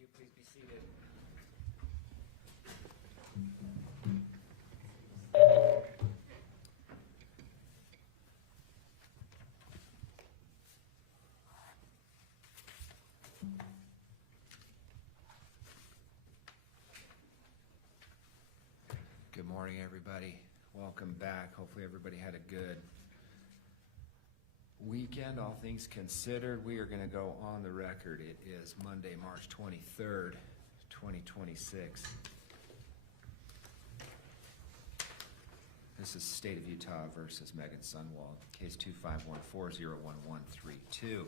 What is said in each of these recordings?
you. Please be seated. Good morning, everybody. Welcome back. Hopefully everybody had a good weekend, all things considered. We are going to go on the record. It is Monday, March 23rd, 2026. This is State of Utah versus Meggan Sundwall, case 251401132.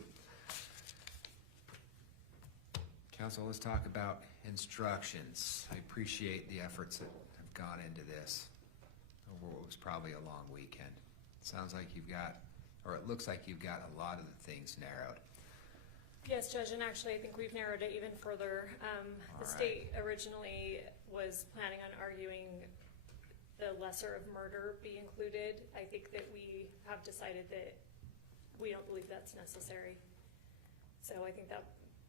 Council, let's talk about instructions. I appreciate the efforts that have gone into this over what was probably a long weekend. It sounds like you've got, or it looks like you've got a lot of the things narrowed. Yes, Judge, and actually I think we've narrowed it even further. The state originally was planning on arguing the lesser of murder be included. I think that we have decided that we don't believe that's necessary. So I think that...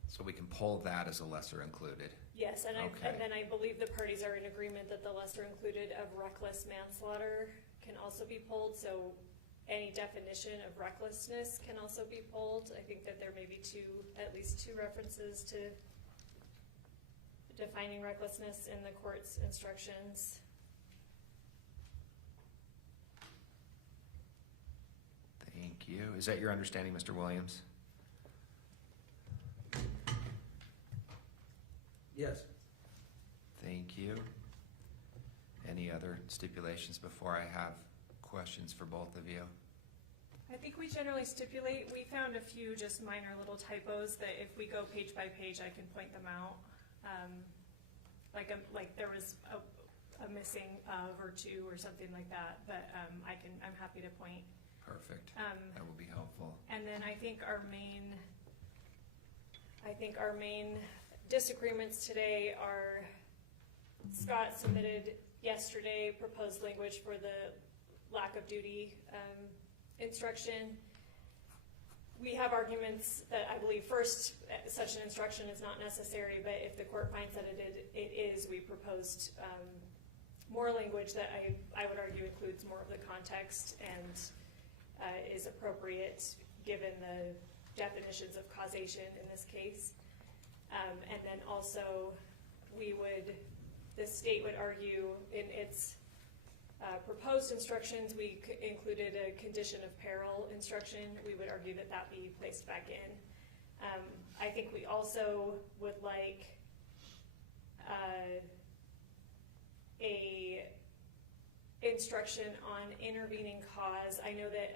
So we can pull that as a lesser included. Yes, and, okay. and then I believe the parties are in agreement that the lesser included of reckless manslaughter can also be pulled. So any definition of recklessness can also be pulled. I think that there may be at least two references to defining recklessness in the court's instructions. Thank you. Is that your understanding, Mr. Williams? Yes. Thank you. Any other stipulations before I have questions for both of you? I think we generally stipulate, we found a few just minor little typos that if we go page by page, I can point them out. Like there was a missing of or two or something like that, but I'm happy to point. Perfect. That will be helpful. And then I think our main disagreements today are Scott submitted yesterday proposed language for the lack of duty instruction. We have arguments that I believe first such an instruction is not necessary, but if the court finds that it is, we proposed more language that I would argue includes more of the context and is appropriate given the definitions of causation in this case. And then also the state would argue in its proposed instructions, we included a condition of peril instruction. We would argue that that be placed back in. I think we also would like a instruction on intervening cause. I know that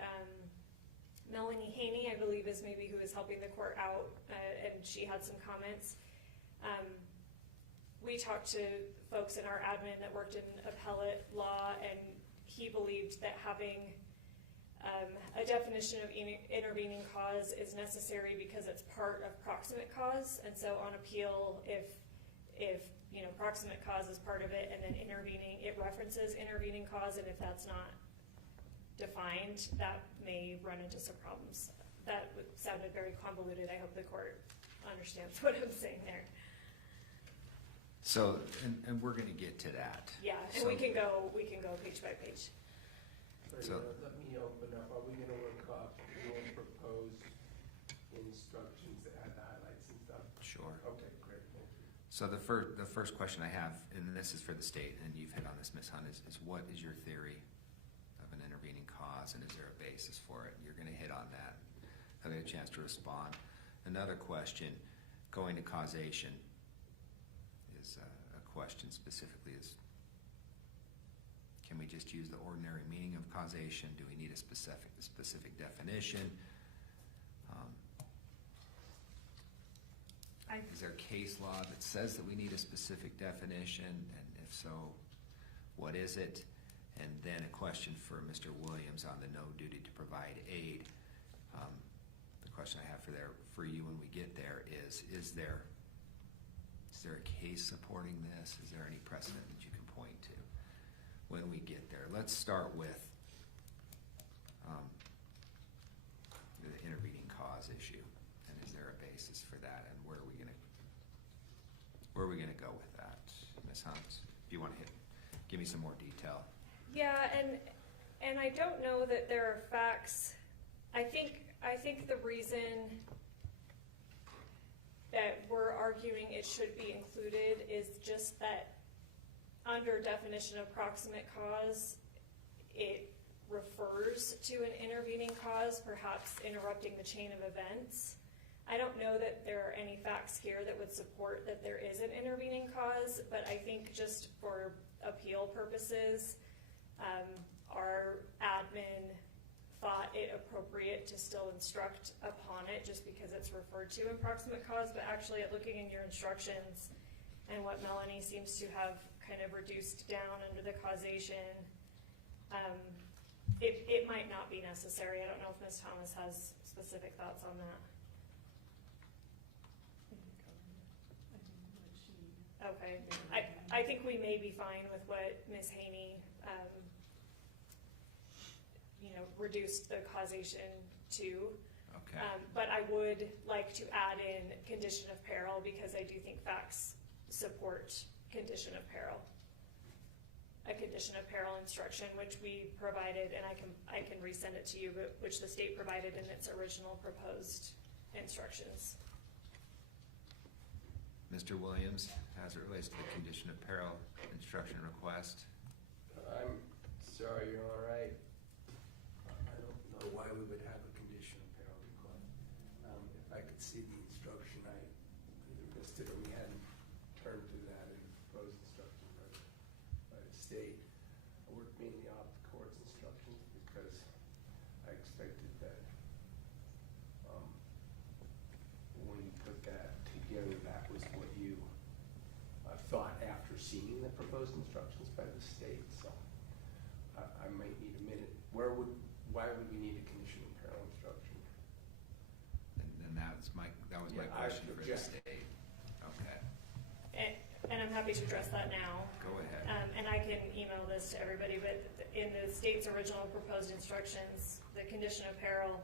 Melanie Haney, I believe, is maybe who is helping the court out, and she had some comments. We talked to folks in our admin that worked in appellate law, and he believed that having a definition of intervening cause is necessary because it's part of proximate cause. And so on appeal, if proximate cause is part of it and then intervening, it references intervening cause, and if that's not defined, that may run into some problems. That sounded very convoluted. I hope the court understands what I'm saying there. So, and we're going to get to that. Yeah, and so, we can go page by page. So let me open up. Are we going to look up your proposed instructions that had the highlights and stuff? Sure. Okay, great. Thank you. So the first question I have, and this is for the state, and you've hit on this, Ms. Hunt, is what is your theory of an intervening cause, and is there a basis for it? You're going to hit on that. I'll get a chance to respond. Another question, going to causation, is a question specifically is, can we just use the ordinary meaning of causation? Do we need a specific definition? Is there case law that says that we need a specific definition? And if so, what is it? And then a question for Mr. Williams on the no duty to provide aid. The question I have for you when we get there is there a case supporting this? Is there any precedent that you can point to when we get there? Let's start with the intervening cause issue, and is there a basis for that, and where are we going to where are we gonna go with that, Ms. Hunt? If you wanna give me some more detail. Yeah, and I don't know that there are facts. I think the reason that we're arguing it should be included is just that under definition of proximate cause, it refers to an intervening cause, perhaps interrupting the chain of events. I don't know that there are any facts here that would support that there is an intervening cause, but I think just for appeal purposes, our admin thought it appropriate to still instruct upon it just because it's referred to in proximate cause, but actually looking in your instructions and what Melanie seems to have kind of reduced down under the causation, it might not be necessary. I don't know if Ms. Thomas has specific thoughts on that. Okay, I think we may be fine with what Ms. Haney, reduced the causation to. Okay. But I would like to add in condition of peril because I do think facts support condition of peril. A condition of peril instruction, which we provided, and I can resend it to you, but which the state provided in its original proposed instructions. Mr. Williams, as it relates to the condition of peril instruction request. I'm sorry, Your Honor, I don't know why we would have a condition of peril request. If I could see the instruction, I either missed it or we hadn't turned to that in the proposed instruction by the state. I worked mainly off the court's instructions because I expected that when you put that together, that was what you thought after seeing the proposed instructions by the state. So I might need a minute. Why would we need a condition of peril instruction? And that was my question for the state. Okay. And I'm happy to address that now. Go ahead. And I can email this to everybody, but in the state's original proposed instructions, the condition of peril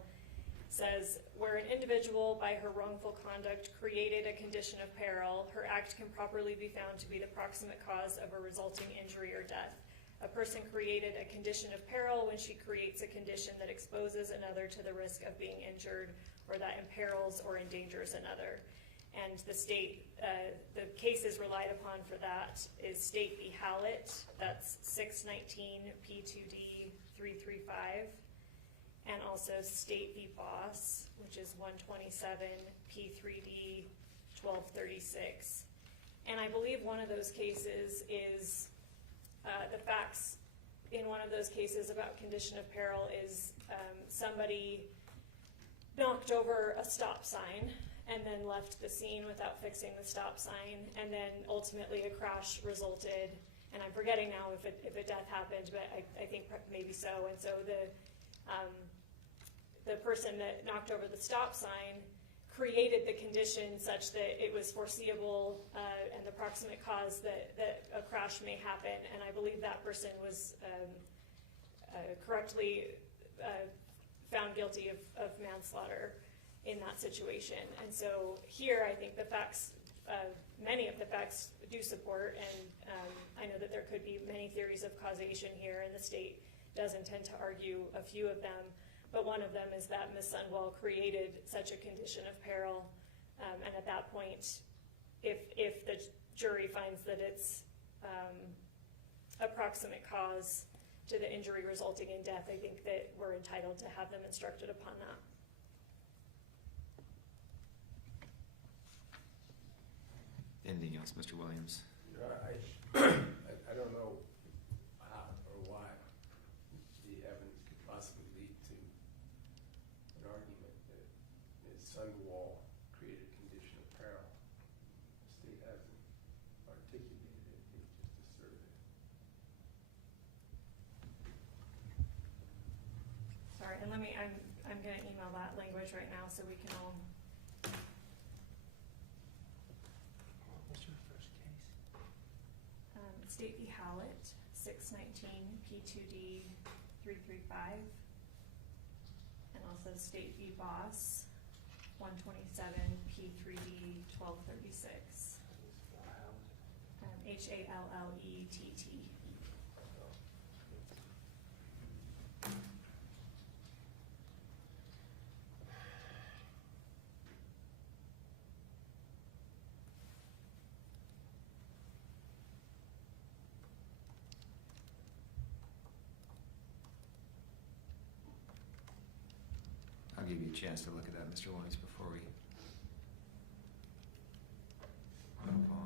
says, where an individual by her wrongful conduct created a condition of peril, her act can properly be found to be the proximate cause of a resulting injury or death. A person created a condition of peril when she creates a condition that exposes another to the risk of being injured or that imperils or endangers another. And the state, the cases relied upon for that is State v. Hallett, that's 619 P2D 335. And also State v. Boss, which is 127 P3D 1236. And I believe one of those cases is, the facts in one of those cases about condition of peril is somebody knocked over a stop sign and then left the scene without fixing the stop sign, and then ultimately a crash resulted. And I'm forgetting now if a death happened, but I think maybe so. And so the person that knocked over the stop sign created the condition such that it was foreseeable and the proximate cause that a crash may happen. And I believe that person was correctly found guilty of manslaughter in that situation. And so here I think the facts, many of the facts do support, and I know that there could be many theories of causation here, and the state does intend to argue a few of them. But one of them is that Ms. Sundwall created such a condition of peril, and at that point, if the jury finds that it's a proximate cause to the injury resulting in death, I think that we're entitled to have them instructed upon that. Anything else, Mr. Williams? I don't know how or why the evidence could possibly lead to an argument that Ms. Sundwall created a condition of peril. The state hasn't articulated it, they just asserted it. Sorry, and I'm gonna email that language right now so we can all. What's your first case? State v. Hallett, 619 P2D 335, and also State v. Boss, 127 P3D 1236. Hallett. I'll give you a chance to look at that, Mr. Williams, before we move on.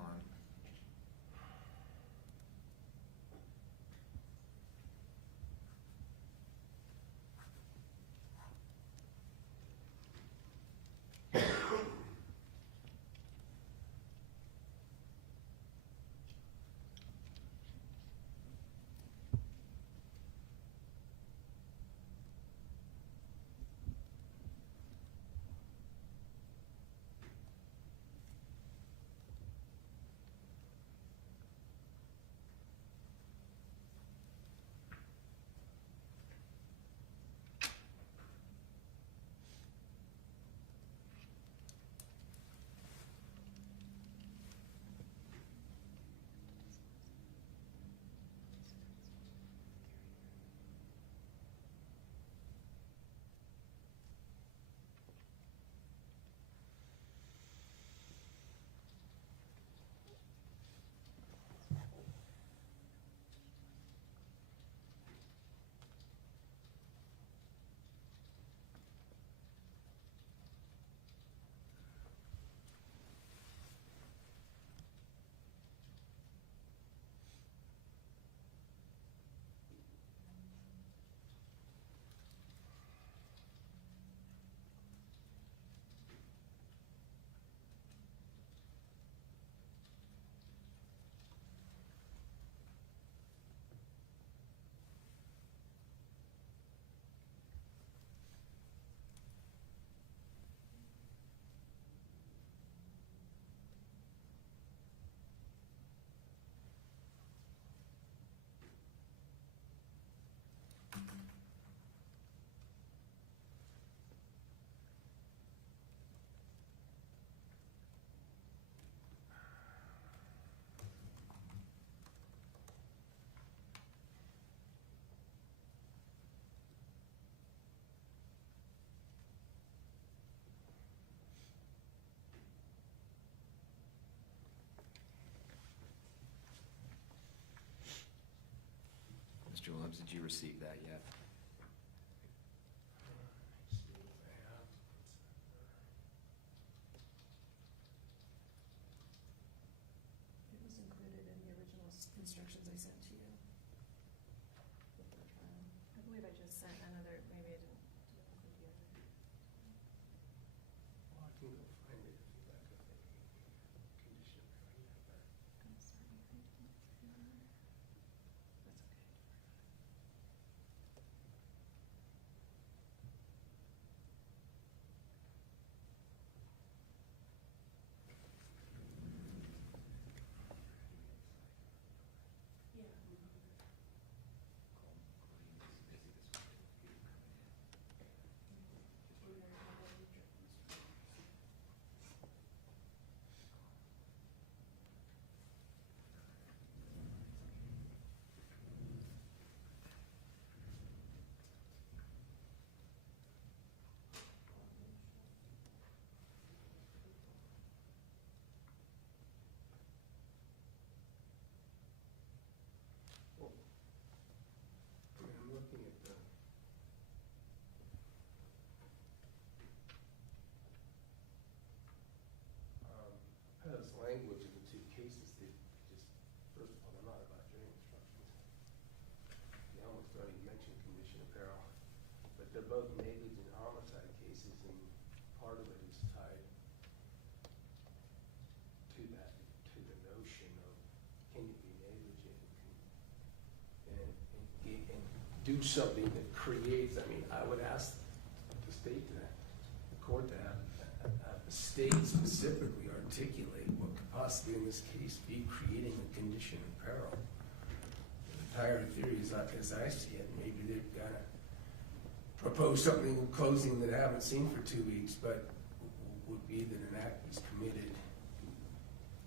Mr. Williams, did you receive that yet? It was included in the original instructions I sent to you before trial. I believe I just sent another, maybe I didn't include the other. Well, I can go find it if you like, I think, condition of peril, but I'm sorry, I don't remember. That's okay. I mean, I'm looking at the proposed language of the two cases. They just, first of all, they're not about jury instructions. They almost don't even mention condition of peril, but they're both negligent homicide cases, and part of it is tied to that, to the notion of can you be negligent and do something that creates, I mean, I would ask the state to, the court to have the state specifically articulate what could possibly in this case be creating a condition of peril. The entire theory is, as I see it, maybe they've got to propose something in closing that I haven't seen for 2 weeks, but would be that an act was committed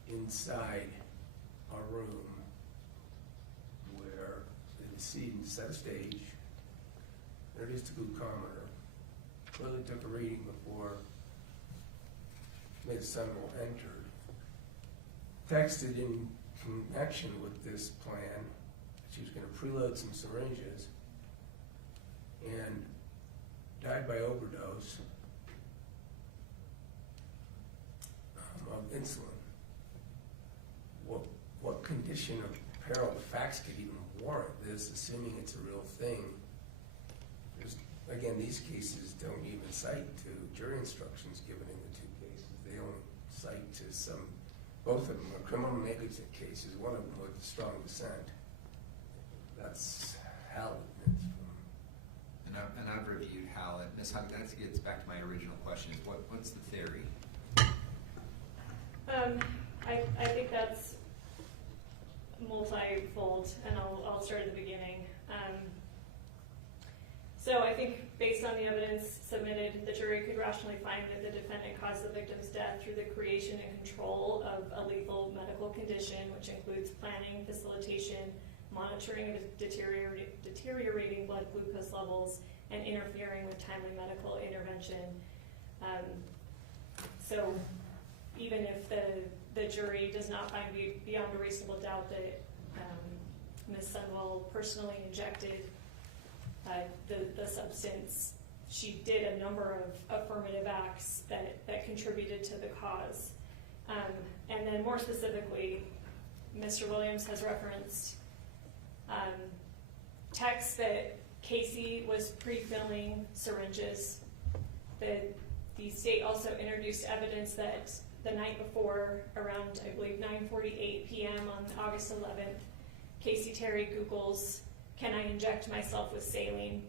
inside a room where the decedent set a stage, introduced a glucometer, clearly took a reading before Ms. Sundwall entered, texted in connection with this plan, she was going to preload some syringes, and died by overdose of insulin. What condition of peril, the facts could even warrant this, assuming it's a real thing? Again, these cases don't even cite to jury instructions given in the two cases. They only cite to both of them are criminal negligence cases, one of them with strong dissent. That's how it is. And I've reviewed how it, Ms. Hunt, that gets back to my original question, is what's the theory? I think that's multifold, and I'll start at the beginning. So I think based on the evidence submitted, the jury could rationally find that the defendant caused the victim's death through the creation and control of a lethal medical condition, which includes planning, facilitation, monitoring of deteriorating blood glucose levels, and interfering with timely medical intervention. So even if the jury does not find beyond a reasonable doubt that Ms. Sundwall personally injected the substance, she did a number of affirmative acts that contributed to the cause. And then more specifically, Mr. Williams has referenced texts that Kacee was pre-filling syringes. The state also introduced evidence that the night before, around I believe 9:48 p.m. on August 11th, Kacee Terry Googles, "Can I inject myself with saline?"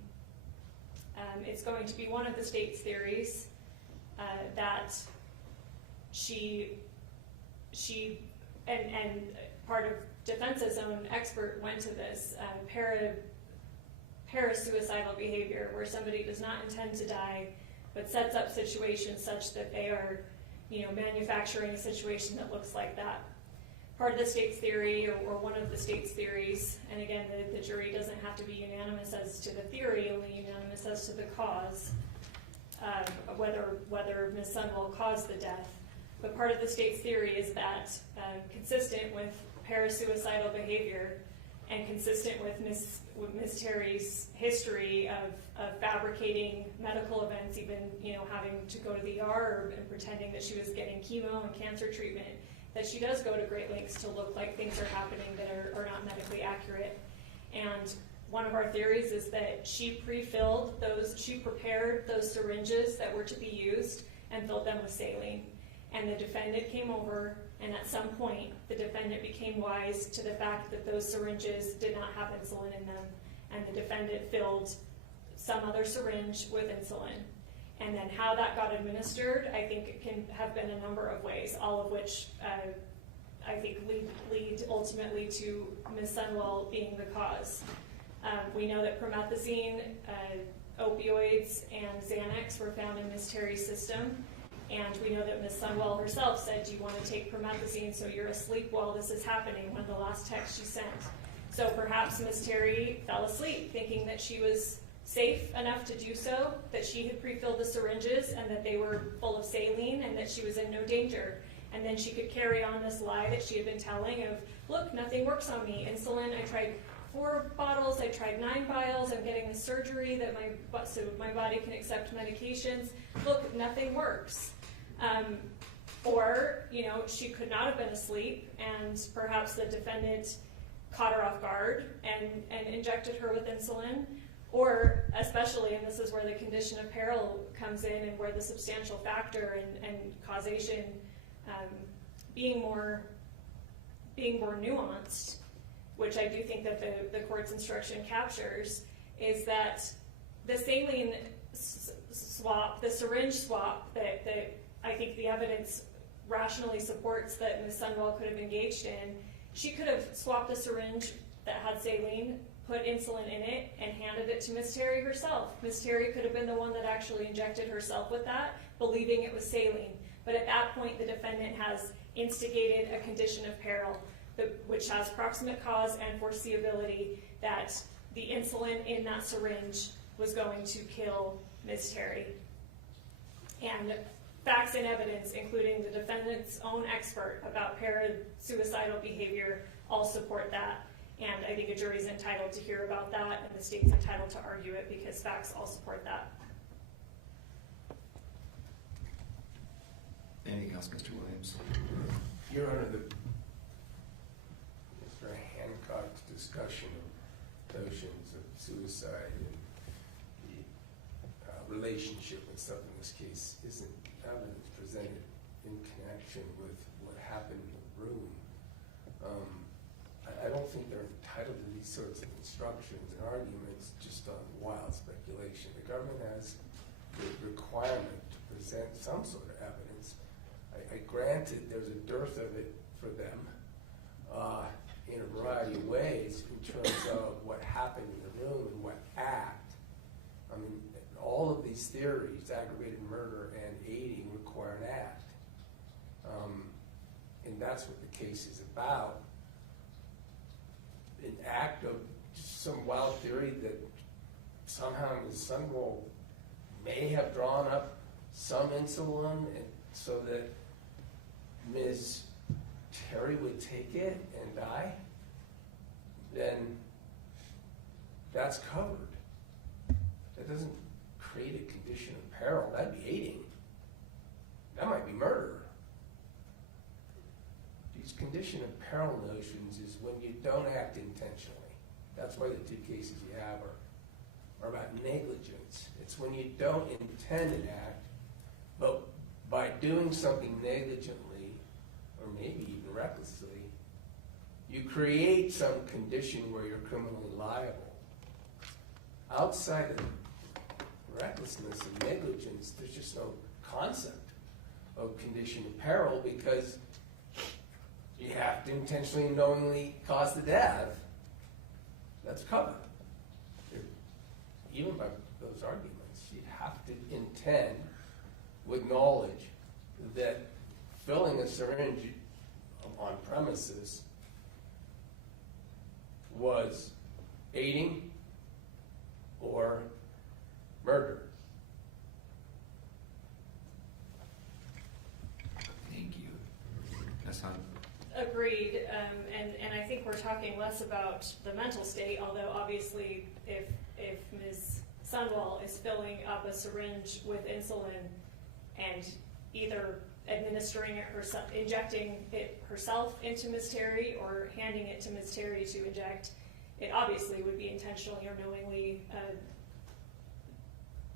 It's going to be one of the state's theories that she and part of defense's own expert went to this parasuicidal behavior, where somebody does not intend to die but sets up situations such that they are, manufacturing a situation that looks like that. Part of the state's theory, or one of the state's theories, and again, the jury doesn't have to be unanimous as to the theory, only unanimous as to the cause, whether Ms. Sundwall caused the death. But part of the state's theory is that, consistent with parasuicidal behavior and consistent with Ms. Terry's history of fabricating medical events, even having to go to the ER and pretending that she was getting chemo and cancer treatment, that she does go to great lengths to look like things are happening that are not medically accurate. And one of our theories is that she prepared those syringes that were to be used and filled them with saline. And the defendant came over, and at some point, the defendant became wise to the fact that those syringes did not have insulin in them, and the defendant filled some other syringe with insulin. And then how that got administered, I think it can have been a number of ways, all of which I think lead ultimately to Ms. Sundwall being the cause. We know that promethazine, opioids, and Xanax were found in Ms. Terry's system. And we know that Ms. Sundwall herself said, "Do you want to take promethazine so you're asleep while this is happening?" one of the last texts she sent. So perhaps Ms. Terry fell asleep thinking that she was safe enough to do so, that she had pre-filled the syringes and that they were full of saline and that she was in no danger. And then she could carry on this lie that she had been telling of, "Look, nothing works on me. Insulin, I tried 4 bottles, I tried 9 vials, I'm getting the surgery so my body can accept medications. Look, nothing works." Or, she could not have been asleep, and perhaps the defendant caught her off guard and injected her with insulin. Or, especially, and this is where the condition of peril comes in and where the substantial factor and causation being more nuanced, which I do think that the court's instruction captures, is that the saline swap, the syringe swap that I think the evidence rationally supports that Ms. Sundwall could have engaged in, she could have swapped a syringe that had saline, put insulin in it, and handed it to Ms. Terry herself. Ms. Terry could have been the one that actually injected herself with that, believing it was saline. But at that point, the defendant has instigated a condition of peril, which has proximate cause and foreseeability, that the insulin in that syringe was going to kill Ms. Terry. And facts and evidence, including the defendant's own expert about suicidal behavior, all support that. And I think a jury's entitled to hear about that, and the state's entitled to argue it because facts all support that. Anything else, Mr. Williams? Your Honor, the Mr. Hancock's discussion of notions of suicide and the relationship and stuff in this case isn't evidence presented in connection with what happened in the room. I don't think they're entitled to these sorts of instructions and arguments just on wild speculation. The government has the requirement to present some sort of evidence. I granted there's a dearth of it for them in a variety of ways in terms of what happened in the room and what act. I mean, all of these theories, aggravated murder and aiding, require an act. And that's what the case is about. An act of just some wild theory that somehow Ms. Sundwall may have drawn up some insulin and so that Ms. Terry would take it and die, then that's covered. That doesn't create a condition of peril. That'd be aiding. That might be murder. These condition of peril notions is when you don't act intentionally. That's why the two cases you have are about negligence. It's when you don't intend an act, but by doing something negligently, or maybe even recklessly, you create some condition where you're criminally liable. Outside of recklessness and negligence, there's just no concept of condition of peril because you have to intentionally and knowingly cause the death. That's covered. Even by those arguments, you have to intend with knowledge that filling a syringe on premises was aiding or murder. Thank you. Ms. Hunt? Agreed, and I think we're talking less about the mental state, although obviously if Ms. Sundwall is filling up a syringe with insulin and either administering it herself, injecting it herself into Ms. Terry or handing it to Ms. Terry to inject, it obviously would be intentionally or knowingly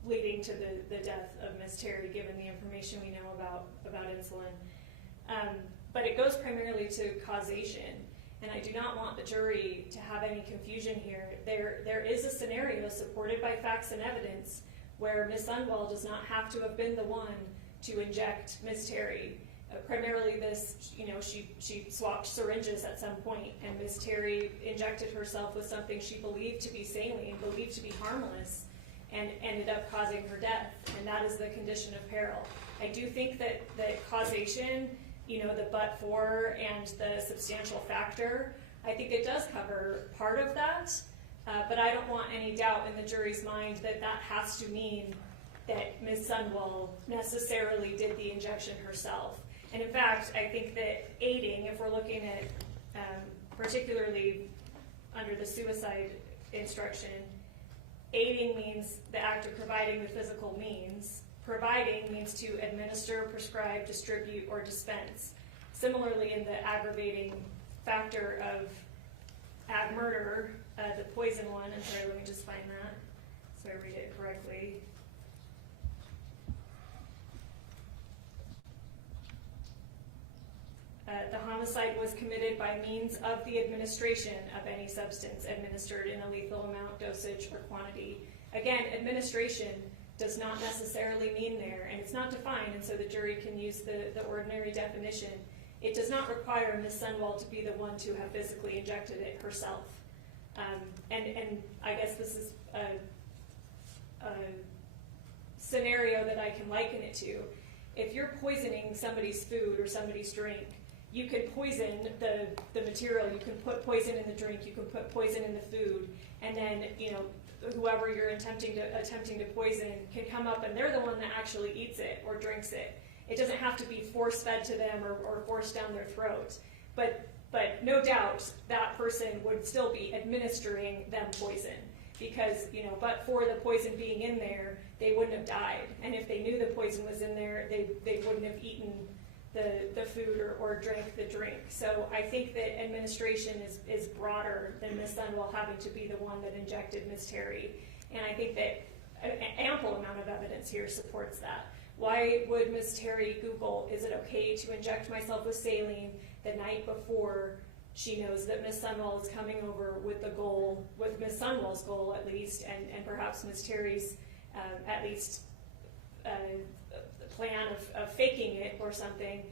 leading to the death of Ms. Terry, given the information we know about insulin. But it goes primarily to causation, and I do not want the jury to have any confusion here. There is a scenario supported by facts and evidence where Ms. Sundwall does not have to have been the one to inject Ms. Terry. Primarily this, she swapped syringes at some point, and Ms. Terry injected herself with something she believed to be saline, believed to be harmless, and ended up causing her death, and that is the condition of peril. I do think that causation, the but for and the substantial factor, I think it does cover part of that, but I don't want any doubt in the jury's mind that that has to mean that Ms. Sundwall necessarily did the injection herself. And in fact, I think that aiding, if we're looking at particularly under the suicide instruction, aiding means the act of providing the physical means. Providing means to administer, prescribe, distribute, or dispense. Similarly, in the aggravating factor of ag murder, the poison one, I'm sorry, let me just find that so I read it correctly. The homicide was committed by means of the administration of any substance administered in a lethal amount, dosage, or quantity. Again, administration does not necessarily mean there, and it's not defined, and so the jury can use the ordinary definition. It does not require Ms. Sundwall to be the one to have physically injected it herself. And I guess this is a scenario that I can liken it to. If you're poisoning somebody's food or somebody's drink, you can poison the material, you can put poison in the drink, you can put poison in the food, and then, you know, whoever you're attempting to poison can come up and they're the one that actually eats it or drinks it. It doesn't have to be force-fed to them or forced down their throat. But no doubt that person would still be administering them poison because, you know, but for the poison being in there, they wouldn't have died. And if they knew the poison was in there, they wouldn't have eaten the food or drank the drink. So I think that administration is broader than Ms. Sundwall having to be the one that injected Ms. Terry. And I think that an ample amount of evidence here supports that. Why would Ms. Terry Google, is it okay to inject myself with saline the night before she knows that Ms. Sundwall is coming over with the goal, with Ms. Sundwall's goal at least, and perhaps Ms. Terry's at least plan of faking it or something.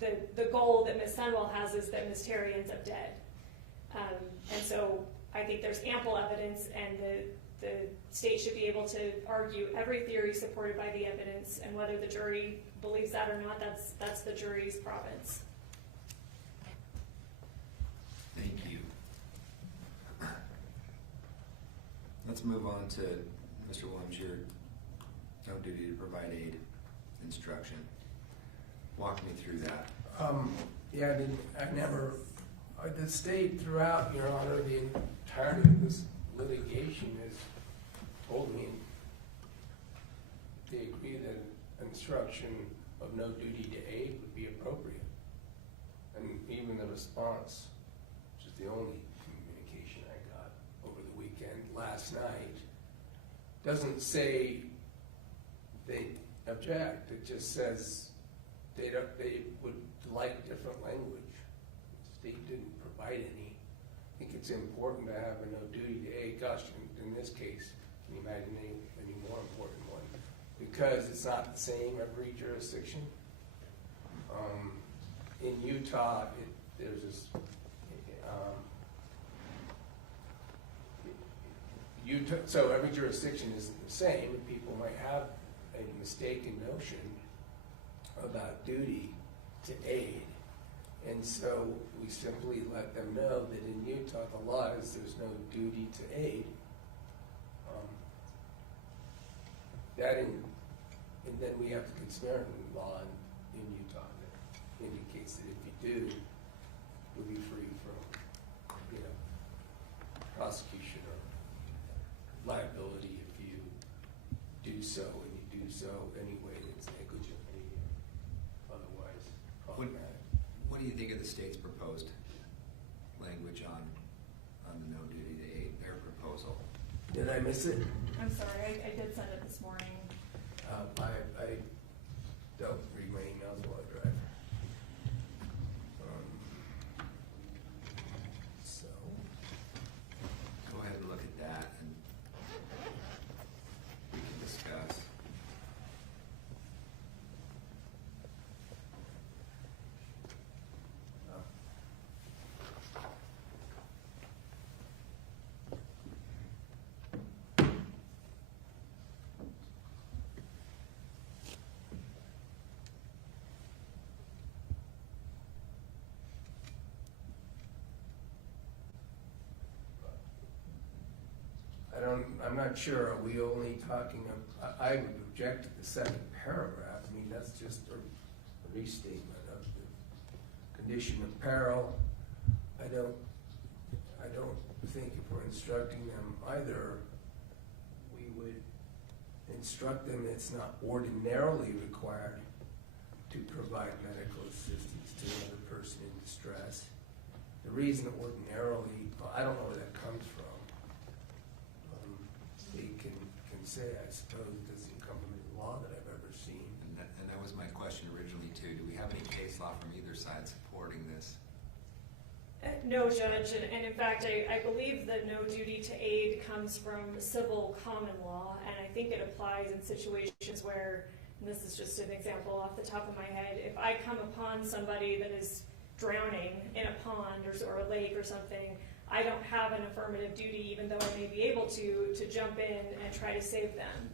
The goal that Ms. Sundwall has is that Ms. Terry ends up dead. And so I think there's ample evidence, and the state should be able to argue every theory supported by the evidence, and whether the jury believes that or not, that's the jury's province. Thank you. Let's move on to Mr. Williams, your no duty to provide aid instruction. Walk me through that. Yeah, the state throughout, Your Honor, the entirety of this litigation has told me they agree that instruction of no duty to aid would be appropriate. And even the response, which is the only communication I got over the weekend, last night, doesn't say they object. It just says they would like different language. The state didn't provide any. I think it's important to have a no duty to aid. Gosh, in this case, can you imagine any more important one? Because it's not the same every jurisdiction. In Utah, there's this. So every jurisdiction isn't the same, and people might have a mistaken notion about duty to aid. And so we simply let them know that in Utah, the law is there's no duty to aid. And then we have the Samaritan law in Utah that indicates that if you do, you'll be free from, you know, prosecution or liability if you do so, and you do so anyway that's negligently, otherwise problematic. What do you think of the state's proposed language on the no duty to aid, their proposal? Did I miss it? I'm sorry, I did send it this morning. I don't read my emails while I drive. So Go ahead and look at that, and we can discuss. I'm not sure, are we only talking of, I would object to the second paragraph. I mean, that's just a restatement of the condition of peril. I don't think if we're instructing them either, we would instruct them it's not ordinarily required to provide medical assistance to another person in distress. The reason ordinarily, I don't know where that comes from. They can say, I suppose, it doesn't come from any law that I've ever seen. And that was my question originally too. Do we have any case law from either side supporting this? No, Judge, and in fact, I believe that no duty to aid comes from civil common law, and I think it applies in situations where, and this is just an example off the top of my head, if I come upon somebody that is drowning in a pond or a lake or something, I don't have an affirmative duty, even though I may be able to jump in and try to save them.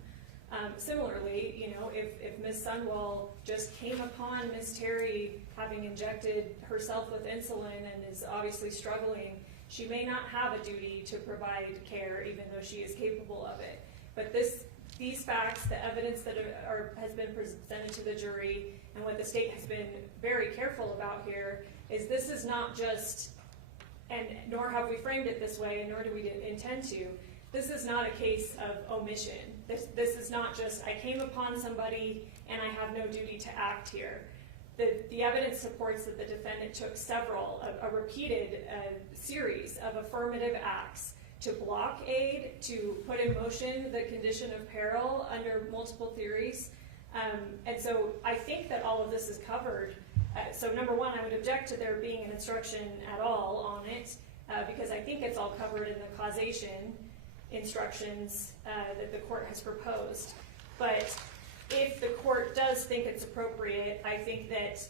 Similarly, if Ms. Sundwall just came upon Ms. Terry having injected herself with insulin and is obviously struggling, she may not have a duty to provide care even though she is capable of it. But these facts, the evidence that has been presented to the jury, and what the state has been very careful about here, is this is not just, and nor have we framed it this way, and nor do we intend to, this is not a case of omission. This is not just, I came upon somebody and I have no duty to act here. The evidence supports that the defendant took a repeated series of affirmative acts to block aid, to put in motion the condition of peril under multiple theories. And so I think that all of this is covered. So number one, I would object to there being an instruction at all on it, because I think it's all covered in the causation instructions that the court has proposed. But if the court does think it's appropriate, I think that,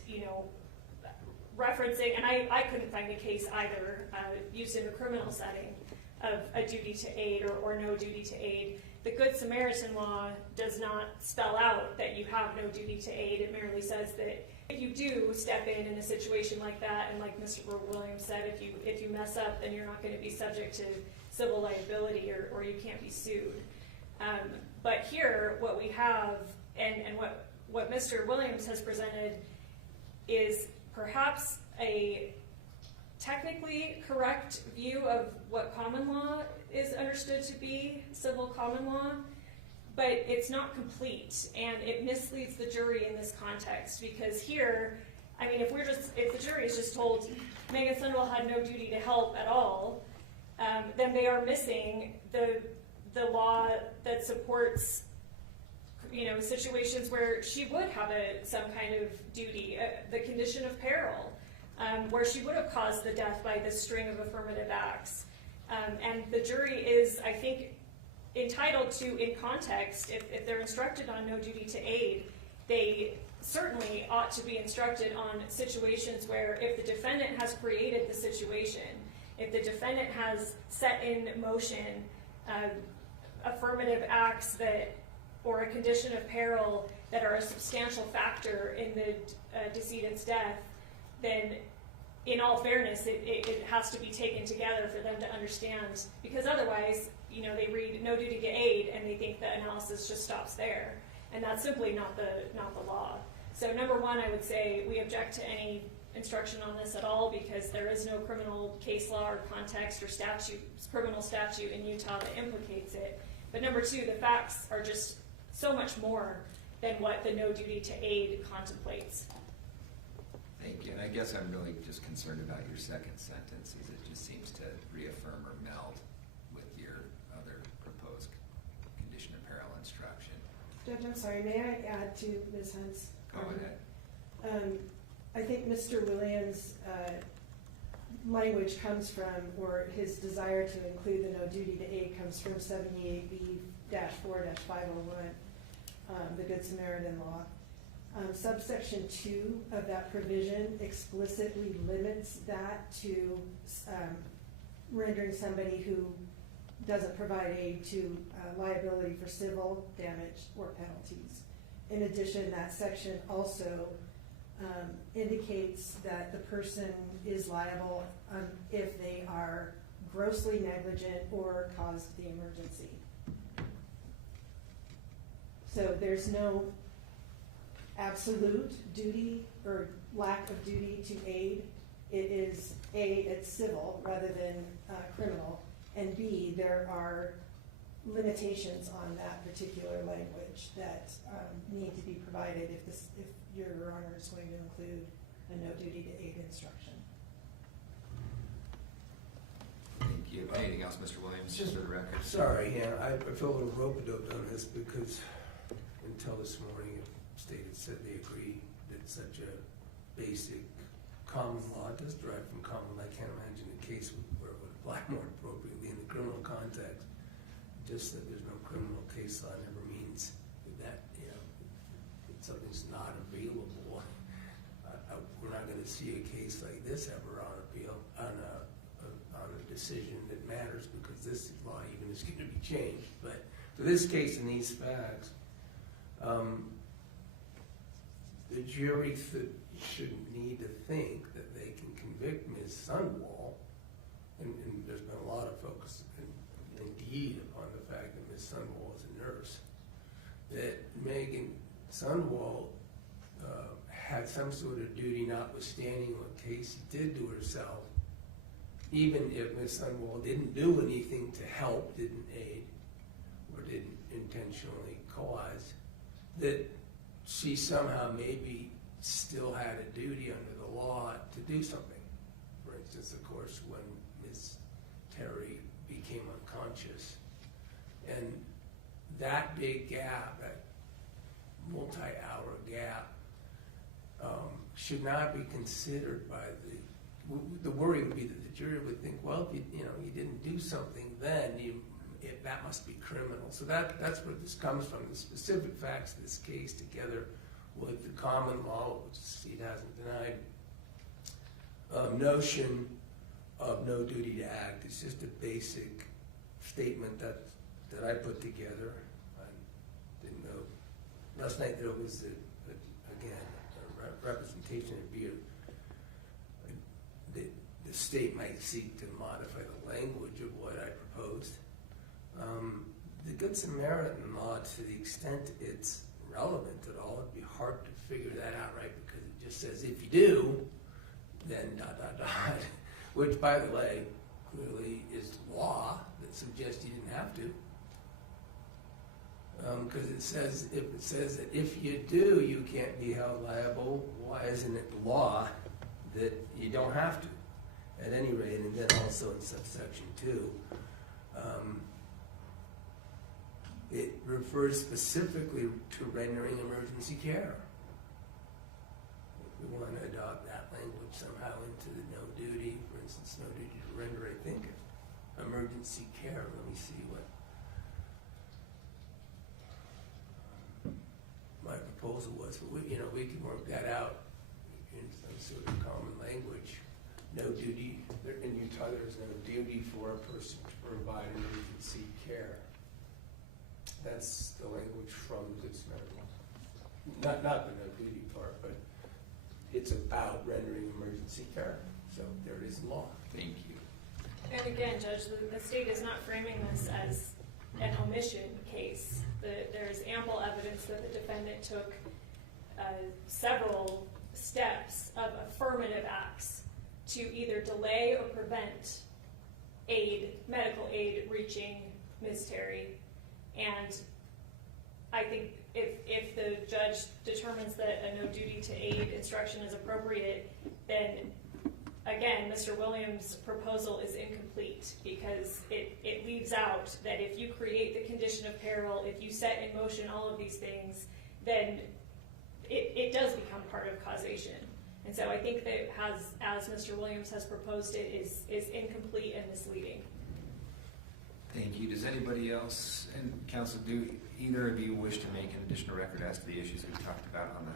referencing, and I couldn't find a case either used in a criminal setting of a duty to aid or no duty to aid. The Good Samaritan law does not spell out that you have no duty to aid. It merely says that if you do step in a situation like that, and like Mr. Williams said, if you mess up, then you're not going to be subject to civil liability or you can't be sued. But here, what we have, and what Mr. Williams has presented is perhaps a technically correct view of what common law is understood to be, civil common law, but it's not complete, and it misleads the jury in this context, because here, I mean, if the jury is just told Meggan Sundwall had no duty to help at all, then they are missing the law that supports, situations where she would have some kind of duty, the condition of peril, where she would have caused the death by this string of affirmative acts. And the jury is, I think, entitled to, in context, if they're instructed on no duty to aid, they certainly ought to be instructed on situations where if the defendant has created the situation, if the defendant has set in motion affirmative acts or a condition of peril that are a substantial factor in the decedent's death, then in all fairness, it has to be taken together for them to understand, because otherwise, they read no duty to aid and they think the analysis just stops there, and that's simply not the law. So number one, I would say we object to any instruction on this at all, because there is no criminal case law or context or criminal statute in Utah that implicates it. But number two, the facts are just so much more than what the no duty to aid contemplates. Thank you. And I guess I'm really just concerned about your second sentence, as it just seems to reaffirm or meld with your other proposed condition of peril instruction. Judge, I'm sorry, may I add to Ms. Hunt's comment? Go ahead. I think Mr. Williams' language comes from, or his desire to include the no duty to aid comes from 78B-4-501, the Good Samaritan law. Subsection 2 of that provision explicitly limits that to rendering somebody who doesn't provide aid to liability for civil damage or penalties. In addition, that section also indicates that the person is liable if they are grossly negligent or caused the emergency. So there's no absolute duty or lack of duty to aid. It is A, it's civil rather than criminal, and B, there are limitations on that particular language that need to be provided if Your Honor is going to include a no duty to aid instruction. Thank you. Anything else, Mr. Williams, just for the record? Sorry, yeah, I feel a little rope-a-dope on this because until this morning, the state had said they agree that such a basic common law does derive from common law. I can't imagine a case where it would apply more appropriately in the criminal context. Just that there's no criminal case law never means that, something's not available. We're not going to see a case like this ever on appeal, on a decision that matters, because this law even is going to be changed. But for this case and these facts, The jury shouldn't need to think that they can convict Ms. Sundwall, and there's been a lot of focus, indeed, upon the fact that Ms. Sundwall is a nurse, that Meggan Sundwall had some sort of duty notwithstanding what Kacee did to herself, even if Ms. Sundwall didn't do anything to help, didn't aid, or didn't intentionally cause, that she somehow maybe still had a duty under the law to do something. For instance, of course, when Ms. Terry became unconscious. And that big gap, that multi-hour gap, should not be considered by the worry would be that the jury would think, well, if you didn't do something then, that must be criminal. So that's where this comes from, the specific facts of this case together with the common law, which the state hasn't denied, notion of no duty to act. It's just a basic statement that I put together. I didn't know last night that it was, again, a representation of view. The state might seek to modify the language of what I proposed. The Good Samaritan law, to the extent it's relevant at all, it'd be hard to figure that out, right? Because it just says if you do, then ... Which, by the way, clearly is law that suggests you didn't have to. Because it says that if you do, you can't be held liable. Why isn't it the law that you don't have to? At any rate, and then also in subsection 2, it refers specifically to rendering emergency care. If we want to adopt that language somehow into the no duty, for instance, no duty to render, I think, emergency care. Let me see what my proposal was. But we can work that out in some sort of common language. No duty, in Utah there's no duty for a person to provide emergency care. That's the language from the Good Samaritan. Not the no duty part, but it's about rendering emergency care. So there it is in law. Thank you. And again, Judge, the state is not framing this as an omission case. There's ample evidence that the defendant took several steps of affirmative acts to either delay or prevent medical aid reaching Ms. Terry. And I think if the judge determines that a no duty to aid instruction is appropriate, then again, Mr. Williams' proposal is incomplete because it leaves out that if you create the condition of peril, if you set in motion all of these things, then it does become part of causation. And so I think that as Mr. Williams has proposed it is incomplete and misleading. Thank you. Does anybody else in council, do either of you wish to make an additional record as to the issues we talked about on the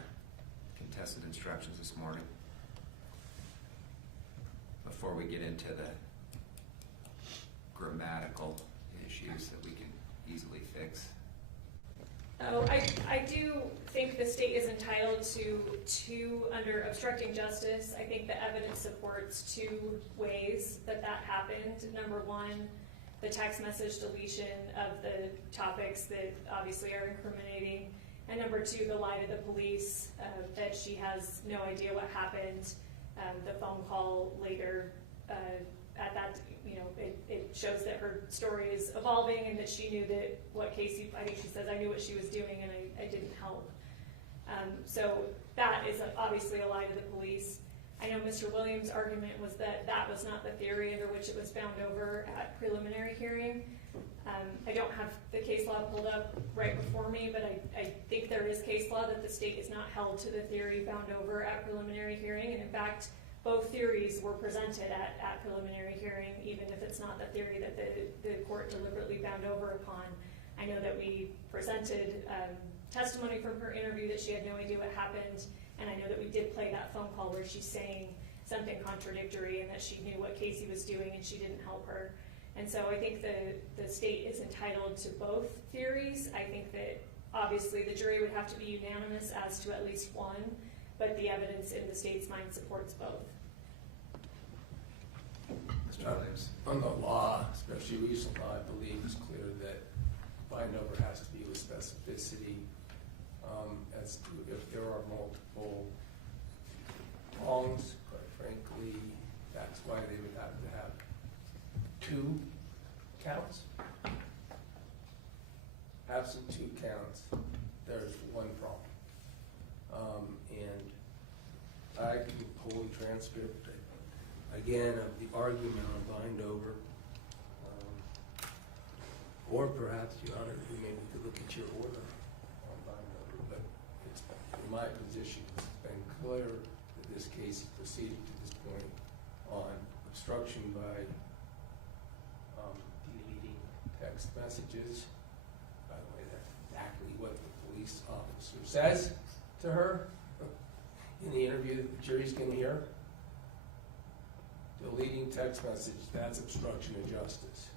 contested instructions this morning? Before we get into the grammatical issues that we can easily fix. Oh, I do think the state is entitled to under obstructing justice. I think the evidence supports two ways that happened. Number one, the text message deletion of the topics that obviously are incriminating. And number two, the lie to the police, that she has no idea what happened. The phone call later, at that, it shows that her story is evolving and that she knew that what Kacee, I think she says, I knew what she was doing and I didn't help. So that is obviously a lie to the police. I know Mr. Williams' argument was that that was not the theory under which it was found over at preliminary hearing. I don't have the case law pulled up right before me, but I think there is case law that the state is not held to the theory found over at preliminary hearing. And in fact, both theories were presented at preliminary hearing, even if it's not the theory that the court deliberately found over upon. I know that we presented testimony from her interview that she had no idea what happened, and I know that we did play that phone call where she's saying something contradictory and that she knew what Kacee was doing and she didn't help her. And so I think the state is entitled to both theories. I think that obviously, the jury would have to be unanimous as to at least one, but the evidence in the state's mind supports both. Mr. Williams? On the law, especially recent law, I believe is clear that bind over has to be with specificity, as to if there are multiple wrongs, quite frankly, that's why they would have to have 2 counts. Absent 2 counts, there's 1 problem. And I can pull a transcript, again, of the argument on bind over. Or perhaps, Your Honor, we maybe could look at your order on bind over, but it's, in my position, it's been clear that this case has proceeded to this point on obstruction by deleting text messages. By the way, that's exactly what the police officer says to her in the interview that the jury's going to hear. Deleting text message, that's obstruction of justice.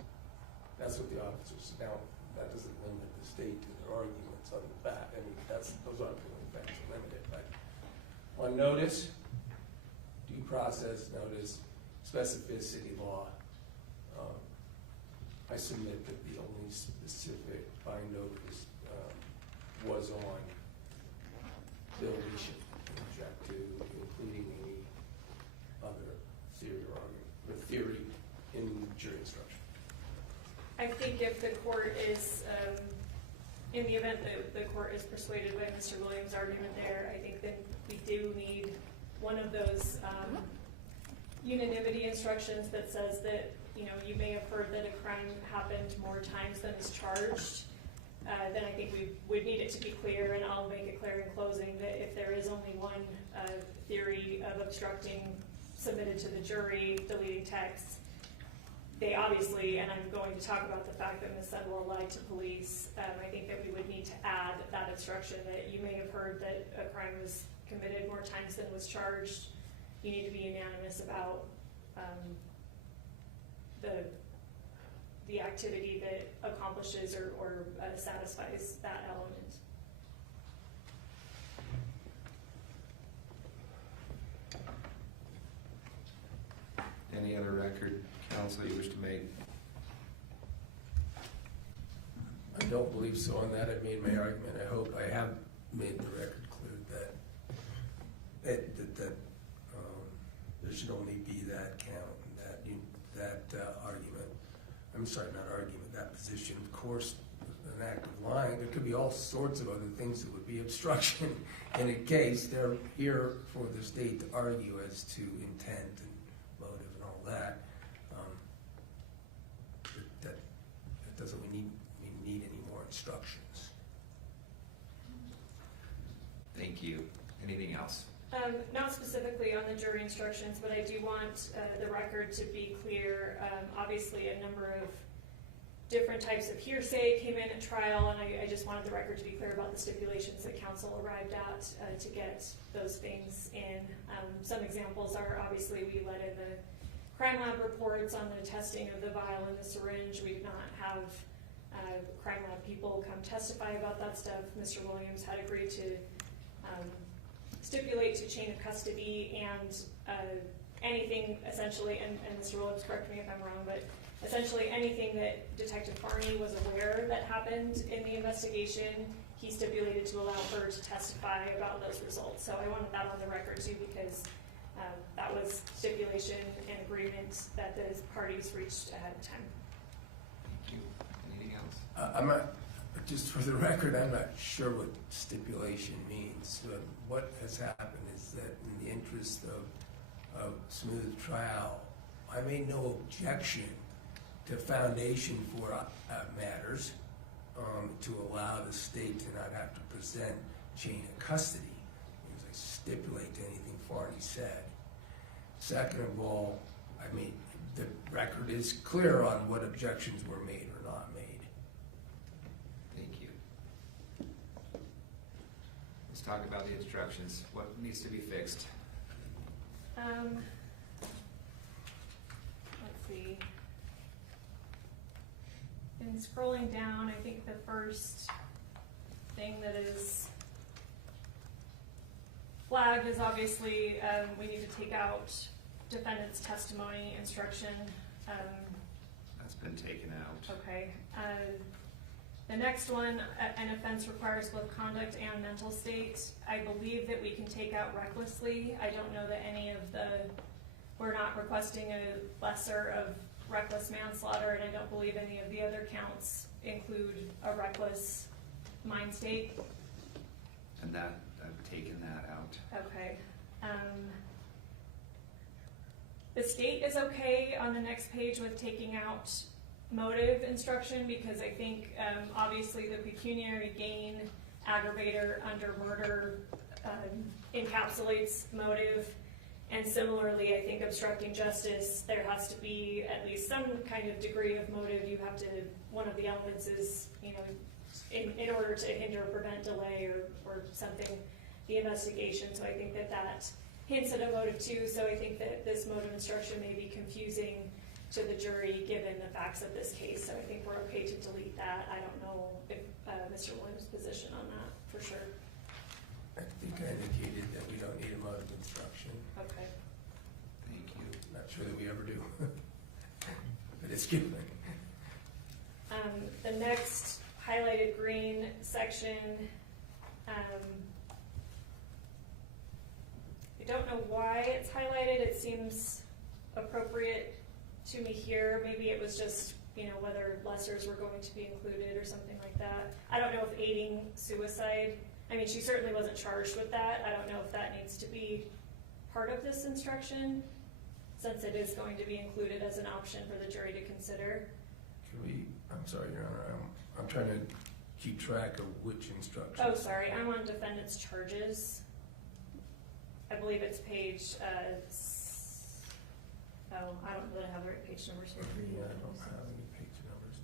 That's what the officers, now, that doesn't limit the state to their arguments on the back. I mean, those aren't really facts limited, but on notice, due process notice, specificity law, I submit that the only specific bind notice was on deletion, object to including any other theory or argument, or theory in jury instruction. I think if the court is, in the event that the court is persuaded by Mr. Williams' argument there, I think then we do need one of those unanimity instructions that says that, you may have heard that a crime happened more times than is charged. Then I think we would need it to be clear, and I'll make it clear in closing that if there is only one theory of obstructing submitted to the jury, deleting texts, they obviously, and I'm going to talk about the fact that Ms. Sundwall lied to police, I think that we would need to add that instruction that you may have heard that a crime was committed more times than was charged. You need to be unanimous about the activity that accomplishes or satisfies that element. Any other record, counsel, you wish to make? I don't believe so on that. I made my argument. I hope I have made the record clear that there should only be that count and that argument. I'm sorry, not argument, that position. Of course, an act of lying, there could be all sorts of other things that would be obstruction in a case. They're here for the state to argue as to intent and motive and all that. That doesn't we need any more instructions. Thank you. Anything else? Not specifically on the jury instructions, but I do want the record to be clear. Obviously, a number of different types of hearsay came in at trial, and I just wanted the record to be clear about the stipulations that counsel arrived at to get those things in. Some examples are, obviously, we let in the crime lab reports on the testing of the vial and the syringe. We did not have crime lab people come testify about that stuff. Mr. Williams had agreed to stipulate to chain of custody and anything essentially, and Mr. Williams, correct me if I'm wrong, but essentially anything that Detective Farney was aware that happened in the investigation, he stipulated to allow her to testify about those results. So I wanted that on the record too, because that was stipulation and agreement that the parties reached ahead of time. Thank you. Anything else? I'm not, just for the record, I'm not sure what stipulation means. What has happened is that in the interest of smooth trial, I made no objection to foundation for matters to allow the state to not have to present chain of custody, because I stipulate to anything Farney said. Second of all, I mean, the record is clear on what objections were made or not made. Thank you. Let's talk about the instructions. What needs to be fixed? Let's see. In scrolling down, I think the first thing that is flagged is obviously, we need to take out defendant's testimony instruction. That's been taken out. Okay. The next one, an offense requires both conduct and mental state. I believe that we can take out recklessly. I don't know that any of we're not requesting a lesser of reckless manslaughter, and I don't believe any of the other counts include a reckless mind state. And that, I've taken that out. Okay. The state is okay on the next page with taking out motive instruction, because I think obviously the pecuniary gain aggravator under murder encapsulates motive, and similarly I think obstructing justice, there has to be at least some kind of degree of motive. You have to, one of the elements is, you know, in order to hinder or prevent delay or something, the investigation. So I think that hints at a motive too. So I think that this motive instruction may be confusing to the jury given the facts of this case. So I think we're okay to delete that. I don't know if Mr. Williams' position on that for sure. I think I indicated that we don't need a motive instruction. Okay. Thank you. Not sure that we ever do. But it's given. The next highlighted green section, I don't know why it's highlighted. It seems appropriate to me here. Maybe it was just, you know, whether lessers were going to be included or something like that. I don't know if aiding suicide, I mean, she certainly wasn't charged with that. I don't know if that needs to be part of this instruction, since it is going to be included as an option for the jury to consider. Can we, I'm sorry, Your Honor, I'm trying to keep track of which instruction. Oh, sorry, I'm on defendant's charges. I believe it's page, I don't really have the right page numbers here for you. Yeah, I don't have any page numbers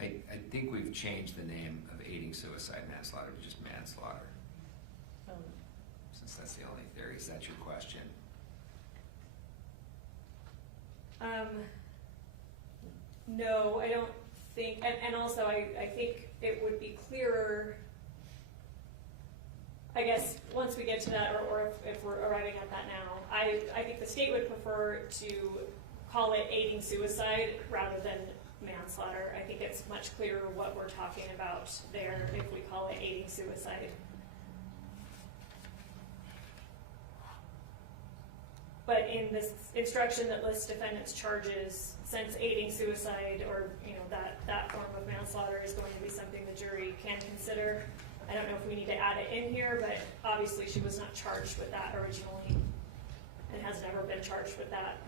either. I think we've changed the name of aiding suicide manslaughter to just manslaughter, since that's the only theory. Is that your question? No, I don't think, and also I think it would be clearer, I guess, once we get to that, or if we're arriving at that now. I think the state would prefer to call it aiding suicide rather than manslaughter. I think it's much clearer what we're talking about there if we call it aiding suicide. But in this instruction that lists defendant's charges, since aiding suicide or, you know, that form of manslaughter is going to be something the jury can consider, I don't know if we need to add it in here, but obviously she was not charged with that originally and has never been charged with that.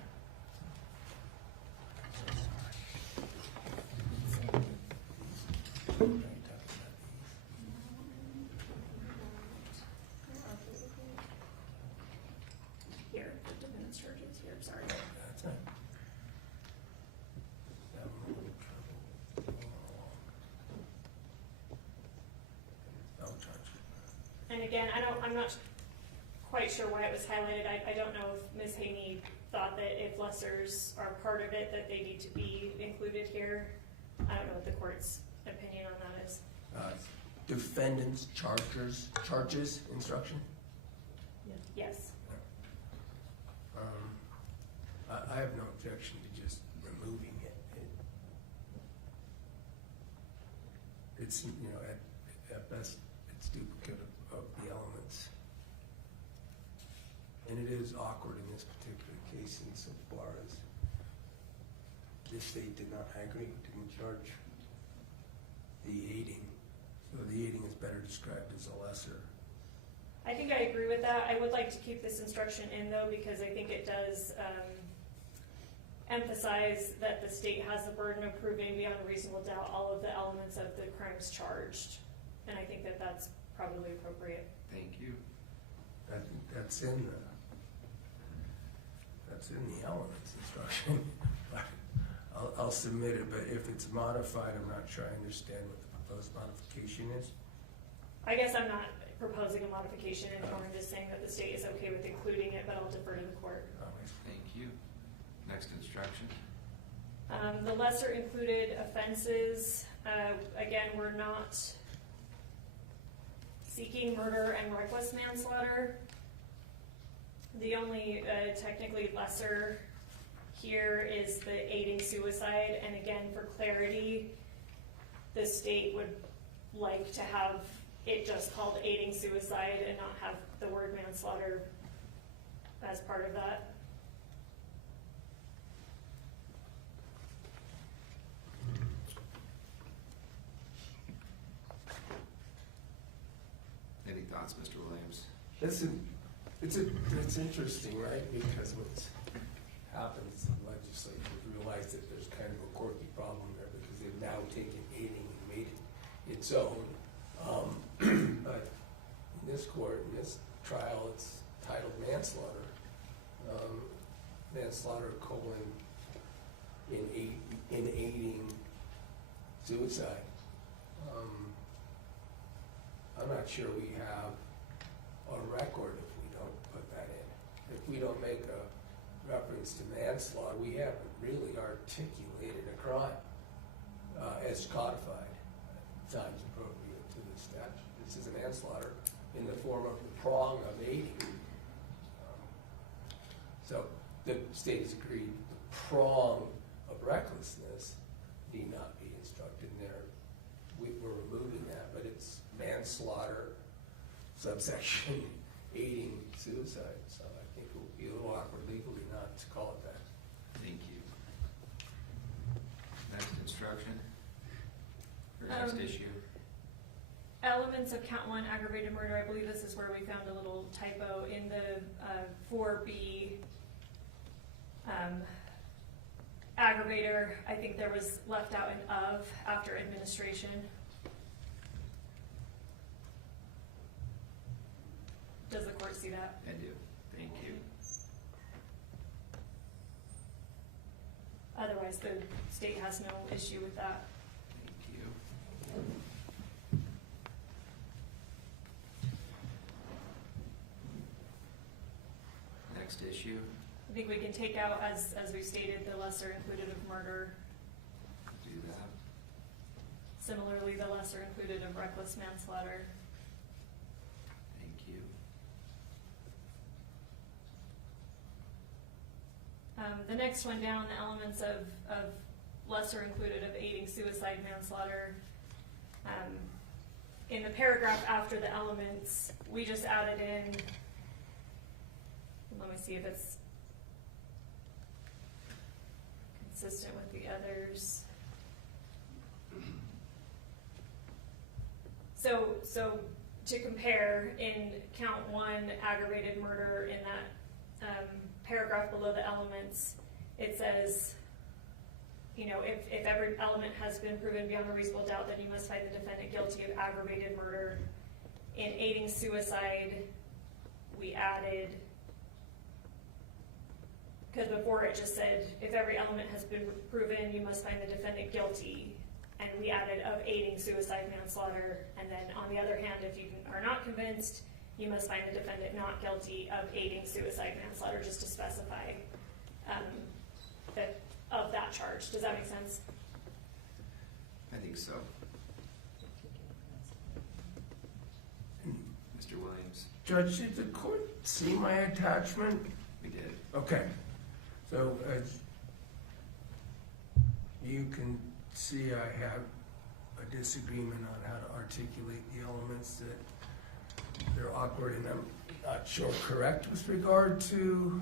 Here, the defendant's charges here, sorry. That's it. Having a little trouble going along. No charge. And again, I'm not quite sure why it was highlighted. I don't know if Ms. Haney thought that if lessers are part of it, that they need to be included here. I don't know what the court's opinion on that is. Defendant's charges instruction? Yes. I have no objection to just removing it. It's, you know, at best, it's duplicate of the elements. And it is awkward in this particular case insofar as this state did not agree, didn't charge the aiding. So the aiding is better described as a lesser. I think I agree with that. I would like to keep this instruction in though, because I think it does emphasize that the state has the burden of proving beyond a reasonable doubt all of the elements of the crimes charged. And I think that that's probably appropriate. Thank you. I think that's in the elements instruction. I'll submit it, but if it's modified, I'm not sure I understand what the proposed modification is. I guess I'm not proposing a modification anymore. I'm just saying that the state is okay with including it, but I'll defer to the court. Thank you. Next instruction. The lesser included offenses, again, we're not seeking murder and reckless manslaughter. The only technically lesser here is the aiding suicide, and again, for clarity, the state would like to have it just called aiding suicide and not have the word manslaughter as part of that. Any thoughts, Mr. Williams? Listen, it's interesting, right? Because what happens, the legislature realize that there's kind of a quirky problem there because they've now taken aiding and made it its own. But in this court, in this trial, it's titled manslaughter. Manslaughter : in aiding suicide. I'm not sure we have a record if we don't put that in. If we don't make a reference to manslaughter, we haven't really articulated a crime as codified. Times appropriate to the statute. This is a manslaughter in the form of the prong of aiding. So the state has agreed the prong of recklessness need not be instructed in there. We're removing that, but it's manslaughter, subsection aiding suicide. So I think it would be a little awkward legally not to call it that. Thank you. Next, instruction. Or next issue. Elements of count 1 aggravated murder, I believe this is where we found a little typo in the 4B aggravator. I think there was left out an of after administration. Does the court see that? I do. Thank you. Otherwise, the state has no issue with that. Thank you. Next issue. I think we can take out, as we stated, the lesser included of murder. Do that. Similarly, the lesser included of reckless manslaughter. Thank you. The next one down, the elements of lesser included of aiding suicide manslaughter. In the paragraph after the elements, we just added in, let me see if it's consistent with the others. So to compare, in count 1 aggravated murder, in that paragraph below the elements, it says, you know, if every element has been proven beyond a reasonable doubt, then you must find the defendant guilty of aggravated murder. In aiding suicide, we added, because before it just said, if every element has been proven, you must find the defendant guilty. And we added of aiding suicide manslaughter. And then on the other hand, if you are not convinced, you must find the defendant not guilty of aiding suicide manslaughter, just to specify of that charge. Does that make sense? I think so. Mr. Williams? Judge, did the court see my attachment? We did. Okay. So as you can see, I have a disagreement on how to articulate the elements, that they're awkward and I'm not sure correct with regard to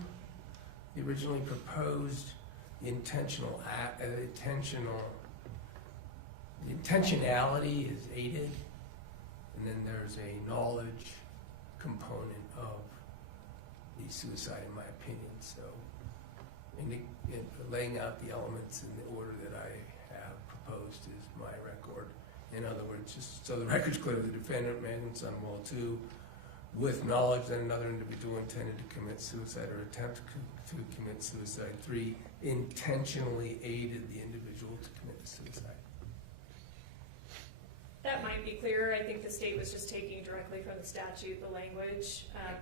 the originally proposed the intentionality is aided, and then there's a knowledge component of the suicide, in my opinion. So in laying out the elements in the order that I have proposed is my record. In other words, just so the record's clear, the defendant, Meggan Sundwall, 2, with knowledge that another individual intended to commit suicide or attempt to commit suicide. 3, intentionally aided the individual to commit suicide. That might be clearer. I think the state was just taking directly from the statute, the language. I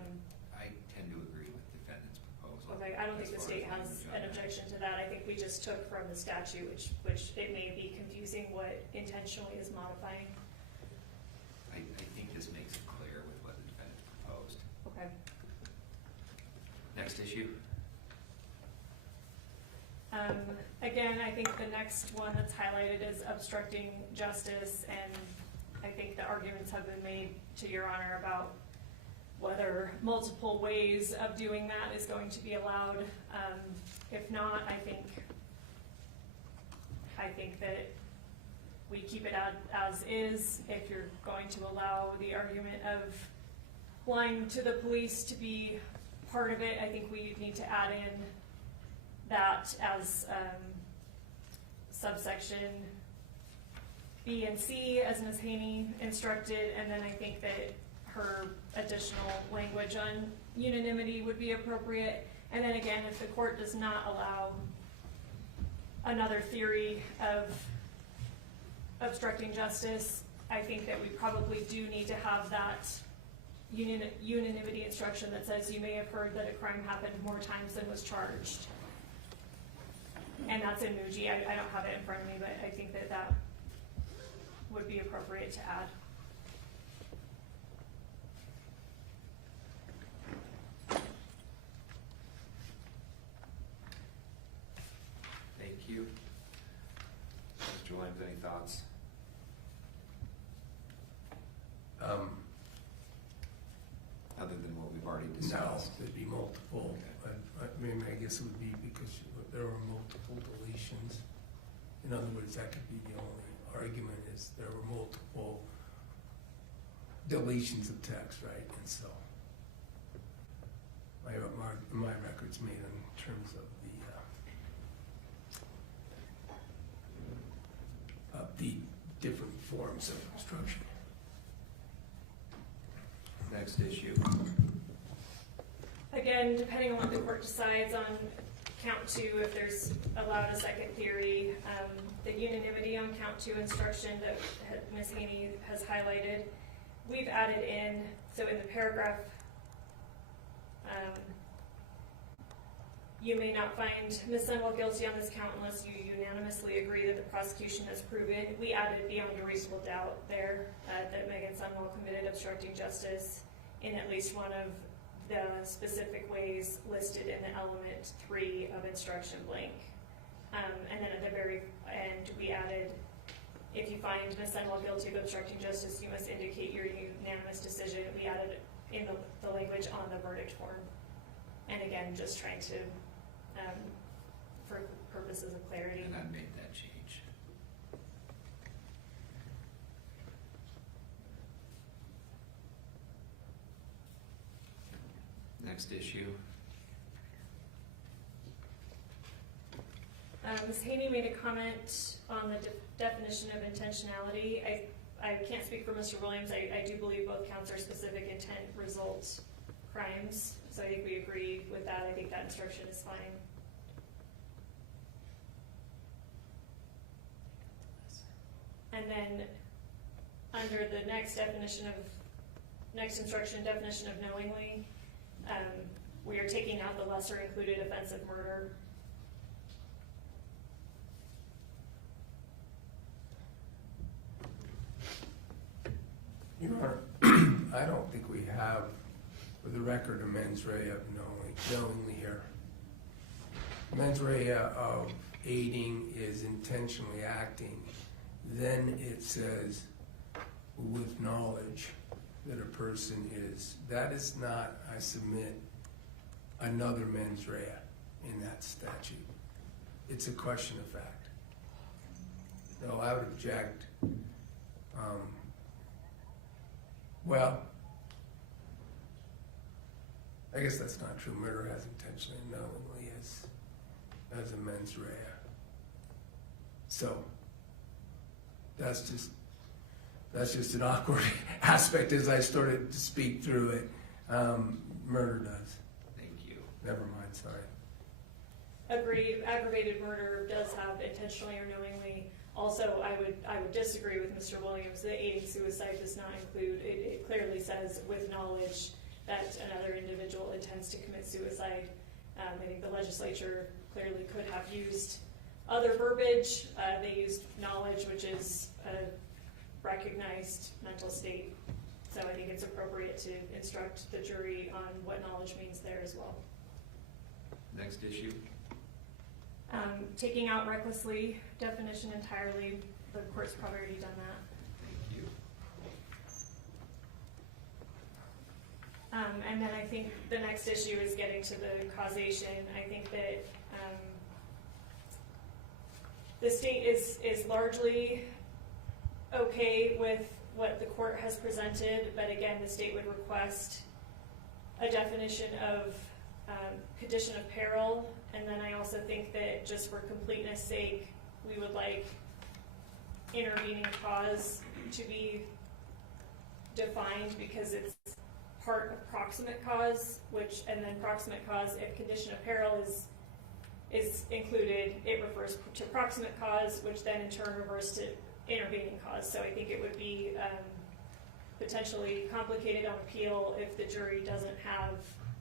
tend to agree with the defendant's proposal. Okay, I don't think the state has an objection to that. I think we just took from the statute, which it may be confusing what intentionally is modifying. I think this makes it clear. Okay. Next issue? Again, I think the next one that's highlighted is obstructing justice, and I think the arguments have been made to Your Honor about whether multiple ways of doing that is going to be allowed. If not, I think that we keep it as is. If you're going to allow the argument of lying to the police to be part of it, I think we need to add in that as subsection B and C, as Ms. Haney instructed, and then I think that her additional language on unanimity would be appropriate. And then again, if the court does not allow another theory of obstructing justice, I think that we probably do need to have that unanimity instruction that says you may have heard that a crime happened more times than was charged. And that's in Muji. I don't have it in front of me, but I think that that would be appropriate to add. Thank you. Mr. Williams, any thoughts? Other than what we've already No, discussed? there'd be multiple. I mean, I guess it would be because there are multiple deletions. In other words, that could be the only argument, is there were multiple deletions of text, right? And so my record's made in terms of the different forms of obstruction. Next issue. Again, depending on what the court decides on count 2, if there's allowed a second theory, the unanimity on count 2 instruction that Ms. Haney has highlighted, we've added in, so in the paragraph, you may not find Ms. Sundwall guilty on this count unless you unanimously agree that the prosecution has proven. We added beyond a reasonable doubt there that Meggan Sundwall committed obstructing justice in at least one of the specific ways listed in the element 3 of instruction blank. And then at the very end, we added, if you find Ms. Sundwall guilty of obstructing justice, you must indicate your unanimous decision. We added in the language on the verdict form. And again, just trying to, for purposes of clarity. And I made that change. Next issue. Ms. Haney made a comment on the definition of intentionality. I can't speak for Mr. Williams. I do believe both counts are specific intent result crimes. So I think we agree with that. I think that instruction is fine. And then under the next instruction, definition of knowingly, we are taking out the lesser included offense of murder. Your Honor, I don't think we have, for the record, a mens rea of knowingly here. Mens rea of aiding is intentionally acting. Then it says with knowledge that a person is. That is not, I submit, another mens rea in that statute. It's a question of fact. No, I would object. Well, I guess that's not true. Murder has intentionally and knowingly as a mens rea. So that's just an awkward aspect as I started to speak through it. Murder does. Thank you. Never mind, sorry. Agreed. Aggravated murder does have intentionally or knowingly. Also, I would disagree with Mr. Williams. The aiding suicide does not include. It clearly says with knowledge that another individual intends to commit suicide. I think the legislature clearly could have used other verbiage. They used knowledge, which is a recognized mental state So I think it's appropriate to instruct the jury on what knowledge means there as well. Next issue. Taking out recklessly definition entirely, the court's probably already done that. Thank you. And then I think the next issue is getting to the causation. I think that the state is largely okay with what the court has presented, but again, the state would request a definition of condition of peril, and then I also think that just for completeness sake, we would like intervening cause to be defined because it's part of proximate cause, and then proximate cause, if condition of peril is included, it refers to proximate cause, which then in turn refers to intervening cause. So I think it would be potentially complicated on appeal if the jury doesn't have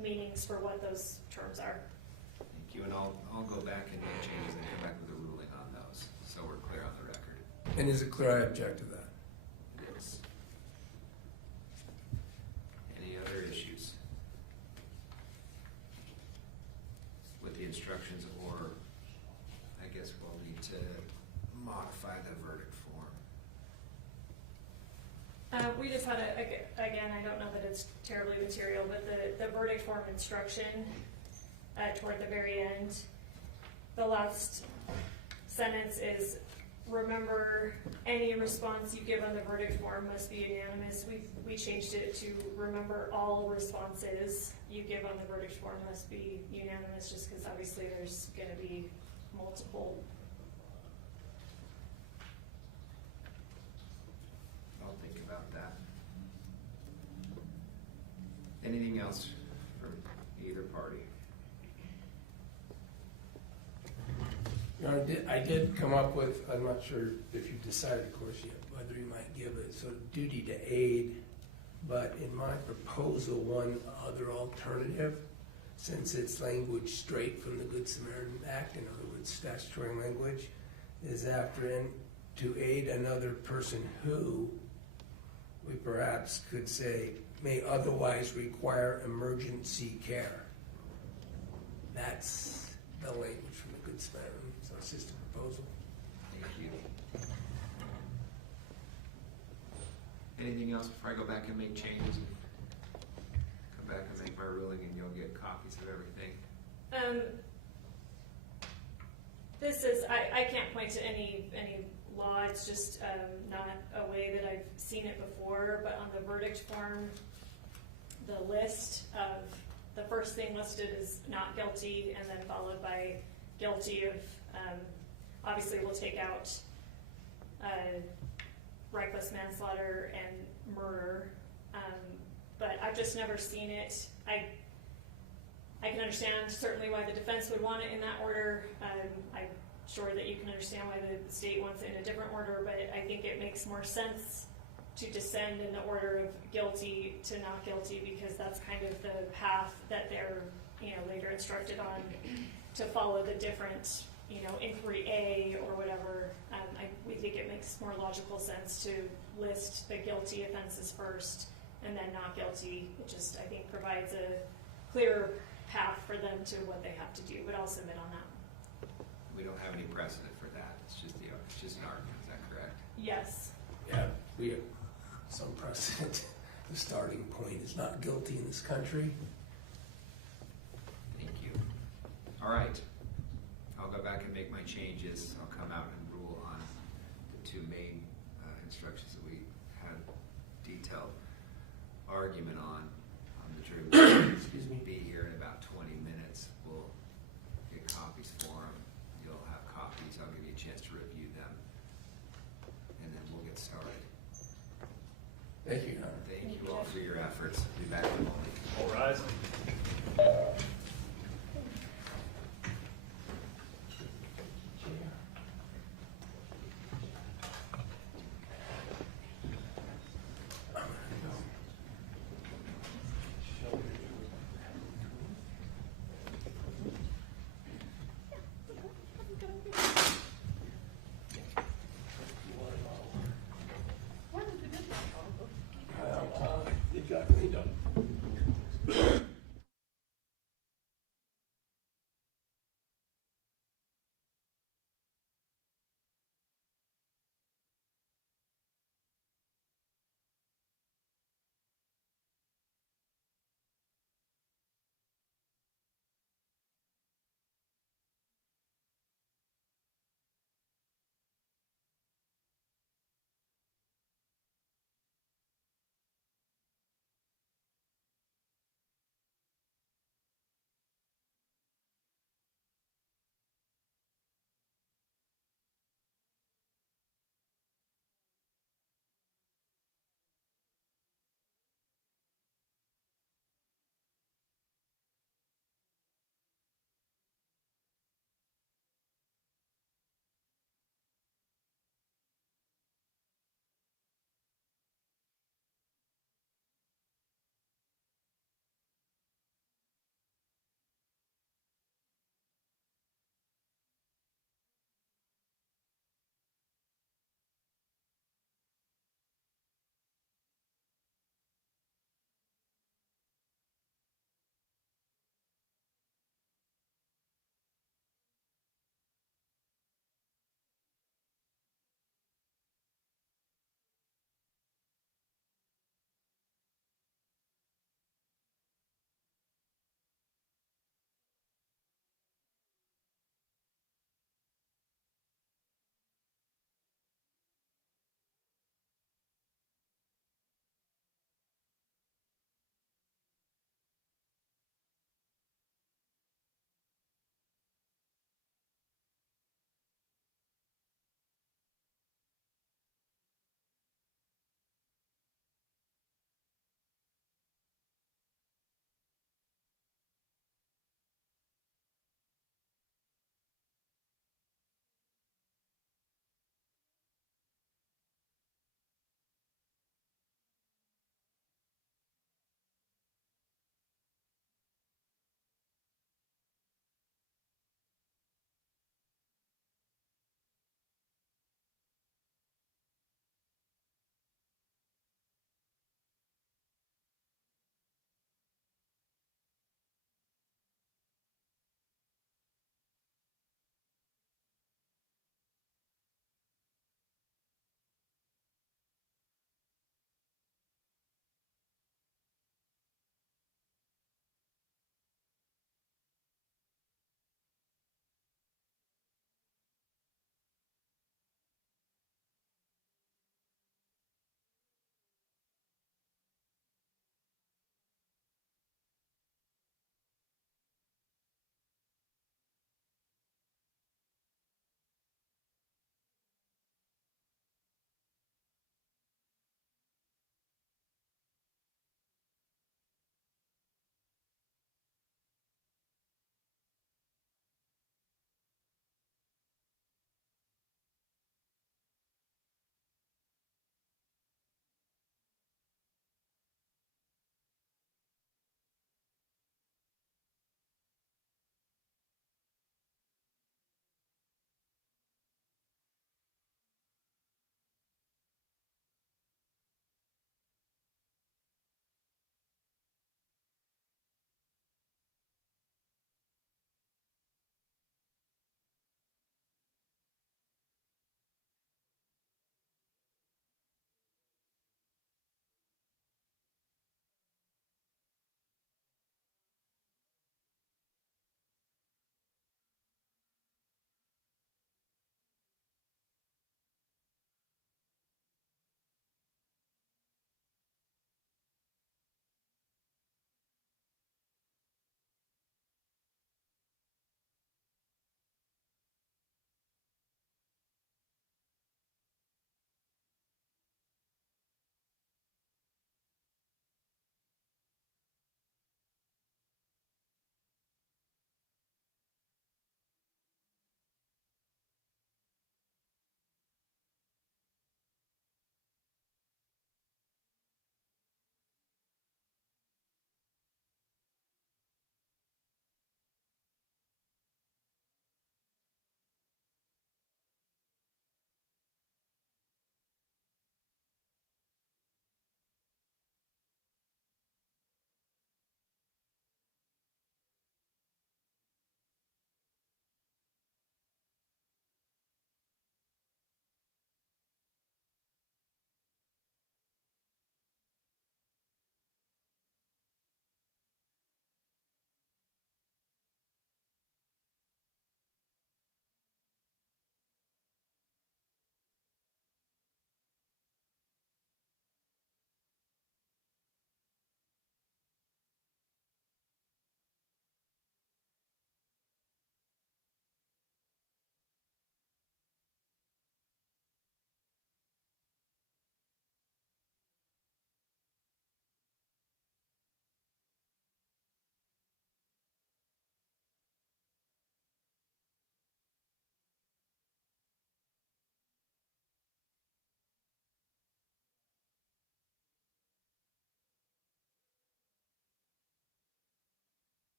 meanings for what those terms are. Thank you, and I'll go back and make changes and come back with a ruling on those, so we're clear on the record. And is it clear I object to that? It is. Any other issues with the instructions, or I guess we'll need to modify the verdict form? We just had again, I don't know that it's terribly material, but the verdict form instruction toward the very end, the last sentence is, remember, any response you give on the verdict form must be unanimous. We changed it to, remember, all responses you give on the verdict form must be unanimous, just because obviously there's going to be multiple. I'll think about that. Anything else from either party? I did come up with, I'm not sure if you've decided, of course, yet, whether you might give a sort of duty to aid, but in my proposal, one other alternative, since it's language straight from the Good Samaritan Act, in other words, statutory language, is after in to aid another person who, we perhaps could say, may otherwise require emergency care. That's the language from the Good Samaritan. So it's just a proposal. Thank you. Anything else before I go back and make changes? Come back and make my ruling, and you'll get copies of everything. This is, I can't point to any law, it's just not a way that I've seen it before, but on the verdict form, the list of, the first thing listed is not guilty, and then followed by guilty of, obviously we'll take out reckless manslaughter and murder, but I've just never seen it. I can understand certainly why the defense would want it in that order. I'm sure that you can understand why the state wants it in a different order, but I think it makes more sense to descend in the order of guilty to not guilty, because that's kind of the path that they're later instructed on to follow the different inquiry A or whatever. We think it makes more logical sense to list the guilty offenses first and then not guilty. It just, I think, provides a clearer path for them to what they have to do, but I'll submit on that. We don't have any precedent for that. It's just an argument. Is that correct? Yes. Yeah, we have some precedent. The starting point is not guilty in this country. Thank you. All right. I'll go back and make my changes. I'll come out and rule on the two main instructions that we had detailed argument on. The jury will be here in about 20 minutes. We'll get copies for them. You'll have copies. I'll give you a chance to review them, and then we'll get started. Thank you, Your Honor. Thank you all for your efforts. I'll be back in a moment. All rise.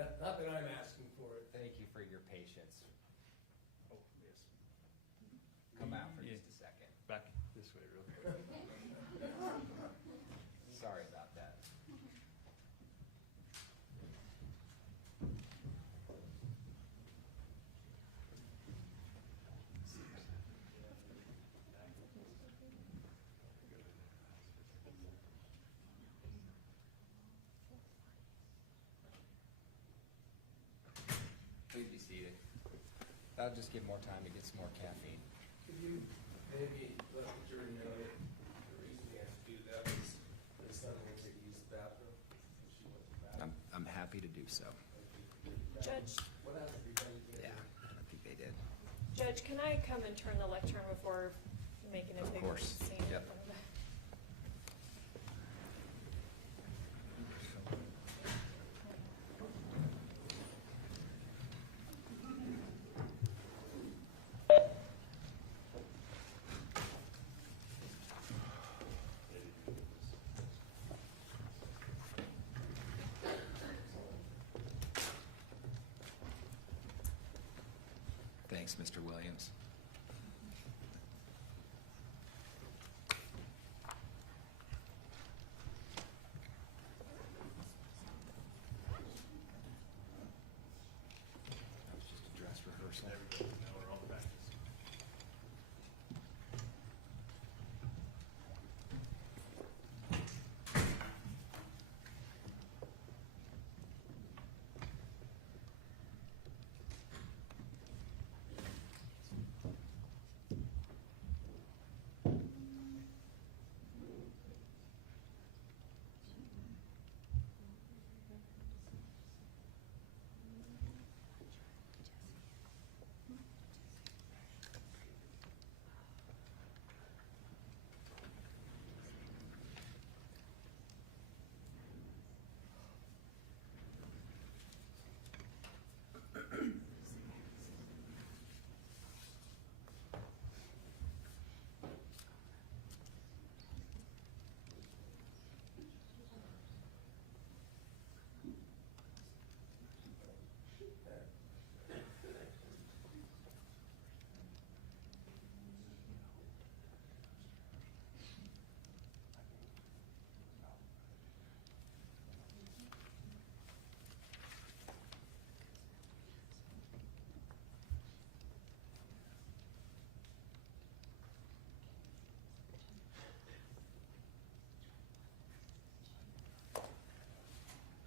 Not that I'm asking for it. Thank you for your patience. Oh, yes. Come out for just a second. Back this way real quick. Sorry about that. Please be seated. That'll just give more time to get some more caffeine. Could you maybe let the jury know that the reason we have to do that is the son wants to use the bathroom? And she went to the bathroom. I'm happy to do so. Judge, What has to be done to get Yeah, I don't think they did. Judge, can I come and turn the lectern before making a Of big course. scene? Yep. Thanks, Mr. Williams. That was just a dress rehearsal. There we go. Now we're on practice.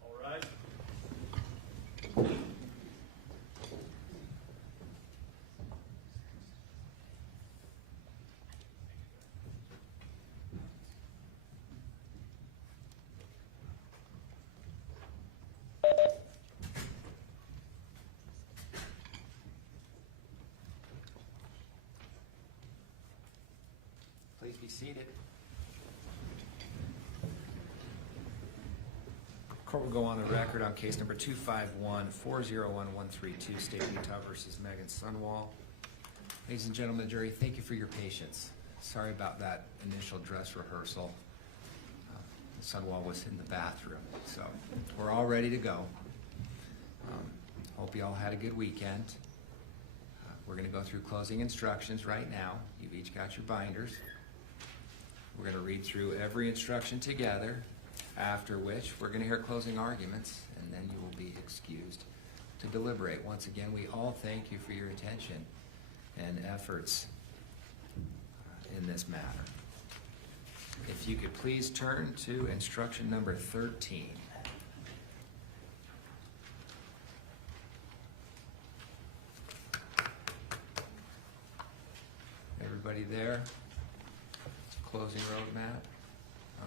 All right. Please be seated. Court will go on the record on case number 251-401-132, State of Utah versus Meggan Sundwall. Ladies and gentlemen of the jury, thank you for your patience. Sorry about that initial dress rehearsal. Sundwall was in the bathroom, so we're all ready to go. Hope you all had a good weekend. We're going to go through closing instructions right now. You've each got your binders. We're going to read through every instruction together, after which we're going to hear closing arguments, and then you will be excused to deliberate. Once again, we all thank you for your attention and efforts in this matter. If you could please turn to instruction number 13. Everybody there? Closing roadmap.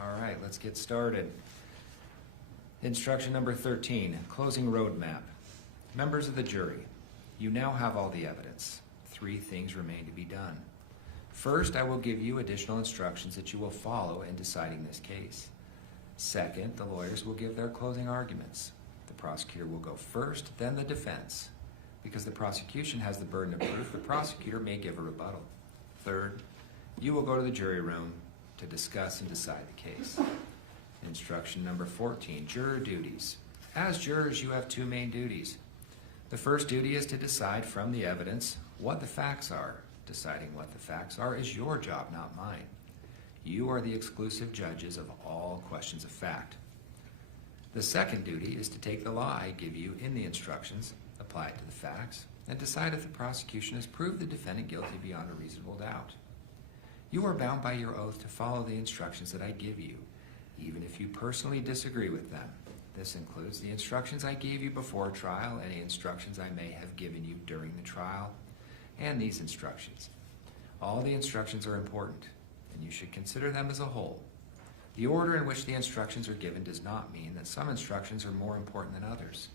All right, let's get started. Instruction number 13, closing roadmap. Members of the jury, you now have all the evidence. 3 things remain to be done. First, I will give you additional instructions that you will follow in deciding this case. Second, the lawyers will give their closing arguments. The prosecutor will go first, then the defense. Because the prosecution has the burden of proof, the prosecutor may give a rebuttal. Third, you will go to the jury room to discuss and decide the case. Instruction number 14, juror duties. As jurors, you have two main duties. The first duty is to decide from the evidence what the facts are. Deciding what the facts are is your job, not mine. You are the exclusive judges of all questions of fact. The second duty is to take the law I give you in the instructions, apply it to the facts, and decide if the prosecution has proved the defendant guilty beyond a reasonable doubt. You are bound by your oath to follow the instructions that I give you, even if you personally disagree with them. This includes the instructions I gave you before trial, any instructions I may have given you during the trial, and these instructions. All the instructions are important, and you should consider them as a whole. The order in which the instructions are given does not mean that some instructions are more important than others.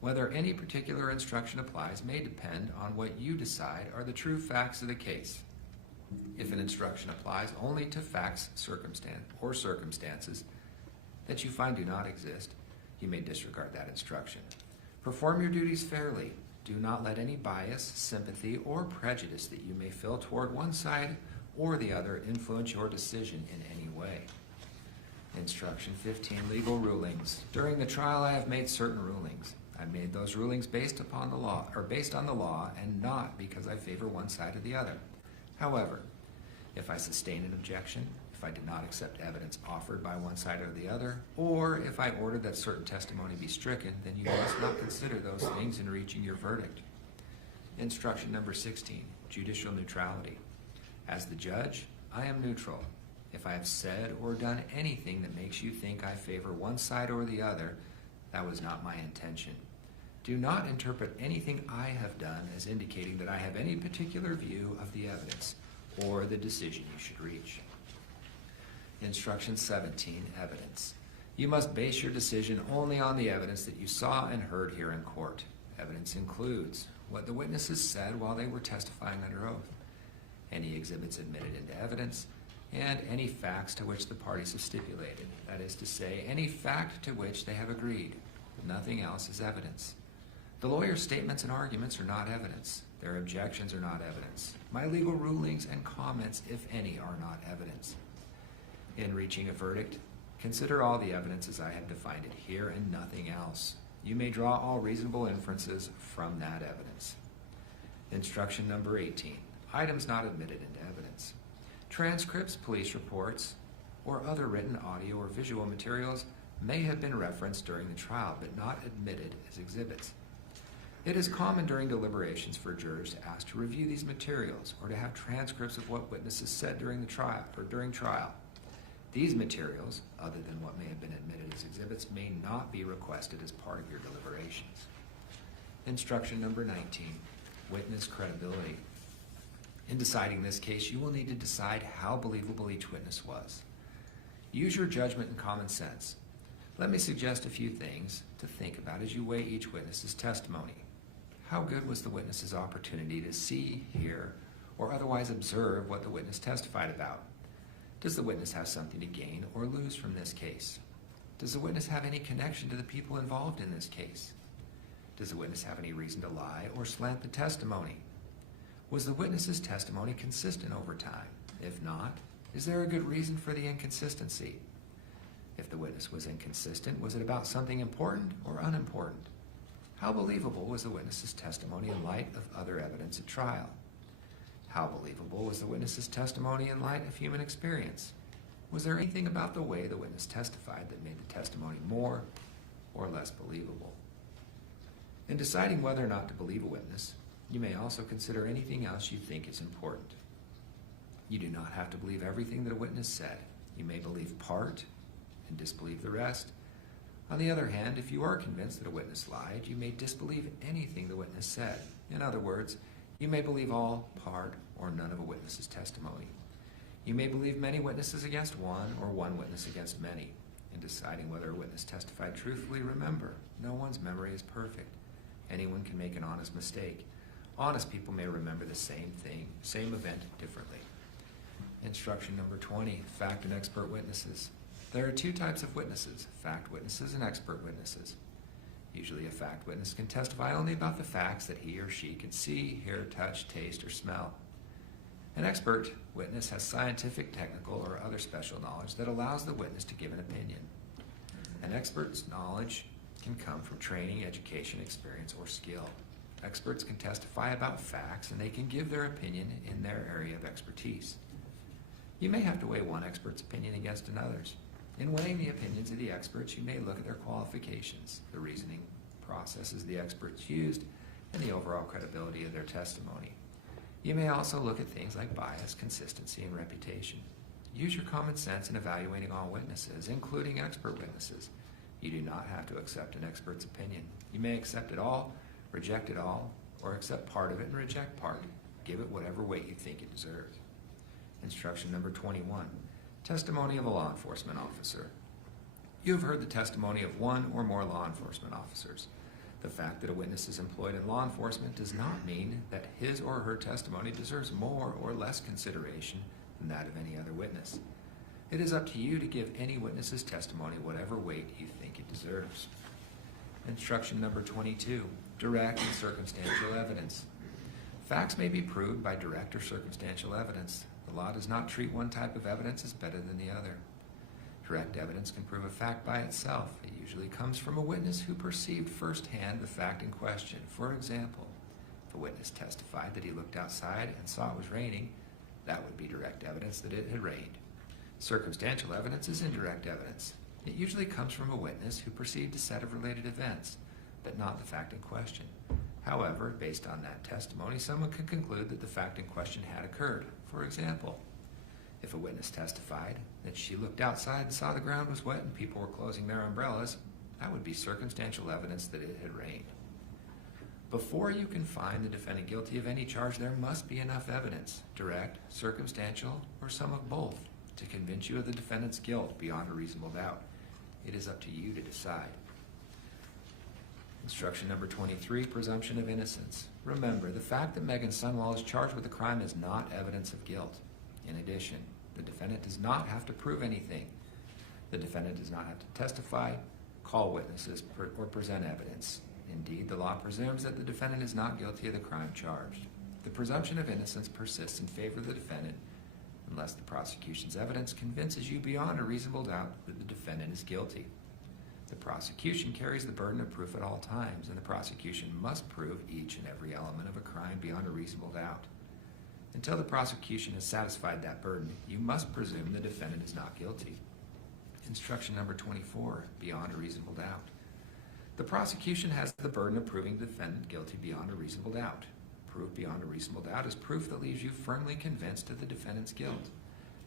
Whether any particular instruction applies may depend on what you decide are the true facts of the case. If an instruction applies only to facts, circumstances that you find do not exist, you may disregard that instruction. Perform your duties fairly. Do not let any bias, sympathy, or prejudice that you may feel toward one side or the other influence your decision in any way. Instruction 15, legal rulings. During the trial, I have made certain rulings. I made those rulings based on the law and not because I favor one side or the other. However, if I sustain an objection, if I did not accept evidence offered by one side or the other, or if I ordered that certain testimony be stricken, then you must not consider those things in reaching your verdict. Instruction number 16, judicial neutrality. As the judge, I am neutral. If I have said or done anything that makes you think I favor one side or the other, that was not my intention. Do not interpret anything I have done as indicating that I have any particular view of the evidence or the decision you should reach. Instruction 17, evidence. You must base your decision only on the evidence that you saw and heard here in court. Evidence includes what the witnesses said while they were testifying under oath, any exhibits admitted into evidence, and any facts to which the parties have stipulated. That is to say, any fact to which they have agreed. Nothing else is evidence. The lawyer's statements and arguments are not evidence. Their objections are not evidence. My legal rulings and comments, if any, are not evidence. In reaching a verdict, consider all the evidence as I have defined it here and nothing else. You may draw all reasonable inferences from that evidence. Instruction number 18, items not admitted into evidence. Transcripts, police reports, or other written audio or visual materials may have been referenced during the trial, but not admitted as exhibits. It is common during deliberations for jurors to ask to review these materials or to have transcripts of what witnesses said during the trial or during trial. These materials, other than what may have been admitted as exhibits, may not be requested as part of your deliberations. Instruction number 19, witness credibility. In deciding this case, you will need to decide how believable each witness was. Use your judgment and common sense. Let me suggest a few things to think about as you weigh each witness's testimony. How good was the witness's opportunity to see, hear, or otherwise observe what the witness testified about? Does the witness have something to gain or lose from this case? Does the witness have any connection to the people involved in this case? Does the witness have any reason to lie or slant the testimony? Was the witness's testimony consistent over time? If not, is there a good reason for the inconsistency? If the witness was inconsistent, was it about something important or unimportant? How believable was the witness's testimony in light of other evidence at trial? How believable was the witness's testimony in light of human experience? Was there anything about the way the witness testified that made the testimony more or less believable? In deciding whether or not to believe a witness, you may also consider anything else you think is important. You do not have to believe everything that a witness said. You may believe part and disbelieve the rest. On the other hand, if you are convinced that a witness lied, you may disbelieve anything the witness said. In other words, you may believe all, part, or none of a witness's testimony. You may believe many witnesses against one or one witness against many. In deciding whether a witness testified truthfully, remember, no one's memory is perfect. Anyone can make an honest mistake. Honest people may remember the same thing, same event differently. Instruction number 20, fact and expert witnesses. There are two types of witnesses, fact witnesses and expert witnesses. Usually a fact witness can testify only about the facts that he or she can see, hear, touch, taste, or smell. An expert witness has scientific, technical, or other special knowledge that allows the witness to give an opinion. An expert's knowledge can come from training, education, experience, or skill. Experts can testify about facts, and they can give their opinion in their area of expertise. You may have to weigh one expert's opinion against another's. In weighing the opinions of the experts, you may look at their qualifications, the reasoning processes the experts used, and the overall credibility of their testimony. You may also look at things like bias, consistency, and reputation. Use your common sense in evaluating all witnesses, including expert witnesses. You do not have to accept an expert's opinion. You may accept it all, reject it all, or accept part of it and reject part. Give it whatever weight you think it deserves. Instruction number 21, testimony of a law enforcement officer. You have heard the testimony of one or more law enforcement officers. The fact that a witness is employed in law enforcement does not mean that his or her testimony deserves more or less consideration than that of any other witness. It is up to you to give any witness's testimony whatever weight you think it deserves. Instruction number 22, direct and circumstantial evidence. Facts may be proved by direct or circumstantial evidence. The law does not treat one type of evidence as better than the other. Direct evidence can prove a fact by itself. It usually comes from a witness who perceived firsthand the fact in question. For example, if a witness testified that he looked outside and saw it was raining, that would be direct evidence that it had rained. Circumstantial evidence is indirect evidence. It usually comes from a witness who perceived a set of related events, but not the fact in question. However, based on that testimony, someone could conclude that the fact in question had occurred. For example, if a witness testified that she looked outside and saw the ground was wet and people were closing their umbrellas, that would be circumstantial evidence that it had rained. Before you can find the defendant guilty of any charge, there must be enough evidence, direct, circumstantial, or some of both, to convince you of the defendant's guilt beyond a reasonable doubt. It is up to you to decide. Instruction number 23, presumption of innocence. Remember, the fact that Meggan Sundwall is charged with a crime is not evidence of guilt. In addition, the defendant does not have to prove anything. The defendant does not have to testify, call witnesses, or present evidence. Indeed, the law presumes that the defendant is not guilty of the crime charged. The presumption of innocence persists in favor of the defendant unless the prosecution's evidence convinces you beyond a reasonable doubt that the defendant is guilty. The prosecution carries the burden of proof at all times, and the prosecution must prove each and every element of a crime beyond a reasonable doubt. Until the prosecution has satisfied that burden, you must presume the defendant is not guilty. Instruction number 24, beyond a reasonable doubt. The prosecution has the burden of proving the defendant guilty beyond a reasonable doubt. Proof beyond a reasonable doubt is proof that leaves you firmly convinced of the defendant's guilt.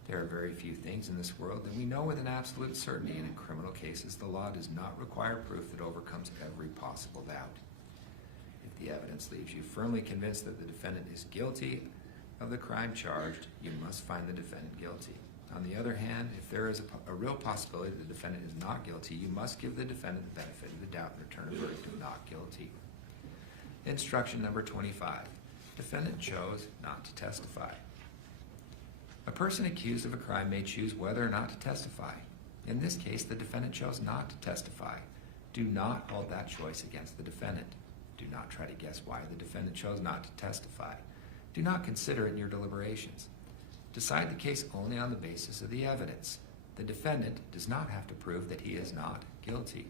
There are very few things in this world that we know with an absolute certainty, and in criminal cases, the law does not require proof that overcomes every possible doubt. If the evidence leaves you firmly convinced that the defendant is guilty of the crime charged, you must find the defendant guilty. On the other hand, if there is a real possibility the defendant is not guilty, you must give the defendant the benefit of the doubt and return a verdict of not guilty. Instruction number 25. Defendant chose not to testify. A person accused of a crime may choose whether or not to testify. In this case, the defendant chose not to testify. Do not hold that choice against the defendant. Do not try to guess why the defendant chose not to testify. Do not consider it in your deliberations. Decide the case only on the basis of the evidence. The defendant does not have to prove that he is not guilty.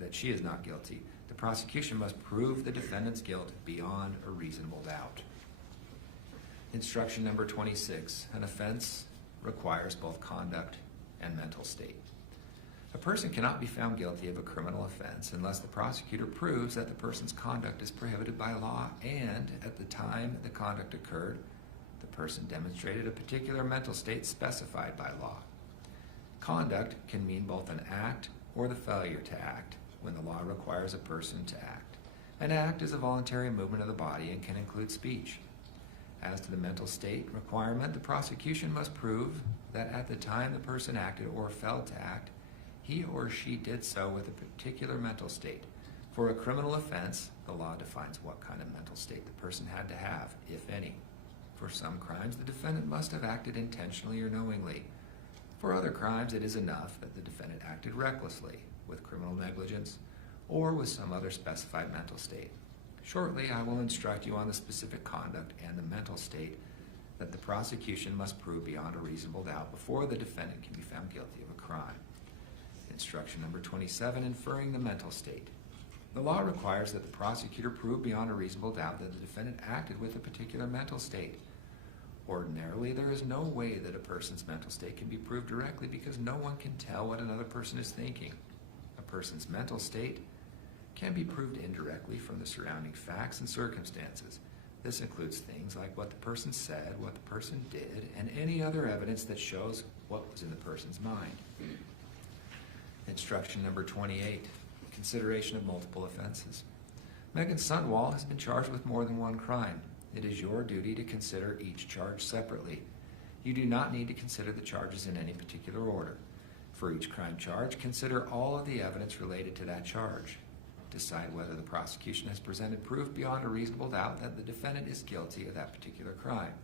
That she is not guilty. The prosecution must prove the defendant's guilt beyond a reasonable doubt. Instruction number 26. An offense requires both conduct and mental state. A person cannot be found guilty of a criminal offense unless the prosecutor proves that the person's conduct is prohibited by law and, at the time the conduct occurred, the person demonstrated a particular mental state specified by law. Conduct can mean both an act or the failure to act when the law requires a person to act. An act is a voluntary movement of the body and can include speech. As to the mental state requirement, the prosecution must prove that at the time the person acted or failed to act, he or she did so with a particular mental state. For a criminal offense, the law defines what kind of mental state the person had to have, if any. For some crimes, the defendant must have acted intentionally or knowingly. For other crimes, it is enough that the defendant acted recklessly, with criminal negligence, or with some other specified mental state. Shortly, I will instruct you on the specific conduct and the mental state that the prosecution must prove beyond a reasonable doubt before the defendant can be found guilty of a crime. Instruction number 27, inferring the mental state. The law requires that the prosecutor prove beyond a reasonable doubt that the defendant acted with a particular mental state. Ordinarily, there is no way that a person's mental state can be proved directly because no one can tell what another person is thinking. A person's mental state can be proved indirectly from the surrounding facts and circumstances. This includes things like what the person said, what the person did, and any other evidence that shows what was in the person's mind. Instruction number 28, consideration of multiple offenses. Meggan Sundwall has been charged with more than one crime. It is your duty to consider each charge separately. You do not need to consider the charges in any particular order. For each crime charge, consider all of the evidence related to that charge. Decide whether the prosecution has presented proof beyond a reasonable doubt that the defendant is guilty of that particular crime.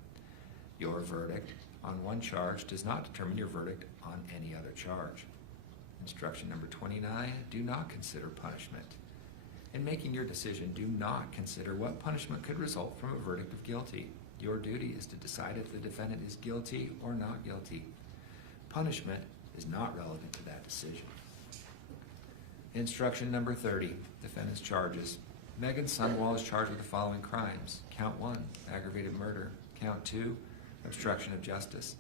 Your verdict on one charge does not determine your verdict on any other charge. Instruction number 29, do not consider punishment. In making your decision, do not consider what punishment could result from a verdict of guilty. Your duty is to decide if the defendant is guilty or not guilty. Punishment is not relevant to that decision. Instruction number 30, defendant's charges. Meggan Sundwall is charged with the following crimes. Count 1, aggravated murder. Count 2, obstruction of justice.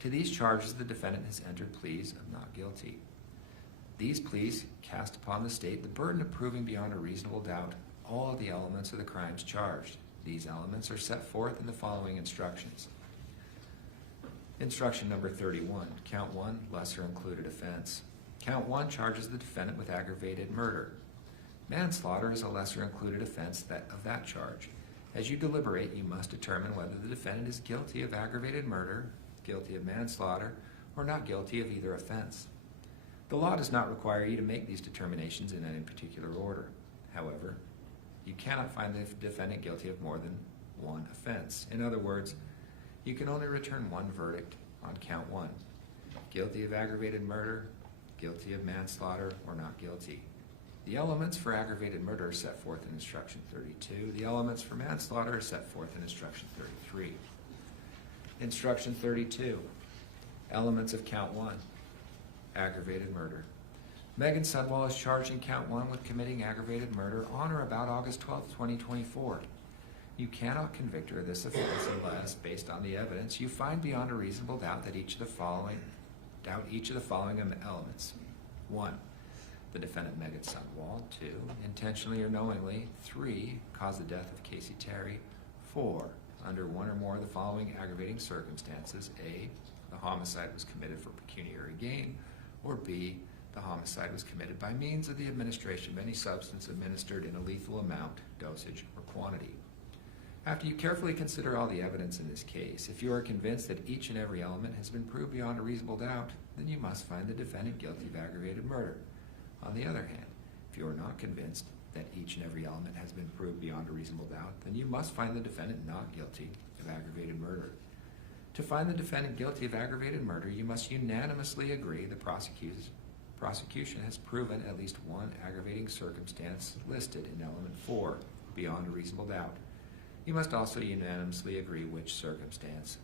To these charges, the defendant has entered pleas of not guilty. These pleas cast upon the state the burden of proving beyond a reasonable doubt all of the elements of the crimes charged. These elements are set forth in the following instructions. Instruction number 31, count 1, lesser included offense. Count 1 charges the defendant with aggravated murder. Manslaughter is a lesser included offense of that charge. As you deliberate, you must determine whether the defendant is guilty of aggravated murder, guilty of manslaughter, or not guilty of either offense. The law does not require you to make these determinations in any particular order. However, you cannot find the defendant guilty of more than one offense. In other words, you can only return one verdict on count 1. Guilty of aggravated murder, guilty of manslaughter, or not guilty. The elements for aggravated murder are set forth in Instruction 32. The elements for manslaughter are set forth in Instruction 33. Instruction 32, elements of count 1. Aggravated murder. Meggan Sundwall is charged in count 1 with committing aggravated murder on or about August 12, 2024. You cannot convict her of this offense unless, based on the evidence, you find beyond a reasonable doubt that each of the following elements. 1, the defendant Meggan Sundwall. 2, intentionally or knowingly. 3, cause the death of Kacee Terry. 4, under one or more of the following aggravating circumstances. A, the homicide was committed for pecuniary gain. Or B, the homicide was committed by means of the administration of any substance administered in a lethal amount, dosage, or quantity. After you carefully consider all the evidence in this case, if you are convinced that each and every element has been proved beyond a reasonable doubt, then you must find the defendant guilty of aggravated murder. On the other hand, if you are not convinced that each and every element has been proved beyond a reasonable doubt, then you must find the defendant not guilty of aggravated murder. To find the defendant guilty of aggravated murder, you must unanimously agree the prosecution has proven at least one aggravating circumstance listed in element 4 beyond a reasonable doubt. You must also unanimously agree which circumstance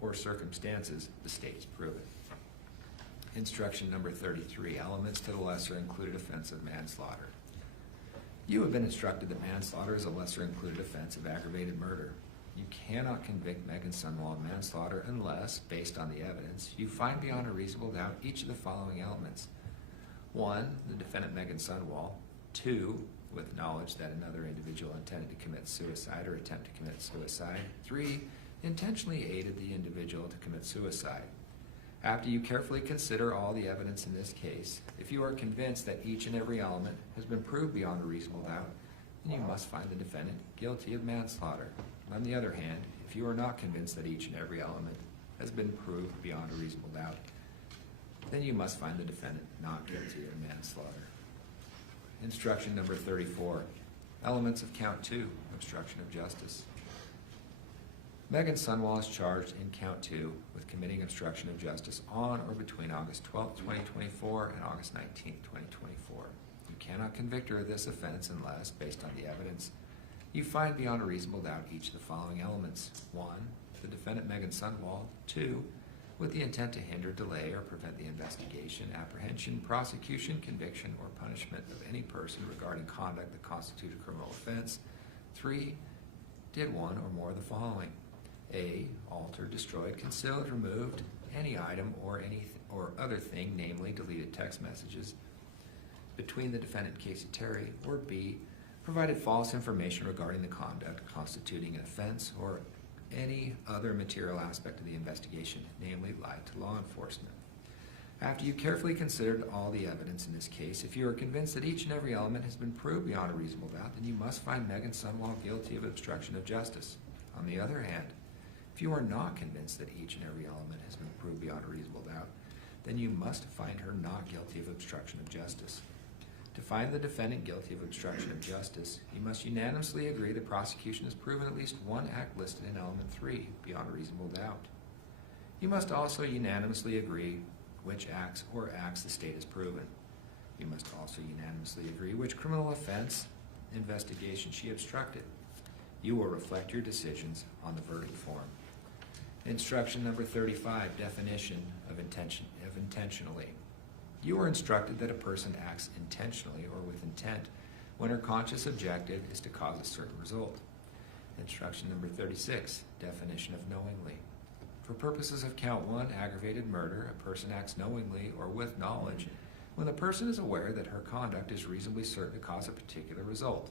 or circumstances the state has proven. Instruction number 33, elements to the lesser included offense of manslaughter. You have been instructed that manslaughter is a lesser included offense of aggravated murder. You cannot convict Meggan Sundwall of manslaughter unless, based on the evidence, you find beyond a reasonable doubt each of the following elements. 1, the defendant Meggan Sundwall. 2, with knowledge that another individual intended to commit suicide or attempt to commit suicide. 3, intentionally aided the individual to commit suicide. After you carefully consider all the evidence in this case, if you are convinced that each and every element has been proved beyond a reasonable doubt, then you must find the defendant guilty of manslaughter. On the other hand, if you are not convinced that each and every element has been proved beyond a reasonable doubt, then you must find the defendant not guilty of manslaughter. Instruction number 34, elements of count 2, obstruction of justice. Meggan Sundwall is charged in count 2 with committing obstruction of justice on or between August 12, 2024 and August 19, 2024. You cannot convict her of this offense unless, based on the evidence, you find beyond a reasonable doubt each of the following elements. 1, the defendant Meggan Sundwall. 2, with the intent to hinder, delay, or prevent the investigation, apprehension, prosecution, conviction, or punishment of any person regarding conduct that constitutes a criminal offense. 3, did one or more of the following: A, altered, destroyed, concealed, removed any item or other thing, namely deleted text messages, between the defendant and Kacee Terry, or B, provided false information regarding the conduct constituting an offense or any other material aspect of the investigation, namely lied to law enforcement. After you carefully considered all the evidence in this case, if you are convinced that each and every element has been proved beyond a reasonable doubt, then you must find Meggan Sundwall guilty of obstruction of justice. On the other hand, if you are not convinced that each and every element has been proved beyond a reasonable doubt, then you must find her not guilty of obstruction of justice. To find the defendant guilty of obstruction of justice, you must unanimously agree the prosecution has proven at least one act listed in element 3 beyond a reasonable doubt. You must also unanimously agree which acts or acts the state has proven. You must also unanimously agree which criminal offense investigation she obstructed. You will reflect your decisions on the verdict form. Instruction number 35, definition of intentionally. You are instructed that a person acts intentionally or with intent when her conscious objective is to cause a certain result. Instruction number 36, definition of knowingly. For purposes of count 1, aggravated murder, a person acts knowingly or with knowledge when the person is aware that her conduct is reasonably certain to cause a particular result.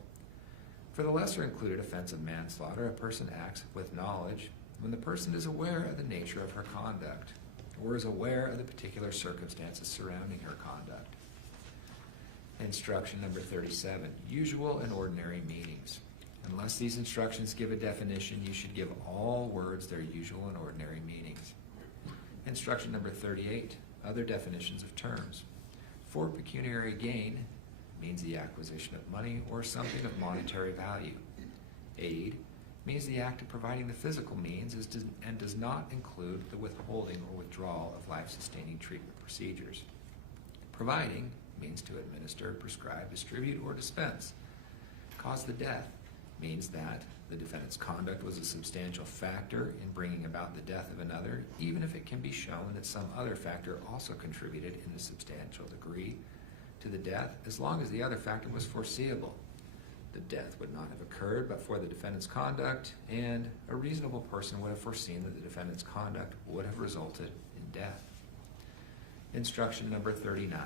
For the lesser included offense of manslaughter, a person acts with knowledge when the person is aware of the nature of her conduct or is aware of the particular circumstances surrounding her conduct. Instruction number 37, usual and ordinary meanings. Unless these instructions give a definition, you should give all words their usual and ordinary meanings. Instruction number 38, other definitions of terms. For pecuniary gain means the acquisition of money or something of monetary value. Aid means the act of providing the physical means and does not include the withholding or withdrawal of life-sustaining treatment procedures. Providing means to administer, prescribe, distribute, or dispense. Cause the death means that the defendant's conduct was a substantial factor in bringing about the death of another, even if it can be shown that some other factor also contributed in a substantial degree to the death, as long as the other factor was foreseeable. The death would not have occurred but for the defendant's conduct, and a reasonable person would have foreseen that the defendant's conduct would have resulted in death. Instruction number 39,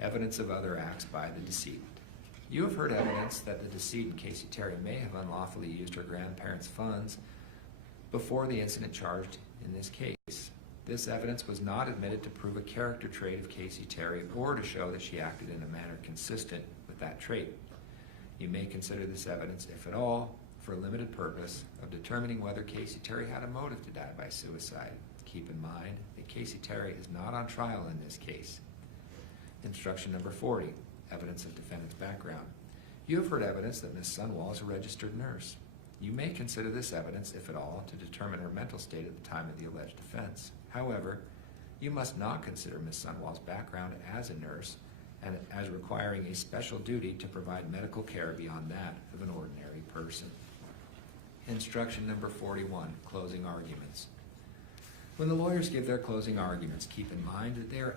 evidence of other acts by the decedent. You have heard evidence that the decedent, Kacee Terry, may have unlawfully used her grandparents' funds before the incident charged in this case. This evidence was not admitted to prove a character trait of Kacee Terry or to show that she acted in a manner consistent with that trait. You may consider this evidence, if at all, for a limited purpose of determining whether Kacee Terry had a motive to die by suicide. Keep in mind that Kacee Terry is not on trial in this case. Instruction number 40, evidence of defendant's background. You have heard evidence that Ms. Sundwall is a registered nurse. You may consider this evidence, if at all, to determine her mental state at the time of the alleged offense. However, you must not consider Ms. Sundwall's background as a nurse and as requiring a special duty to provide medical care beyond that of an ordinary person. Instruction number 41, closing arguments. When the lawyers give their closing arguments, keep in mind that they are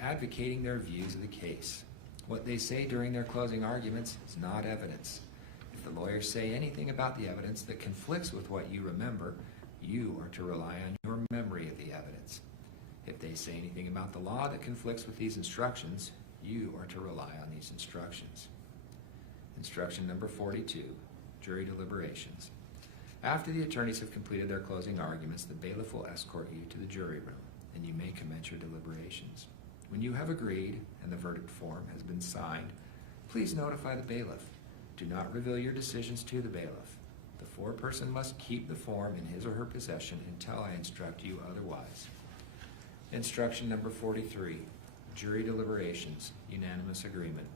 advocating their views of the case. What they say during their closing arguments is not evidence. If the lawyers say anything about the evidence that conflicts with what you remember, you are to rely on your memory of the evidence. If they say anything about the law that conflicts with these instructions, you are to rely on these instructions. Instruction number 42, jury deliberations. After the attorneys have completed their closing arguments, the bailiff will escort you to the jury room, and you may commence your deliberations. When you have agreed and the verdict form has been signed, please notify the bailiff. Do not reveal your decisions to the bailiff. The foreperson must keep the form in his or her possession until I instruct you otherwise. Instruction number 43, jury deliberations, unanimous agreement.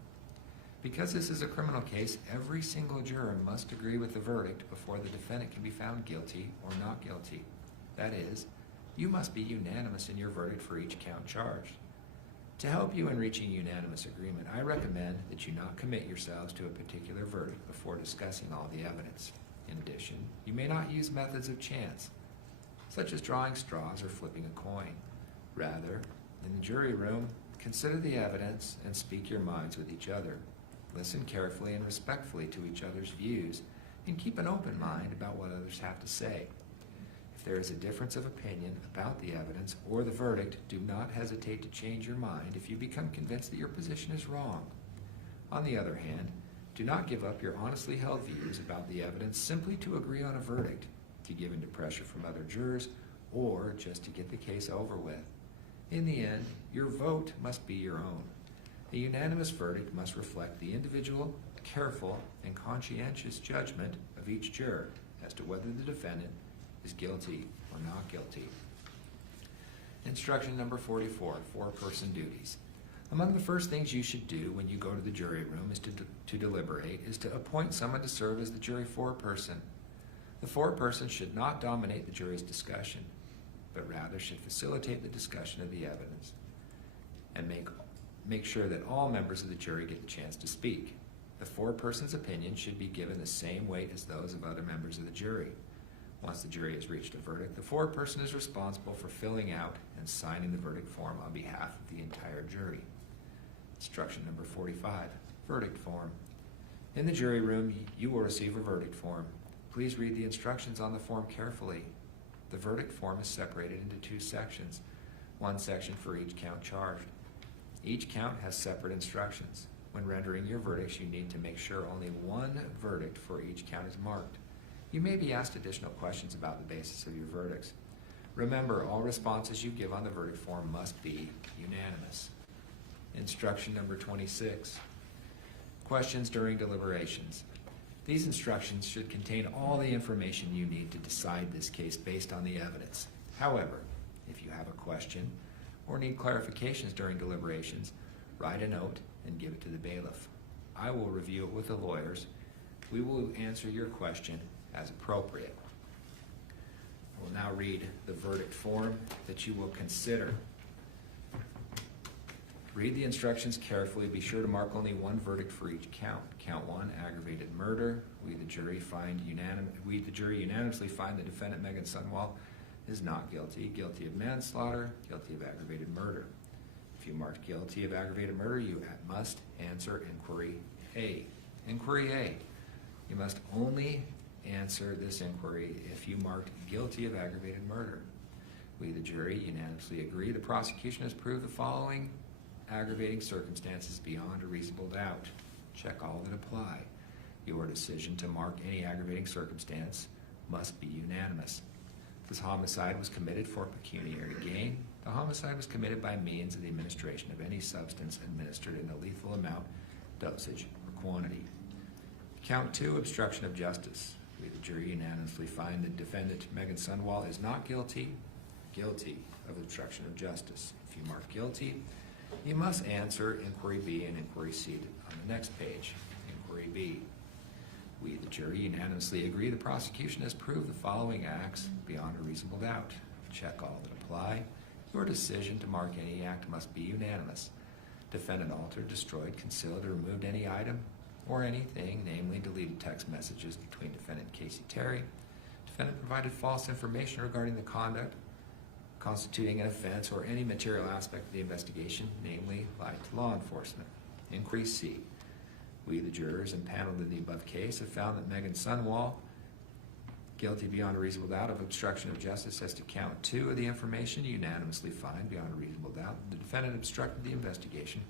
Because this is a criminal case, every single juror must agree with the verdict before the defendant can be found guilty or not guilty. That is, you must be unanimous in your verdict for each count charged. To help you in reaching unanimous agreement, I recommend that you not commit yourselves to a particular verdict before discussing all the evidence. In addition, you may not use methods of chance. such as drawing straws or flipping a coin. Rather, in the jury room, consider the evidence and speak your minds with each other. Listen carefully and respectfully to each other's views, and keep an open mind about what others have to say. If there is a difference of opinion about the evidence or the verdict, do not hesitate to change your mind if you become convinced that your position is wrong. On the other hand, do not give up your honestly held views about the evidence simply to agree on a verdict, to give in to pressure from other jurors, or just to get the case over with. In the end, your vote must be your own. A unanimous verdict must reflect the individual, careful, and conscientious judgment of each juror as to whether the defendant is guilty or not guilty. Instruction number 44, foreperson duties. Among the first things you should do when you go to the jury room is to deliberate is to appoint someone to serve as the jury foreperson. The foreperson should not dominate the jury's discussion, but rather should facilitate the discussion of the evidence and make sure that all members of the jury get the chance to speak. The foreperson's opinion should be given the same weight as those of other members of the jury. Once the jury has reached a verdict, the foreperson is responsible for filling out and signing the verdict form on behalf of the entire jury. Instruction number 45, verdict form. In the jury room, you will receive a verdict form. Please read the instructions on the form carefully. The verdict form is separated into two sections, one section for each count charged. Each count has separate instructions. When rendering your verdicts, you need to make sure only one verdict for each count is marked. You may be asked additional questions about the basis of your verdicts. Remember, all responses you give on the verdict form must be unanimous. Instruction number 26. Questions during deliberations. These instructions should contain all the information you need to decide this case based on the evidence. However, if you have a question or need clarifications during deliberations, write a note and give it to the bailiff. I will review it with the lawyers. We will answer your question as appropriate. I will now read the verdict form that you will consider. Read the instructions carefully. Be sure to mark only one verdict for each count. Count 1, aggravated murder. We, the jury unanimously find the defendant, Meggan Sundwall, is not guilty. Guilty of manslaughter, guilty of aggravated murder. If you marked guilty of aggravated murder, you must answer inquiry A. Inquiry A. You must only answer this inquiry if you marked guilty of aggravated murder. We, the jury, unanimously agree the prosecution has proved the following aggravating circumstances beyond a reasonable doubt. Check all that apply. Your decision to mark any aggravating circumstance must be unanimous. This homicide was committed for pecuniary gain. The homicide was committed by means of the administration of any substance administered in a lethal amount, dosage, or quantity. Count 2, obstruction of justice. We, the jury, unanimously find the defendant, Meggan Sundwall, is not guilty of obstruction of justice. If you mark guilty, you must answer inquiry B and inquiry C on the next page. Inquiry B. We, the jury, unanimously agree the prosecution has proved the following acts beyond a reasonable doubt. Check all that apply. Your decision to mark any act must be unanimous. Defendant altered, destroyed, concealed, or removed any item or anything, namely deleted text messages between defendant Kacee Terry. Defendant provided false information regarding the conduct constituting an offense or any material aspect of the investigation, namely lied to law enforcement. Inquiry C. We, the jurors impaneled in the above case, have found that Meggan Sundwall, guilty beyond a reasonable doubt of obstruction of justice as to count 2 of the information, unanimously find beyond a reasonable doubt the defendant obstructed the investigation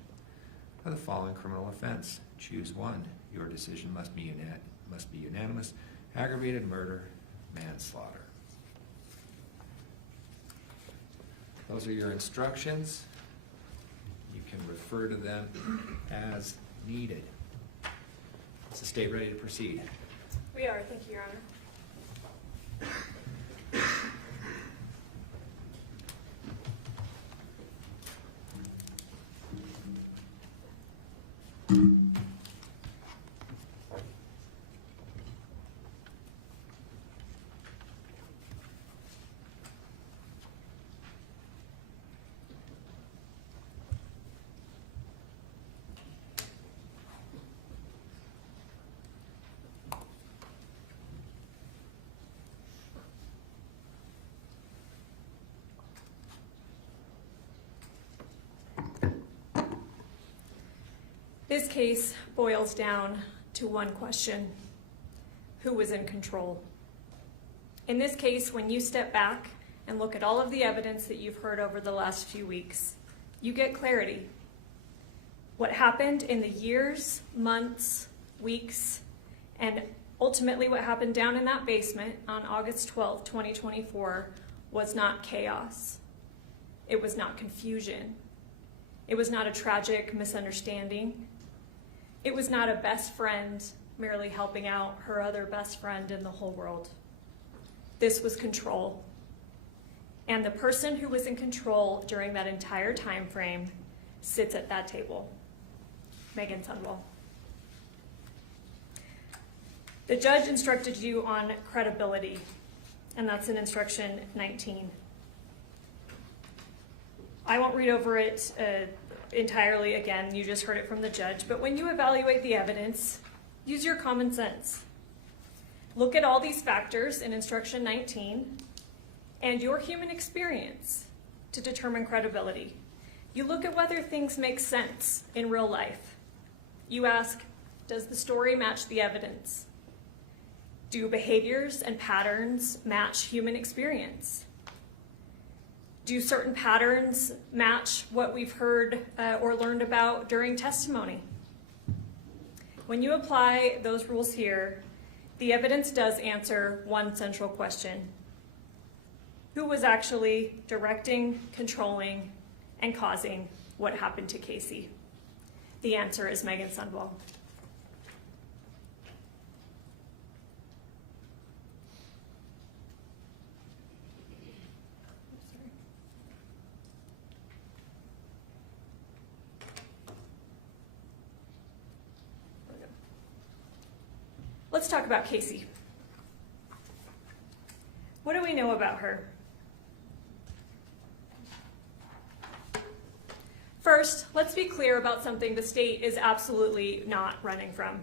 of the following criminal offense. Choose one. Your decision must be unanimous. Aggravated murder, manslaughter. Those are your instructions. You can refer to them as needed. Is the state ready to proceed? We are, thank you, Your Honor. This case boils down to one question: who was in control? In this case, when you step back and look at all of the evidence that you've heard over the last few weeks, you get clarity. What happened in the years, months, weeks, and ultimately what happened down in that basement on August 12, 2024, was not chaos. It was not confusion. It was not a tragic misunderstanding. It was not a best friend merely helping out her other best friend in the whole world. This was control. And the person who was in control during that entire time frame sits at that table: Meggan Sundwall. The judge instructed you on credibility, and that's in Instruction 19. I won't read over it entirely again, you just heard it from the judge, but when you evaluate the evidence, use your common sense. Look at all these factors in Instruction 19 and your human experience to determine credibility. You look at whether things make sense in real life. You ask, does the story match the evidence? Do behaviors and patterns match human experience? Do certain patterns match what we've heard or learned about during testimony? When you apply those rules here, the evidence does answer one central question: who was actually directing, controlling, and causing what happened to Kacee? The answer is Meggan Sundwall. Let's talk about Kacee. What do we know about her? First, let's be clear about something the state is absolutely not running from.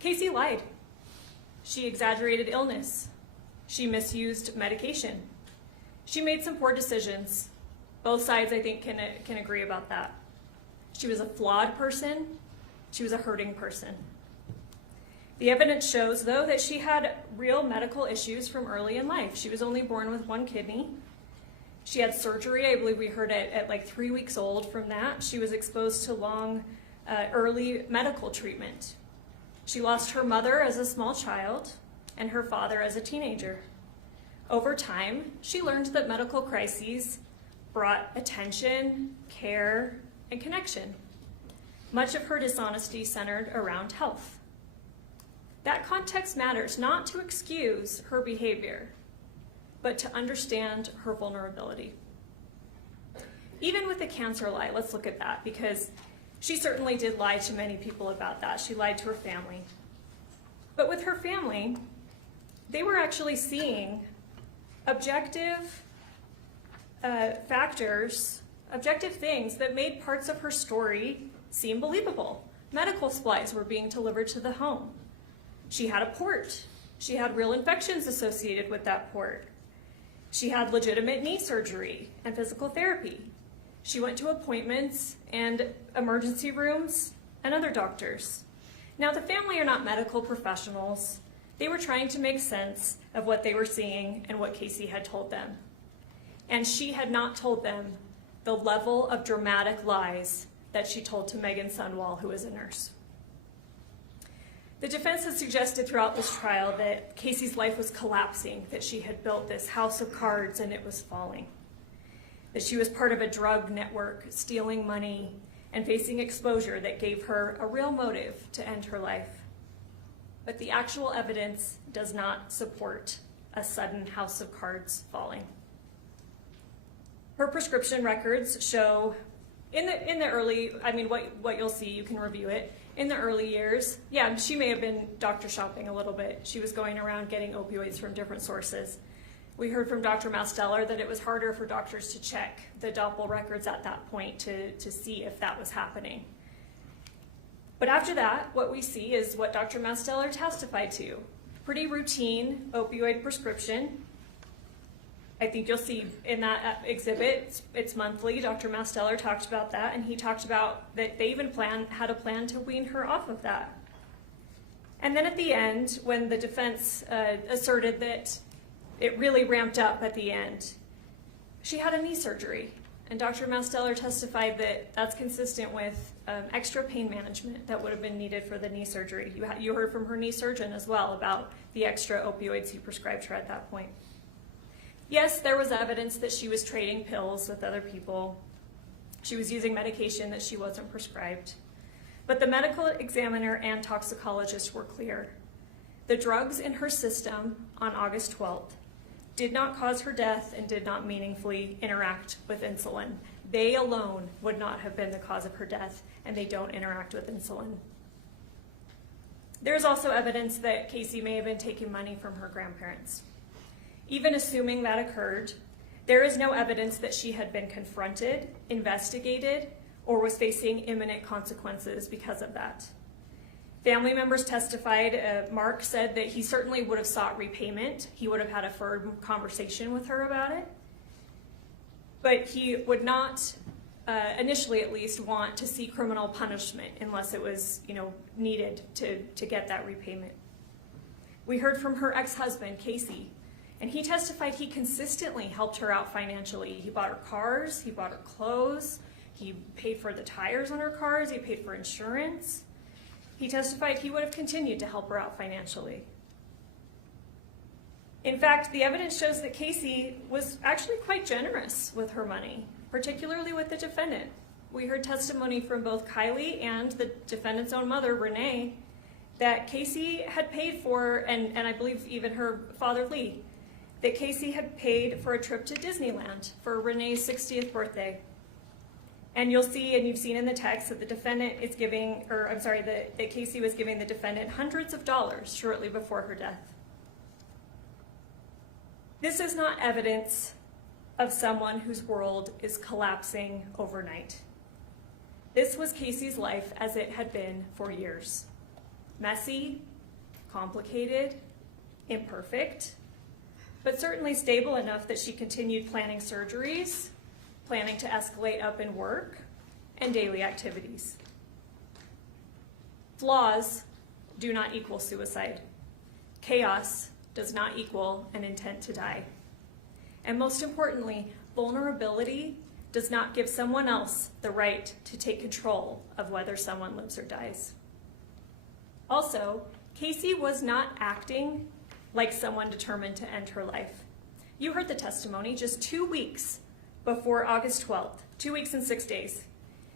Kacee lied. She exaggerated illness. She misused medication. She made some poor decisions. Both sides, I think, can agree about that. She was a flawed person. She was a hurting person. The evidence shows, though, that she had real medical issues from early in life. She was only born with one kidney. She had surgery, I believe we heard it at like 3 weeks old from that. She was exposed to long, early medical treatment. She lost her mother as a small child and her father as a teenager. Over time, she learned that medical crises brought attention, care, and connection. Much of her dishonesty centered around health. That context matters not to excuse her behavior, but to understand her vulnerability. Even with the cancer lie, let's look at that, because she certainly did lie to many people about that. She lied to her family. But with her family, they were actually seeing objective factors, objective things that made parts of her story seem believable. Medical supplies were being delivered to the home. She had a port. She had real infections associated with that port. She had legitimate knee surgery and physical therapy. She went to appointments and emergency rooms and other doctors. Now, the family are not medical professionals. They were trying to make sense of what they were seeing and what Kacee had told them. And she had not told them the level of dramatic lies that she told to Meggan Sundwall, who is a nurse. The defense has suggested throughout this trial that Kacee's life was collapsing, that she had built this house of cards and it was falling, that she was part of a drug network, stealing money and facing exposure that gave her a real motive to end her life. But the actual evidence does not support a sudden house of cards falling. Her prescription records show in the early, what you'll see, you can review it. In the early years, yeah, she may have been doctor shopping a little bit. She was going around getting opioids from different sources. We heard from Dr. Masteller that it was harder for doctors to check the Doppel records at that point to see if that was happening. But after that, what we see is what Dr. Masteller testified to. Pretty routine opioid prescription. I think you'll see in that exhibit, it's monthly, Dr. Masteller talked about that, and he talked about that they even had a plan to wean her off of that. And then at the end, when the defense asserted that it really ramped up at the end, she had a knee surgery. And Dr. Masteller testified that that's consistent with extra pain management that would have been needed for the knee surgery. You heard from her knee surgeon as well about the extra opioids he prescribed her at that point. Yes, there was evidence that she was trading pills with other people. She was using medication that she wasn't prescribed. But the medical examiner and toxicologist were clear. The drugs in her system on August 12th did not cause her death and did not meaningfully interact with insulin. They alone would not have been the cause of her death, and they don't interact with insulin. There's also evidence that Kacee may have been taking money from her grandparents. Even assuming that occurred, there is no evidence that she had been confronted, investigated, or was facing imminent consequences because of that. Family members testified. Mark said that he certainly would have sought repayment. He would have had a firm conversation with her about it. But he would not, initially at least, want to see criminal punishment unless it was, needed to get that repayment. We heard from her ex-husband, Kacee, and he testified he consistently helped her out financially. He bought her cars, he bought her clothes, he paid for the tires on her cars, he paid for insurance. He testified he would have continued to help her out financially. In fact, the evidence shows that Kacee was actually quite generous with her money, particularly with the defendant. We heard testimony from both Kylie and the defendant's own mother, Renee, that Kacee had paid for, and I believe even her father, Lee, that Kacee had paid for a trip to Disneyland for Renee's 60th birthday. And you'll see, and you've seen in the text, that the defendant is giving, that Kacee was giving the defendant hundreds of dollars shortly before her death. This is not evidence of someone whose world is collapsing overnight. This was Kacee's life as it had been for years. Messy, complicated, imperfect, but certainly stable enough that she continued planning surgeries, planning to escalate up in work, and daily activities. Flaws do not equal suicide. Chaos does not equal an intent to die. And most importantly, vulnerability does not give someone else the right to take control of whether someone lives or dies. Also, Kacee was not acting like someone determined to end her life. You heard the testimony just 2 weeks before August 12th, 2 weeks and 6 days.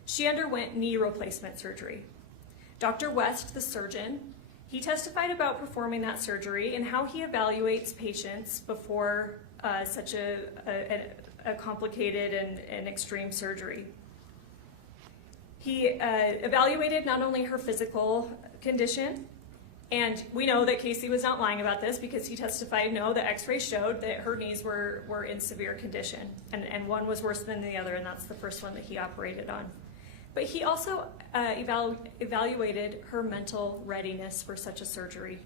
She underwent knee replacement surgery. Dr. West, the surgeon, he testified about performing that surgery and how he evaluates patients before such a complicated and extreme surgery. He evaluated not only her physical condition, and we know that Kacee was not lying about this because he testified, no, the x-ray showed that her knees were in severe condition, and one was worse than the other, and that's the first one that he operated on. But he also evaluated her mental readiness for such a surgery,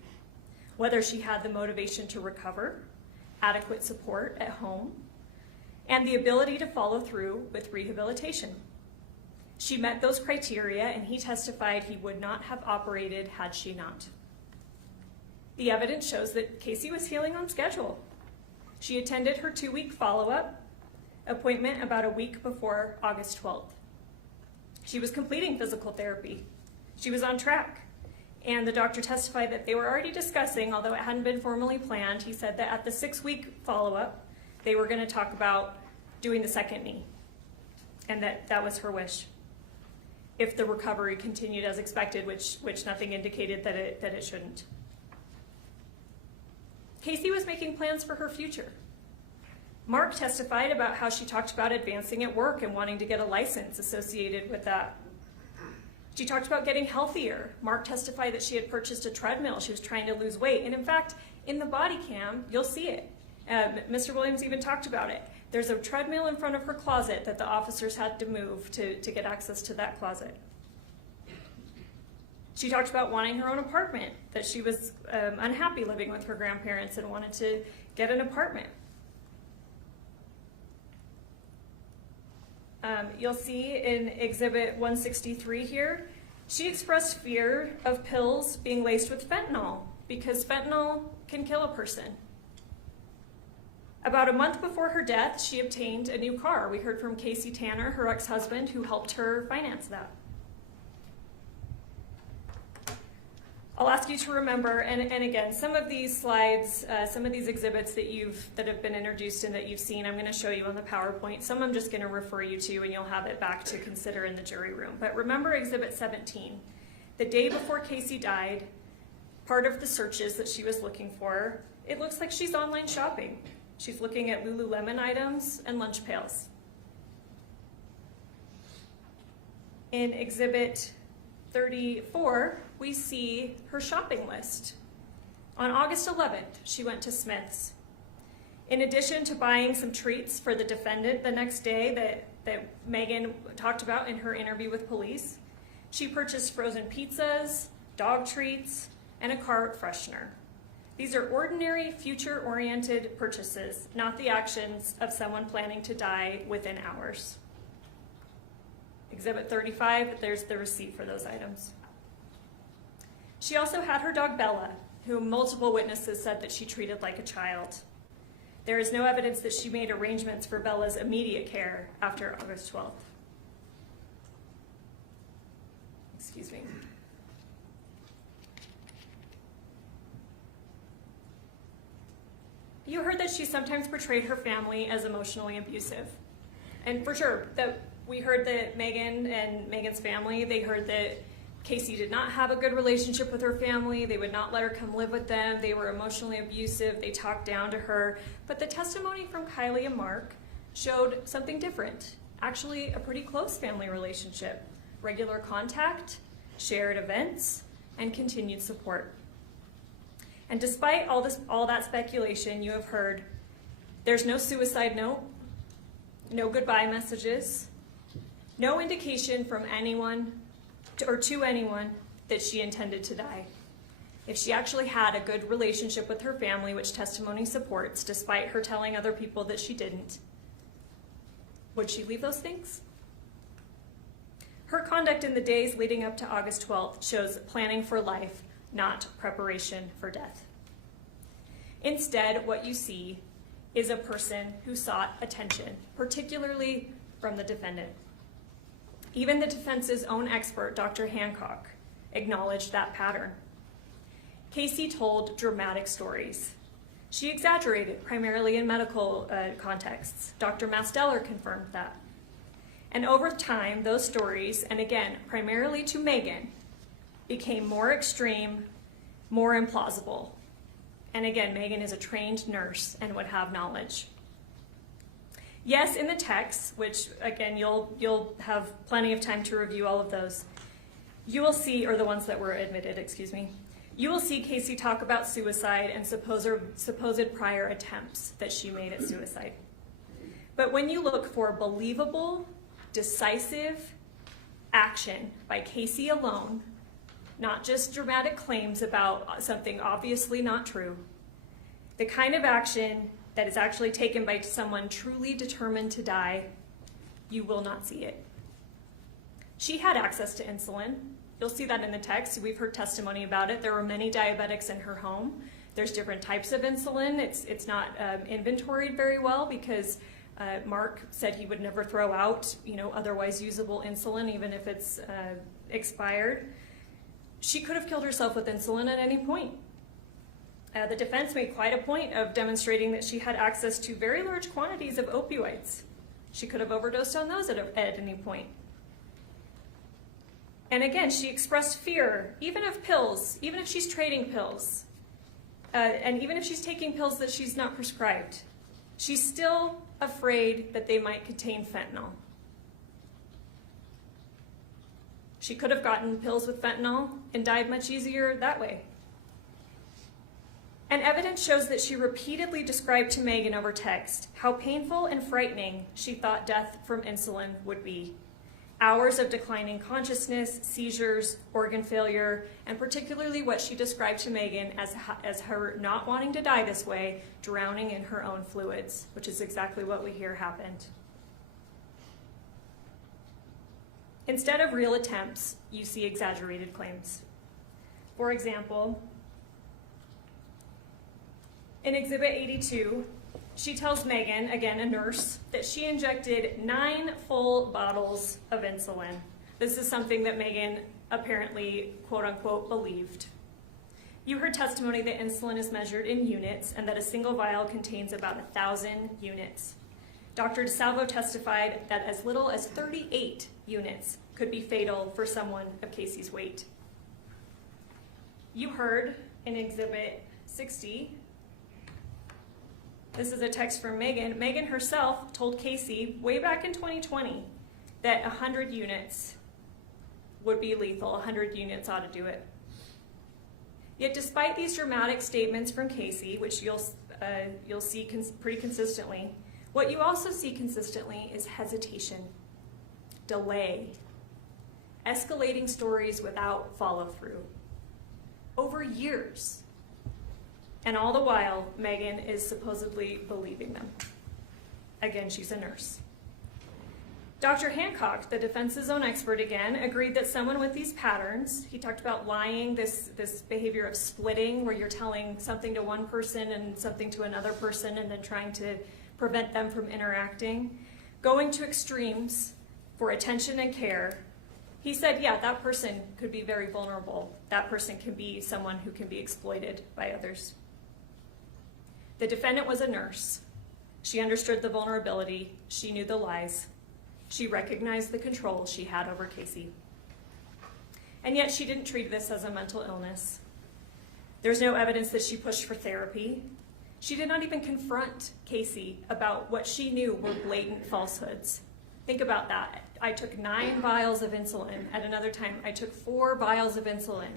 whether she had the motivation to recover, adequate support at home, and the ability to follow through with rehabilitation. She met those criteria, and he testified he would not have operated had she not. The evidence shows that Kacee was healing on schedule. She attended her 2-week follow-up appointment about a week before August 12th. She was completing physical therapy. She was on track. And the doctor testified that they were already discussing, although it hadn't been formally planned, he said that at the 6-week follow-up, they were going to talk about doing the second knee, and that was her wish, if the recovery continued as expected, which nothing indicated that it shouldn't. Kacee was making plans for her future. Mark testified about how she talked about advancing at work and wanting to get a license associated with that. She talked about getting healthier. Mark testified that she had purchased a treadmill. She was trying to lose weight. And in fact, in the body cam, you'll see it. Mr. Williams even talked about it. There's a treadmill in front of her closet that the officers had to move to get access to that closet. She talked about wanting her own apartment, that she was unhappy living with her grandparents and wanted to get an apartment. You'll see in Exhibit 163 here, she expressed fear of pills being laced with fentanyl because fentanyl can kill a person. About a month before her death, she obtained a new car. We heard from Kacee Tanner, her ex-husband, who helped her finance that. I'll ask you to remember, and again, some of these slides, some of these exhibits that have been introduced and that you've seen, I'm going to show you on the PowerPoint. Some I'm just going to refer you to, and you'll have it back to consider in the jury room. But remember Exhibit 17. The day before Kacee died, part of the searches that she was looking for, it looks like she's online shopping. She's looking at Lululemon items and lunch pails. In Exhibit 34, we see her shopping list. On August 11th, she went to Smith's. In addition to buying some treats for the defendant the next day that Meggan talked about in her interview with police, she purchased frozen pizzas, dog treats, and a car freshener. These are ordinary, future-oriented purchases, not the actions of someone planning to die within hours. Exhibit 35, there's the receipt for those items. She also had her dog Bella, whom multiple witnesses said that she treated like a child. There is no evidence that she made arrangements for Bella's immediate care after August 12th. Excuse me. You heard that she sometimes portrayed her family as emotionally abusive. And for sure, we heard that Meggan and Meggan's family, they heard that Kacee did not have a good relationship with her family. They would not let her come live with them. They were emotionally abusive. They talked down to her. But the testimony from Kylie and Mark showed something different. Actually, a pretty close family relationship. Regular contact, shared events, and continued support. And despite all that speculation, you have heard there's no suicide note, no goodbye messages, no indication from anyone to anyone that she intended to die. If she actually had a good relationship with her family, which testimony supports, despite her telling other people that she didn't, would she leave those things? Her conduct in the days leading up to August 12th shows planning for life, not preparation for death. Instead, what you see is a person who sought attention, particularly from the defendant. Even the defense's own expert, Dr. Hancock, acknowledged that pattern. Kacee told dramatic stories. She exaggerated, primarily in medical contexts. Dr. Masteller confirmed that. And over time, those stories, and again, primarily to Meggan, became more extreme, more implausible. And again, Meggan is a trained nurse and would have knowledge. Yes, in the text, which again, you'll have plenty of time to review all of those, you will see, or the ones that were admitted, excuse me, you will see Kacee talk about suicide and supposed prior attempts that she made at suicide. But when you look for believable, decisive action by Kacee alone, not just dramatic claims about something obviously not true, the kind of action that is actually taken by someone truly determined to die, you will not see it. She had access to insulin. You'll see that in the text. We've heard testimony about it. There were many diabetics in her home. There's different types of insulin. It's not inventoried very well because Mark said he would never throw out, otherwise usable insulin, even if it's expired. She could have killed herself with insulin at any point. The defense made quite a point of demonstrating that she had access to very large quantities of opioids. She could have overdosed on those at any point. And again, she expressed fear, even of pills, even if she's trading pills, and even if she's taking pills that she's not prescribed. She's still afraid that they might contain fentanyl. She could have gotten pills with fentanyl and died much easier that way. And evidence shows that she repeatedly described to Meggan over text how painful and frightening she thought death from insulin would be. Hours of declining consciousness, seizures, organ failure, and particularly what she described to Meggan as her not wanting to die this way, drowning in her own fluids, which is exactly what we hear happened. Instead of real attempts, you see exaggerated claims. For example, in Exhibit 82, she tells Meggan, again a nurse, that she injected 9 full bottles of insulin. This is something that Meggan apparently, quote unquote, believed. You heard testimony that insulin is measured in units and that a single vial contains about 1,000 units. Dr. DeSalvo testified that as little as 38 units could be fatal for someone of Kacee's weight. You heard in Exhibit 60, this is a text from Meggan. Meggan herself told Kacee way back in 2020 that 100 units would be lethal, 100 units ought to do it. Yet despite these dramatic statements from Kacee, which you'll see pretty consistently, what you also see consistently is hesitation, delay, escalating stories without follow-through, over years. And all the while, Meggan is supposedly believing them. Again, she's a nurse. Dr. Hancock, the defense's own expert again, agreed that someone with these patterns, he talked about lying, this behavior of splitting, where you're telling something to one person and something to another person and then trying to prevent them from interacting, going to extremes for attention and care. He said, yeah, that person could be very vulnerable. That person can be someone who can be exploited by others. The defendant was a nurse. She understood the vulnerability. She knew the lies. She recognized the control she had over Kacee. And yet she didn't treat this as a mental illness. There's no evidence that she pushed for therapy. She did not even confront Kacee about what she knew were blatant falsehoods. Think about that. I took 9 vials of insulin. At another time, I took 4 vials of insulin.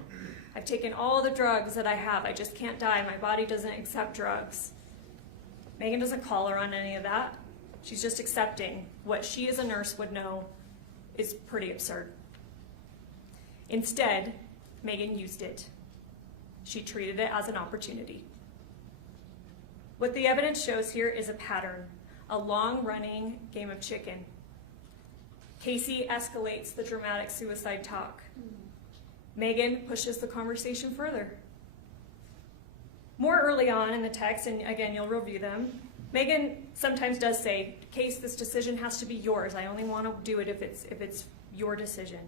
I've taken all the drugs that I have. I just can't die. My body doesn't accept drugs. Meggan doesn't call her on any of that. She's just accepting what she as a nurse would know is pretty absurd. Instead, Meggan used it. She treated it as an opportunity. What the evidence shows here is a pattern, a long-running game of chicken. Kacee escalates the dramatic suicide talk. Meggan pushes the conversation further. More early on in the text, and again, you'll review them, Meggan sometimes does say, Case, this decision has to be yours. I only want to do it if it's your decision.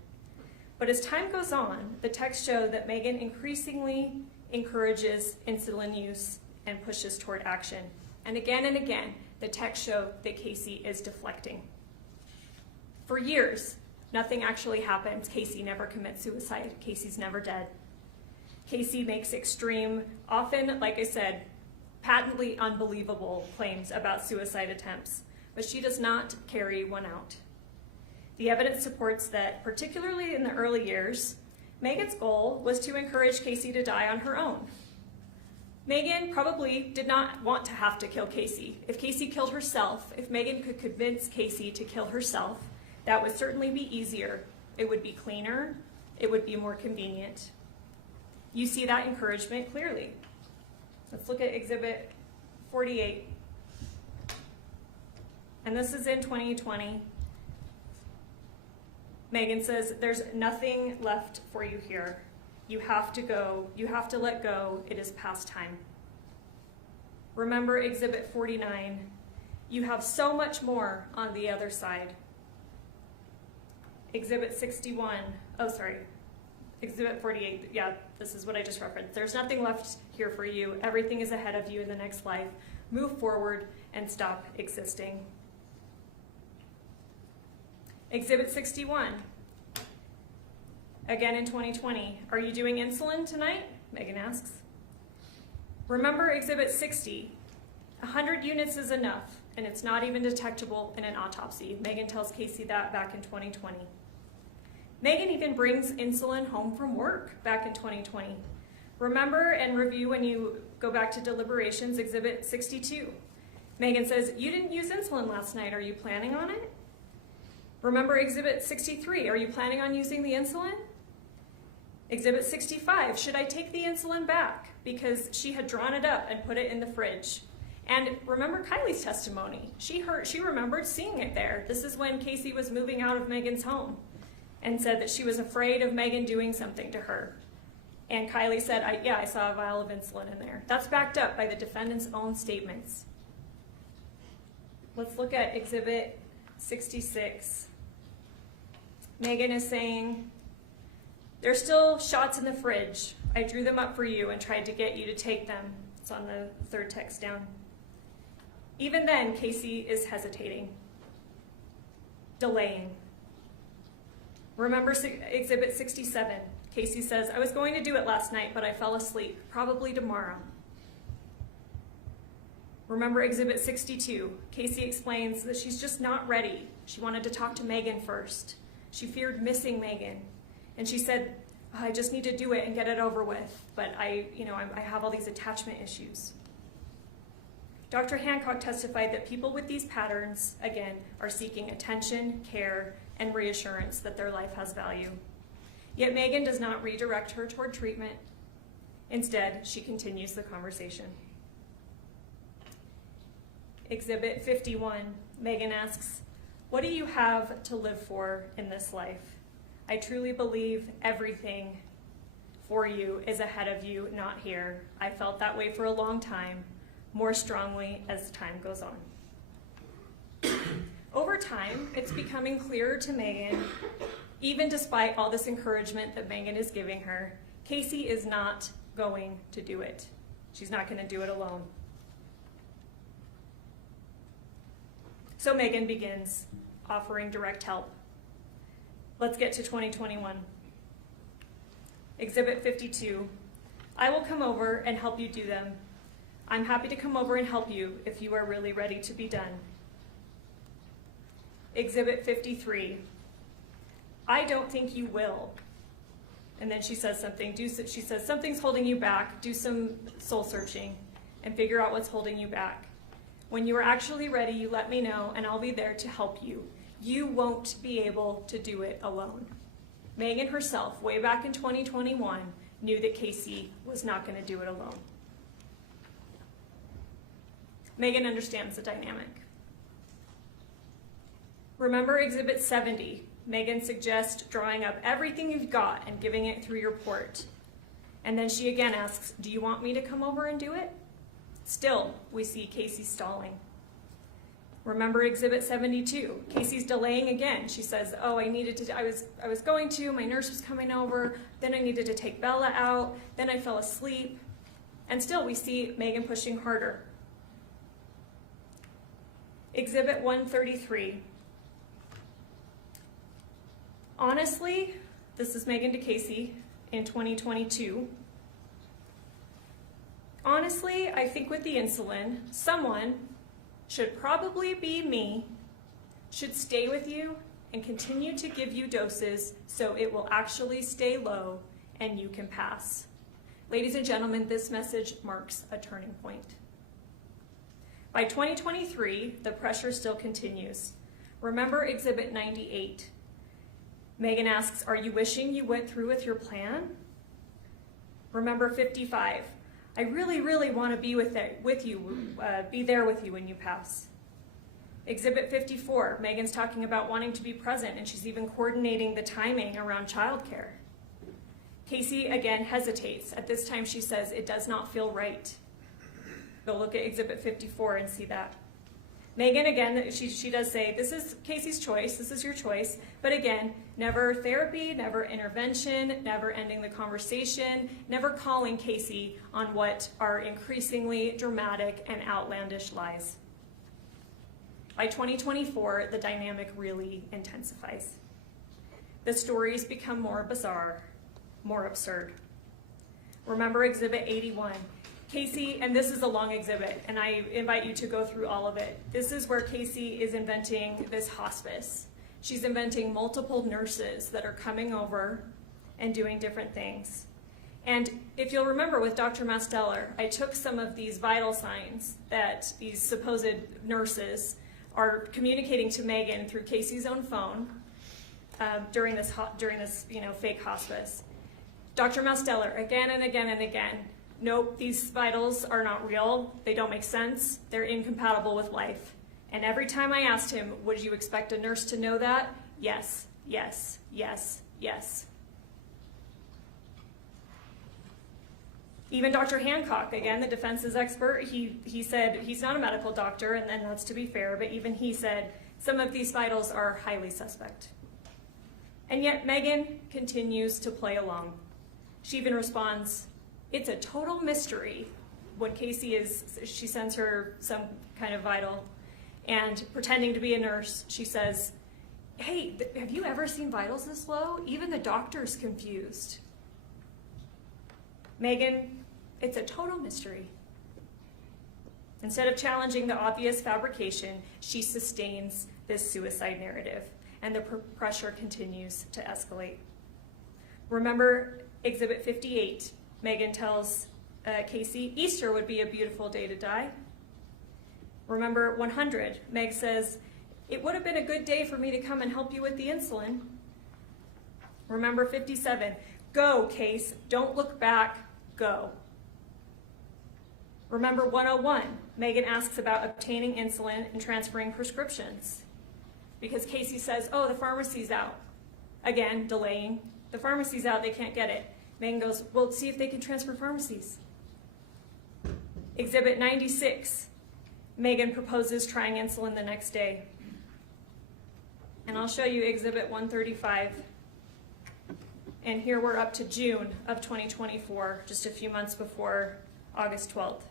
But as time goes on, the text shows that Meggan increasingly encourages insulin use and pushes toward action. And again, the text show that Kacee is deflecting. For years, nothing actually happens. Kacee never commits suicide. Kacee's never dead. Kacee makes extreme, often, like I said, patently unbelievable claims about suicide attempts, but she does not carry one out. The evidence supports that, particularly in the early years, Meggan's goal was to encourage Kacee to die on her own. Meggan probably did not want to have to kill Kacee. If Kacee killed herself, if Meggan could convince Kacee to kill herself, that would certainly be easier. It would be cleaner. It would be more convenient. You see that encouragement clearly. Let's look at Exhibit 48. And this is in 2020. Meggan says, there's nothing left for you here. You have to go. You have to let go. It is past time. Remember Exhibit 49. You have so much more on the other side. Exhibit 61. Oh, sorry. Exhibit 48. Yeah, this is what I just referenced. There's nothing left here for you. Everything is ahead of you in the next life. Move forward and stop existing. Exhibit 61. Again in 2020. Are you doing insulin tonight? Meggan asks. Remember Exhibit 60. 100 units is enough, and it's not even detectable in an autopsy. Meggan tells Kacee that back in 2020. Meggan even brings insulin home from work back in 2020. Remember and review when you go back to deliberations, Exhibit 62. Meggan says, you didn't use insulin last night. Are you planning on it? Remember Exhibit 63. Are you planning on using the insulin? Exhibit 65. Should I take the insulin back? Because she had drawn it up and put it in the fridge. And remember Kylie's testimony. She remembered seeing it there. This is when Kacee was moving out of Meggan's home. and said that she was afraid of Meggan doing something to her. And Kylie said, I saw a vial of insulin in there. That's backed up by the defendant's own statements. Let's look at Exhibit 66. Meggan is saying, there's still shots in the fridge. I drew them up for you and tried to get you to take them. It's on the third text down. Even then, Kacee is hesitating, delaying. Remember Exhibit 67. Kacee says, I was going to do it last night, but I fell asleep, probably tomorrow. Remember Exhibit 62. Kacee explains that she's just not ready. She wanted to talk to Meggan first. She feared missing Meggan. And she said, I just need to do it and get it over with, but I have all these attachment issues. Dr. Hancock testified that people with these patterns, again, are seeking attention, care, and reassurance that their life has value. Yet Meggan does not redirect her toward treatment. Instead, she continues the conversation. Exhibit 51, Meggan asks, what do you have to live for in this life? I truly believe everything for you is ahead of you, not here. I felt that way for a long time, more strongly as time goes on. Over time, it's becoming clearer to Meggan, even despite all this encouragement that Meggan is giving her, Kacee is not going to do it. She's not going to do it alone. So Meggan begins offering direct help. Let's get to 2021. Exhibit 52. I will come over and help you do them. I'm happy to come over and help you if you are really ready to be done. Exhibit 53. I don't think you will. And then she says something. She says, something's holding you back. Do some soul searching and figure out what's holding you back. When you are actually ready, you let me know and I'll be there to help you. You won't be able to do it alone. Meggan herself, way back in 2021, knew that Kacee was not going to do it alone. Meggan understands the dynamic. Remember Exhibit 70. Meggan suggests drawing up everything you've got and giving it through your port. And then she again asks, do you want me to come over and do it? Still, we see Kacee stalling. Remember Exhibit 72. Kacee's delaying again. She says, oh, I was going to, my nurse was coming over, then I needed to take Bella out, then I fell asleep. And still we see Meggan pushing harder. Exhibit 133. Honestly, this is Meggan to Kacee in 2022. Honestly, I think with the insulin, someone, should probably be me, should stay with you and continue to give you doses so it will actually stay low and you can pass. Ladies and gentlemen, this message marks a turning point. By 2023, the pressure still continues. Remember Exhibit 98. Meggan asks, are you wishing you went through with your plan? Remember 55. I really, really want to be be there with you when you pass. Exhibit 54, Meggan's talking about wanting to be present and she's even coordinating the timing around childcare. Kacee again hesitates. At this time she says, it does not feel right. Go look at Exhibit 54 and see that. Meggan, again, she does say, this is Kacee's choice, this is your choice, but again, never therapy, never intervention, never ending the conversation, never calling Kacee on what are increasingly dramatic and outlandish lies. By 2024, the dynamic really intensifies. The stories become more bizarre, more absurd. Remember Exhibit 81. Kacee, and this is a long exhibit, and I invite you to go through all of it. This is where Kacee is inventing this hospice. She's inventing multiple nurses that are coming over and doing different things. And if you'll remember with Dr. Masteller, I took some of these vital signs that these supposed nurses are communicating to Meggan through Kacee's own phone during this fake hospice. Dr. Masteller, again and again and again, nope, these vitals are not real, they don't make sense, they're incompatible with life. And every time I asked him, would you expect a nurse to know that? Yes, yes, yes, yes. Even Dr. Hancock, again, the defense's expert, he said he's not a medical doctor, and that's to be fair, but even he said some of these vitals are highly suspect. And yet Meggan continues to play along. She even responds, "It's a total mystery." When she sends her some kind of vital, and pretending to be a nurse, she says, "Hey, have you ever seen vitals this low? Even the doctor's confused." Meggan, it's a total mystery. Instead of challenging the obvious fabrication, she sustains this suicide narrative, and the pressure continues to escalate. Remember Exhibit 58, Meggan tells Kacee, "Easter would be a beautiful day to die." Remember 100, Meg says, "It would have been a good day for me to come and help you with the insulin." Remember 57, "Go, Case, don't look back, go." Remember 101, Meggan asks about obtaining insulin and transferring prescriptions. Because Kacee says, "Oh, the pharmacy's out." Again, delaying. "The pharmacy's out, they can't get it." Meggan goes, "Well, see if they can transfer pharmacies." Exhibit 96, Meggan proposes trying insulin the next day. And I'll show you Exhibit 135. And here we're up to June of 2024, just a few months before August 12th.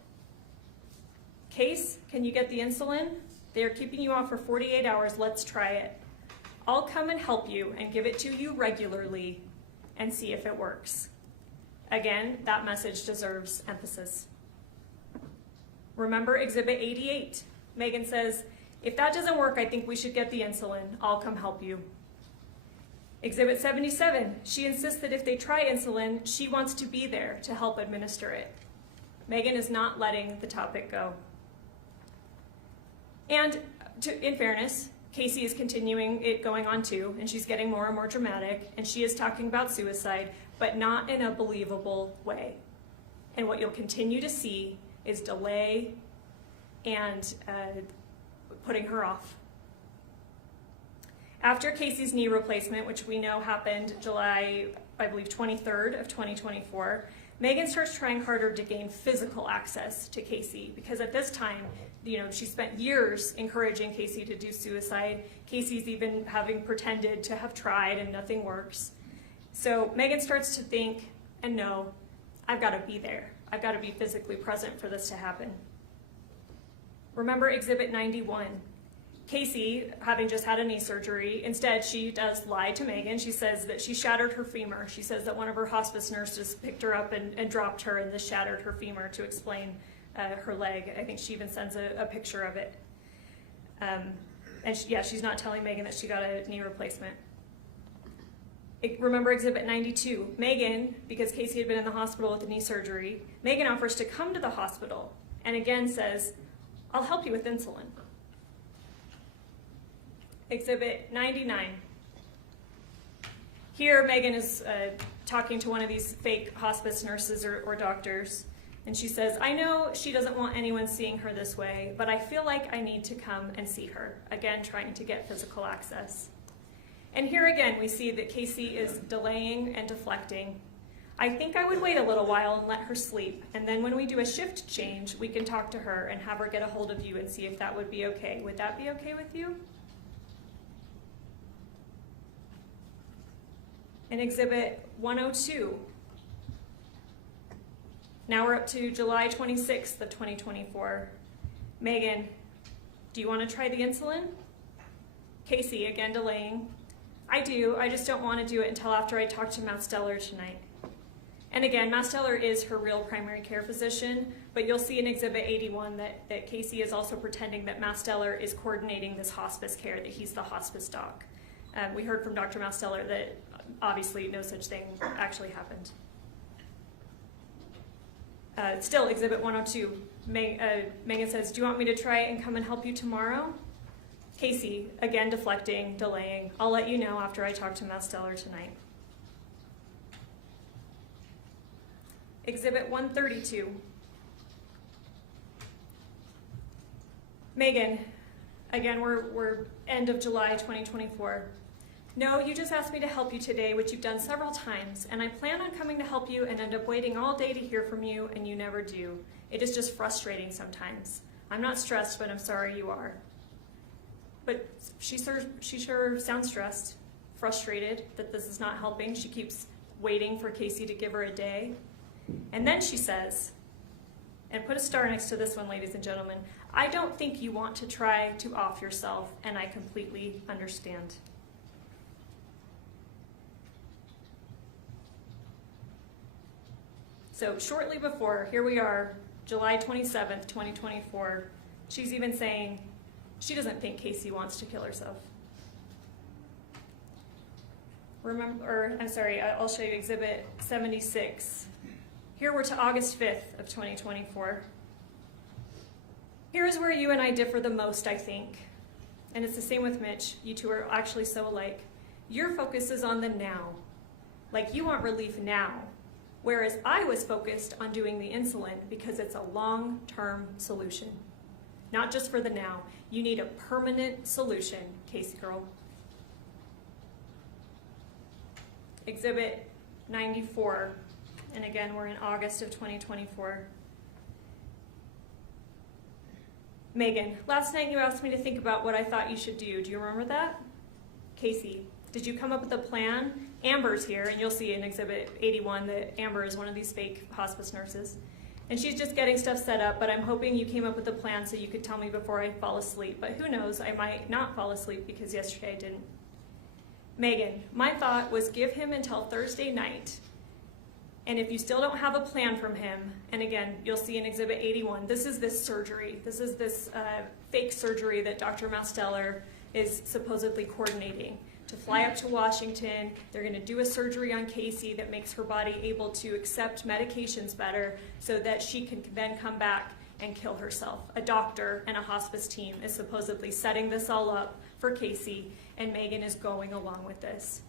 "Case, can you get the insulin? They are keeping you off for 48 hours, let's try it. I'll come and help you and give it to you regularly and see if it works." Again, that message deserves emphasis. Remember Exhibit 88, Meggan says, "If that doesn't work, I think we should get the insulin. I'll come help you." Exhibit 77, she insists that if they try insulin, she wants to be there to help administer it. Meggan is not letting the topic go. And in fairness, Kacee is continuing it going on too, and she's getting more and more dramatic, and she is talking about suicide, but not in a believable way. And what you'll continue to see is delay and putting her off. After Kacee's knee replacement, which we know happened July, I believe, 23rd of 2024, Meggan starts trying harder to gain physical access to Kacee, because at this time, she spent years encouraging Kacee to do suicide. Kacee's even having pretended to have tried and nothing works. So Meggan starts to think and know, I've got to be there. I've got to be physically present for this to happen. Remember Exhibit 91. Kacee, having just had a knee surgery, instead she does lie to Meggan. She says that she shattered her femur. She says that one of her hospice nurses picked her up and dropped her, and this shattered her femur to explain her leg. I think she even sends a picture of it. She's not telling Meggan that she got a knee replacement. Remember Exhibit 92. Meggan, because Kacee had been in the hospital with the knee surgery, Meggan offers to come to the hospital and again says, "I'll help you with insulin." Exhibit 99. Here, Meggan is talking to one of these fake hospice nurses or doctors, and she says, "I know she doesn't want anyone seeing her this way, but I feel like I need to come and see her." Again, trying to get physical access. And here again, we see that Kacee is delaying and deflecting. "I think I would wait a little while and let her sleep, and then when we do a shift change, we can talk to her and have her get a hold of you and see if that would be okay. Would that be okay with you?" In Exhibit 102, now we're up to July 26th of 2024. Meggan, "Do you want to try the insulin?" Kacee, again delaying. "I do, I just don't want to do it until after I talk to Masteller tonight." And again, Masteller is her real primary care physician, but you'll see in Exhibit 81 that Kacee is also pretending that Masteller is coordinating this hospice care, that he's the hospice doc. We heard from Dr. Masteller that obviously no such thing actually happened. Still, Exhibit 102, Meggan says, "Do you want me to try and come and help you tomorrow?" Kacee, again deflecting, delaying. "I'll let you know after I talk to Masteller tonight." Exhibit 132. Meggan, again, we're end of July 2024. No, you just asked me to help you today, which you've done several times, and I plan on coming to help you and end up waiting all day to hear from you, and you never do. It is just frustrating sometimes. I'm not stressed, but I'm sorry you are. But she sure sounds stressed, frustrated that this is not helping. She keeps waiting for Kacee to give her a day. And then she says, and put a star next to this one, ladies and gentlemen, I don't think you want to try to off yourself, and I completely understand. So shortly before, here we are, July 27th, 2024, she's even saying she doesn't think Kacee wants to kill herself. I'll show you Exhibit 76. Here we're to August 5th of 2024. Here's where you and I differ the most, I think. And it's the same with Mitch. You two are actually so alike. Your focus is on the now. Like you want relief now. Whereas I was focused on doing the insulin because it's a long-term solution. Not just for the now. You need a permanent solution, Kacee girl. Exhibit 94. And again, we're in August of 2024. Meggan, last night you asked me to think about what I thought you should do. Do you remember that? Kacee, did you come up with a plan? Amber's here, and you'll see in Exhibit 81 that Amber is one of these fake hospice nurses. And she's just getting stuff set up, but I'm hoping you came up with a plan so you could tell me before I fall asleep. But who knows, I might not fall asleep because yesterday I didn't. Meggan, my thought was give him until Thursday night. And if you still don't have a plan from him, and again, you'll see in Exhibit 81, this is this surgery. This is this fake surgery that Dr. Masteller is supposedly coordinating to fly up to Washington. They're going to do a surgery on Kacee that makes her body able to accept medications better so that she can then come back and kill herself. A doctor and a hospice team is supposedly setting this all up for Kacee, and Meggan is going along with this.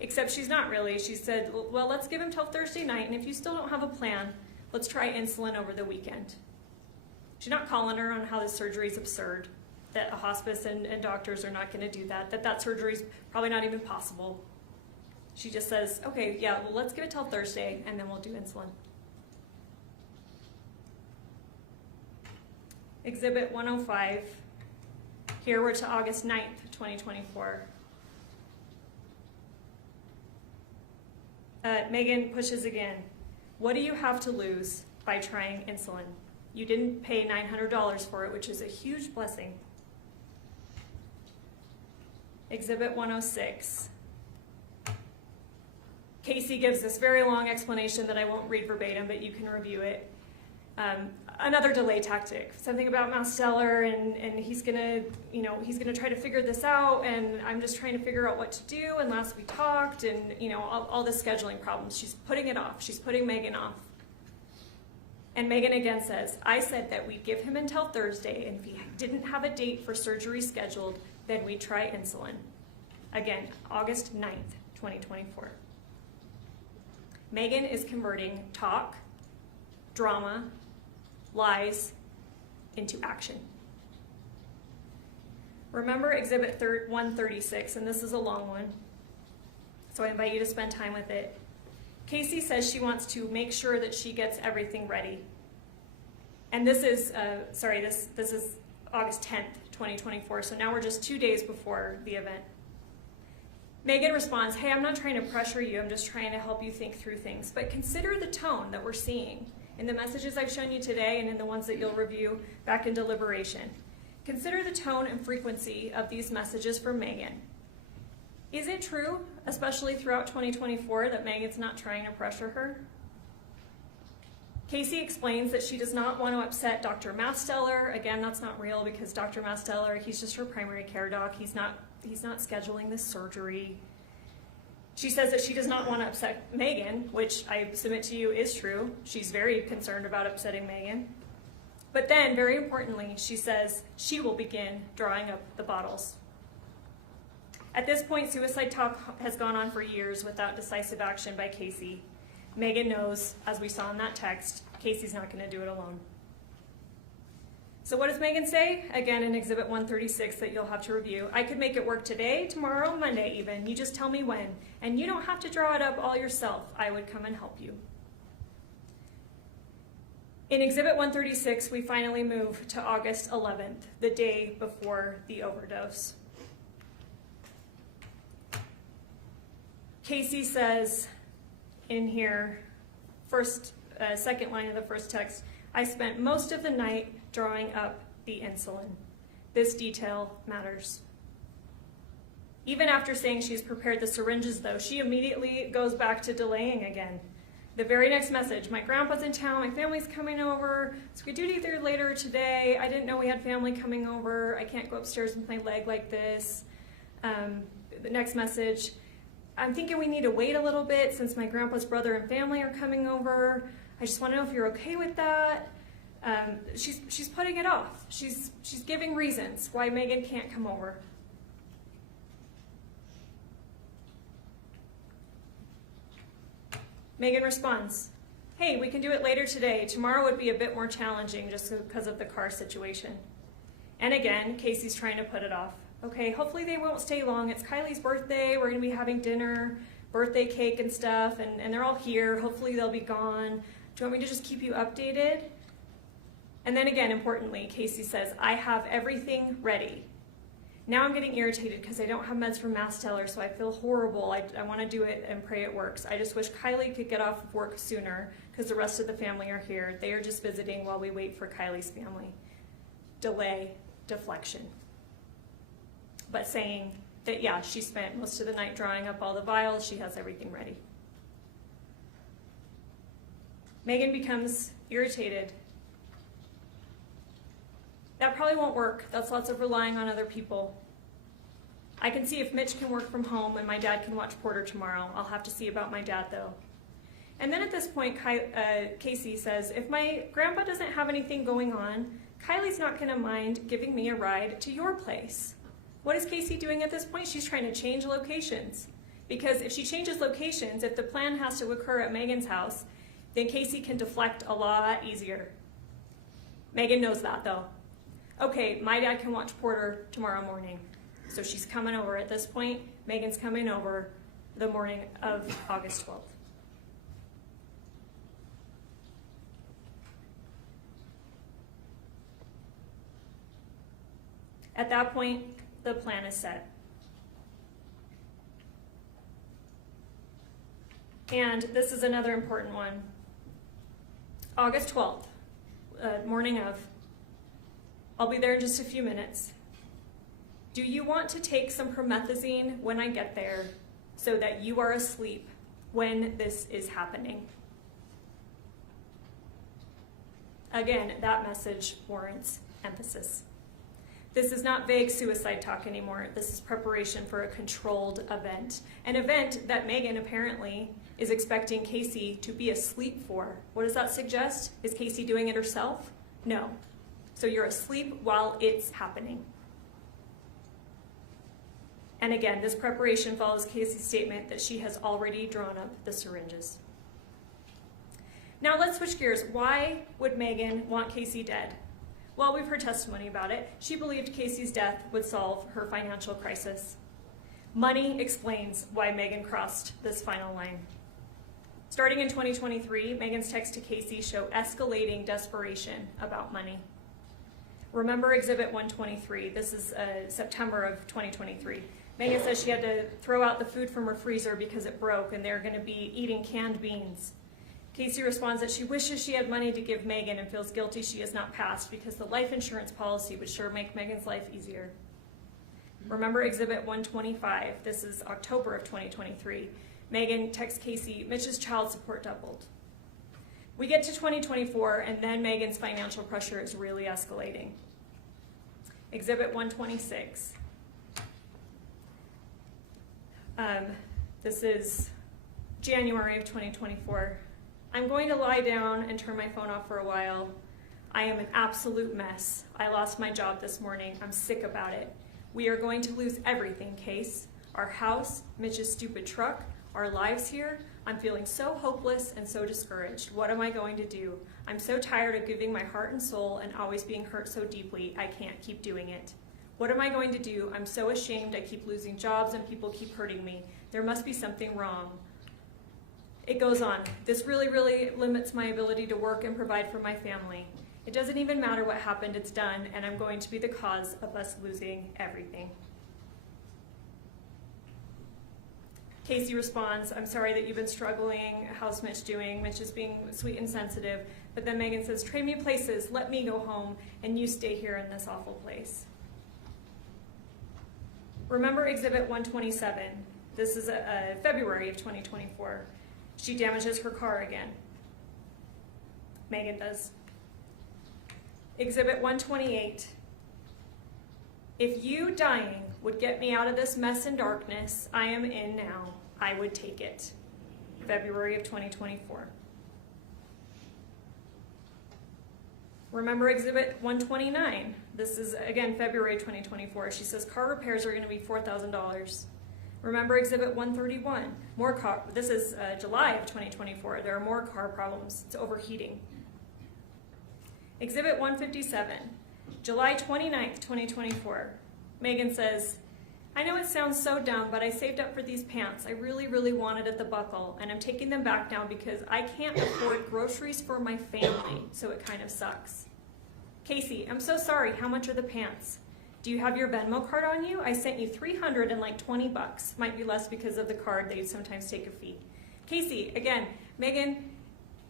Except she's not really. She said, well, let's give him till Thursday night, and if you still don't have a plan, let's try insulin over the weekend. She's not calling her on how this surgery is absurd, that a hospice and doctors are not going to do that surgery is probably not even possible. She just says, okay, yeah, well, let's give it till Thursday, and then we'll do insulin. Exhibit 105. Here we're to August 9th, 2024. Meggan pushes again. What do you have to lose by trying insulin? You didn't pay $900 for it, which is a huge blessing. Exhibit 106. Kacee gives this very long explanation that I won't read verbatim, but you can review it. Another delay tactic. Something about Masteller, and he's gonna try to figure this out, and I'm just trying to figure out what to do. And last we talked, and all the scheduling problems. She's putting it off. She's putting Meggan off. And Meggan again says, I said that we'd give him until Thursday, and if he didn't have a date for surgery scheduled, then we'd try insulin. Again, August 9th, 2024. Meggan is converting talk, drama, lies into action. Remember Exhibit 136, and this is a long one, so I invite you to spend time with it. Kacee says she wants to make sure that she gets everything ready. And this is, this is August 10th, 2024, so now we're just 2 days before the event. Meggan responds, hey, I'm not trying to pressure you, I'm just trying to help you think through things, but consider the tone that we're seeing in the messages I've shown you today and in the ones that you'll review back in deliberation. Consider the tone and frequency of these messages from Meggan. Is it true, especially throughout 2024, that Meggan's not trying to pressure her? Kacee explains that she does not want to upset Dr. Masteller. Again, that's not real because Dr. Masteller, he's just her primary care doc. He's not scheduling this surgery. She says that she does not want to upset Meggan, which I submit to you is true. She's very concerned about upsetting Meggan. But then, very importantly, she says she will begin drawing up the bottles. At this point, suicide talk has gone on for years without decisive action by Kacee. Meggan knows, as we saw in that text, Kacee's not going to do it alone. So what does Meggan say? Again, in Exhibit 136 that you'll have to review. I could make it work today, tomorrow, Monday even. You just tell me when. And you don't have to draw it up all yourself. I would come and help you. In Exhibit 136, we finally move to August 11th, the day before the overdose. Kacee says in here, second line of the first text, I spent most of the night drawing up the insulin. This detail matters. Even after saying she's prepared the syringes, though, she immediately goes back to delaying again. The very next message, my grandpa's in town, my family's coming over, so we do need there later today. I didn't know we had family coming over. I can't go upstairs with my leg like this. The next message, I'm thinking we need to wait a little bit since my grandpa's brother and family are coming over. I just want to know if you're okay with that. She's putting it off. She's giving reasons why Meggan can't come over. Meggan responds, hey, we can do it later today. Tomorrow would be a bit more challenging just because of the car situation. And again, Kacee's trying to put it off. Okay, hopefully they won't stay long. It's Kylie's birthday. We're going to be having dinner, birthday cake and stuff, and they're all here. Hopefully they'll be gone. Do you want me to just keep you updated? And then again, importantly, Kacee says, I have everything ready. Now I'm getting irritated because I don't have meds for mast teller, so I feel horrible. I want to do it and pray it works. I just wish Kylie could get off of work sooner because the rest of the family are here. They are just visiting while we wait for Kylie's family. Delay, deflection. But saying that, yeah, she spent most of the night drawing up all the vials. She has everything ready. Meggan becomes irritated. That probably won't work. That's lots of relying on other people. I can see if Mitch can work from home and my dad can watch Porter tomorrow. I'll have to see about my dad, though. And then at this point, Kacee says, if my grandpa doesn't have anything going on, Kylie's not going to mind giving me a ride to your place. What is Kacee doing at this point? She's trying to change locations. Because if she changes locations, if the plan has to occur at Meggan's house, then Kacee can deflect a lot easier. Meggan knows that, though. Okay, my dad can watch Porter tomorrow morning. So she's coming over at this point. Meggan's coming over the morning of August 12th. At that point, the plan is set. And this is another important one. August 12th, morning of. I'll be there in just a few minutes. Do you want to take some promethazine when I get there so that you are asleep when this is happening? Again, that message warrants emphasis. This is not vague suicide talk anymore. This is preparation for a controlled event. An event that Meggan apparently is expecting Kacee to be asleep for. What does that suggest? Is Kacee doing it herself? No. So you're asleep while it's happening. And again, this preparation follows Kacee's statement that she has already drawn up the syringes. Now let's switch gears. Why would Meggan want Kacee dead? Well, we've heard testimony about it. She believed Kacee's death would solve her financial crisis. Money explains why Meggan crossed this final line. Starting in 2023, Meggan's texts to Kacee show escalating desperation about money. Remember Exhibit 123. This is September of 2023. Meggan says she had to throw out the food from her freezer because it broke and they're going to be eating canned beans. Kacee responds that she wishes she had money to give Meggan and feels guilty she has not passed because the life insurance policy would sure make Meggan's life easier. Remember Exhibit 125. This is October of 2023. Meggan texts Kacee, Mitch's child support doubled. We get to 2024, and then Meggan's financial pressure is really escalating. Exhibit 126. This is January of 2024. I'm going to lie down and turn my phone off for a while. I am an absolute mess. I lost my job this morning. I'm sick about it. We are going to lose everything, Case. Our house, Mitch's stupid truck, our lives here. I'm feeling so hopeless and so discouraged. What am I going to do? I'm so tired of giving my heart and soul and always being hurt so deeply, I can't keep doing it. What am I going to do? I'm so ashamed I keep losing jobs and people keep hurting me. There must be something wrong. It goes on. This really, really limits my ability to work and provide for my family. It doesn't even matter what happened, it's done, and I'm going to be the cause of us losing everything. Kacee responds, I'm sorry that you've been struggling. How's Mitch doing? Mitch is being sweet and sensitive. But then Meggan says, trade me places, let me go home, and you stay here in this awful place. Remember Exhibit 127. This is February of 2024. She damages her car again. Meggan does. Exhibit 128. If you dying would get me out of this mess and darkness I am in now, I would take it. February of 2024. Remember Exhibit 129. This is, again, February 2024. She says car repairs are going to be $4,000. Remember Exhibit 131. This is July of 2024. There are more car problems. It's overheating. Exhibit 157, July 29th, 2024. Meggan says, I know it sounds so dumb, but I saved up for these pants. I really, really wanted at the buckle, and I'm taking them back now because I can't afford groceries for my family, so it kind of sucks. Kacee, I'm so sorry. How much are the pants? Do you have your Venmo card on you? I sent you $320. Might be less because of the card. They sometimes take a fee. Kacee, again, Meggan,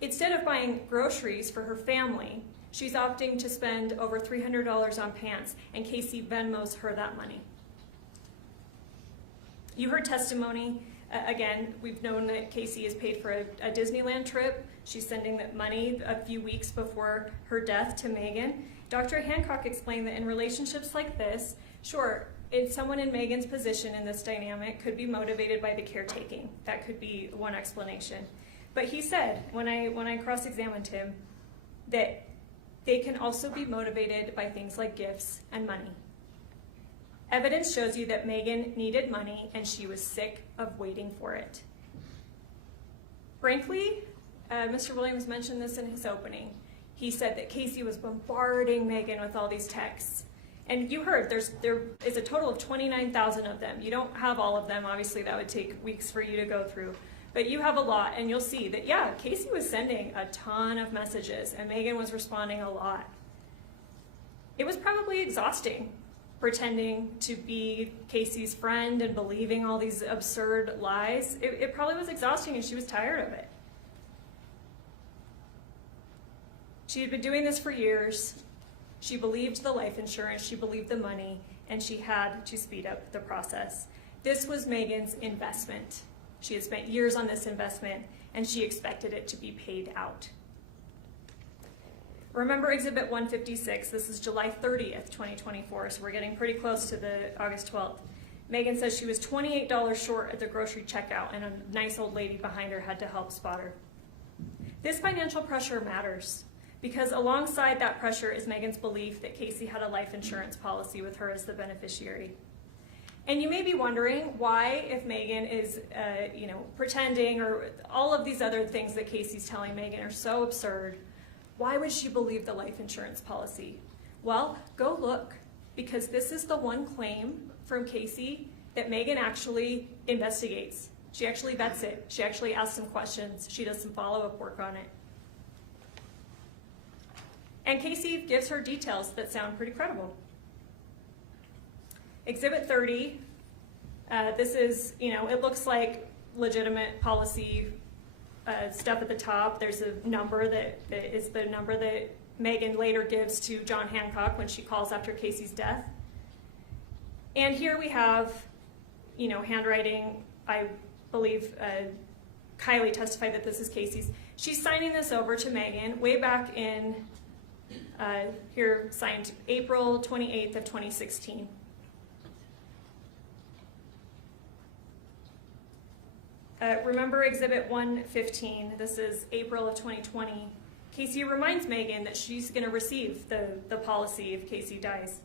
instead of buying groceries for her family, she's opting to spend over $300 on pants, and Kacee Venmos her that money. You heard testimony. Again, we've known that Kacee is paid for a Disneyland trip. She's sending that money a few weeks before her death to Meggan. Dr. Hancock explained that in relationships like this, sure, someone in Meggan's position in this dynamic could be motivated by the caretaking. That could be one explanation. But he said, when I cross-examined him, that they can also be motivated by things like gifts and money. Evidence shows you that Meggan needed money and she was sick of waiting for it. Frankly, Mr. Williams mentioned this in his opening. He said that Kacee was bombarding Meggan with all these texts. And you heard there is a total of 29,000 of them. You don't have all of them. Obviously, that would take weeks for you to go through. But you have a lot, and you'll see that, yeah, Kacee was sending a ton of messages, and Meggan was responding a lot. It was probably exhausting, pretending to be Kacee's friend and believing all these absurd lies. It probably was exhausting, and she was tired of it. She had been doing this for years. She believed the life insurance, she believed the money, and she had to speed up the process. This was Meggan's investment. She had spent years on this investment, and she expected it to be paid out. Remember Exhibit 156, this is July 30th, 2024, so we're getting pretty close to the August 12th. Meggan says she was $28 short at the grocery checkout, and a nice old lady behind her had to help spot her. This financial pressure matters, because alongside that pressure is Meggan's belief that Kacee had a life insurance policy with her as the beneficiary. And you may be wondering why, if Meggan is, pretending, or all of these other things that Kacee's telling Meggan are so absurd, why would she believe the life insurance policy? Well, go look, because this is the one claim from Kacee that Meggan actually investigates. She actually vets it. She actually asks some questions. She does some follow-up work on it. And Kacee gives her details that sound pretty credible. Exhibit 30, this is, it looks like legitimate policy stuff at the top. There's a number that is the number that Meggan later gives to John Hancock when she calls after Kacee's death. And here we have, handwriting. I believe Kylie testified that this is Kacee's. She's signing this over to Meggan way back in, here signed April 28th of 2016. Remember Exhibit 115, this is April of 2020. Kacee reminds Meggan that she's going to receive the policy if Kacee dies.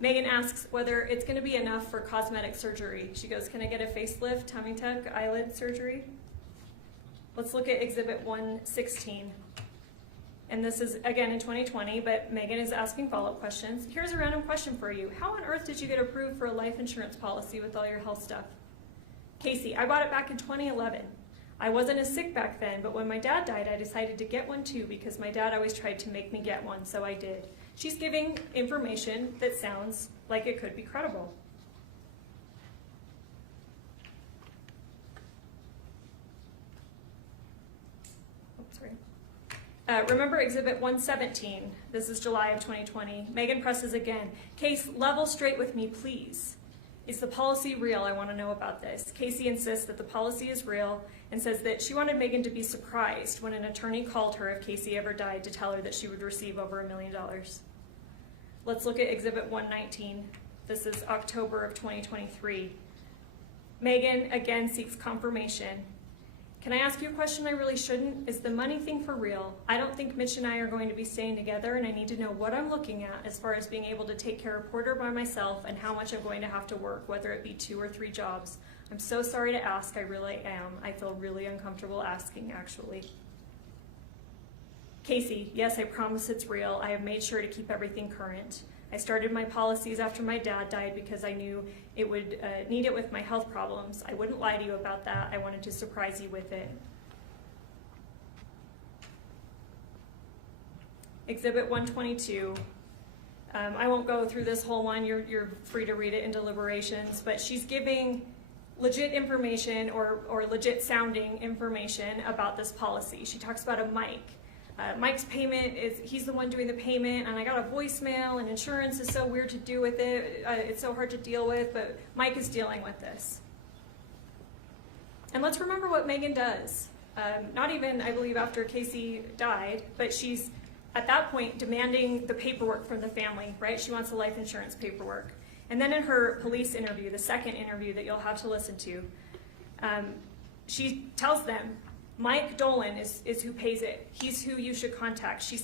Meggan asks whether it's going to be enough for cosmetic surgery. She goes, can I get a facelift, tummy tuck, eyelid surgery? Let's look at Exhibit 116. And this is, again, in 2020, but Meggan is asking follow-up questions. Here's a random question for you. How on earth did you get approved for a life insurance policy with all your health stuff? Kacee, I bought it back in 2011. I wasn't as sick back then, but when my dad died, I decided to get one too because my dad always tried to make me get one, so I did. She's giving information that sounds like it could be credible. Remember Exhibit 117. This is July of 2020. Meggan presses again. Case, level straight with me, please. Is the policy real? I want to know about this. Kacee insists that the policy is real and says that she wanted Meggan to be surprised when an attorney called her if Kacee ever died to tell her that she would receive over $1 million. Let's look at Exhibit 119. This is October of 2023. Meggan again seeks confirmation. Can I ask you a question I really shouldn't? Is the money thing for real? I don't think Mitch and I are going to be staying together, and I need to know what I'm looking at as far as being able to take care of Porter by myself and how much I'm going to have to work, whether it be 2 or 3 jobs. I'm so sorry to ask, I really am. I feel really uncomfortable asking, actually. Kacee, yes, I promise it's real. I have made sure to keep everything current. I started my policies after my dad died because I knew it would need it with my health problems. I wouldn't lie to you about that. I wanted to surprise you with it. Exhibit 122. I won't go through this whole one. You're free to read it in deliberations, but she's giving legit information or legit sounding information about this policy. She talks about a mic. Mike's payment is, he's the one doing the payment, and I got a voicemail, and insurance is so weird to do with it. It's so hard to deal with, but Mike is dealing with this. And let's remember what Meggan does. Not even, I believe, after Kacee died, but she's at that point demanding the paperwork from the family, right? She wants the life insurance paperwork. And then in her police interview, the second interview that you'll have to listen to, she tells them, Mike Dolan is who pays it. He's who you should contact. She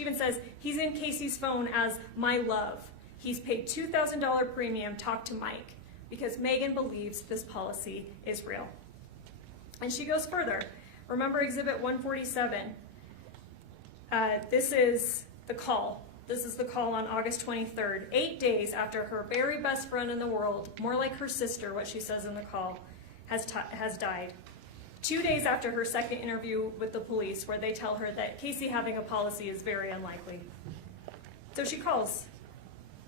even says, he's in Kacee's phone as my love. He's paid $2,000 premium, talk to Mike, because Meggan believes this policy is real. And she goes further. Remember Exhibit 147. This is the call. This is the call on August 23rd, 8 days after her very best friend in the world, more like her sister, what she says in the call, has died. 2 days after her second interview with the police, where they tell her that Kacee having a policy is very unlikely. So she calls.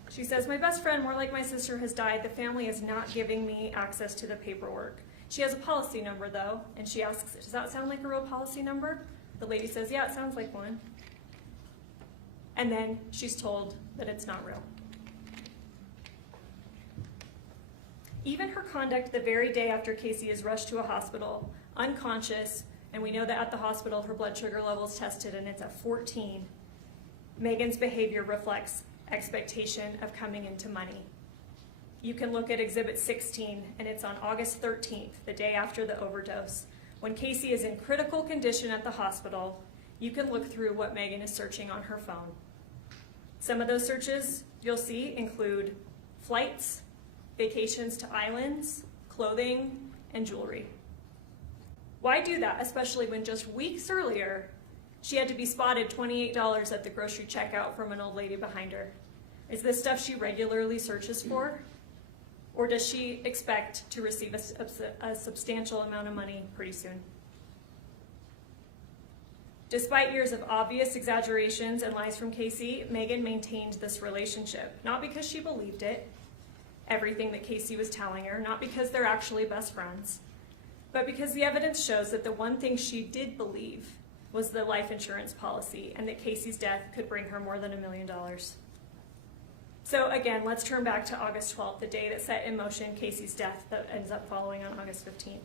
She says, my best friend, more like my sister, has died. The family is not giving me access to the paperwork. She has a policy number, though, and she asks, does that sound like a real policy number? The lady says, yeah, it sounds like one. And then she's told that it's not real. Even her conduct the very day after Kacee is rushed to a hospital, unconscious, and we know that at the hospital her blood sugar level is tested and it's at 14. Meggan's behavior reflects expectation of coming into money. You can look at Exhibit 16, and it's on August 13th, the day after the overdose. When Kacee is in critical condition at the hospital, you can look through what Meggan is searching on her phone. Some of those searches you'll see include flights, vacations to islands, clothing, and jewelry. Why do that, especially when just weeks earlier, she had to be spotted $28 at the grocery checkout from an old lady behind her? Is this stuff she regularly searches for? Or does she expect to receive a substantial amount of money pretty soon? Despite years of obvious exaggerations and lies from Kacee, Meggan maintained this relationship, not because she believed it, everything that Kacee was telling her, not because they're actually best friends, but because the evidence shows that the one thing she did believe was the life insurance policy and that Kacee's death could bring her more than $1 million. So again, let's turn back to August 12th, the day that set in motion Kacee's death that ends up following on August 15th.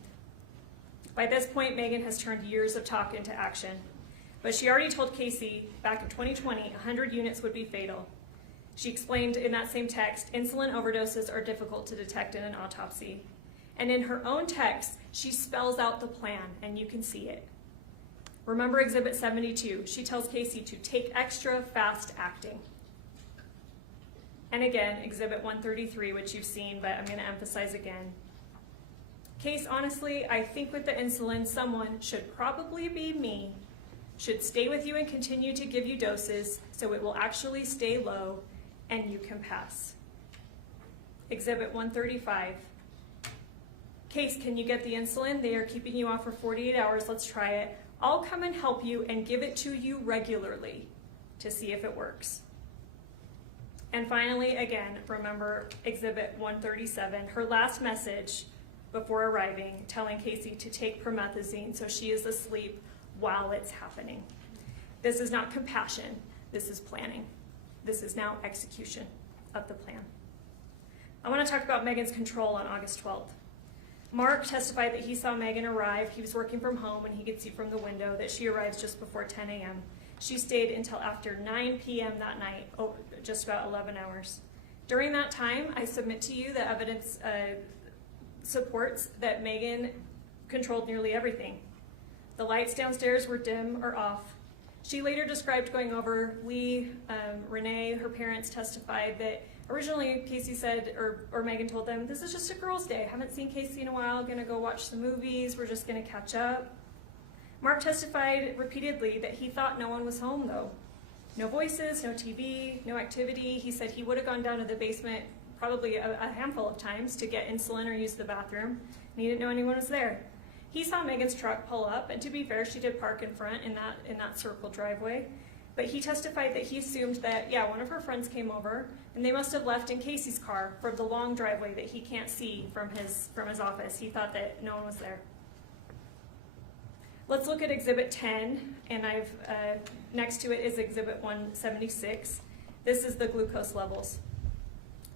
By this point, Meggan has turned years of talk into action, but she already told Kacee back in 2020 100 units would be fatal. She explained in that same text, insulin overdoses are difficult to detect in an autopsy. And in her own text, she spells out the plan, and you can see it. Remember Exhibit 72. She tells Kacee to take extra fast acting. And again, Exhibit 133, which you've seen, but I'm going to emphasize again. Case, honestly, I think with the insulin, someone, should probably be me, should stay with you and continue to give you doses so it will actually stay low and you can pass. Exhibit 135. Case, can you get the insulin? They are keeping you off for 48 hours. Let's try it. I'll come and help you and give it to you regularly to see if it works. And finally, again, remember Exhibit 137, her last message before arriving, telling Kacee to take promethazine so she is asleep while it's happening. This is not compassion, this is planning. This is now execution of the plan. I want to talk about Meggan's control on August 12th. Mark testified that he saw Meggan arrive. He was working from home and he could see from the window that she arrives just before 10 a.m. She stayed until after 9 p.m. that night, just about 11 hours. During that time, I submit to you that evidence supports that Meggan controlled nearly everything. The lights downstairs were dim or off. She later described going over. Renee, her parents, testified that originally Kacee said, or Meggan told them, this is just a girl's day. Haven't seen Kacee in a while, gonna go watch the movies, we're just gonna catch up. Mark testified repeatedly that he thought no one was home though. No voices, no TV, no activity. He said he would have gone down to the basement probably a handful of times to get insulin or use the bathroom, and he didn't know anyone was there. He saw Meggan's truck pull up, and to be fair, she did park in front in that circle driveway. But he testified that he assumed that, yeah, one of her friends came over, and they must have left in Kacee's car from the long driveway that he can't see from his office. He thought that no one was there. Let's look at Exhibit 10, and next to it is Exhibit 176. This is the glucose levels.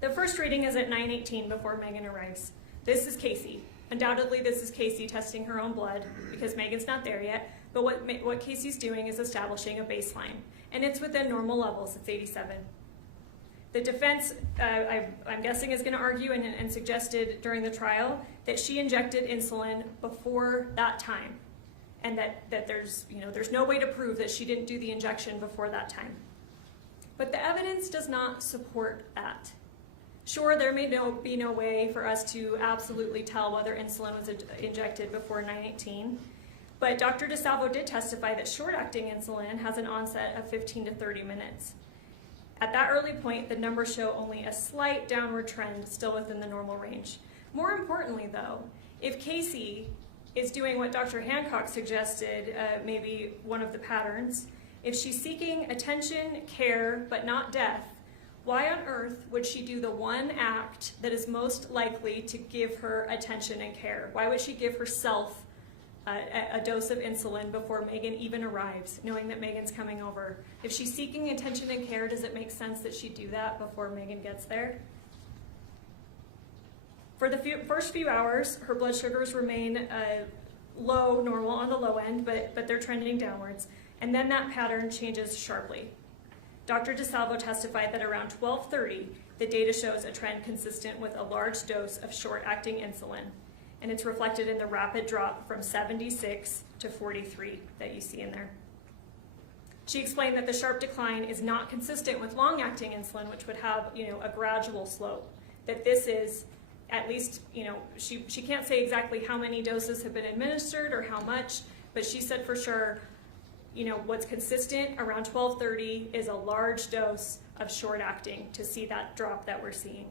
The first reading is at 9:18 before Meggan arrives. This is Kacee. Undoubtedly, this is Kacee testing her own blood because Meggan's not there yet. But what Kacee's doing is establishing a baseline, and it's within normal levels. It's 87. The defense, I'm guessing, is going to argue and suggested during the trial that she injected insulin before that time, and that there's no way to prove that she didn't do the injection before that time. But the evidence does not support that. Sure, there may be no way for us to absolutely tell whether insulin was injected before 9:18, but Dr. DeSalvo did testify that short-acting insulin has an onset of 15 to 30 minutes. At that early point, the numbers show only a slight downward trend, still within the normal range. More importantly, though, if Kacee is doing what Dr. Hancock suggested, maybe one of the patterns, if she's seeking attention, care, but not death, why on earth would she do the one act that is most likely to give her attention and care? Why would she give herself a dose of insulin before Meggan even arrives, knowing that Meggan's coming over? If she's seeking attention and care, does it make sense that she do that before Meggan gets there? For the first few hours, her blood sugars remain normal on the low end, but they're trending downwards. And then that pattern changes sharply. Dr. DeSalvo testified that around 12:30, the data shows a trend consistent with a large dose of short-acting insulin, and it's reflected in the rapid drop from 76 to 43 that you see in there. She explained that the sharp decline is not consistent with long-acting insulin, which would have, a gradual slope. That this is, at least, she can't say exactly how many doses have been administered or how much, but she said for sure, what's consistent around 12:30 is a large dose of short-acting to see that drop that we're seeing.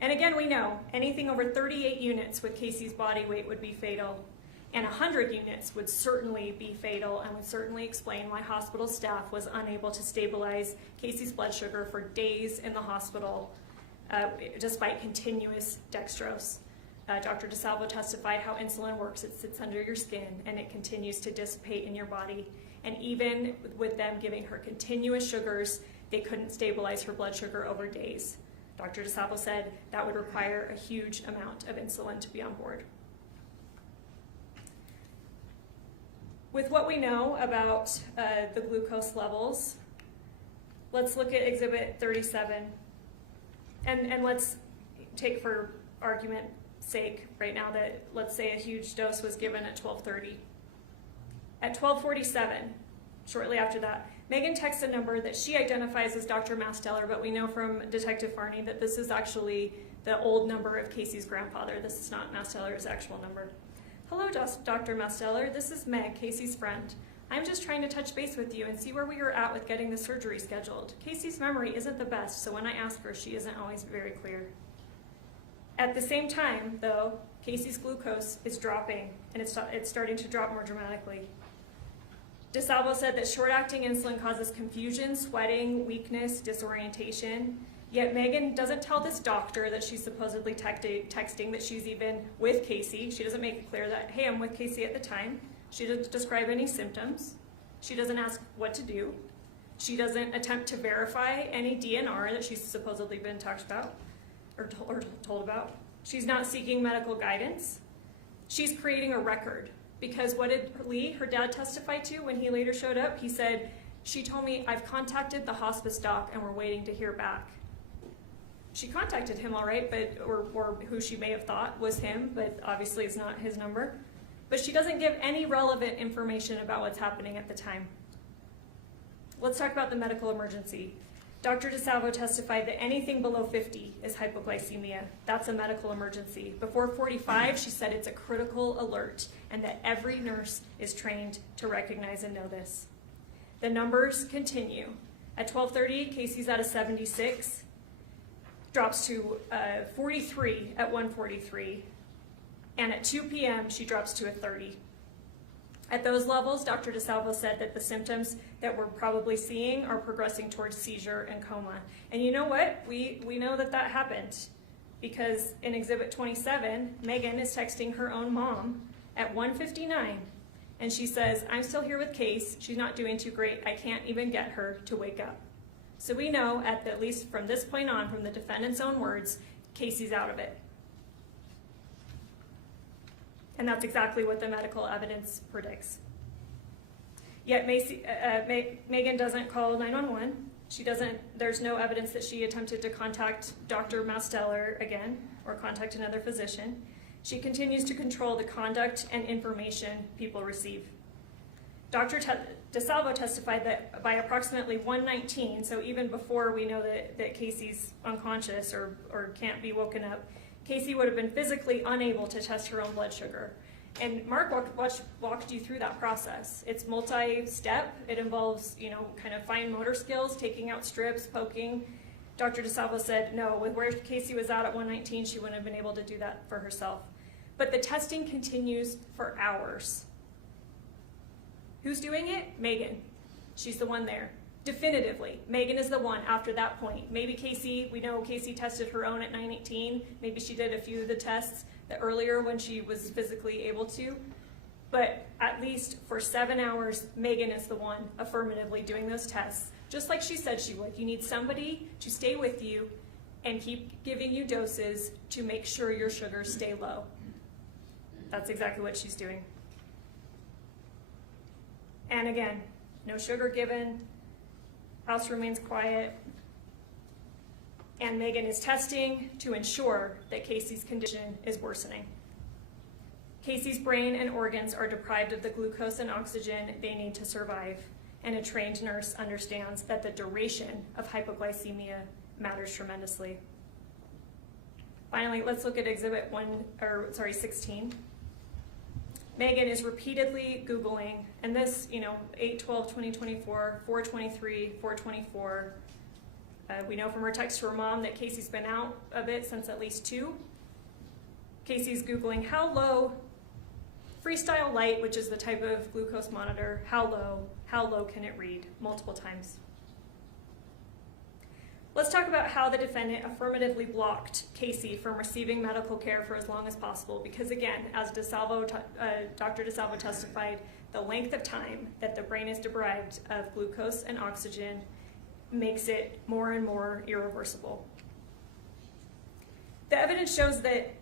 And again, we know anything over 38 units with Kacee's body weight would be fatal, and 100 units would certainly be fatal and would certainly explain why hospital staff was unable to stabilize Kacee's blood sugar for days in the hospital despite continuous dextrose. Dr. DeSalvo testified how insulin works. It sits under your skin and it continues to dissipate in your body. And even with them giving her continuous sugars, they couldn't stabilize her blood sugar over days. Dr. DeSalvo said that would require a huge amount of insulin to be on board. With what we know about the glucose levels, let's look at Exhibit 37. And let's take for argument sake right now that let's say a huge dose was given at 12:30. At 12:47, shortly after that, Meggan texts a number that she identifies as Dr. Masteller, but we know from Detective Farney that this is actually the old number of Kacee's grandfather. This is not Masteller's actual number. Hello, Dr. Masteller. This is Meg, Kacee's friend. I'm just trying to touch base with you and see where we are at with getting the surgery scheduled. Kacee's memory isn't the best, so when I ask her, she isn't always very clear. At the same time, though, Kacee's glucose is dropping, and it's starting to drop more dramatically. DeSalvo said that short-acting insulin causes confusion, sweating, weakness, disorientation. Yet Meggan doesn't tell this doctor that she's supposedly texting that she's even with Kacee. She doesn't make it clear that, hey, I'm with Kacee at the time. She doesn't describe any symptoms. She doesn't ask what to do. She doesn't attempt to verify any DNR that she's supposedly been talked about or told about. She's not seeking medical guidance. She's creating a record. Because what did Lee, her dad, testify to when he later showed up? He said, she told me, I've contacted the hospice doc and we're waiting to hear back. She contacted him, all right, but or who she may have thought was him, but obviously it's not his number. But she doesn't give any relevant information about what's happening at the time. Let's talk about the medical emergency. Dr. DeSalvo testified that anything below 50 is hypoglycemia. That's a medical emergency. Before 45, she said it's a critical alert and that every nurse is trained to recognize and know this. The numbers continue. At 12:30, Kacee's at a 76, drops to 43 at 1:43, and at 2 p.m. she drops to a 30. At those levels, Dr. DeSalvo said that the symptoms that we're probably seeing are progressing towards seizure and coma. And you know what? We know that happened because in Exhibit 27, Meggan is texting her own mom at 1:59, and she says, I'm still here with Kacee. She's not doing too great. I can't even get her to wake up. So we know, at least from this point on, from the defendant's own words, Kacee's out of it. And that's exactly what the medical evidence predicts. Yet Meggan doesn't call 911. There's no evidence that she attempted to contact Dr. Masteller again or contact another physician. She continues to control the conduct and information people receive. Dr. DeSalvo testified that by approximately 1:19, so even before we know that Kacee's unconscious or can't be woken up, Kacee would have been physically unable to test her own blood sugar. And Mark walked you through that process. It's multi-step. It involves, kind of fine motor skills, taking out strips, poking. Dr. DeSalvo said, no, with where Kacee was at 1:19, she wouldn't have been able to do that for herself. But the testing continues for hours. Who's doing it? Meggan. She's the one there. Definitively, Meggan is the one after that point. Maybe Kacee, we know Kacee tested her own at 9:18. Maybe she did a few of the tests earlier when she was physically able to. But at least for 7 hours, Meggan is the one affirmatively doing those tests. Just like she said she would. You need somebody to stay with you and keep giving you doses to make sure your sugars stay low. That's exactly what she's doing. And again, no sugar given. House remains quiet, and Meggan is testing to ensure that Kacee's condition is worsening. Kacee's brain and organs are deprived of the glucose and oxygen they need to survive, and a trained nurse understands that the duration of hypoglycemia matters tremendously. Finally, let's look at Exhibit 16. Meggan is repeatedly Googling, and this, 8/12/2024, 4/23, 4/24. We know from her text to her mom that Kacee's been out of it since at least 2. Kacee's Googling how low, Freestyle Light, which is the type of glucose monitor, how low can it read? Multiple times. Let's talk about how the defendant affirmatively blocked Kacee from receiving medical care for as long as possible, because again, as Dr. DeSalvo testified, the length of time that the brain is deprived of glucose and oxygen makes it more and more irreversible. The evidence shows that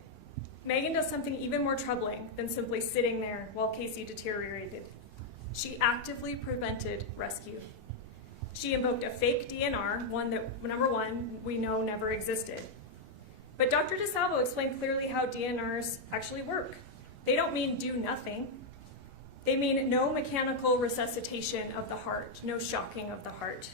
Meggan does something even more troubling than simply sitting there while Kacee deteriorated. She actively prevented rescue. She invoked a fake DNR, one that, number one, we know never existed. But Dr. DeSalvo explained clearly how DNRs actually work. They don't mean do nothing. They mean no mechanical resuscitation of the heart, no shocking of the heart.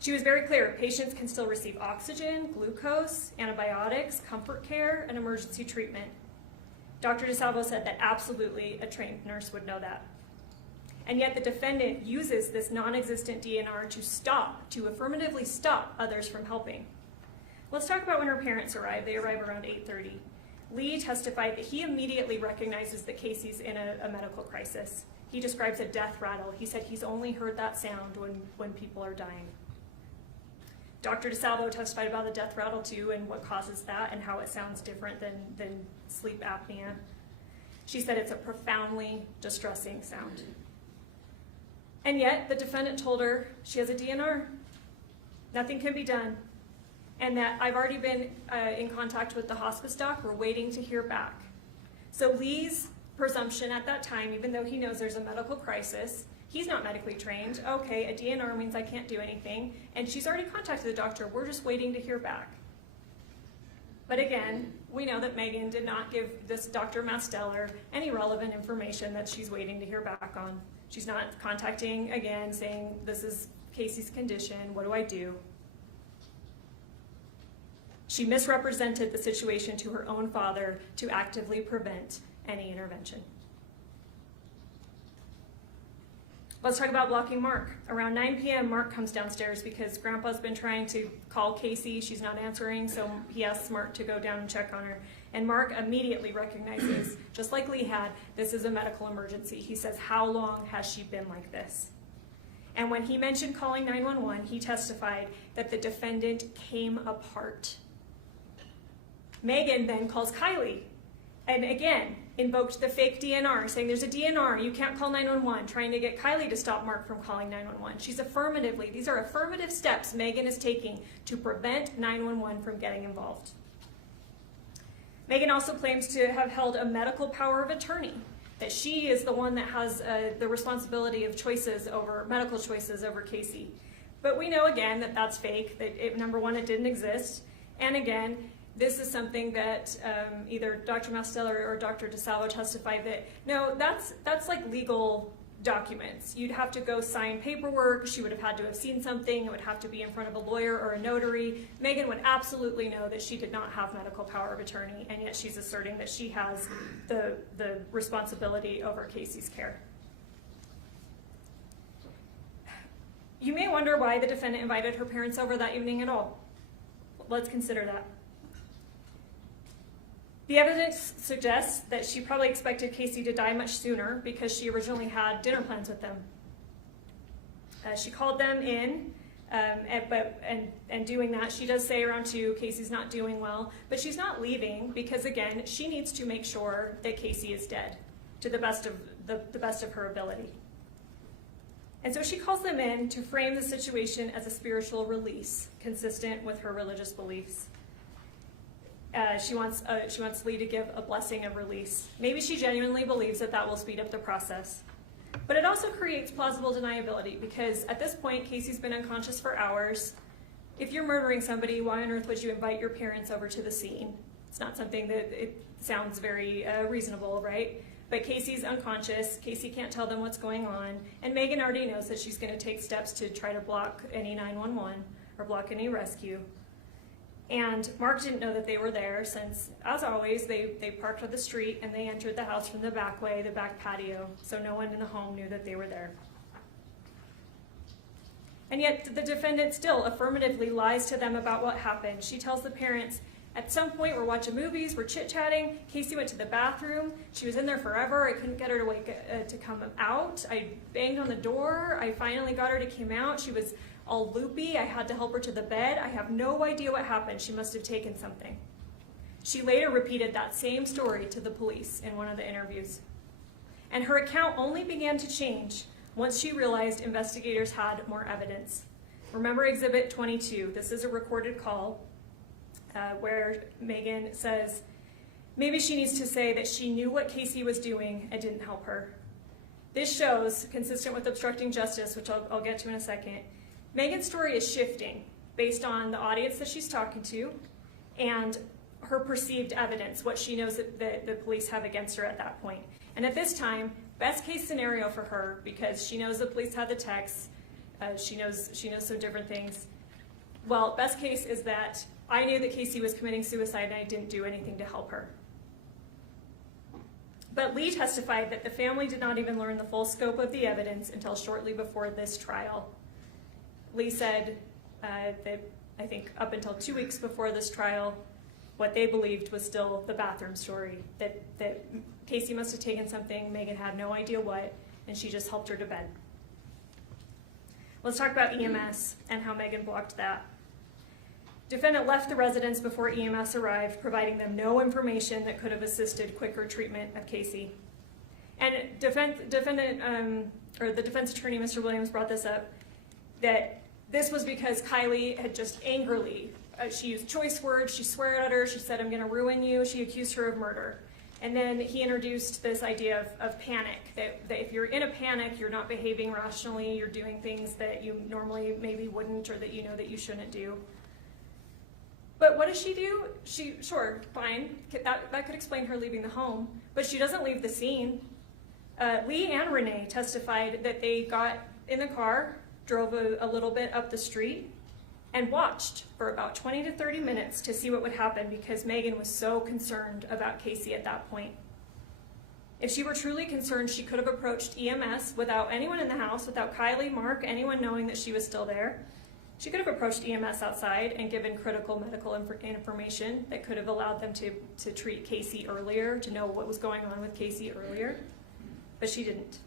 She was very clear, patients can still receive oxygen, glucose, antibiotics, comfort care, and emergency treatment. Dr. DeSalvo said that absolutely a trained nurse would know that. And yet the defendant uses this non-existent DNR to affirmatively stop others from helping. Let's talk about when her parents arrive. They arrive around 8:30. Lee testified that he immediately recognizes that Kacee's in a medical crisis. He describes a death rattle. He said he's only heard that sound when people are dying. Dr. DeSalvo testified about the death rattle too, and what causes that and how it sounds different than sleep apnea. She said it's a profoundly distressing sound. And yet the defendant told her she has a DNR. Nothing can be done. And that I've already been in contact with the hospice doc. We're waiting to hear back. So Lee's presumption at that time, even though he knows there's a medical crisis, he's not medically trained. Okay, a DNR means I can't do anything. And she's already contacted the doctor. We're just waiting to hear back. But again, we know that Meggan did not give this Dr. Masteller any relevant information that she's waiting to hear back on. She's not contacting again saying, this is Kacee's condition, what do I do? She misrepresented the situation to her own father to actively prevent any intervention. Let's talk about blocking Mark. Around 9 p.m., Mark comes downstairs because Grandpa's been trying to call Kacee. She's not answering, so he asks Mark to go down and check on her. And Mark immediately recognizes, just like Lee had, this is a medical emergency. He says, how long has she been like this? And when he mentioned calling 911, he testified that the defendant came apart. Meggan then calls Kylie, and again, invoked the fake DNR, saying there's a DNR, you can't call 911, trying to get Kylie to stop Mark from calling 911. These are affirmative steps Meggan is taking to prevent 911 from getting involved. Meggan also claims to have held a medical power of attorney, that she is the one that has the responsibility of medical choices over Kacee. But we know again that that's fake, that number one, it didn't exist, and again, this is something that either Dr. Masteller or Dr. DeSalvo testified that, no, that's like legal documents. You'd have to go sign paperwork. She would have had to have seen something. It would have to be in front of a lawyer or a notary. Meggan would absolutely know that she did not have medical power of attorney, and yet she's asserting that she has the responsibility over Kacee's care. You may wonder why the defendant invited her parents over that evening at all. Let's consider that. The evidence suggests that she probably expected Kacee to die much sooner because she originally had dinner plans with them. She called them in, and doing that, she does say around 2, Kacee's not doing well, but she's not leaving because, again, she needs to make sure that Kacee is dead to the best of her ability. And so she calls them in to frame the situation as a spiritual release, consistent with her religious beliefs. She wants Lee to give a blessing of release. Maybe she genuinely believes that will speed up the process. But it also creates plausible deniability because at this point, Kacee's been unconscious for hours. If you're murdering somebody, why on earth would you invite your parents over to the scene? It's not something that it sounds very reasonable, right? But Kacee's unconscious. Kacee can't tell them what's going on. And Meggan already knows that she's going to take steps to try to block any 911 or block any rescue. And Mark didn't know that they were there since, as always, they parked on the street and they entered the house from the back way, the back patio, so no one in the home knew that they were there. And yet the defendant still affirmatively lies to them about what happened. She tells the parents, at some point we're watching movies, we're chit-chatting, Kacee went to the bathroom, she was in there forever, I couldn't get her to come out, I banged on the door, I finally got her to come out, she was all loopy, I had to help her to the bed, I have no idea what happened, she must have taken something. She later repeated that same story to the police in one of the interviews. And her account only began to change once she realized investigators had more evidence. Remember Exhibit 22, this is a recorded call where Meggan says, maybe she needs to say that she knew what Kacee was doing and didn't help her. This shows, consistent with obstructing justice, which I'll get to in a second, Meggan's story is shifting based on the audience that she's talking to and her perceived evidence, what she knows that the police have against her at that point. And at this time, best case scenario for her, because she knows the police had the texts, She knows some different things. Well, best case is that I knew that Kacee was committing suicide and I didn't do anything to help her. But Lee testified that the family did not even learn the full scope of the evidence until shortly before this trial. Lee said that I think up until 2 weeks before this trial, what they believed was still the bathroom story, that Kacee must have taken something, Meggan had no idea what, and she just helped her to bed. Let's talk about EMS and how Meggan blocked that. Defendant left the residence before EMS arrived, providing them no information that could have assisted quicker treatment of Kacee. And the defense attorney, Mr. Williams, brought this up, that this was because Kylie had just angrily, she used choice words, she swore at her, she said, "I'm gonna ruin you," she accused her of murder. And then he introduced this idea of panic, that if you're in a panic, you're not behaving rationally, you're doing things that you normally maybe wouldn't, or that you know that you shouldn't do. But what does she do? Sure, fine, that could explain her leaving the home, but she doesn't leave the scene. Lee and Renee testified that they got in the car, drove a little bit up the street, and watched for about 20 to 30 minutes to see what would happen because Meggan was so concerned about Kacee at that point. If she were truly concerned, she could have approached EMS without anyone in the house, without Kylie, Mark, anyone knowing that she was still there. She could have approached EMS outside and given critical medical information that could have allowed them to treat Kacee earlier, to know what was going on with Kacee earlier, but she didn't.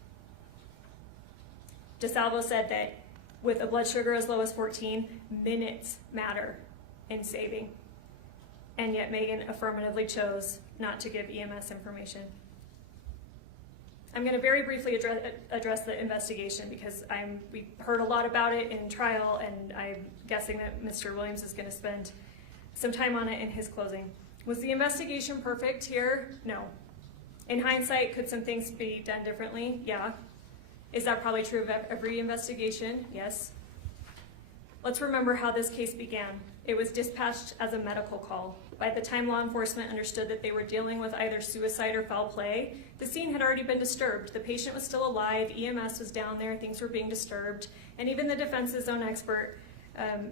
DeSalvo said that with a blood sugar as low as 14, minutes matter in saving. And yet Meggan affirmatively chose not to give EMS information. I'm going to very briefly address the investigation because we heard a lot about it in trial, and I'm guessing that Mr. Williams is going to spend some time on it in his closing. Was the investigation perfect here? No. In hindsight, could some things be done differently? Yeah. Is that probably true of every investigation? Yes. Let's remember how this case began. It was dispatched as a medical call. By the time law enforcement understood that they were dealing with either suicide or foul play, the scene had already been disturbed. The patient was still alive, EMS was down there, things were being disturbed, and even the defense's own expert,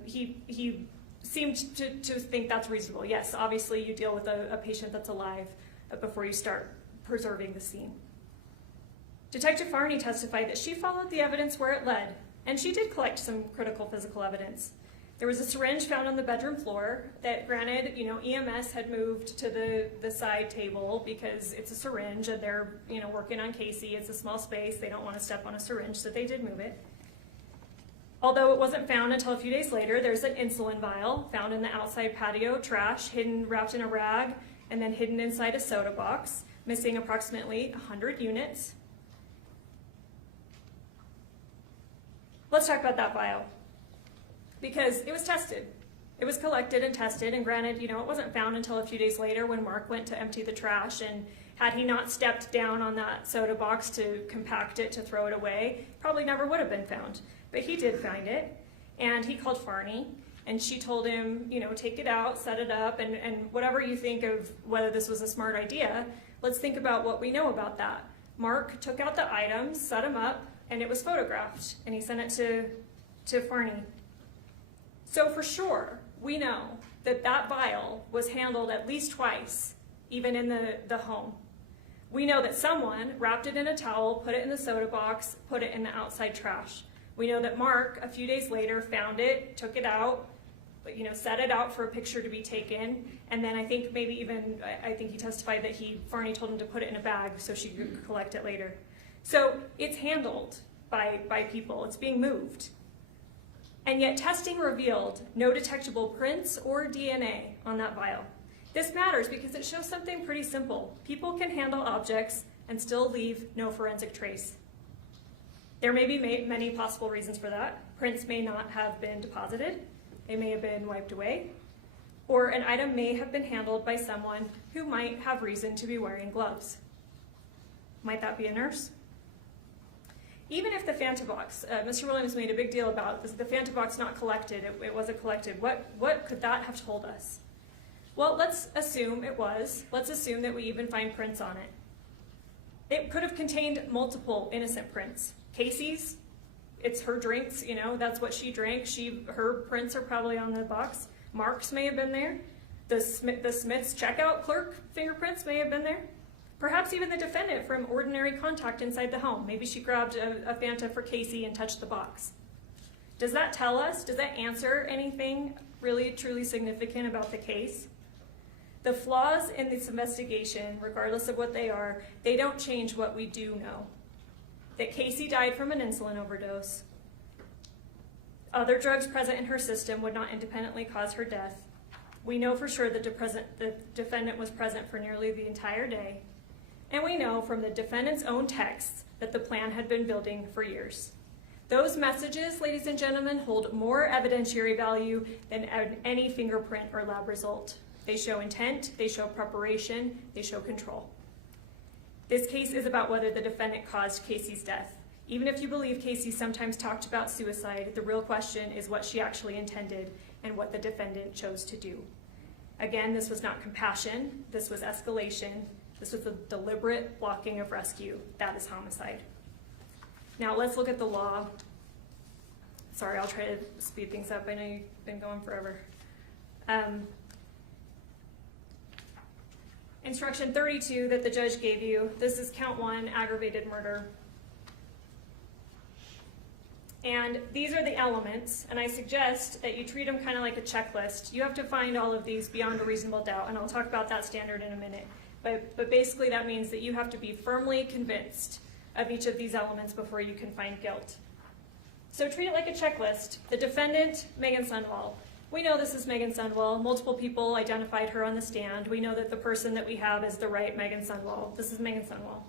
he seemed to think that's reasonable. Yes, obviously you deal with a patient that's alive before you start preserving the scene. Detective Farney testified that she followed the evidence where it led, and she did collect some critical physical evidence. There was a syringe found on the bedroom floor that, granted, EMS had moved to the side table because it's a syringe and they're, working on Kacee. It's a small space. They don't want to step on a syringe, so they did move it. Although it wasn't found until a few days later, there's an insulin vial found in the outside patio trash, wrapped in a rag, and then hidden inside a soda box, missing approximately 100 units. Let's talk about that vial, because it was tested. It was collected and tested, and granted, it wasn't found until a few days later when Mark went to empty the trash, and had he not stepped down on that soda box to compact it, to throw it away, probably never would have been found. But he did find it, and he called Farney, and she told him, take it out, set it up, and whatever you think of whether this was a smart idea, let's think about what we know about that. Mark took out the items, set them up, and it was photographed, and he sent it to Farney. So for sure, we know that vial was handled at least twice, even in the home. We know that someone wrapped it in a towel, put it in the soda box, put it in the outside trash. We know that Mark, a few days later, found it, took it out, set it out for a picture to be taken, and then I think he testified that Farney told him to put it in a bag so she could collect it later. So it's handled by people, it's being moved. And yet testing revealed no detectable prints or DNA on that vial. This matters because it shows something pretty simple. People can handle objects and still leave no forensic trace. There may be many possible reasons for that. Prints may not have been deposited, they may have been wiped away, or an item may have been handled by someone who might have reason to be wearing gloves. Might that be a nurse? Even if the Fantabox, Mr. Williams made a big deal about the Fantabox not collected, it wasn't collected, what could that have told us? Well, let's assume it was. Let's assume that we even find prints on it. It could have contained multiple innocent prints. Kacee's, it's her drinks, you know, that's what she drank. Her prints are probably on the box. Mark's may have been there. The Smith's checkout clerk fingerprints may have been there. Perhaps even the defendant from ordinary contact inside the home. Maybe she grabbed a Fanta for Kacee and touched the box. Does that tell us, does that answer anything really truly significant about the case? The flaws in this investigation, regardless of what they are, they don't change what we do know. That Kacee died from an insulin overdose. Other drugs present in her system would not independently cause her death. We know for sure that the defendant was present for nearly the entire day. And we know from the defendant's own texts that the plan had been building for years. Those messages, ladies and gentlemen, hold more evidentiary value than any fingerprint or lab result. They show intent, they show preparation, they show control. This case is about whether the defendant caused Kacee's death. Even if you believe Kacee sometimes talked about suicide, the real question is what she actually intended and what the defendant chose to do. Again, this was not compassion, this was escalation, this was a deliberate blocking of rescue. That is homicide. Now let's look at the law. Sorry, I'll try to speed things up. I know you've been going forever. Instruction 32 that the judge gave you, this is count 1, aggravated murder. And these are the elements, and I suggest that you treat them kind of like a checklist. You have to find all of these beyond a reasonable doubt, and I'll talk about that standard in a minute. But basically that means that you have to be firmly convinced of each of these elements before you can find guilt. So treat it like a checklist. The defendant, Meggan Sundwall. We know this is Meggan Sundwall. Multiple people identified her on the stand. We know that the person that we have is the right Meggan Sundwall. This is Meggan Sundwall.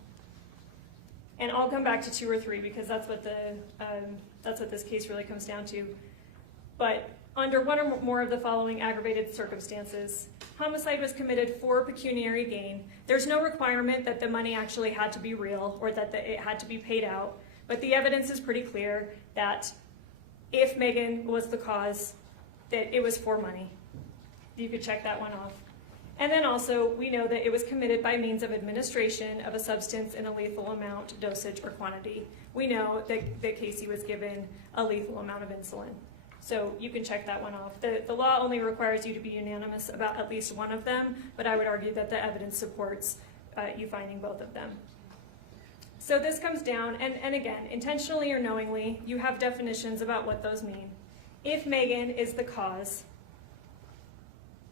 And I'll come back to 2 or 3 because that's what this case really comes down to. But under one or more of the following aggravated circumstances, homicide was committed for pecuniary gain. There's no requirement that the money actually had to be real or that it had to be paid out, but the evidence is pretty clear that if Meggan was the cause, that it was for money. You could check that one off. And then also, we know that it was committed by means of administration of a substance in a lethal amount, dosage, or quantity. We know that Kacee was given a lethal amount of insulin. So you can check that one off. The law only requires you to be unanimous about at least one of them, but I would argue that the evidence supports you finding both of them. So this comes down, and again, intentionally or knowingly, you have definitions about what those mean. If Meggan is the cause,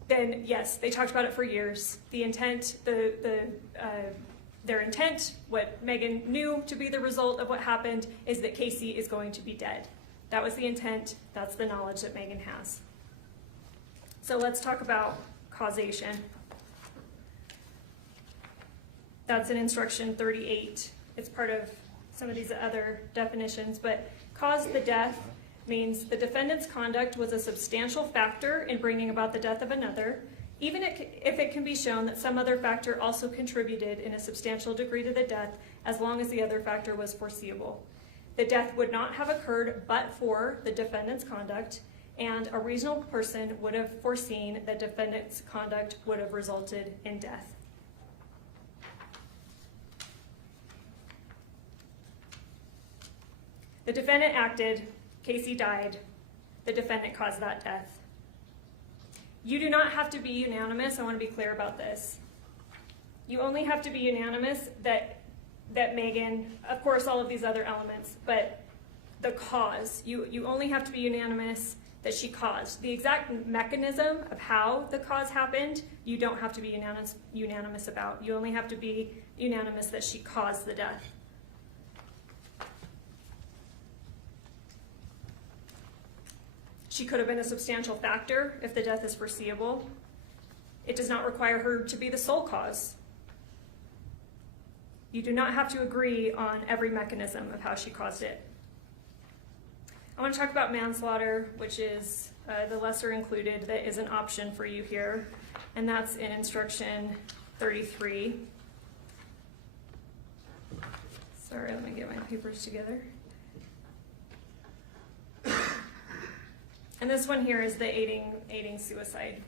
then yes, they talked about it for years. The intent, their intent, what Meggan knew to be the result of what happened is that Kacee is going to be dead. That was the intent, that's the knowledge that Meggan has. So let's talk about causation. That's in instruction 38. It's part of some of these other definitions, but cause the death means the defendant's conduct was a substantial factor in bringing about the death of another, even if it can be shown that some other factor also contributed in a substantial degree to the death, as long as the other factor was foreseeable. The death would not have occurred but for the defendant's conduct, and a reasonable person would have foreseen that defendant's conduct would have resulted in death. The defendant acted, Kacee died, the defendant caused that death. You do not have to be unanimous, I want to be clear about this. You only have to be unanimous that Meggan, of course all of these other elements, but the cause, you only have to be unanimous that she caused. The exact mechanism of how the cause happened, you don't have to be unanimous about. You only have to be unanimous that she caused the death. She could have been a substantial factor if the death is foreseeable. It does not require her to be the sole cause. You do not have to agree on every mechanism of how she caused it. I want to talk about manslaughter, which is the lesser included that is an option for you here, and that's in instruction 33. Sorry, let me get my papers together. And this one here is the aiding suicide.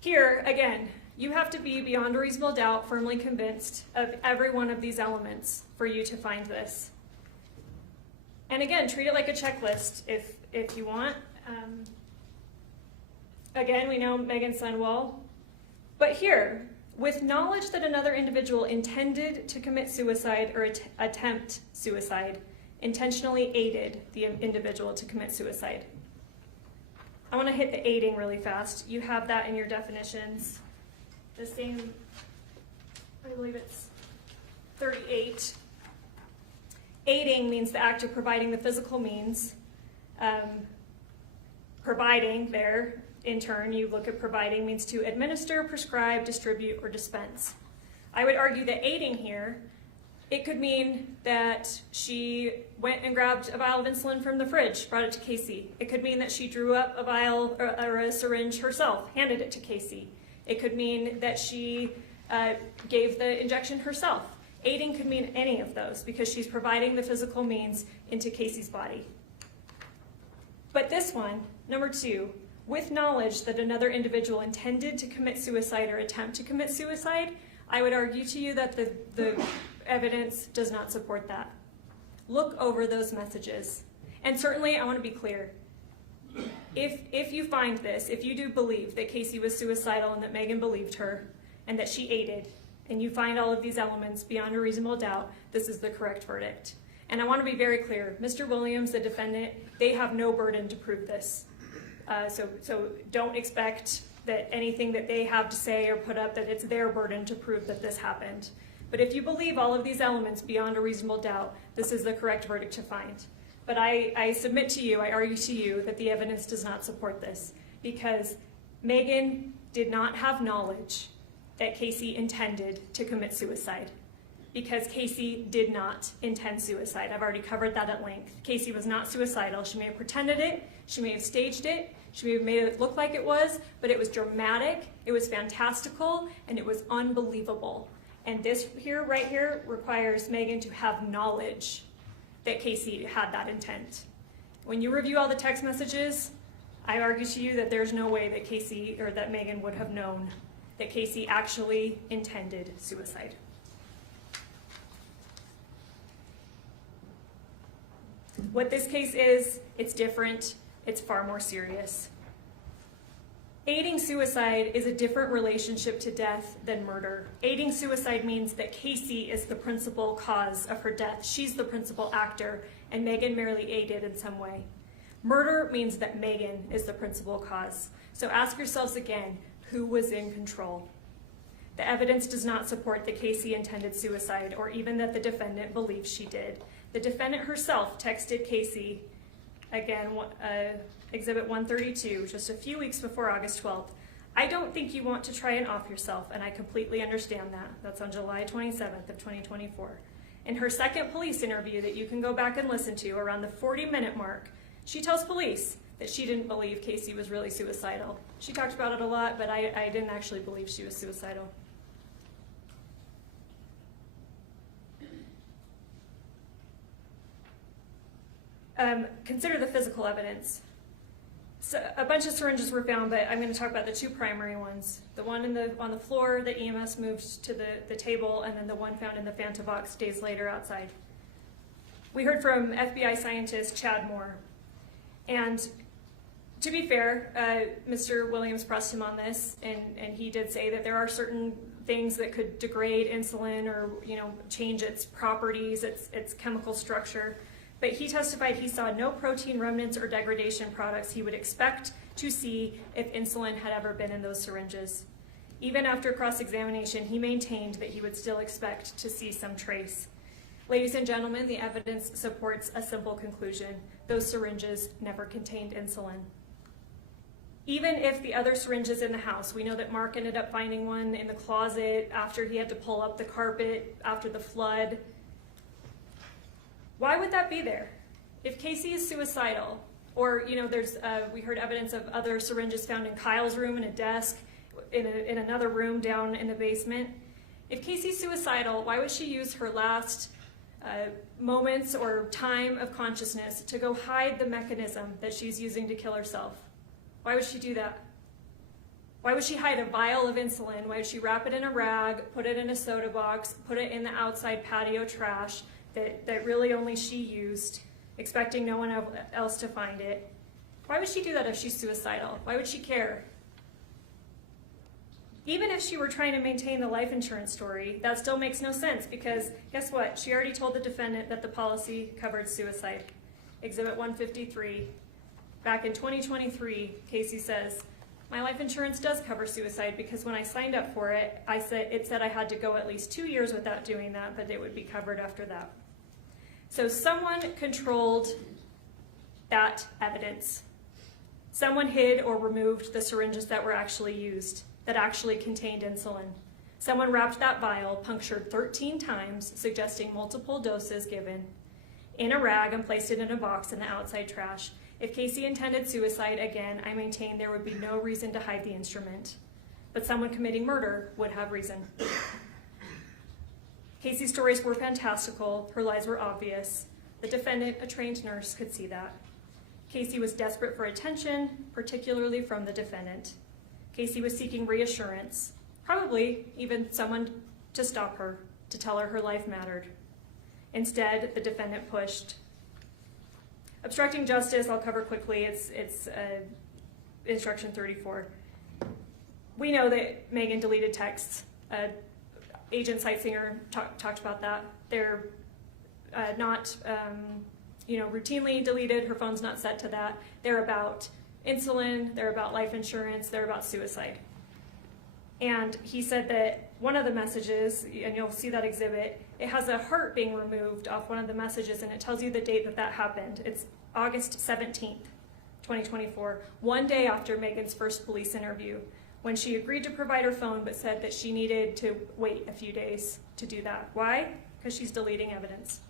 Here, again, You have to be beyond a reasonable doubt firmly convinced of every one of these elements for you to find this. And again, treat it like a checklist if you want. Again, we know Meggan Sundwall. But here, with knowledge that another individual intended to commit suicide or attempt suicide, intentionally aided the individual to commit suicide. I want to hit the aiding really fast. You have that in your definitions. The same, I believe it's 38. Aiding means the act of providing the physical means. Providing there, in turn, you look at providing means to administer, prescribe, distribute, or dispense. I would argue that aiding here, it could mean that she went and grabbed a vial of insulin from the fridge, brought it to Kacee. It could mean that she drew up a vial or a syringe herself, handed it to Kacee. It could mean that she gave the injection herself. Aiding could mean any of those because she's providing the physical means into Kacee's body. But this one, number 2, with knowledge that another individual intended to commit suicide or attempt to commit suicide, I would argue to you that the evidence does not support that. Look over those messages. And certainly, I want to be clear. If you find this, if you do believe that Kacee was suicidal and that Meggan believed her and that she aided, and you find all of these elements beyond a reasonable doubt, this is the correct verdict. And I want to be very clear. Mr. Williams, the defendant, they have no burden to prove this. So don't expect that anything that they have to say or put up, that it's their burden to prove that this happened. But if you believe all of these elements beyond a reasonable doubt, this is the correct verdict to find. But I submit to you, I argue to you, that the evidence does not support this because Meggan did not have knowledge that Kacee intended to commit suicide because Kacee did not intend suicide. I've already covered that at length. Kacee was not suicidal. She may have pretended it, she may have staged it, she may have made it look like it was, but it was dramatic, it was fantastical, and it was unbelievable. And this here, right here, requires Meggan to have knowledge that Kacee had that intent. When you review all the text messages, I argue to you that there's no way that Kacee or that Meggan would have known that Kacee actually intended suicide. What this case is, it's different, it's far more serious. Aiding suicide is a different relationship to death than murder. Aiding suicide means that Kacee is the principal cause of her death. She's the principal actor, and Meggan merely aided in some way. Murder means that Meggan is the principal cause. So ask yourselves again, who was in control? The evidence does not support that Kacee intended suicide or even that the defendant believes she did. The defendant herself texted Kacee, again, Exhibit 132, just a few weeks before August 12th. I don't think you want to try and off yourself, and I completely understand that. That's on July 27th of 2024. In her second police interview that you can go back and listen to around the 40-minute mark, she tells police that she didn't believe Kacee was really suicidal. She talked about it a lot, but I didn't actually believe she was suicidal. Consider the physical evidence. So a bunch of syringes were found, but I'm going to talk about the 2 primary ones. The one on the floor that EMS moved to the table, and then the one found in the Fanta box days later outside. We heard from FBI scientist Chad Moore. And to be fair, Mr. Williams pressed him on this, and he did say that there are certain things that could degrade insulin or change its properties, its chemical structure. But he testified he saw no protein remnants or degradation products he would expect to see if insulin had ever been in those syringes. Even after cross-examination, he maintained that he would still expect to see some trace. Ladies and gentlemen, the evidence supports a simple conclusion. Those syringes never contained insulin. Even if the other syringes in the house, we know that Mark ended up finding one in the closet after he had to pull up the carpet after the flood. Why would that be there? If Kacee is suicidal, or we heard evidence of other syringes found in Kyle's room, in a desk, in another room down in the basement. If Kacee's suicidal, why would she use her last moments or time of consciousness to go hide the mechanism that she's using to kill herself? Why would she do that? Why would she hide a vial of insulin? Why would she wrap it in a rag, put it in a soda box, put it in the outside patio trash that really only she used, expecting no one else to find it? Why would she do that if she's suicidal? Why would she care? Even if she were trying to maintain the life insurance story, that still makes no sense because guess what? She already told the defendant that the policy covered suicide. Exhibit 153. Back in 2023, Kacee says, my life insurance does cover suicide because when I signed up for it, it said I had to go at least 2 years without doing that, but it would be covered after that. So someone controlled that evidence. Someone hid or removed the syringes that were actually used, that actually contained insulin. Someone wrapped that vial, punctured 13 times, suggesting multiple doses given, in a rag and placed it in a box in the outside trash. If Kacee intended suicide, again, I maintain there would be no reason to hide the instrument. But someone committing murder would have reason. Kacee's stories were fantastical. Her lies were obvious. The defendant, a trained nurse, could see that. Kacee was desperate for attention, particularly from the defendant. Kacee was seeking reassurance, probably even someone to stop her, to tell her her life mattered. Instead, the defendant pushed. Obstructing justice, I'll cover quickly. It's instruction 34. We know that Meggan deleted texts. Agent Sitsinger talked about that. They're not, routinely deleted. Her phone's not set to that. They're about insulin. They're about life insurance. They're about suicide. And he said that one of the messages, and you'll see that exhibit, it has a heart being removed off one of the messages, and it tells you the date that happened. It's August 17th, 2024, one day after Meggan's first police interview, when she agreed to provide her phone but said that she needed to wait a few days to do that. Why? Because she's deleting evidence.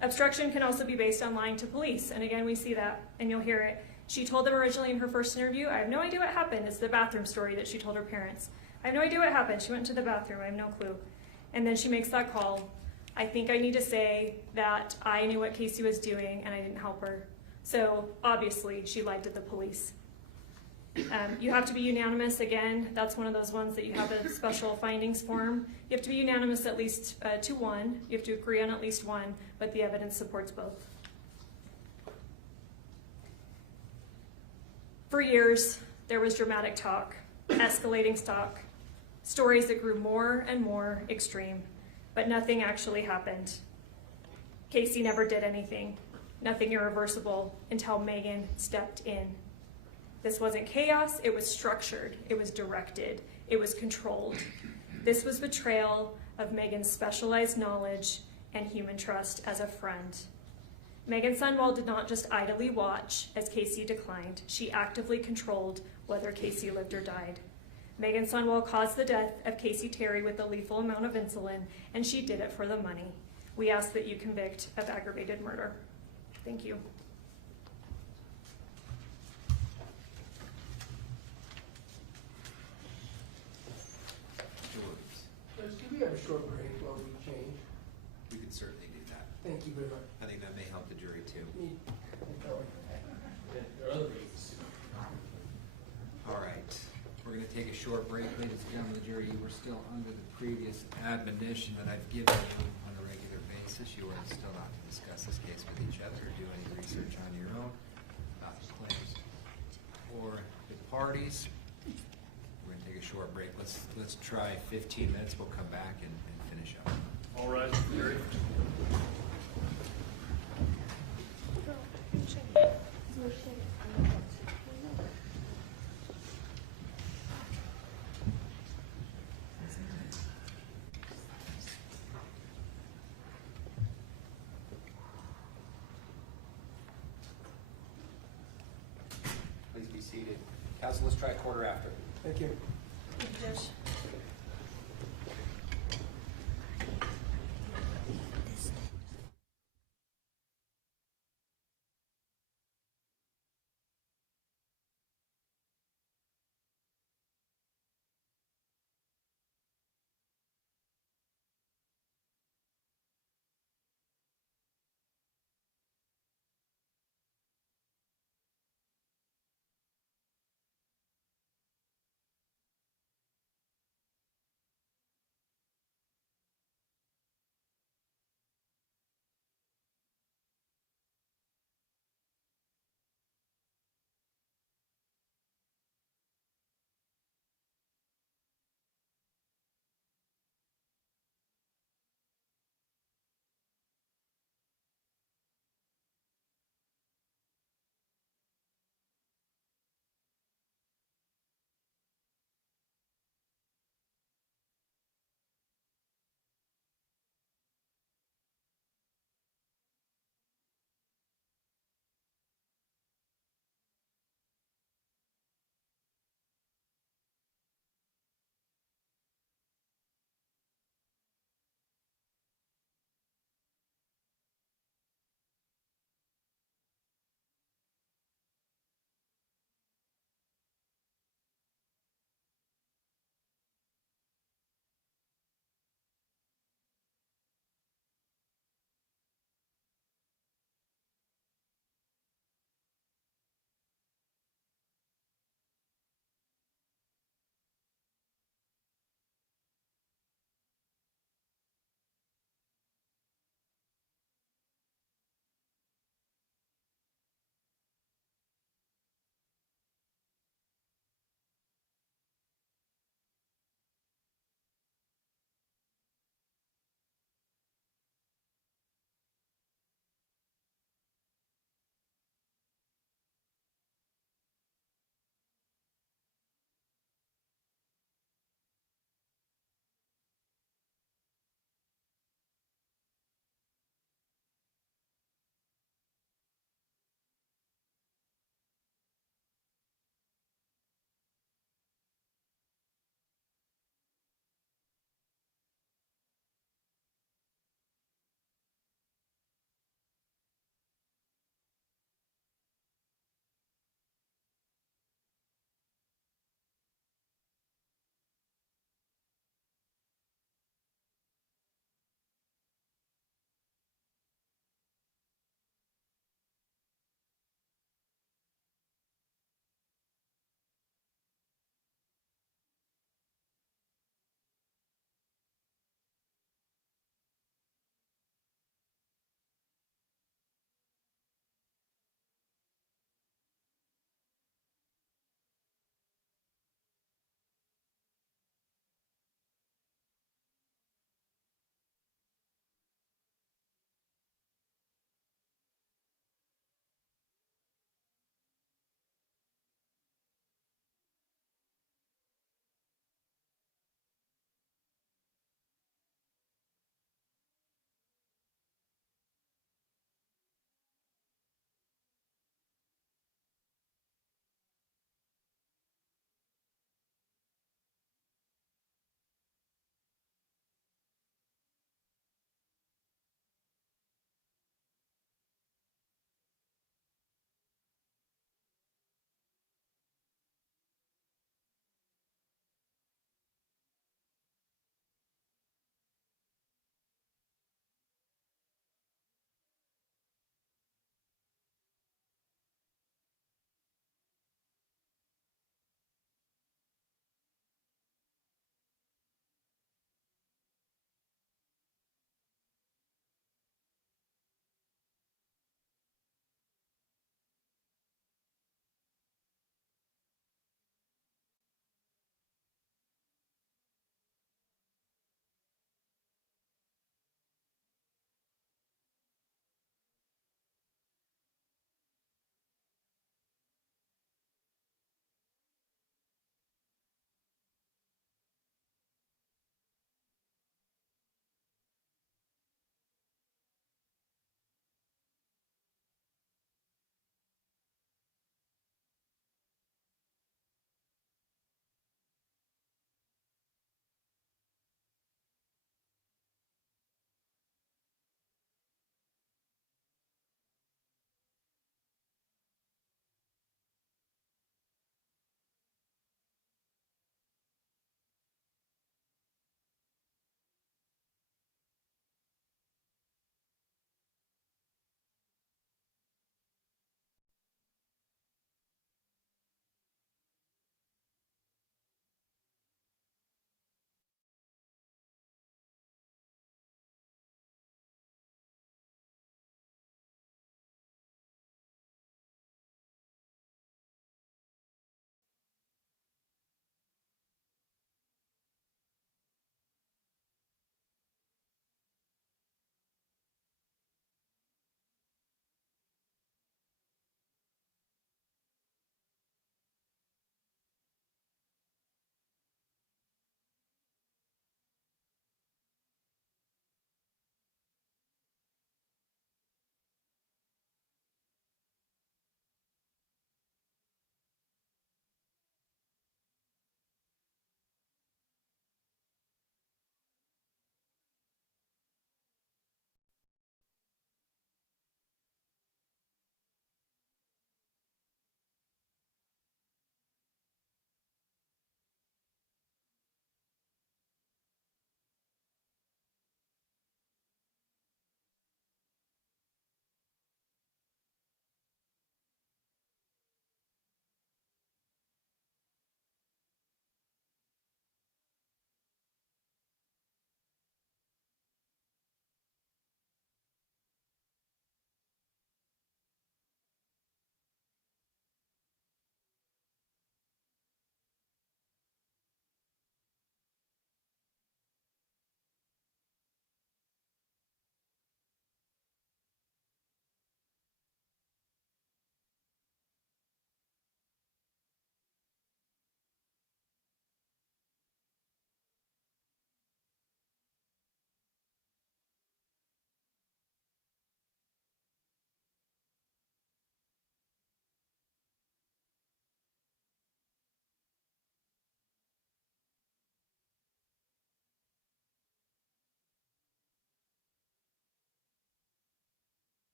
Obstruction can also be based on lying to police, and again, we see that, and you'll hear it. She told them originally in her first interview, I have no idea what happened. It's the bathroom story that she told her parents. I have no idea what happened. She went to the bathroom. I have no clue. And then she makes that call. I think I need to say that I knew what Kacee was doing and I didn't help her. So obviously she lied to the police. You have to be unanimous. Again, that's one of those ones that you have a special findings form. You have to be unanimous at least to one. You have to agree on at least one, but the evidence supports both. For years, there was dramatic talk, escalating talk, stories that grew more and more extreme, but nothing actually happened. Kacee never did anything, nothing irreversible, until Meggan stepped in. This wasn't chaos, it was structured, it was directed, it was controlled. This was betrayal of Meggan's specialized knowledge and human trust as a friend. Meggan Sundwall did not just idly watch as Kacee declined, she actively controlled whether Kacee lived or died. Meggan Sundwall caused the death of Kacee Terry with a lethal amount of insulin, and she did it for the money. We ask that you convict of aggravated murder. Thank you. Judge, can we have a short break while we change? We could certainly do that. Thank you very much. I think that may help the jury too. There are other reasons. All right, we're going to take a short break. Ladies and gentlemen of the jury, you were still under the previous admonition that I've given you on a regular basis. You are still not to discuss this case with each other or do any research on your own, not the claims or the parties. We're going to take a short break. Let's try 15 minutes. We'll come back and finish up. All right, Terry. Please be seated. Counsel, let's try quarter after. Thank you. Thank you, Judge.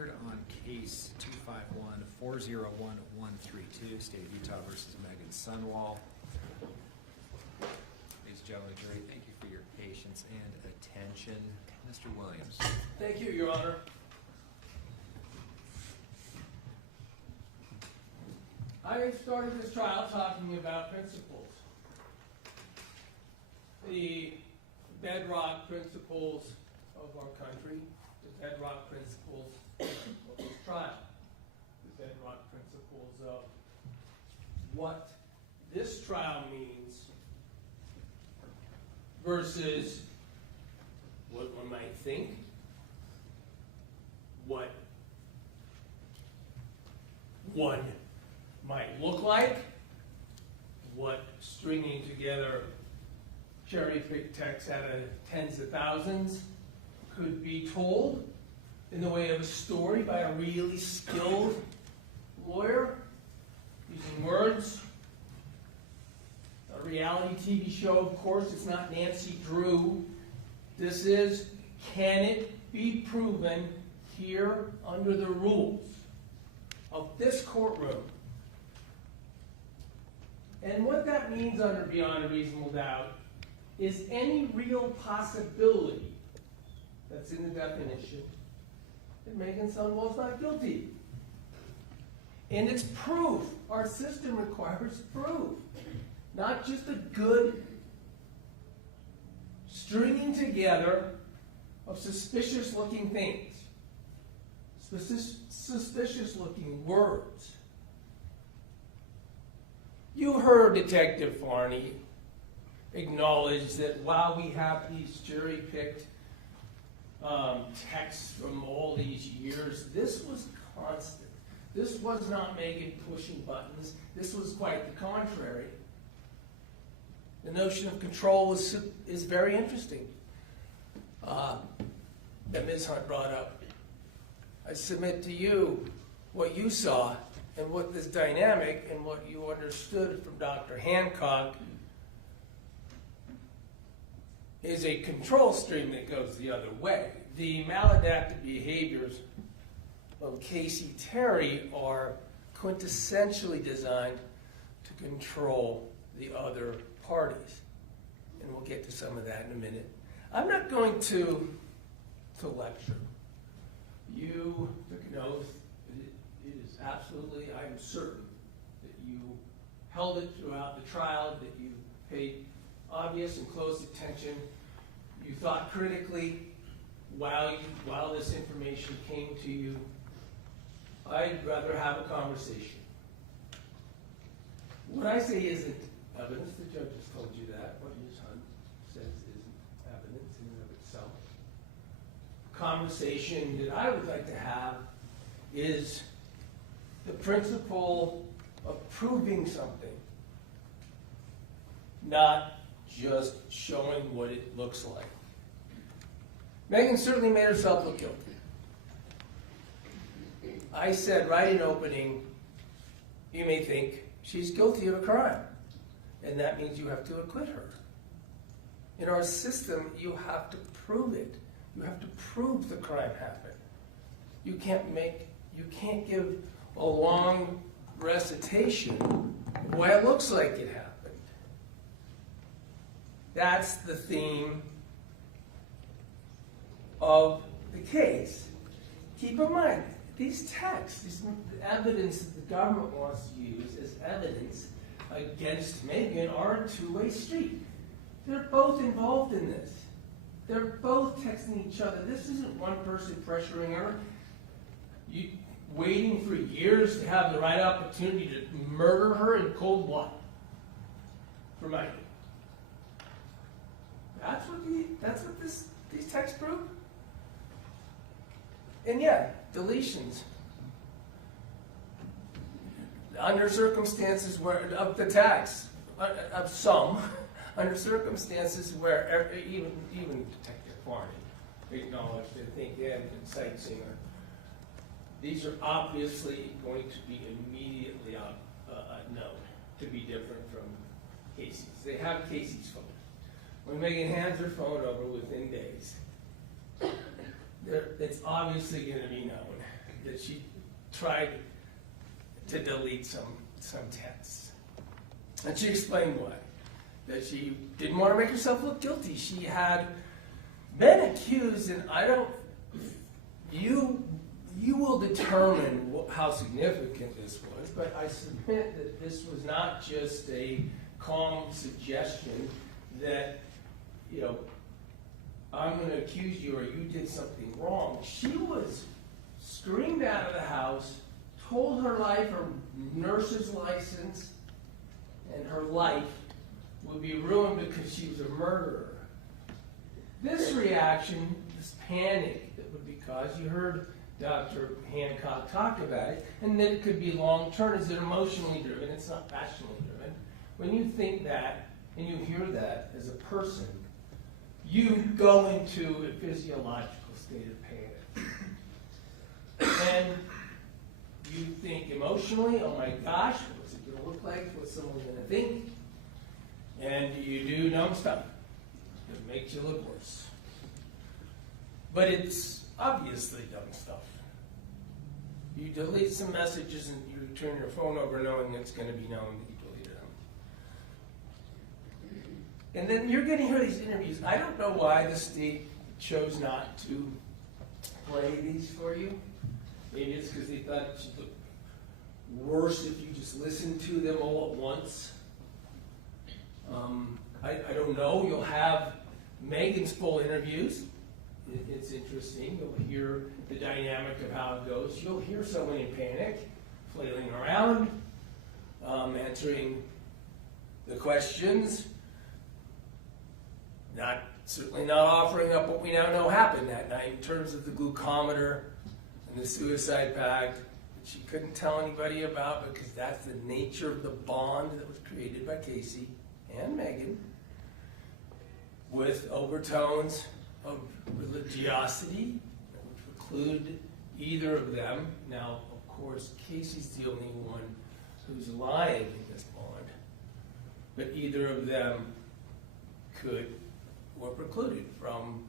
record on case 251-401-132, State of Utah versus Meggan Sundwall. Ladies and gentlemen, jury, thank you for your patience and attention. Mr. Williams. Thank you, Your Honor. I started this trial talking about principles. The bedrock principles of our country, the bedrock principles of this trial, the bedrock principles of what this trial means versus what one might think, what one might look like, what stringing together cherry-picked text out of tens of thousands could be told in the way of a story by a really skilled lawyer, using words. A reality TV show, of course, it's not Nancy Drew. This is, can it be proven here under the rules of this courtroom? And what that means under beyond a reasonable doubt is any real possibility that's in the definition that Meggan Sundwall is not guilty. And it's proof. Our system requires proof. Not just a good stringing together of suspicious looking things. Suspicious looking words. You heard Detective Farney acknowledge that while we have these jury-picked texts from all these years, this was constant. This was not Meggan pushing buttons. This was quite the contrary. The notion of control is very interesting that Ms. Hunt brought up. I submit to you what you saw and what this dynamic and what you understood from Dr. Hancock is a control stream that goes the other way. The maladaptive behaviors of Kacee Terry are quintessentially designed to control the other parties. And we'll get to some of that in a minute. I'm not going to lecture. You took an oath. It is absolutely, I am certain, that you held it throughout the trial, that you paid obvious and close attention. You thought critically while this information came to you. I'd rather have a conversation. What I say isn't evidence. The judge has told you that. What Ms. Hunt says isn't evidence in and of itself. The conversation that I would like to have is the principle of proving something, not just showing what it looks like. Meggan certainly made herself look guilty. I said right in opening, you may think she's guilty of a crime, and that means you have to acquit her. In our system, you have to prove it. You have to prove the crime happened. You can't give a long recitation of why it looks like it happened. That's the theme of the case. Keep in mind, these texts, this evidence that the government wants to use as evidence against Meggan are a two-way street. They're both involved in this. They're both texting each other. This isn't one person pressuring her, waiting for years to have the right opportunity to murder her in cold blood for money. That's what these texts prove. And yeah, deletions. Under circumstances where, of the text, of some, under circumstances where even Detective Farney acknowledged, I think, and Sightsinger, these are obviously going to be immediately known to be different from Kacee's. They have Kacee's phone. When Meggan hands her phone over within days, it's obviously going to be known that she tried to delete some texts. And she explained why. That she didn't want to make herself look guilty. She had been accused, and you will determine how significant this was, but I submit that this was not just a calm suggestion that, I'm going to accuse you or you did something wrong. She was screamed out of the house, told her life, her nurse's license, and her life would be ruined because she was a murderer. This reaction, this panic that would be caused, you heard Dr. Hancock talk about it, and that it could be long-term. Is it emotionally driven? It's not passionately driven. When you think that, and you hear that as a person, you go into a physiological state of panic. And you think emotionally, oh my gosh, what's it going to look like? What's someone going to think? And you do dumb stuff. It makes you look worse. But it's obviously dumb stuff. You delete some messages and you turn your phone over knowing it's going to be known that you deleted them. And then you're going to hear these interviews. I don't know why the state chose not to play these for you. Maybe it's because they thought it should look worse if you just listen to them all at once. I don't know. You'll have Meggan's full interviews. It's interesting. You'll hear the dynamic of how it goes. You'll hear someone in panic, flailing around, answering the questions, certainly not offering up what we now know happened that night in terms of the glucometer and the suicide pact that she couldn't tell anybody about because that's the nature of the bond that was created by Kacee and Meggan with overtones of religiosity that would preclude either of them. Now, of course, Casee's the only one who's lying in this bond, but either of them were precluded from.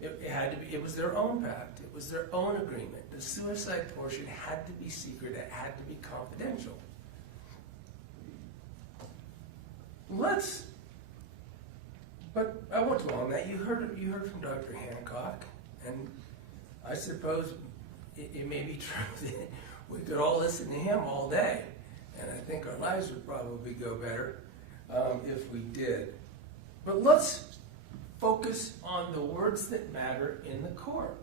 It was their own pact. It was their own agreement. The suicide portion had to be secret. It had to be confidential. But I won't dwell on that. You heard from Dr. Hancock, and I suppose it may be true that we could all listen to him all day, and I think our lives would probably go better if we did. But let's focus on the words that matter in the court,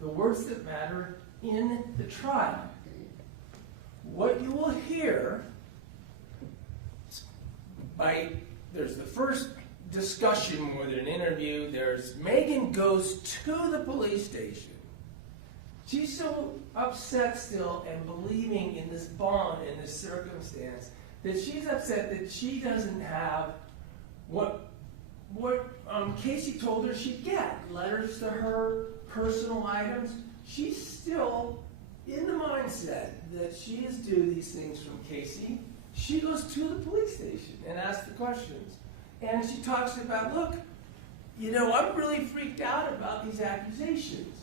the words that matter in the trial. What you will hear there's the first discussion more than an interview. There's Meggan goes to the police station. She's so upset still and believing in this bond, in this circumstance, that she's upset that she doesn't have what Kacee told her she'd get. Letters to her, personal items. She's still in the mindset that she is due these things from Kacee. She goes to the police station and asks the questions. And she talks about, look, I'm really freaked out about these accusations.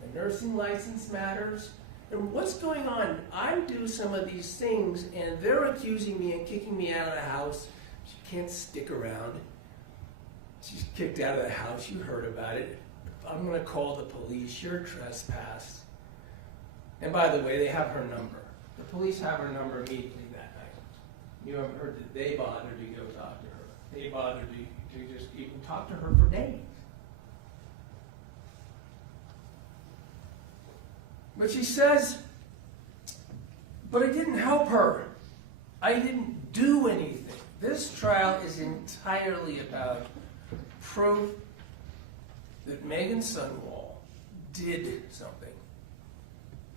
My nursing license matters. And what's going on? I'm due some of these things, and they're accusing me and kicking me out of the house. She can't stick around. She's kicked out of the house. You heard about it. I'm going to call the police. You're trespassed. And by the way, they have her number. The police have her number immediately that night. You haven't heard that they bothered to go talk to her. They bothered to just even talk to her for days. But she says, but I didn't help her. I didn't do anything. This trial is entirely about proof that Meggan Sundwall did something.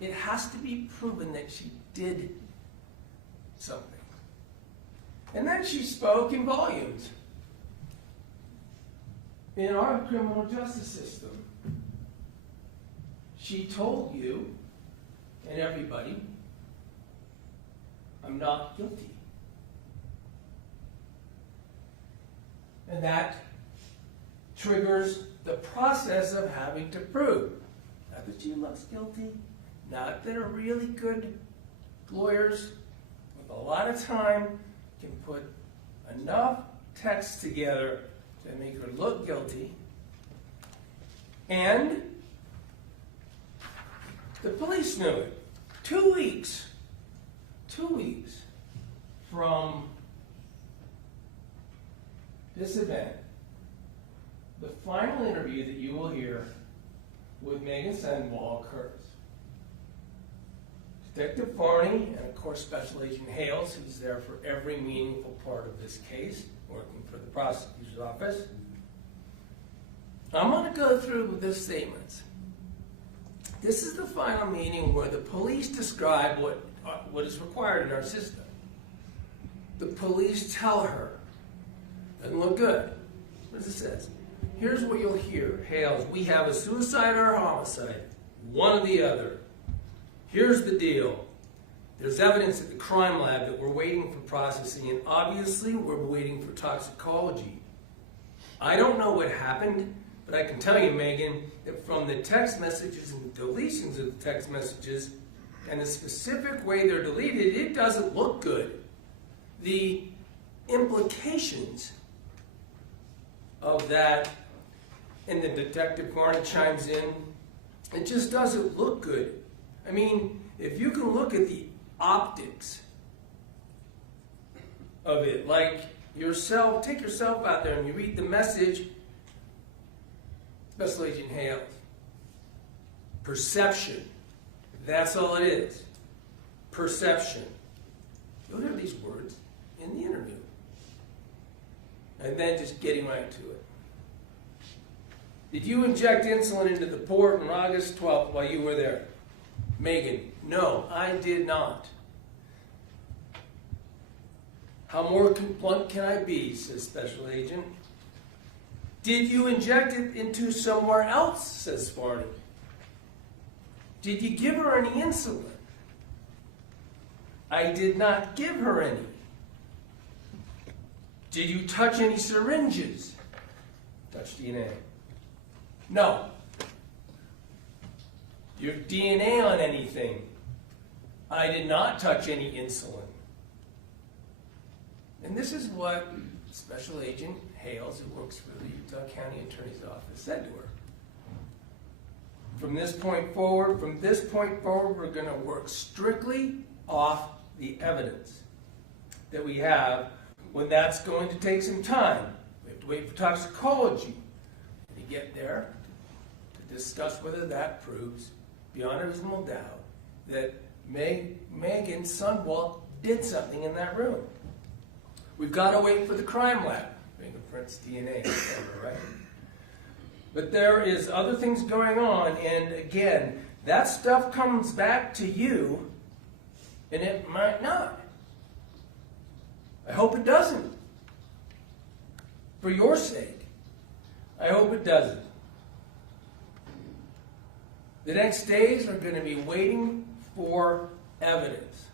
It has to be proven that she did something. And then she spoke in volumes. In our criminal justice system, she told you and everybody, I'm not guilty. And that triggers the process of having to prove not that she looks guilty, not that are really good lawyers with a lot of time can put enough text together to make her look guilty. And the police knew it. 2 weeks from this event, the final interview that you will hear with Meggan Sundwall occurs. Detective Farney and of course Special Agent Hales, who's there for every meaningful part of this case, working for the prosecutor's office. I'm going to go through the statements. This is the final meeting where the police describe what is required in our system. The police tell her, doesn't look good. What does it say? Here's what you'll hear. Hales, we have a suicide or a homicide, one or the other. Here's the deal. There's evidence at the crime lab that we're waiting for processing, and obviously we're waiting for toxicology. I don't know what happened, but I can tell you, Meggan, that from the text messages and deletions of the text messages and the specific way they're deleted, it doesn't look good. The implications of that, and the Detective Farney chimes in, it just doesn't look good. I mean, if you can look at the optics of it, like yourself, take yourself out there and you read the message, Special Agent Hales, perception, that's all it is, perception. You'll hear these words in the interview. And then just getting right to it. Did you inject insulin into the port on August 12th while you were there? Meggan, no, I did not. How more blunt can I be, says Special Agent. Did you inject it into somewhere else, says Farney. Did you give her any insulin? I did not give her any. Did you touch any syringes? Touch DNA. No. Your DNA on anything? I did not touch any insulin. And this is what Special Agent Hales, who works for the Utah County Attorney's Office, said to her. From this point forward, we're going to work strictly off the evidence that we have, when that's going to take some time. We have to wait for toxicology to get there to discuss whether that proves beyond a reasonable doubt that Meggan Sundwall did something in that room. We've got to wait for the crime lab, fingerprints, DNA, etc., right? But there is other things going on, and again, that stuff comes back to you, and it might not. I hope it doesn't. For your sake, I hope it doesn't. The next days are going to be waiting for evidence.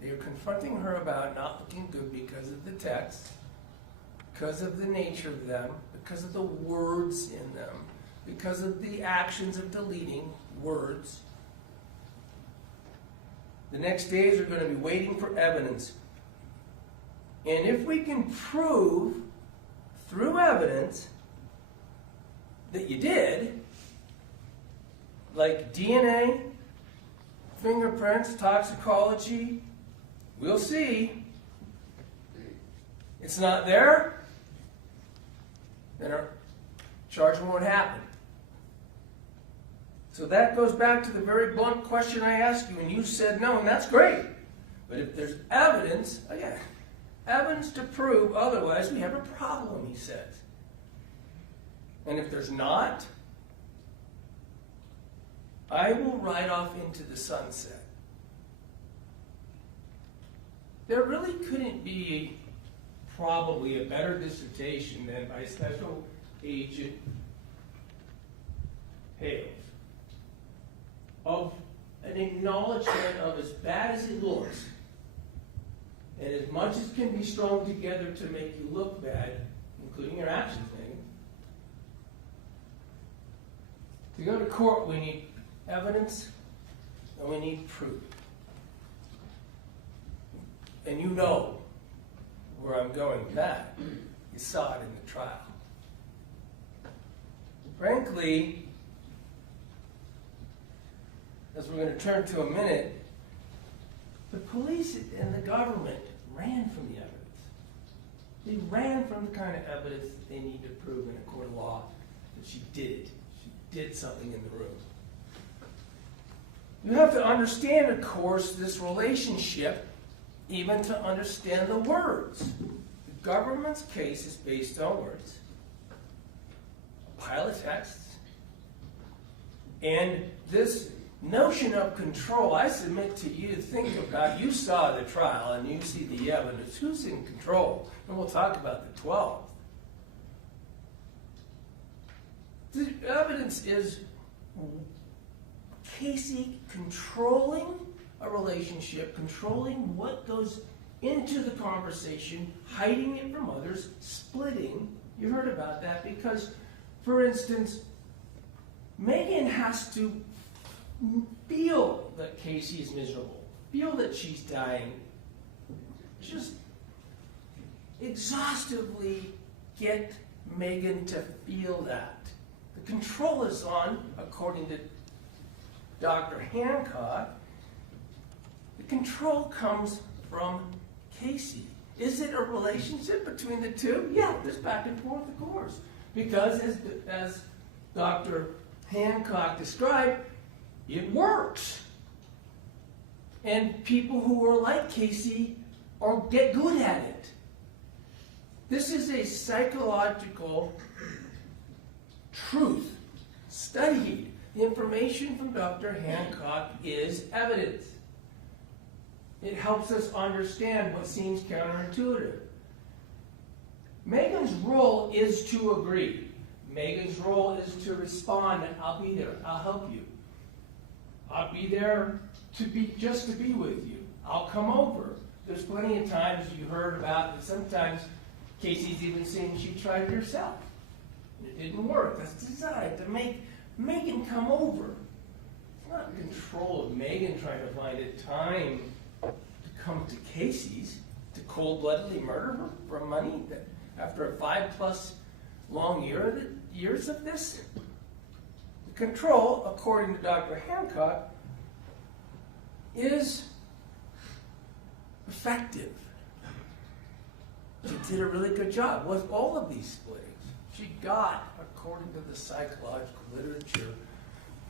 They are confronting her about not looking good because of the text, because of the nature of them, because of the words in them, because of the actions of deleting words. The next days are going to be waiting for evidence. And if we can prove through evidence that you did, like DNA, fingerprints, toxicology, we'll see. It's not there, then our charge won't happen. So that goes back to the very blunt question I asked you, and you said no, and that's great. But if there's evidence, again, evidence to prove otherwise, we have a problem, he says. And if there's not, I will ride off into the sunset. There really couldn't be probably a better dissertation than by Special Agent Hales of an acknowledgement of as bad as it looks, and as much as can be strung together to make you look bad, including your actions, maybe. To go to court, we need evidence and we need proof. And you know where I'm going with that. You saw it in the trial. Frankly, as we're going to turn to a minute, the police and the government ran from the evidence. They ran from the kind of evidence that they need to prove in a court of law that she did something in the room. You have to understand, of course, this relationship, even to understand the words. The government's case is based on words, a pile of texts, and this notion of control, I submit to you, think about, you saw the trial and you see the evidence. Who's in control? And we'll talk about the 12. The evidence is Kacee controlling a relationship, controlling what goes into the conversation, hiding it from others, splitting. You heard about that because, for instance, Meggan has to feel that Kacee is miserable, feel that she's dying, just exhaustively get Meggan to feel that. The control is on, according to Dr. Hancock, the control comes from Kacee. Is it a relationship between the two? Yeah, there's back and forth, of course. Because as Dr. Hancock described, it works. And people who are like Kacee get good at it. This is a psychological truth studied. The information from Dr. Hancock is evidence. It helps us understand what seems counterintuitive. Meggan's role is to agree. Meggan's role is to respond, and I'll be there. I'll help you. I'll be there just to be with you. I'll come over. There's plenty of times you heard about that sometimes Kacee's even saying she tried it herself. And it didn't work. That's designed to make Meggan come over. It's not control of Meggan trying to find a time to come to Kacee's to cold-bloodedly murder her for money that after a 5+ long years of this. The control, according to Dr. Hancock, is effective. She did a really good job with all of these splittings. She got, according to the psychological literature,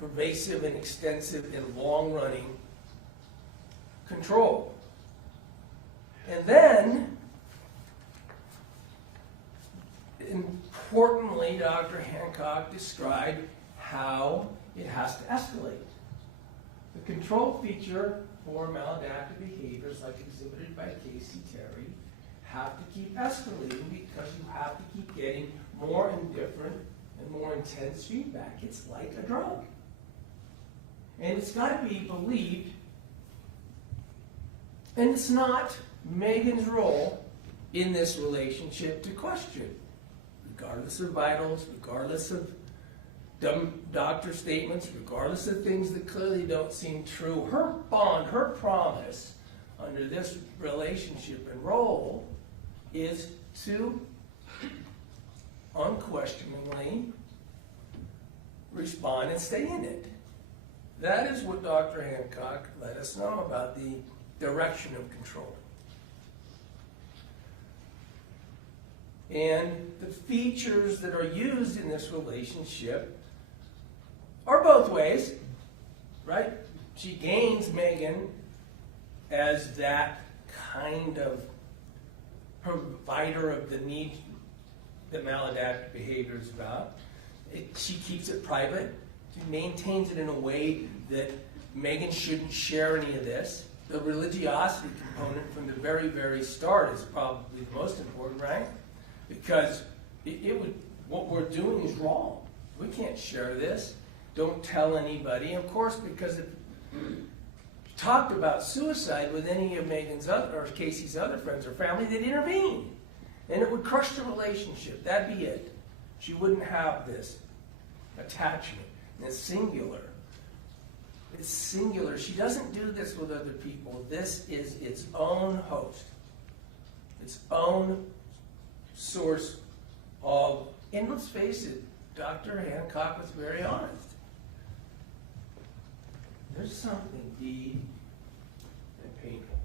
pervasive and extensive and long-running control. And then, importantly, Dr. Hancock described how it has to escalate. The control feature for maladaptive behaviors like exhibited by Kacee Terry have to keep escalating because you have to keep getting more and different and more intense feedback. It's like a drug. And it's got to be believed. And it's not Meggan's role in this relationship to question, regardless of vitals, regardless of dumb doctor statements, regardless of things that clearly don't seem true. Her bond, her promise under this relationship and role is to unquestioningly respond and stay in it. That is what Dr. Hancock let us know about the direction of control. And the features that are used in this relationship are both ways, right? She gains Meggan as that kind of provider of the need that maladaptive behavior is about. She keeps it private. She maintains it in a way that Meggan shouldn't share any of this. The religiosity component from the very, very start is probably the most important, right? Because what we're doing is wrong. We can't share this. Don't tell anybody. Of course, because if you talked about suicide with any of Meggan's or Kacee's other friends or family, they'd intervene. And it would crush the relationship. That'd be it. She wouldn't have this attachment, this singular It's singular. She doesn't do this with other people. This is its own host, its own source of, and let's face it, Dr. Hancock was very honest. There's something deep and painful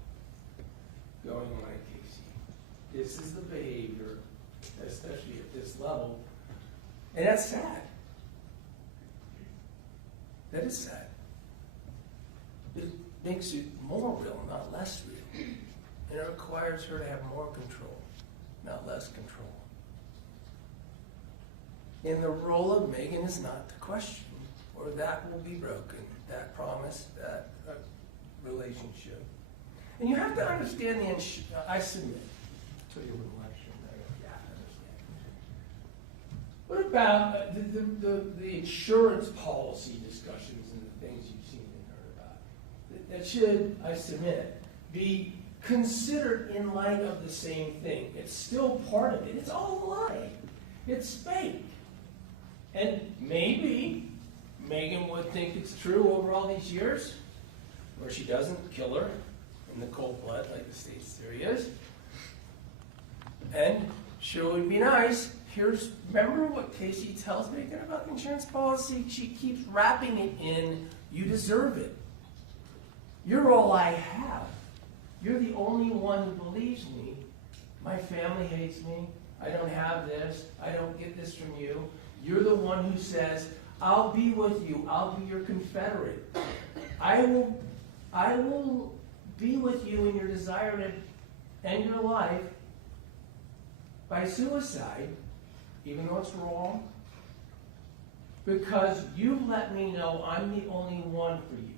going on at Kacee. This is the behavior, especially at this level, and that's sad. That is sad. It makes it more real, not less real. And it requires her to have more control, not less control. And the role of Meggan is not to question, or that will be broken, that promise, that relationship. And you have to understand I submit to your election. You have to understand. What about the insurance policy discussions and the things you've seen and heard about? That should, I submit, be considered in light of the same thing. It's still part of it. It's all a lie. It's fake. And maybe Meggan would think it's true over all these years, where she doesn't kill her in the cold blood like the state's theory is. And sure would be nice. Remember what Kacee tells Meggan about the insurance policy? She keeps wrapping it in, you deserve it. You're all I have. You're the only one who believes me. My family hates me. I don't have this. I don't get this from you. You're the one who says, I'll be with you. I'll be your confederate. I will be with you in your desire to end your life by suicide, even though it's wrong, because you let me know I'm the only one for you.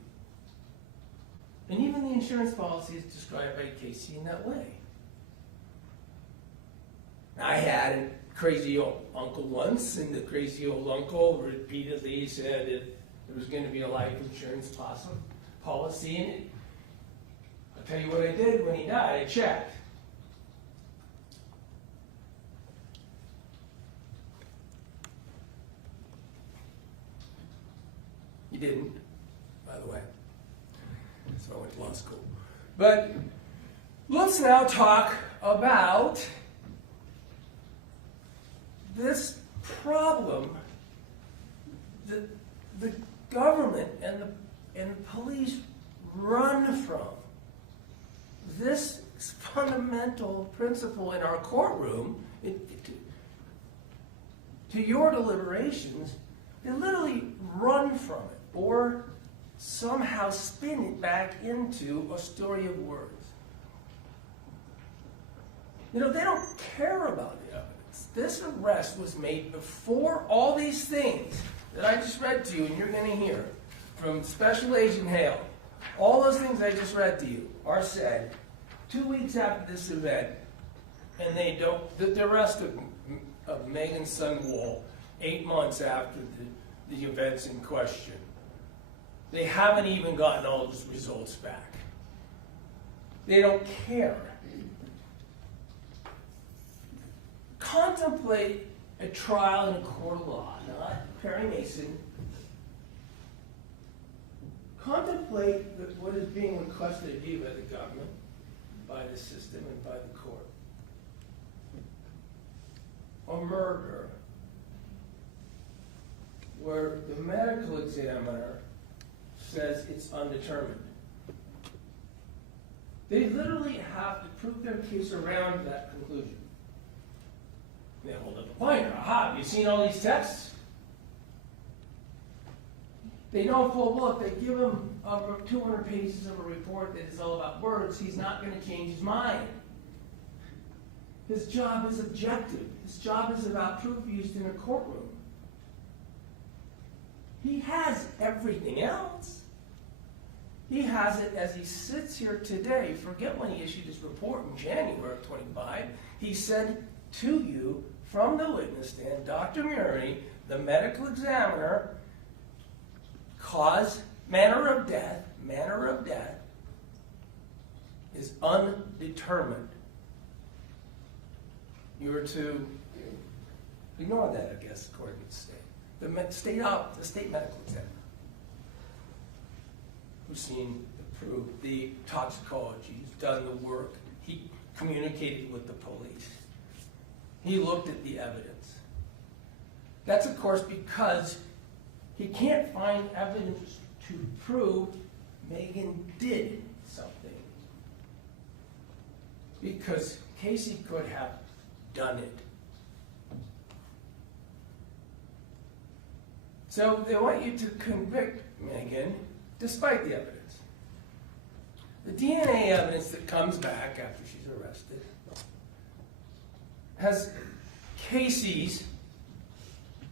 And even the insurance policy is described by Kacee in that way. I had a crazy old uncle once, and the crazy old uncle repeatedly said that there was going to be a life insurance policy in it. I'll tell you what I did when he died. I checked. You didn't, by the way. So I went to law school. But let's now talk about this problem that the government and the police run from. This fundamental principle in our courtroom, to your deliberations, they literally run from it or somehow spin it back into a story of words. You know, they don't care about the evidence. This arrest was made before all these things that I just read to you and you're going to hear from Special Agent Hale. All those things I just read to you are said 2 weeks after this event, and they don't, the arrest of Meggan Sundwall 8 months after the events in question. They haven't even gotten all those results back. They don't care. Contemplate a trial in a court of law, not Perry Mason. Contemplate what is being requested of you by the government, by the system, and by the court. A murder where the medical examiner says it's undetermined. They literally have to prove their case around that conclusion. They hold up a pointer. Aha, have you seen all these tests? They know full well if they give him over 200 pages of a report that is all about words, he's not going to change his mind. His job is objective. His job is about proof used in a courtroom. He has everything else. He has it as he sits here today. Forget when he issued his report in January of 25. He said to you from the witness stand, Dr. Murray, the medical examiner, cause, manner of death is undetermined. You were to ignore that, I guess, according to the state. The state medical examiner. who's seen the toxicology, he's done the work, he communicated with the police, he looked at the evidence. That's, of course, because he can't find evidence to prove Meggan did something. Because Kacee could have done it. So they want you to convict Meggan despite the evidence. The DNA evidence that comes back after she's arrested has Kacee's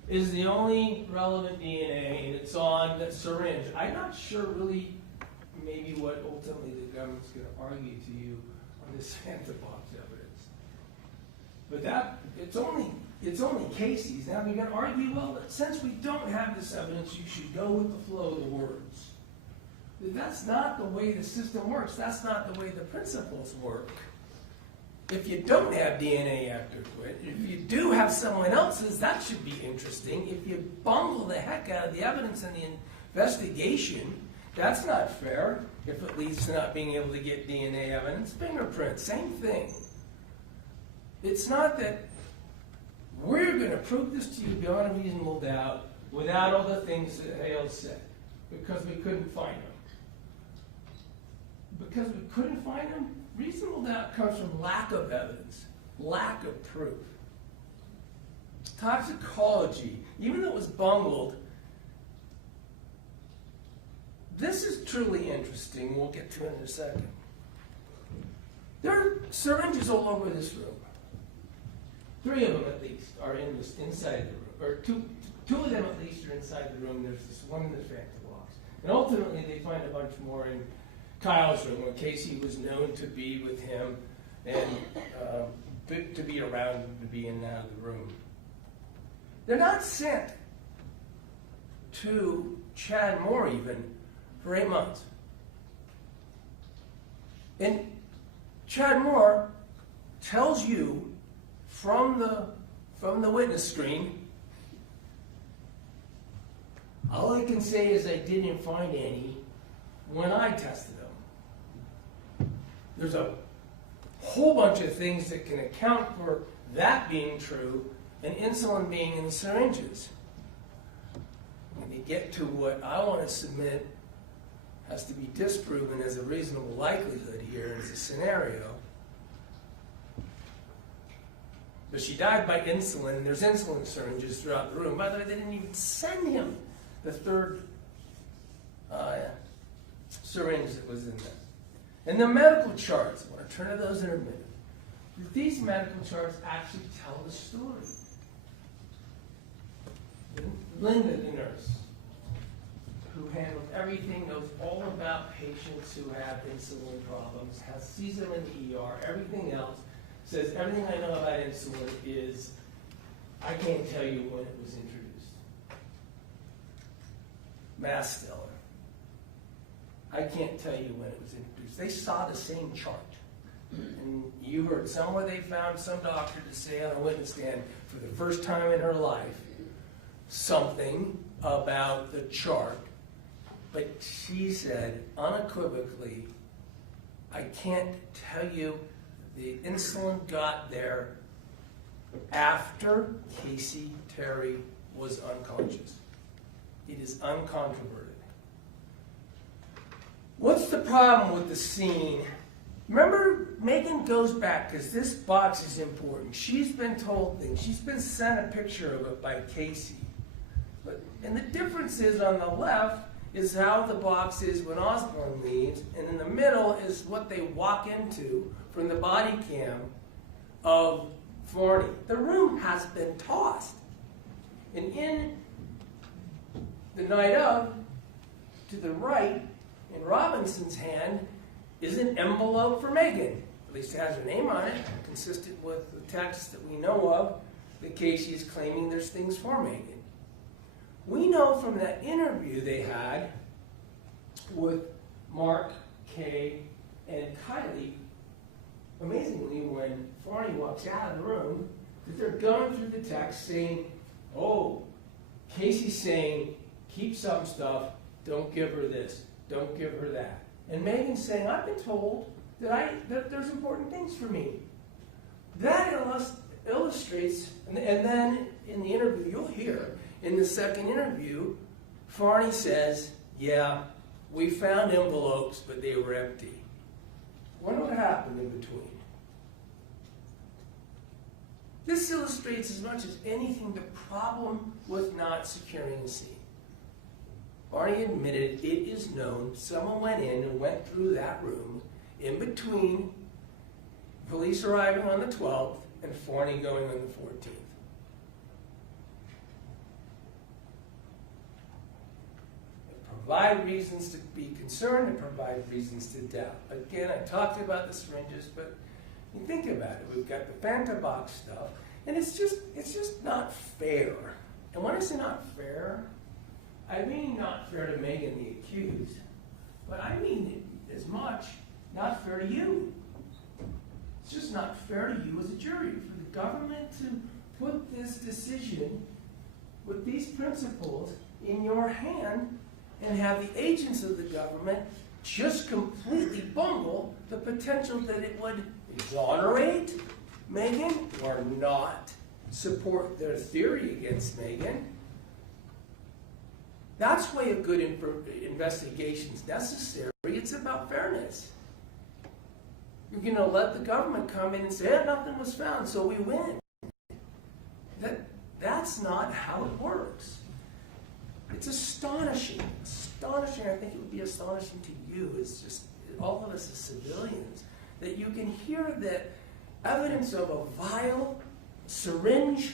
is the only relevant DNA, and it's on the syringe. I'm not sure really maybe what ultimately the government's going to argue to you on this Santa box evidence. But that, it's only Kacee's. Now you're going to argue, well, since we don't have this evidence, you should go with the flow of the words. But that's not the way the system works. That's not the way the principles work. If you don't have DNA after quit, if you do have someone else's, that should be interesting. If you bungle the heck out of the evidence in the investigation, that's not fair. If it leads to not being able to get DNA evidence, fingerprints, same thing. It's not that we're going to prove this to you beyond a reasonable doubt without all the things that Hale said, because we couldn't find them. Because we couldn't find them, reasonable doubt comes from lack of evidence, lack of proof. Toxicology, even though it was bungled, this is truly interesting. We'll get to it in a second. There are syringes all over this room. 3 of them at least are inside the room, or two of them at least are inside the room. There's this one in the phantom box. And ultimately they find a bunch more in Kyle's room, where Kacee was known to be with him and to be around him, to be in and out of the room. They're not sent to Chad Moore even for 8 months. And Chad Moore tells you from the witness screen, all I can say is I didn't find any when I tested them. There's a whole bunch of things that can account for that being true and insulin being in the syringes. When you get to what I want to submit has to be disproven as a reasonable likelihood here as a scenario. But she died by insulin, and there's insulin syringes throughout the room. By the way, they didn't even send him the third syringe that was in there. And the medical charts, I want to turn to those in a minute. These medical charts actually tell the story. Linda, the nurse, who handled everything, knows all about patients who have insulin problems, sees them in the ER, everything else, says everything I know about insulin is, I can't tell you when it was introduced. Mass Stellar. I can't tell you when it was introduced. They saw the same chart. And you heard somewhere they found some doctor to say on a witness stand for the first time in her life something about the chart. But she said unequivocally, I can't tell you. The insulin got there after Kacee Terry was unconscious. It is uncontroverted. What's the problem with the scene? Remember, Meggan goes back, because this box is important. She's been told things. She's been sent a picture of it by Kacee. And the difference is on the left is how the box is when Osborne leaves, and in the middle is what they walk into from the body cam of Forney. The room has been tossed. And in the night of, to the right, in Robinson's hand, is an envelope for Meggan. At least it has her name on it, consistent with the text that we know of, that Kacee is claiming there's things for Meggan. We know from that interview they had with Mark, Kay, and Kylie, amazingly, when Forney walks out of the room, that they're going through the text saying, oh, Kacee's saying, keep some stuff, don't give her this. don't give her that. And Meggan's saying, I've been told that there's important things for me. That illustrates, and then in the interview, you'll hear, in the second interview, Farney says, yeah, we found envelopes, but they were empty. Wonder what happened in between. This illustrates as much as anything the problem with not securing a scene. Farney admitted it is known someone went in and went through that room in between police arriving on the 12th and Farney going on the 14th. Provide reasons to be concerned and provide reasons to doubt. Again, I talked about the syringes, but you think about it. We've got the Fanta box stuff, and it's just not fair. And when I say not fair, I mean not fair to Meggan the accused, but I mean it as much not fair to you. It's just not fair to you as a jury for the government to put this decision with these principles in your hand and have the agents of the government just completely bungle the potential that it would exonerate Meggan or not support their theory against Meggan. That's why a good investigation is necessary. It's about fairness. You're going to let the government come in and say, nothing was found, so we win. That's not how it works. It's astonishing. Astonishing. I think it would be astonishing to you, as just all of us as civilians, that you can hear that evidence of a vial, syringe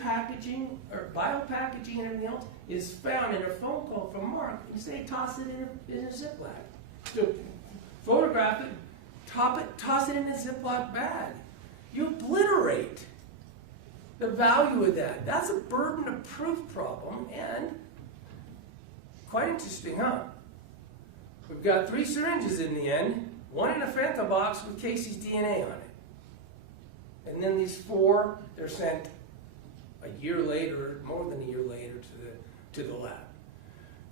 packaging, or vial packaging and everything else is found in a phone call from Mark. You say, toss it in a Ziploc. So photograph it, toss it in a Ziploc bag. You obliterate the value of that. That's a burden of proof problem, and quite interesting, huh? We've got 3 syringes in the end, 1 in a Fanta box with Kacee's DNA on it. And then these 4, they're sent a year later, more than a year later, to the lab.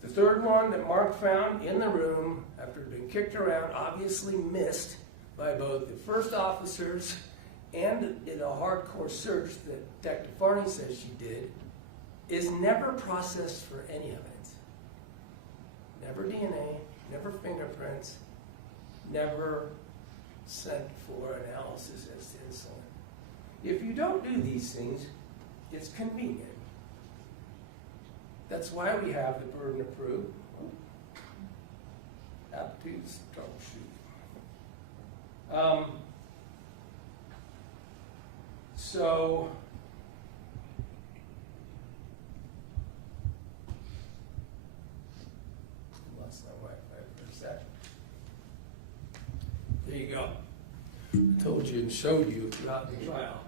The 3rd one that Mark found in the room, after it had been kicked around, obviously missed by both the first officers and in a hardcore search that Detective Farney says she did, is never processed for any evidence. Never DNA, never fingerprints, never sent for analysis as to insulin. If you don't do these things, it's convenient. That's why we have the burden of proof. Aptitudes, troubleshooting. So, lost my Wi-Fi for a sec. There you go. I told you and showed you throughout the trial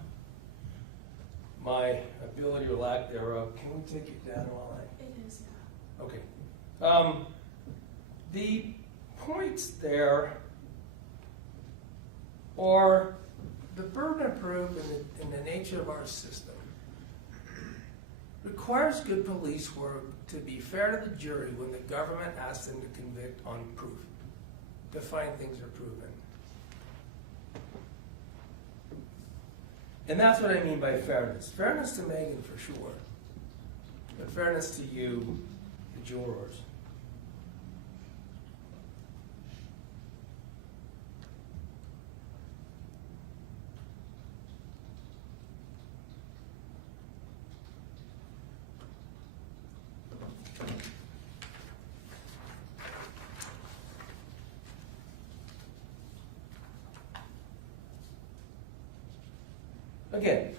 my ability or lack thereof. Can we take it down while I? It is, yeah. Okay. The points there are the burden of proof and the nature of our system requires good police work to be fair to the jury when the government asks them to convict on proof, to find things are proven. And that's what I mean by fairness. Fairness to Meggan for sure, but fairness to you, the jurors. Again,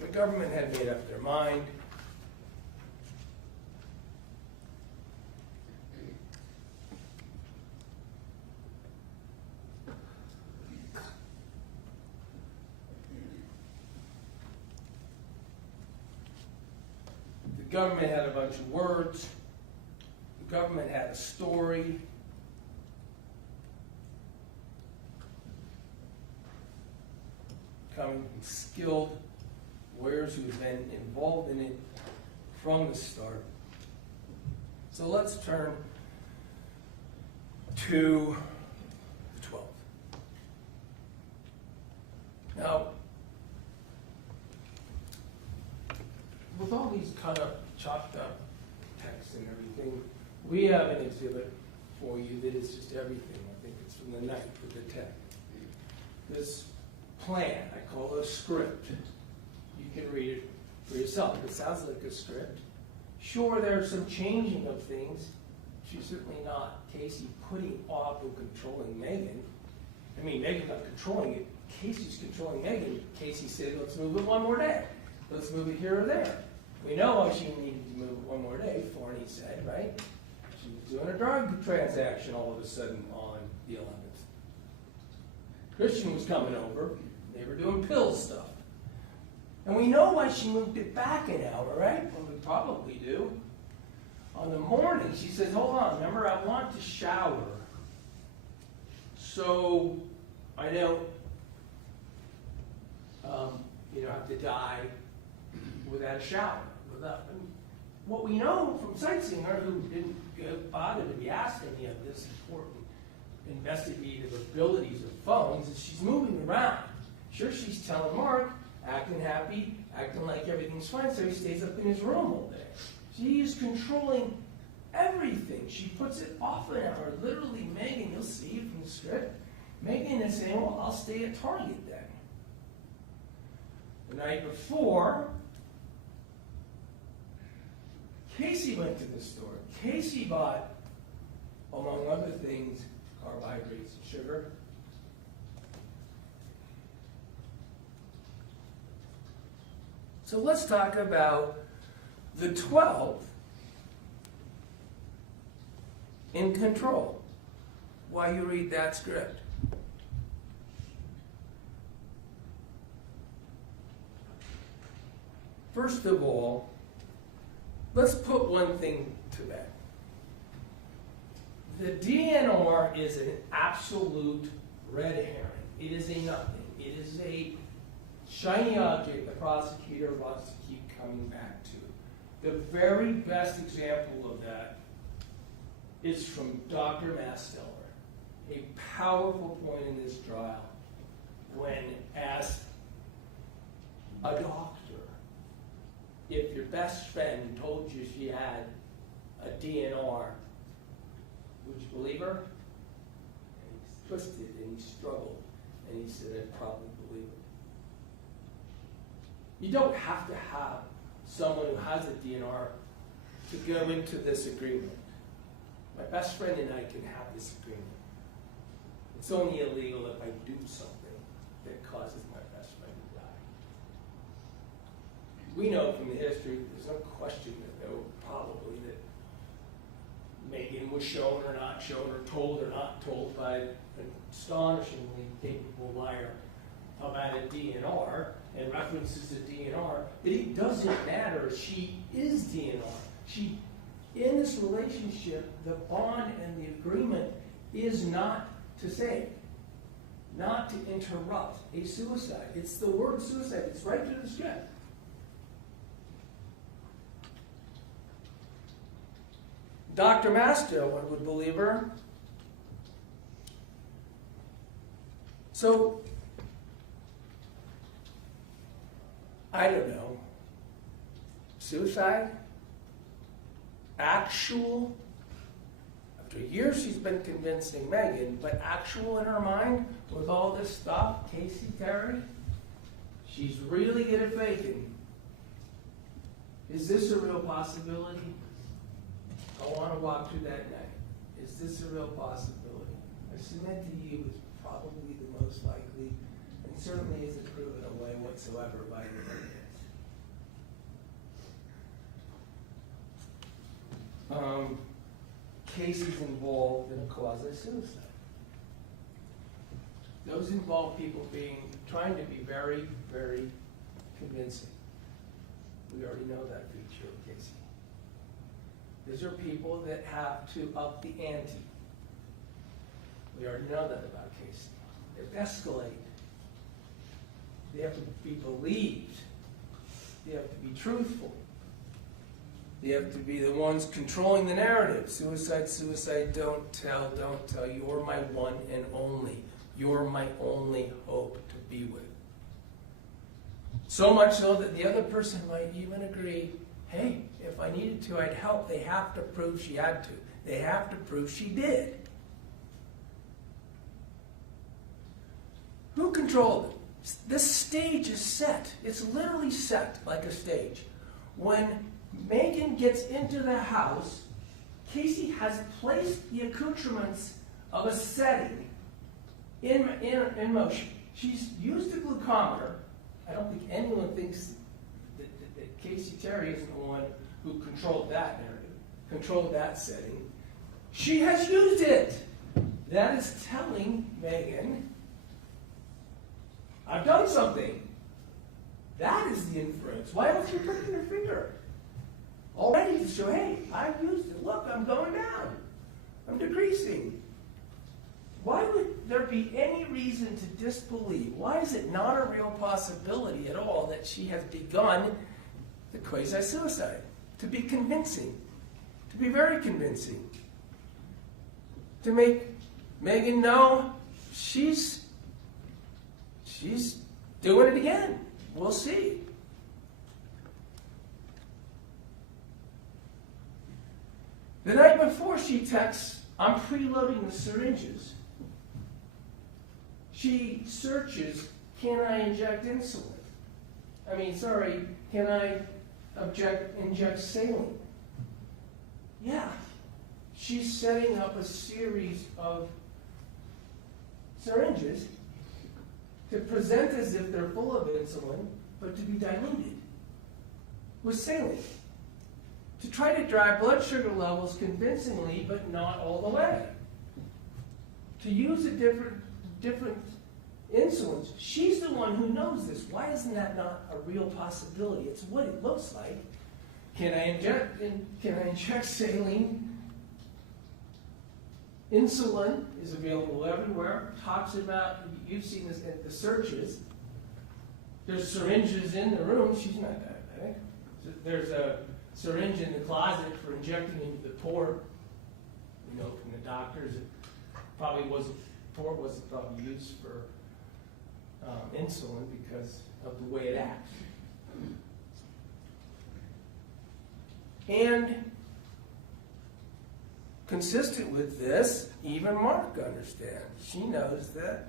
the government had made up their mind. The government had a bunch of words. The government had a story. Coming from skilled lawyers who have been involved in it from the start. So let's turn to the 12th. Now, with all these kind of chopped up texts and everything, we have an exhibit for you that is just everything. I think it's from the night with the tech. This plan, I call it a script. You can read it for yourself. It sounds like a script. Sure, there's some changing of things. She's certainly not Kacee putting off and controlling Meggan. I mean, Meggan's not controlling it. Casee's controlling Meggan. Kacee said, let's move it one more day. Let's move it here or there. We know why she needed to move it one more day, Forney said, right? She was doing a drug transaction all of a sudden on the 11th. Christian was coming over. They were doing pill stuff. And we know why she moved it back an hour, right? Well, we probably do. On the morning, she says, hold on, remember, I want to shower. So I don't, have to die without a shower. And what we know from sightseeing her, who didn't bother to be asked any of this important investigative abilities of phones, is she's moving around. Sure, she's telling Mark, acting happy, acting like everything's fine, so he stays up in his room all day. She is controlling everything. She puts it off an hour. Literally, Meggan, you'll see it from the script, Meggan is saying, well, I'll stay at Target then. The night before, Kacee went to the store. Kacee bought, among other things, carbohydrates and sugar. So let's talk about the 12th in control while you read that script. First of all, let's put one thing to bed. The DNR is an absolute red herring. It is a nothing. It is a shiny object the prosecutor wants to keep coming back to. The very best example of that is from Dr. Masteller, a powerful point in this trial when asked a doctor if your best friend told you she had a DNR, would you believe her? And he twisted and he struggled and he said, I'd probably believe it. You don't have to have someone who has a DNR to go into this agreement. My best friend and I can have this agreement. It's only illegal if I do something that causes my best friend to die. We know from the history, there's no question that probably that Meggan was shown or not shown or told or not told by an astonishingly capable liar about a DNR and references to DNR, that it doesn't matter. She is DNR. She, in this relationship, the bond and the agreement is not to save, not to interrupt a suicide. It's the word suicide. It's right to the script. Dr. Master, one would believe her. So, I don't know, suicide? Actual? After years she's been convincing Meggan, but actual in her mind with all this stuff, Kacee Terry? She's really good at faking. Is this a real possibility? I want to walk through that night. Is this a real possibility? I submit to you it's probably the most likely, and certainly isn't proven away whatsoever by the evidence. Cases involved in a quasi-suicide. Those involve people trying to be very, very convincing. We already know that feature of Kacee. These are people that have to up the ante. We already know that about Kacee. They escalate. They have to be believed. They have to be truthful. They have to be the ones controlling the narrative. Suicide, suicide, don't tell, you're my one and only. You're my only hope to be with. So much so that the other person might even agree, hey, if I needed to, I'd help. They have to prove she had to. They have to prove she did. Who controlled it? This stage is set. It's literally set like a stage. When Meggan gets into the house, Kacee has placed the accoutrements of a setting in motion. She's used the glucometer. I don't think anyone thinks that Kacee Terry isn't the one who controlled that narrative, controlled that setting. She has used it. That is telling Meggan, I've done something. That is the inference. Why else are you putting your finger? Already to show, hey, I've used it. Look, I'm going down. I'm decreasing. Why would there be any reason to disbelieve? Why is it not a real possibility at all that she has begun the quasi-suicide? To be convincing. To be very convincing. To make Meggan know she's doing it again. We'll see. The night before, she texts, I'm preloading the syringes. She searches, can I inject insulin? Can I inject saline? Yeah. She's setting up a series of syringes to present as if they're full of insulin, but to be diluted with saline. To try to drive blood sugar levels convincingly, but not all the way. To use a different insulins. She's the one who knows this. Why isn't that not a real possibility? It's what it looks like. Can I inject saline? Insulin is available everywhere. Talks about, you've seen this at the searches. There's syringes in the room. She's not diabetic. There's a syringe in the closet for injecting into the port. We know from the doctors it probably wasn't probably used for insulin because of the way it acts. And consistent with this, even Mark understands. She knows that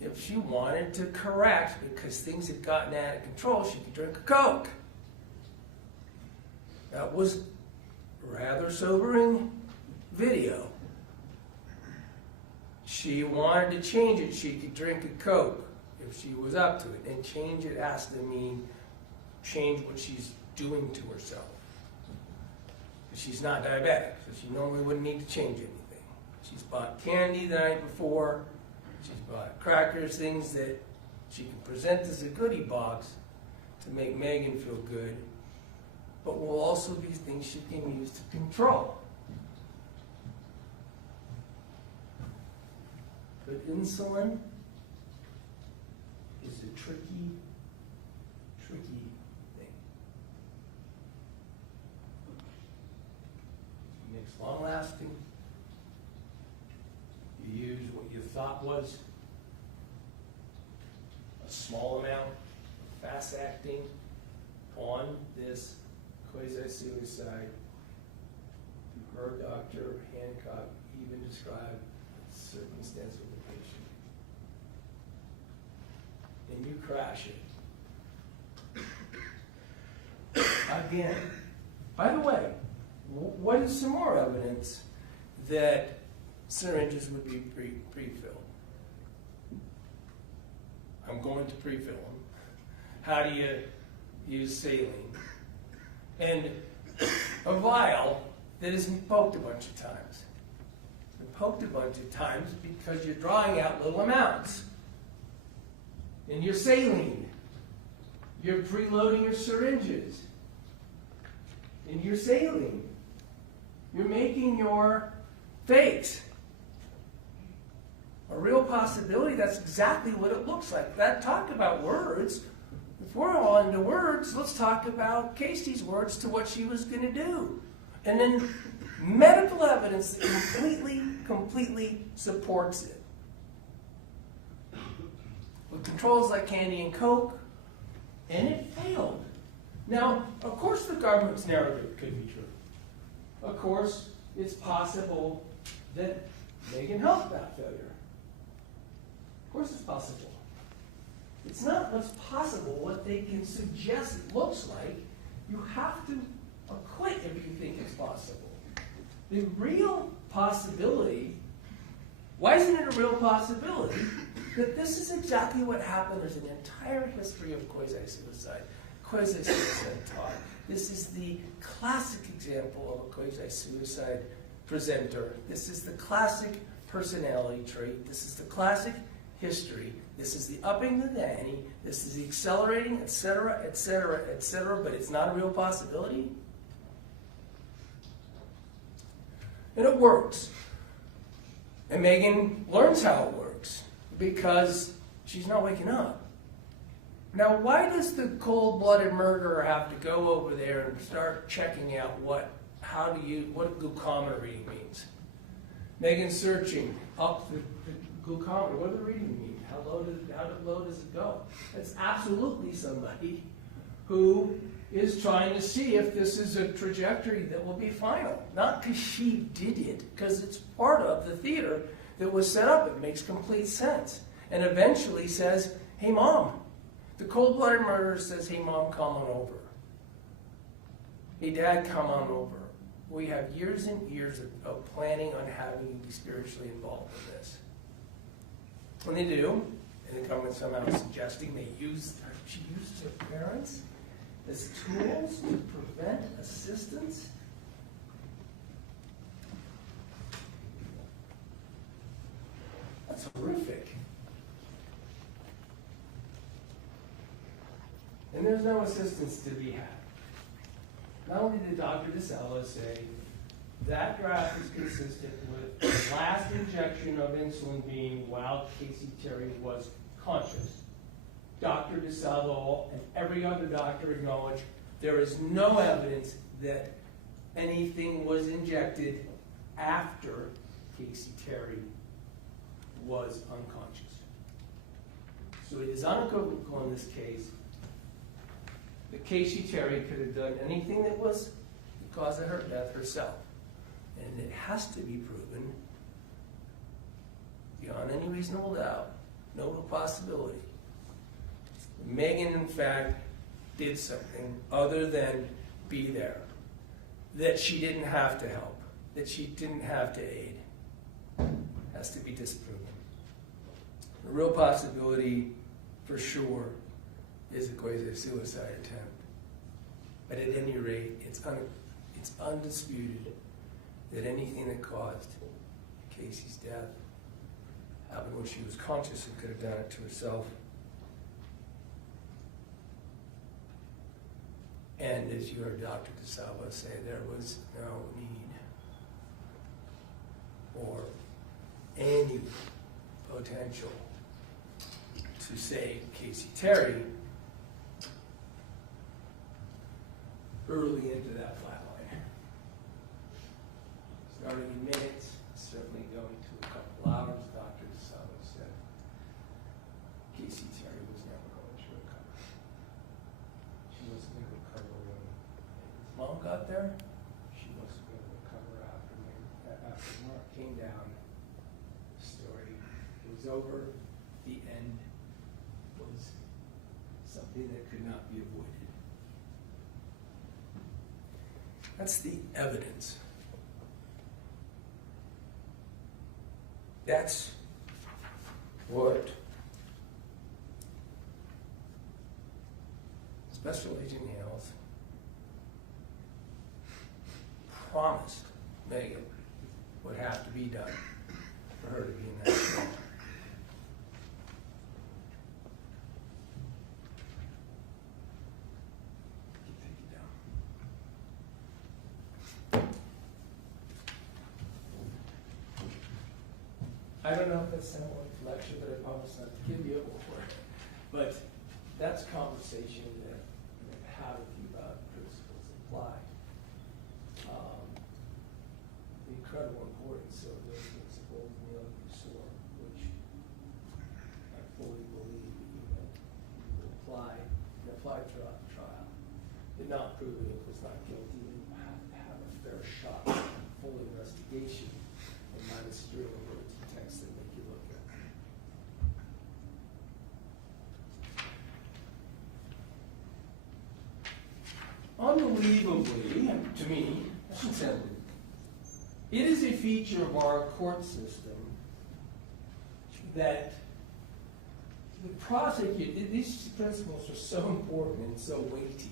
if she wanted to correct because things had gotten out of control, she could drink a Coke. That was rather sobering video. She wanted to change it. She could drink a Coke if she was up to it. And change it has to mean change what she's doing to herself. She's not diabetic, so she normally wouldn't need to change anything. She's bought candy the night before. She's bought crackers, things that she can present as a goodie box to make Meggan feel good, but will also be things she can use to control. But insulin is a tricky thing. It makes long-lasting. You use what you thought was a small amount, fast-acting, on this quasi-suicide. Her doctor, Hancock, even described the circumstance of the patient. And you crash it. Again. By the way, what is some more evidence that syringes would be pre-filled? I'm going to pre-fill them. How do you use saline? And a vial that has been poked a bunch of times. Been poked a bunch of times because you're drawing out little amounts. In your saline, you're preloading your syringes. In your saline, you're making your fakes. A real possibility, that's exactly what it looks like. That talk about words, we're all into words, let's talk about Kacee's words to what she was going to do. And then medical evidence completely supports it. With controls like candy and Coke, and it failed. Now, of course the government's narrative could be true. Of course, it's possible that Meggan helped that failure. Of course it's possible. It's not what's possible, what they can suggest it looks like. You have to acquit if you think it's possible. The real possibility, why isn't it a real possibility? That this is exactly what happened. There's an entire history of quasi-suicide. Quasi-suicide talk. This is the classic example of a quasi-suicide presenter. This is the classic personality trait. This is the classic history. This is the upping the ante. This is the accelerating, etc., etc., etc., but it's not a real possibility. And it works. And Meggan learns how it works because she's not waking up. Now, why does the cold-blooded murderer have to go over there and start checking out what glucometer reading means? Meggan's searching up the glucometer. What does the reading mean? How low does it go? It's absolutely somebody who is trying to see if this is a trajectory that will be final. Not because she did it, because it's part of the theater that was set up. It makes complete sense. And eventually says, hey, Mom. The cold-blooded murderer says, hey, Mom, come on over. Hey, Dad, come on over. We have years and years of planning on having you be spiritually involved in this. When they do, and the government somehow suggesting she used her parents as tools to prevent assistance. That's horrific. And there's no assistance to be had. Not only did Dr. DeSalvo say that graph is consistent with the last injection of insulin being while Kacee Terry was conscious. Dr. DeSalvo and every other doctor acknowledged there is no evidence that anything was injected after Kacee Terry was unconscious. So it is unequivocal in this case that Kacee Terry could have done anything that was the cause of her death herself. And it has to be proven beyond any reasonable doubt, no possibility. Meggan, in fact, did something other than be there. That she didn't have to help. That she didn't have to aid. Has to be disproven. The real possibility, for sure, is a quasi-suicide attempt. But at any rate, it's undisputed that anything that caused Kacee's death happened when she was conscious and could have done it to herself. And as you heard Dr. DeSalvo say, there was no need or any potential to save Kacee Terry early into that flatline. Starting in minutes, certainly going to a couple hours, Dr. DeSalvo said Kacee Terry was never going to recover. She wasn't going to recover when his mom got there. She wasn't going to recover after Mark came down. The story was over. The end was something that could not be avoided. That's the evidence. That's what Special Agent Hales promised Meggan would have to be done for her to be in that show. I don't know if that's sound like the lecture that I promised not to give you, but that's conversation that how to think about principles applied. The incredible importance of those principles in the other sort, which I fully believe, you will apply throughout the trial. Did not prove it was not guilty, and have a fair shot, full investigation, and minus string of words and text that make you look at. Unbelievably, to me, it is a feature of our court system that the prosecutor, these principles are so important and so weighty,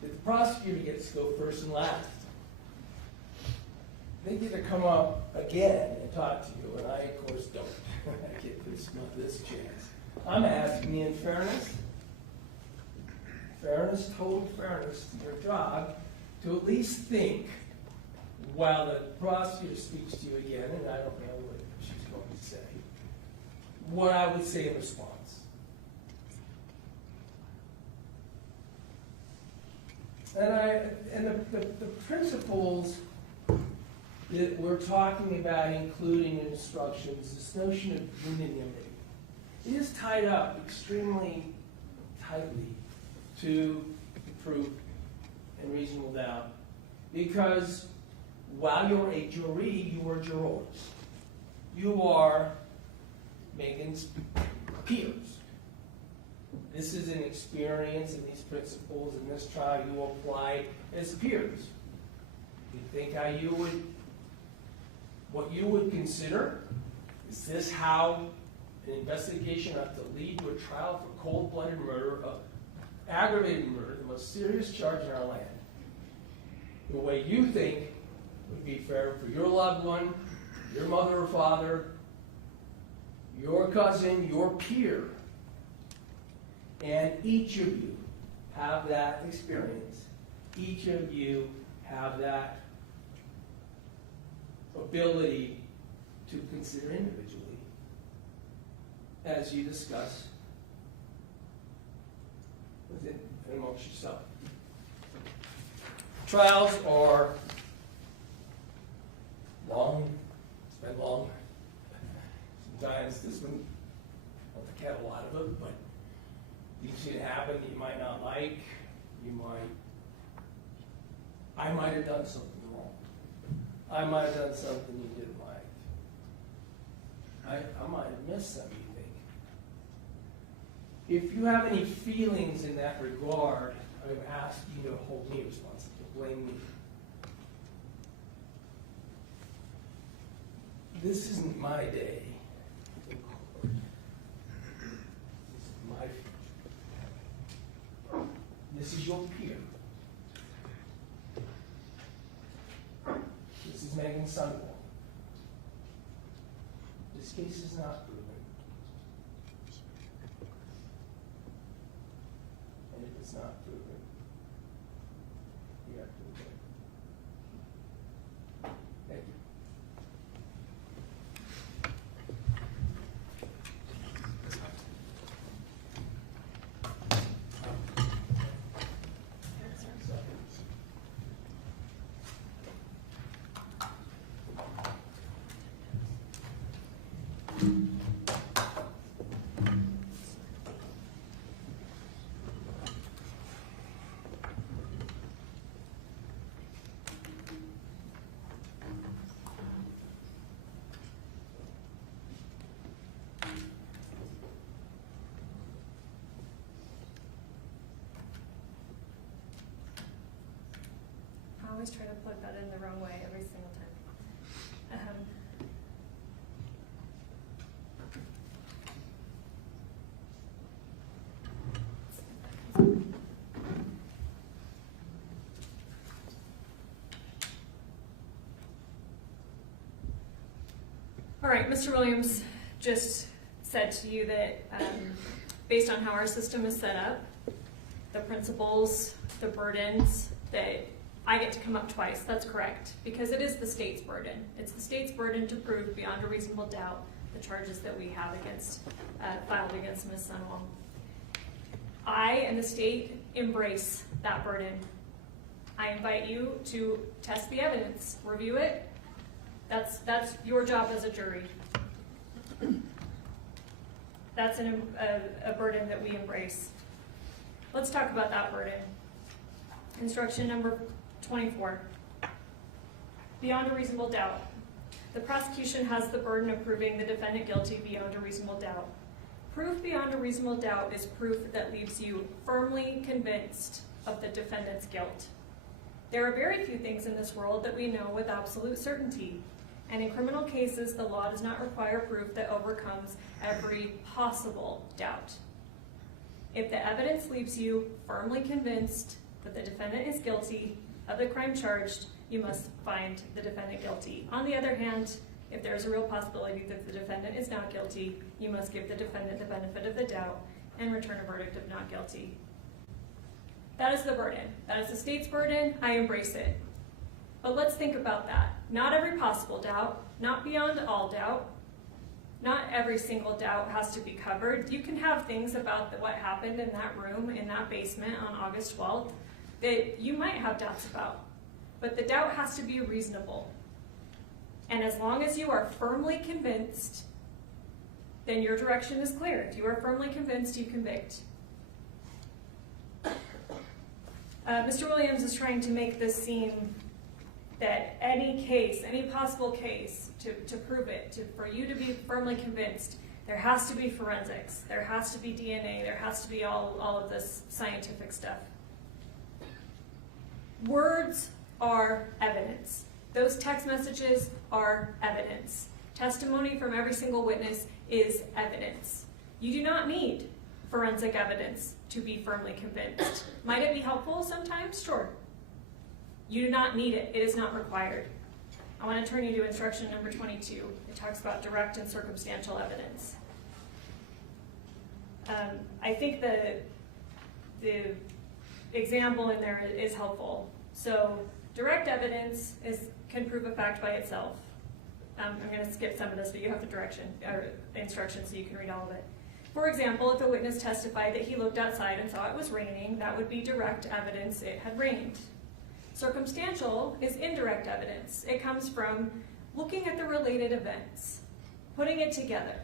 that the prosecutor gets to go first and last. They get to come up again and talk to you, and I, of course, don't. I get this chance. I'm asking you in fairness, total fairness to your job, to at least think while the prosecutor speaks to you again, and I don't know what she's going to say, what I would say in response. And the principles that we're talking about, including in instructions, this notion of unanimity, is tied up extremely tightly to proof and reasonable doubt, because while you're a jury, you are jurors. You are Meggan's peers. This is an experience, and these principles in this trial you apply as peers. You think how you would, what you would consider, is this how an investigation ought to lead to a trial for cold-blooded murder, aggravated murder, the most serious charge in our land? The way you think would be fair for your loved one, your mother or father, your cousin, your peer. And each of you have that experience. Each of you have that ability to consider individually as you discuss within and amongst yourself. Trials are long, it's been long. Sometimes this one, I don't think I have a lot of it, but things can happen that you might not like. I might have done something wrong. I might have done something you didn't like. I might have missed something you think. If you have any feelings in that regard, I would ask you to hold me responsible, to blame me. This isn't my day. This is my future. This is your peer. This is Meggan Sundwall. This case is not proven. And if it's not proven, you have to admit. Thank you. I always try to plug that in the wrong way every single time. All right, Mr. Williams just said to you that based on how our system is set up, the principles, the burdens, that I get to come up twice. That's correct, because it is the state's burden. It's the state's burden to prove beyond a reasonable doubt the charges that we have against, filed against Ms. Sundwall. I and the state embrace that burden. I invite you to test the evidence, review it. That's your job as a jury. That's a burden that we embrace. Let's talk about that burden. Instruction number 24. Beyond a reasonable doubt. The prosecution has the burden of proving the defendant guilty beyond a reasonable doubt. Proof beyond a reasonable doubt is proof that leaves you firmly convinced of the defendant's guilt. There are very few things in this world that we know with absolute certainty, and in criminal cases, the law does not require proof that overcomes every possible doubt. If the evidence leaves you firmly convinced that the defendant is guilty of the crime charged, you must find the defendant guilty. On the other hand, if there is a real possibility that the defendant is not guilty, you must give the defendant the benefit of the doubt and return a verdict of not guilty. That is the burden. That is the state's burden. I embrace it. But let's think about that. Not every possible doubt, not beyond all doubt. Not every single doubt has to be covered. You can have things about what happened in that room, in that basement on August 12th that you might have doubts about. But the doubt has to be reasonable. And as long as you are firmly convinced, then your direction is clear. If you are firmly convinced, you convict. Mr. Williams is trying to make this seem that any case, any possible case, to prove it, for you to be firmly convinced, there has to be forensics, there has to be DNA, there has to be all of this scientific stuff. Words are evidence. Those text messages are evidence. Testimony from every single witness is evidence. You do not need forensic evidence to be firmly convinced. Might it be helpful sometimes? Sure. You do not need it. It is not required. I want to turn you to instruction number 22. It talks about direct and circumstantial evidence. I think the example in there is helpful. So direct evidence can prove a fact by itself. I'm going to skip some of this, but you have the instruction so you can read all of it. For example, if a witness testified that he looked outside and saw it was raining, that would be direct evidence it had rained. Circumstantial is indirect evidence. It comes from looking at the related events, putting it together,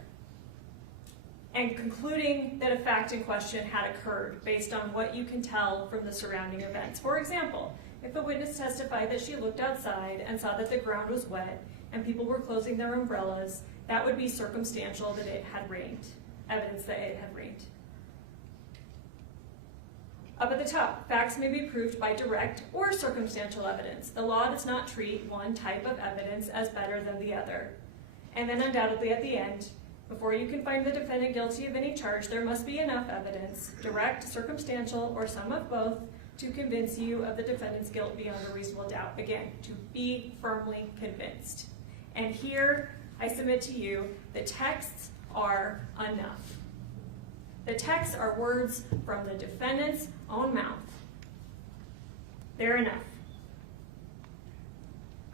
and concluding that a fact in question had occurred based on what you can tell from the surrounding events. For example, if a witness testified that she looked outside and saw that the ground was wet and people were closing their umbrellas, that would be circumstantial that it had rained, evidence that it had rained. Up at the top, facts may be proved by direct or circumstantial evidence. The law does not treat one type of evidence as better than the other. And then undoubtedly at the end, before you can find the defendant guilty of any charge, there must be enough evidence, direct, circumstantial, or some of both, to convince you of the defendant's guilt beyond a reasonable doubt. Again, to be firmly convinced. And here, I submit to you, the texts are enough. The texts are words from the defendant's own mouth. They're enough.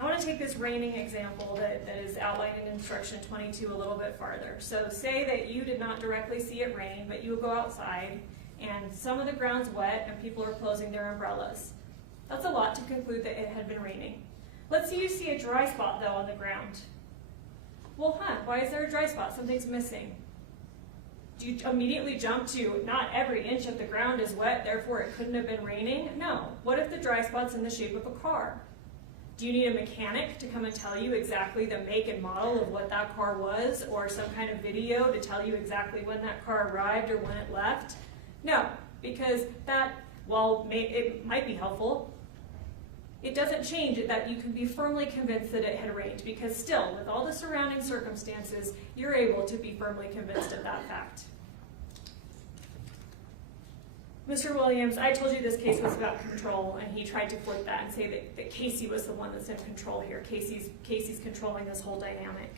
I want to take this raining example that is outlined in instruction 22 a little bit farther. So say that you did not directly see it rain, but you go outside and some of the ground's wet and people are closing their umbrellas. That's a lot to conclude that it had been raining. Let's say you see a dry spot though on the ground. Well, why is there a dry spot? Something's missing. Do you immediately jump to not every inch of the ground is wet, therefore it couldn't have been raining? No. What if the dry spot's in the shape of a car? Do you need a mechanic to come and tell you exactly the make and model of what that car was, or some kind of video to tell you exactly when that car arrived or when it left? No, because that, while it might be helpful, it doesn't change it that you can be firmly convinced that it had rained, because still, with all the surrounding circumstances, you're able to be firmly convinced of that fact. Mr. Williams, I told you this case was about control, and he tried to flip that and say that Kacee was the one that's in control here. Kacee's controlling this whole dynamic.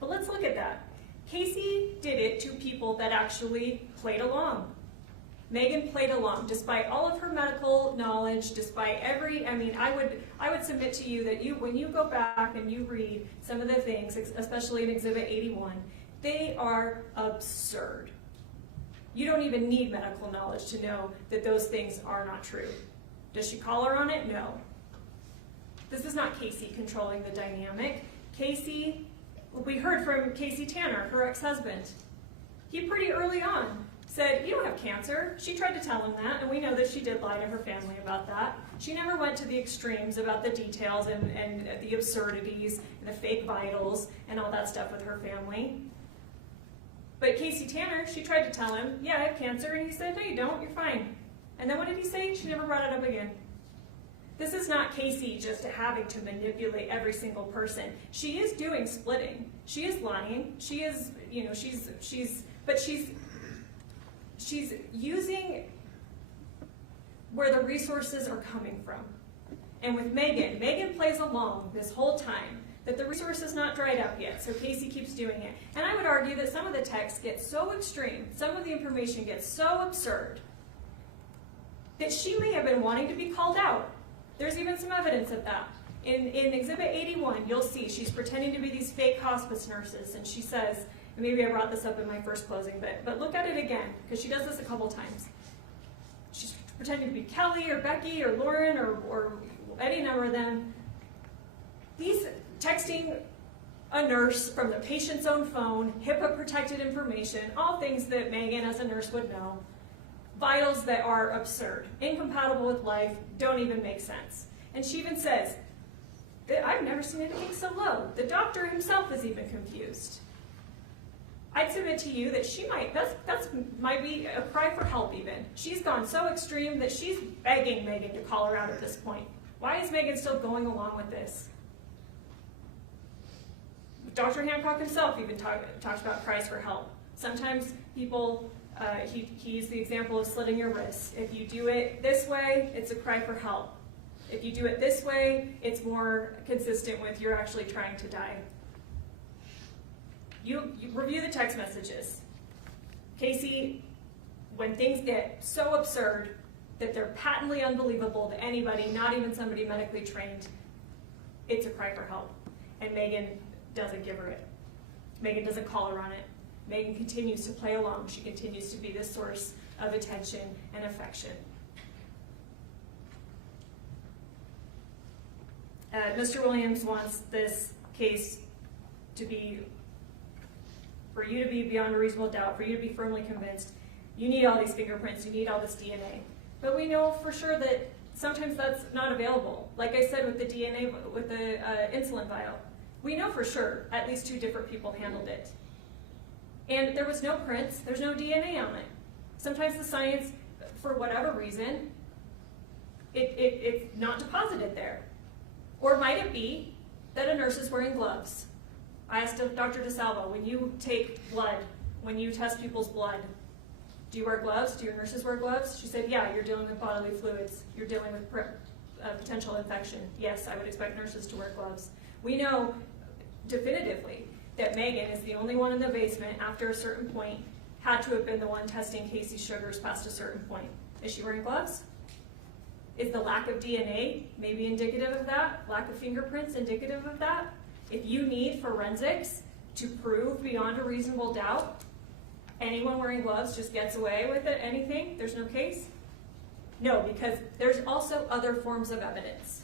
But let's look at that. Kacee did it to people that actually played along. Meggan played along, despite all of her medical knowledge, despite I would submit to you that when you go back and you read some of the things, especially in Exhibit 81, they are absurd. You don't even need medical knowledge to know that those things are not true. Does she call her on it? No. This is not Kacee controlling the dynamic. Kacee, we heard from Kacee Tanner, her ex-husband. He pretty early on said, you don't have cancer. She tried to tell him that, and we know that she did lie to her family about that. She never went to the extremes about the details and the absurdities and the fake vitals and all that stuff with her family. But Kacee Tanner, she tried to tell him, yeah, I have cancer, and he said, no, you don't, you're fine. And then what did he say? She never brought it up again. This is not Kacee just having to manipulate every single person. She is doing splitting. She is lying. She is, you know, but she's using where the resources are coming from. And with Meggan plays along this whole time that the resource is not dried up yet, so Kacee keeps doing it. And I would argue that some of the texts get so extreme, some of the information gets so absurd, that she may have been wanting to be called out. There's even some evidence of that. In Exhibit 81, you'll see she's pretending to be these fake hospice nurses, and she says, and maybe I brought this up in my first closing, but look at it again, because she does this a couple times. She's pretending to be Kelly or Becky or Lauren or any number of them. These texting a nurse from the patient's own phone, HIPAA-protected information, all things that Meggan as a nurse would know, vitals that are absurd, incompatible with life, don't even make sense. And she even says, I've never seen anything so low. The doctor himself is even confused. I'd submit to you that she might be a cry for help even. She's gone so extreme that she's begging Meggan to call her out at this point. Why is Meggan still going along with this? Dr. Hancock himself even talks about cries for help. Sometimes people, he used the example of slitting your wrists. If you do it this way, it's a cry for help. If you do it this way, it's more consistent with you're actually trying to die. You review the text messages. Kacee, when things get so absurd that they're patently unbelievable to anybody, not even somebody medically trained, it's a cry for help. And Meggan doesn't give her it. Meggan doesn't call her on it. Meggan continues to play along. She continues to be the source of attention and affection. Mr. Williams wants this case to be, for you to be beyond a reasonable doubt, for you to be firmly convinced. You need all these fingerprints, you need all this DNA. But we know for sure that sometimes that's not available. Like I said with the DNA, with the insulin vial, we know for sure at least 2 different people handled it. And there was no prints, there's no DNA on it. Sometimes the science, for whatever reason, it's not deposited there. Or might it be that a nurse is wearing gloves? I asked Dr. DeSalvo, when you take blood, when you test people's blood, do you wear gloves? Do your nurses wear gloves? She said, yeah, you're dealing with bodily fluids. You're dealing with potential infection. Yes, I would expect nurses to wear gloves. We know definitively that Meggan is the only one in the basement after a certain point had to have been the one testing Kacee's sugars past a certain point. Is she wearing gloves? Is the lack of DNA maybe indicative of that? Lack of fingerprints indicative of that? If you need forensics to prove beyond a reasonable doubt anyone wearing gloves just gets away with it, anything, there's no case? No, because there's also other forms of evidence.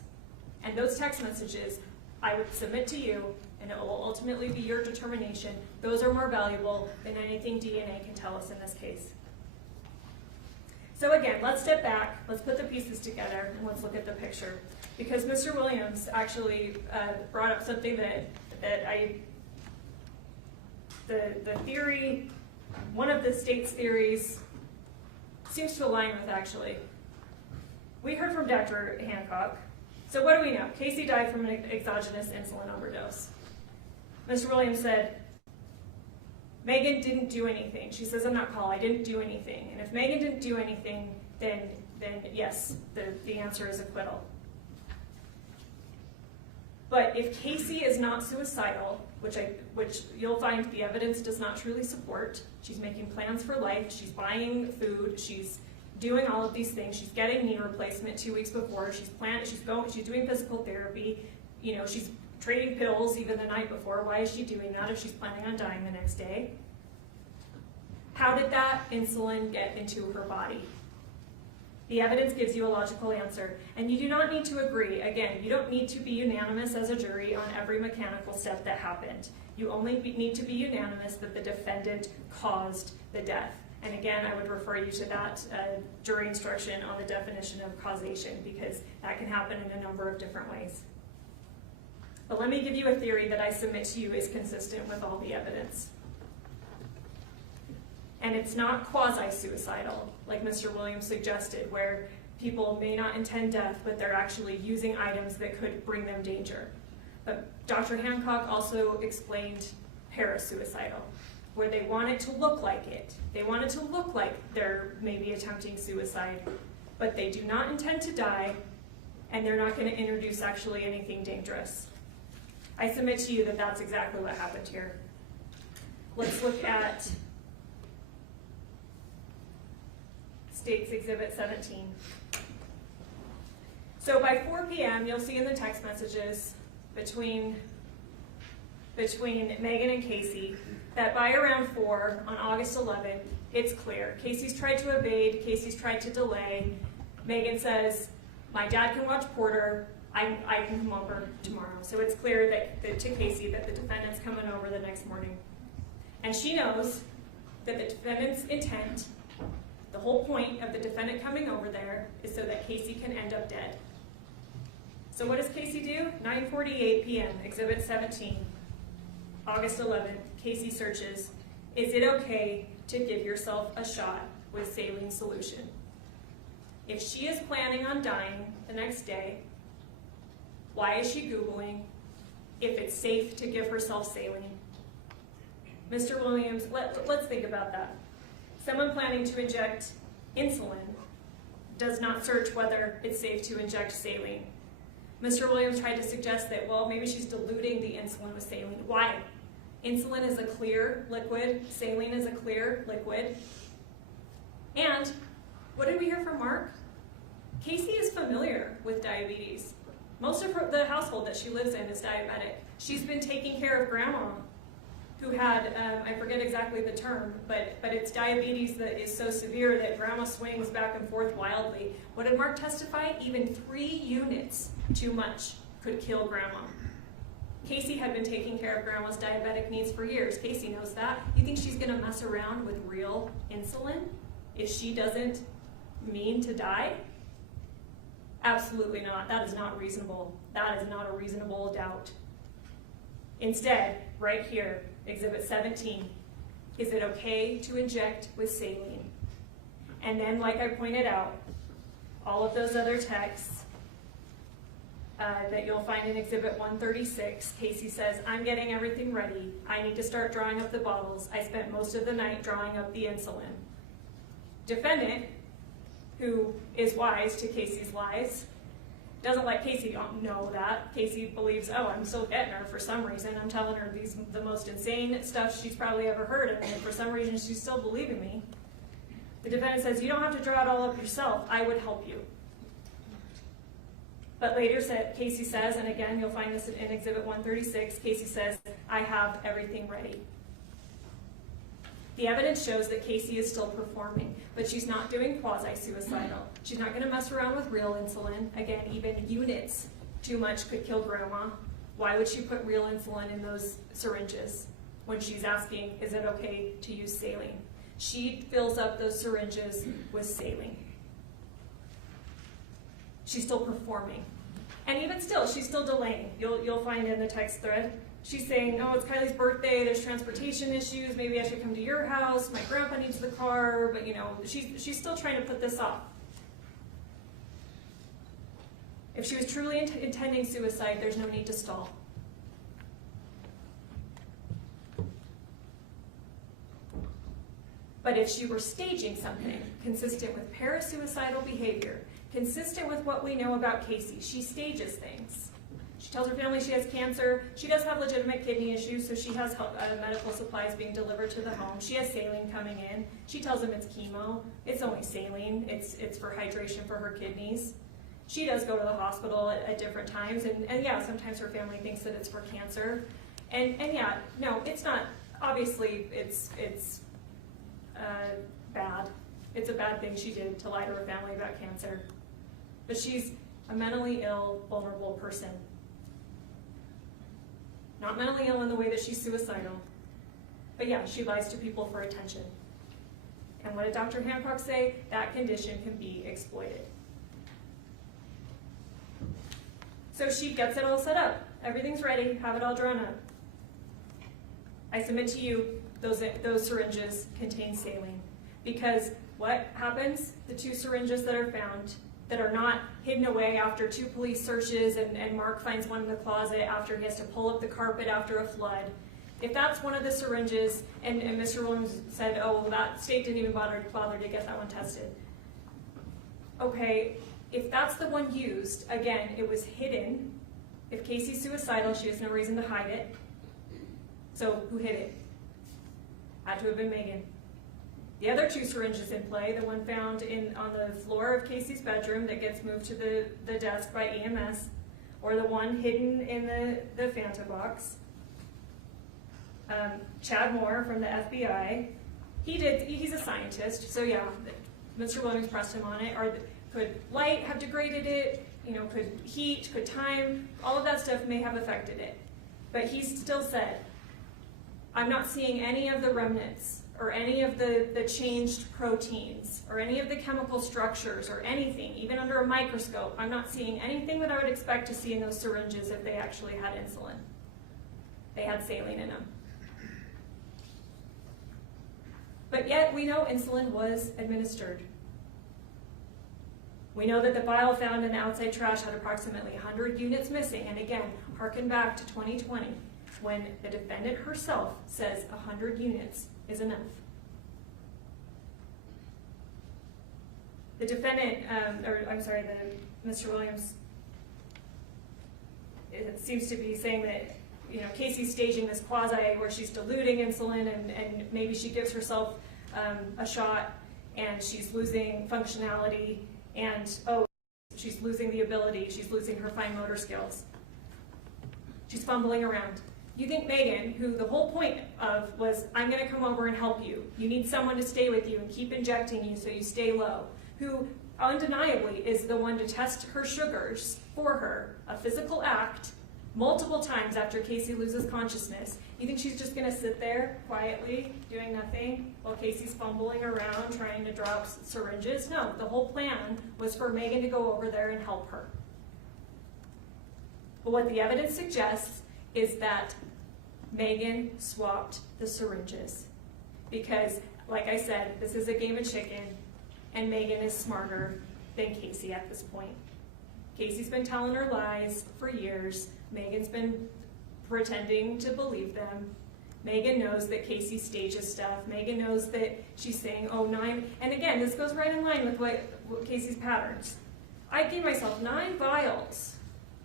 And those text messages, I would submit to you, and it will ultimately be your determination, those are more valuable than anything DNA can tell us in this case. So again, let's step back, let's put the pieces together, and let's look at the picture. Because Mr. Williams actually brought up something the theory, one of the state's theories, seems to align with actually. We heard from Dr. Hancock. So what do we know? Kacee died from an exogenous insulin overdose. Mr. Williams said, Meggan didn't do anything. She says, I'm not called, I didn't do anything. And if Meggan didn't do anything, then yes, the answer is acquittal. But if Kacee is not suicidal, which you'll find the evidence does not truly support, she's making plans for life, she's buying food, she's doing all of these things, she's getting knee replacement 2 weeks before, she's doing physical therapy, she's trading pills even the night before. Why is she doing that if she's planning on dying the next day? How did that insulin get into her body? The evidence gives you a logical answer, and you do not need to agree. Again, you don't need to be unanimous as a jury on every mechanical step that happened. You only need to be unanimous that the defendant caused the death. And again, I would refer you to that jury instruction on the definition of causation, because that can happen in a number of different ways. But let me give you a theory that I submit to you is consistent with all the evidence. And it's not quasi-suicidal, like Mr. Williams suggested, where people may not intend death, but they're actually using items that could bring them danger. But Dr. Hancock also explained parasuicidal, where they want it to look like it. They want it to look like they're maybe attempting suicide, but they do not intend to die, and they're not going to introduce actually anything dangerous. I submit to you that that's exactly what happened here. Let's look at State's Exhibit 17. So by 4 p.m., you'll see in the text messages between Meggan and Kacee that by around 4 on August 11th, it's clear. Casee's tried to evade, Casee's tried to delay. Meggan says, my dad can watch Porter, I can come over tomorrow. So it's clear that to Kacee that the defendant's coming over the next morning. And she knows that the defendant's intent, the whole point of the defendant coming over there, is so that Kacee can end up dead. So what does Kacee do? 9:48 p.m., Exhibit 17, August 11th, Kacee searches, is it okay to give yourself a shot with saline solution? If she is planning on dying the next day, why is she Googling if it's safe to give herself saline? Mr. Williams, let's think about that. Someone planning to inject insulin does not search whether it's safe to inject saline. Mr. Williams tried to suggest that, well, maybe she's diluting the insulin with saline. Why? Insulin is a clear liquid. Saline is a clear liquid. And what did we hear from Mark? Kacee is familiar with diabetes. Most of the household that she lives in is diabetic. She's been taking care of grandma, who had, I forget exactly the term, but it's diabetes that is so severe that grandma swings back and forth wildly. What did Mark testify? Even 3 units too much could kill grandma. Kacee had been taking care of grandma's diabetic needs for years. Kacee knows that. You think she's gonna mess around with real insulin if she doesn't mean to die? Absolutely not. That is not reasonable. That is not a reasonable doubt. Instead, right here, Exhibit 17, is it okay to inject with saline? And then, like I pointed out, all of those other texts that you'll find in Exhibit 136, Kacee says, I'm getting everything ready. I need to start drawing up the bottles. I spent most of the night drawing up the insulin. Defendant, who is wise to Kacee's lies, doesn't let Kacee know that. Kacee believes, oh, I'm still getting her for some reason. I'm telling her the most insane stuff she's probably ever heard of, and for some reason she's still believing me. The defendant says, you don't have to draw it all up yourself. I would help you. But later Kacee says, and again you'll find this in Exhibit 136, Kacee says, I have everything ready. The evidence shows that Kacee is still performing, but she's not doing quasi-suicidal. She's not going to mess around with real insulin. Again, even units too much could kill grandma. Why would she put real insulin in those syringes when she's asking, is it okay to use saline? She fills up those syringes with saline. She's still performing. And even still, she's still delaying. You'll find in the text thread, she's saying, oh, it's Kylie's birthday, there's transportation issues, maybe I should come to your house, my grandpa needs the car, but she's still trying to put this off. If she was truly intending suicide, there's no need to stall. But if she were staging something consistent with parasuicidal behavior, consistent with what we know about Kacee, she stages things. She tells her family she has cancer. She does have legitimate kidney issues, so she has medical supplies being delivered to the home. She has saline coming in. She tells them it's chemo. It's only saline. It's for hydration for her kidneys. She does go to the hospital at different times, and yeah, sometimes her family thinks that it's for cancer. And yeah, no, it's not. Obviously, it's bad. It's a bad thing she did to lie to her family about cancer. But she's a mentally ill, vulnerable person. Not mentally ill in the way that she's suicidal. But yeah, she lies to people for attention. And what did Dr. Hancock say? That condition can be exploited. So she gets it all set up. Everything's ready, have it all drawn up. I submit to you, those syringes contain saline. Because what happens? The 2 syringes that are found, that are not hidden away after 2 police searches and Mark finds one in the closet after he has to pull up the carpet after a flood. If that's one of the syringes, and Mr. Williams said, oh, well, that state didn't even bother to get that one tested. Okay, if that's the one used, again, it was hidden. If Kacee's suicidal, she has no reason to hide it. So who hid it? Had to have been Meggan. The other 2 syringes in play, the one found on the floor of Kacee's bedroom that gets moved to the desk by EMS, or the one hidden in the Fanta box. Chad Moore from the FBI, he's a scientist, so yeah, Mr. Williams pressed him on it. Could light have degraded it? Could heat, could time, all of that stuff may have affected it. But he still said, I'm not seeing any of the remnants or any of the changed proteins or any of the chemical structures or anything, even under a microscope. I'm not seeing anything that I would expect to see in those syringes if they actually had insulin. They had saline in them. But yet we know insulin was administered. We know that the vial found in the outside trash had approximately 100 units missing. And again, harken back to 2020, when the defendant herself says 100 units is enough. The defendant, Mr. Williams, it seems to be saying that Kacee's staging this quasi where she's diluting insulin and maybe she gives herself a shot and she's losing functionality and, she's losing the ability, she's losing her fine motor skills. She's fumbling around. You think Meggan, who the whole point of was, I'm going to come over and help you. You need someone to stay with you and keep injecting you so you stay low, who undeniably is the one to test her sugars for her, a physical act, multiple times after Kacee loses consciousness. You think she's just going to sit there quietly doing nothing while Kacee's fumbling around trying to drop syringes? No, the whole plan was for Meggan to go over there and help her. But what the evidence suggests is that Meggan swapped the syringes. Because, like I said, this is a game of chicken, and Meggan is smarter than Kacee at this point. Kacee's been telling her lies for years. Meggan's been pretending to believe them. Meggan knows that Kacee stages stuff. Meggan knows that she's saying, 9. And again, this goes right in line with what Kacee's patterns. I gave myself 9 vials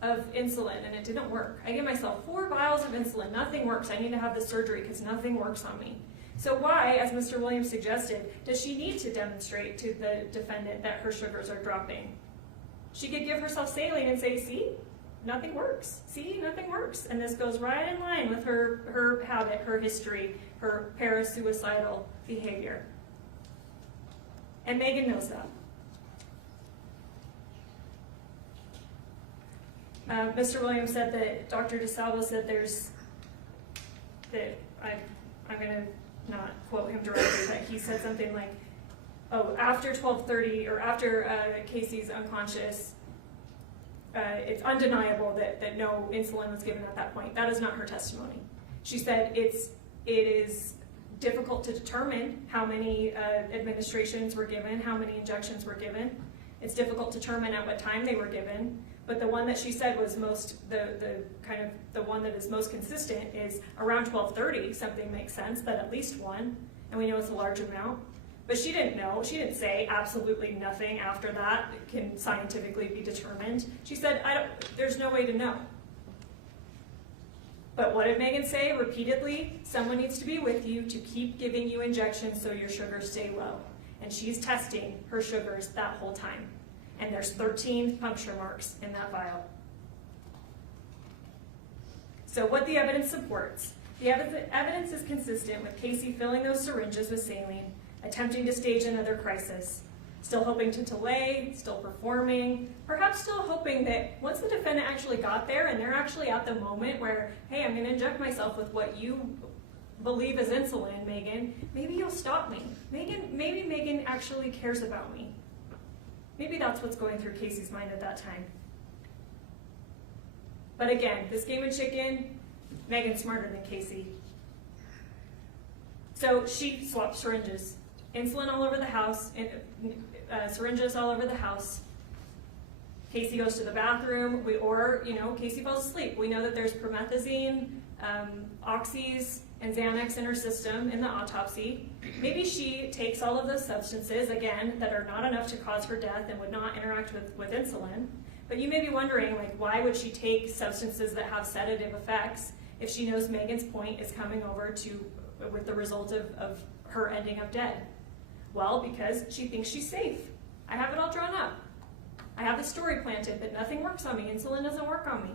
of insulin and it didn't work. I gave myself 4 vials of insulin. Nothing works. I need to have the surgery because nothing works on me. So why, as Mr. Williams suggested, does she need to demonstrate to the defendant that her sugars are dropping? She could give herself saline and say, see, nothing works. See, nothing works. And this goes right in line with her habit, her history, her parasuicidal behavior. And Meggan knows that. Mr. Williams said that Dr. DeSalvo said I'm going to not quote him directly, but he said something like, after 12:30 or after Kacee's unconscious, it's undeniable that no insulin was given at that point. That is not her testimony. She said it is difficult to determine how many administrations were given, how many injections were given. It's difficult to determine at what time they were given. But the one that she said was the one that is most consistent is around 12:30. Something makes sense that at least one, and we know it's a large amount. But she didn't know. She didn't say absolutely nothing after that can scientifically be determined. She said, there's no way to know. But what did Meggan say repeatedly? Someone needs to be with you to keep giving you injections so your sugars stay low. And she's testing her sugars that whole time. And there's 13 puncture marks in that vial. So what the evidence supports. The evidence is consistent with Kacee filling those syringes with saline. attempting to stage another crisis, still hoping to delay, still performing, perhaps still hoping that once the defendant actually got there and they're actually at the moment where, hey, I'm going to inject myself with what you believe is insulin, Meggan, maybe you'll stop me. Maybe Meggan actually cares about me. Maybe that's what's going through Kacee's mind at that time. But again, this game of chicken, Meggan's smarter than Kacee. So she swaps syringes. Insulin all over the house, syringes all over the house. Kacee goes to the bathroom, Kacee falls asleep. We know that there's promethazine, oxys, and Xanax in her system in the autopsy. Maybe she takes all of those substances, again, that are not enough to cause her death and would not interact with insulin. But you may be wondering, why would she take substances that have sedative effects if she knows Meggan's point is coming over with the result of her ending up dead? Well, because she thinks she's safe. I have it all drawn up. I have the story planted that nothing works on me. Insulin doesn't work on me.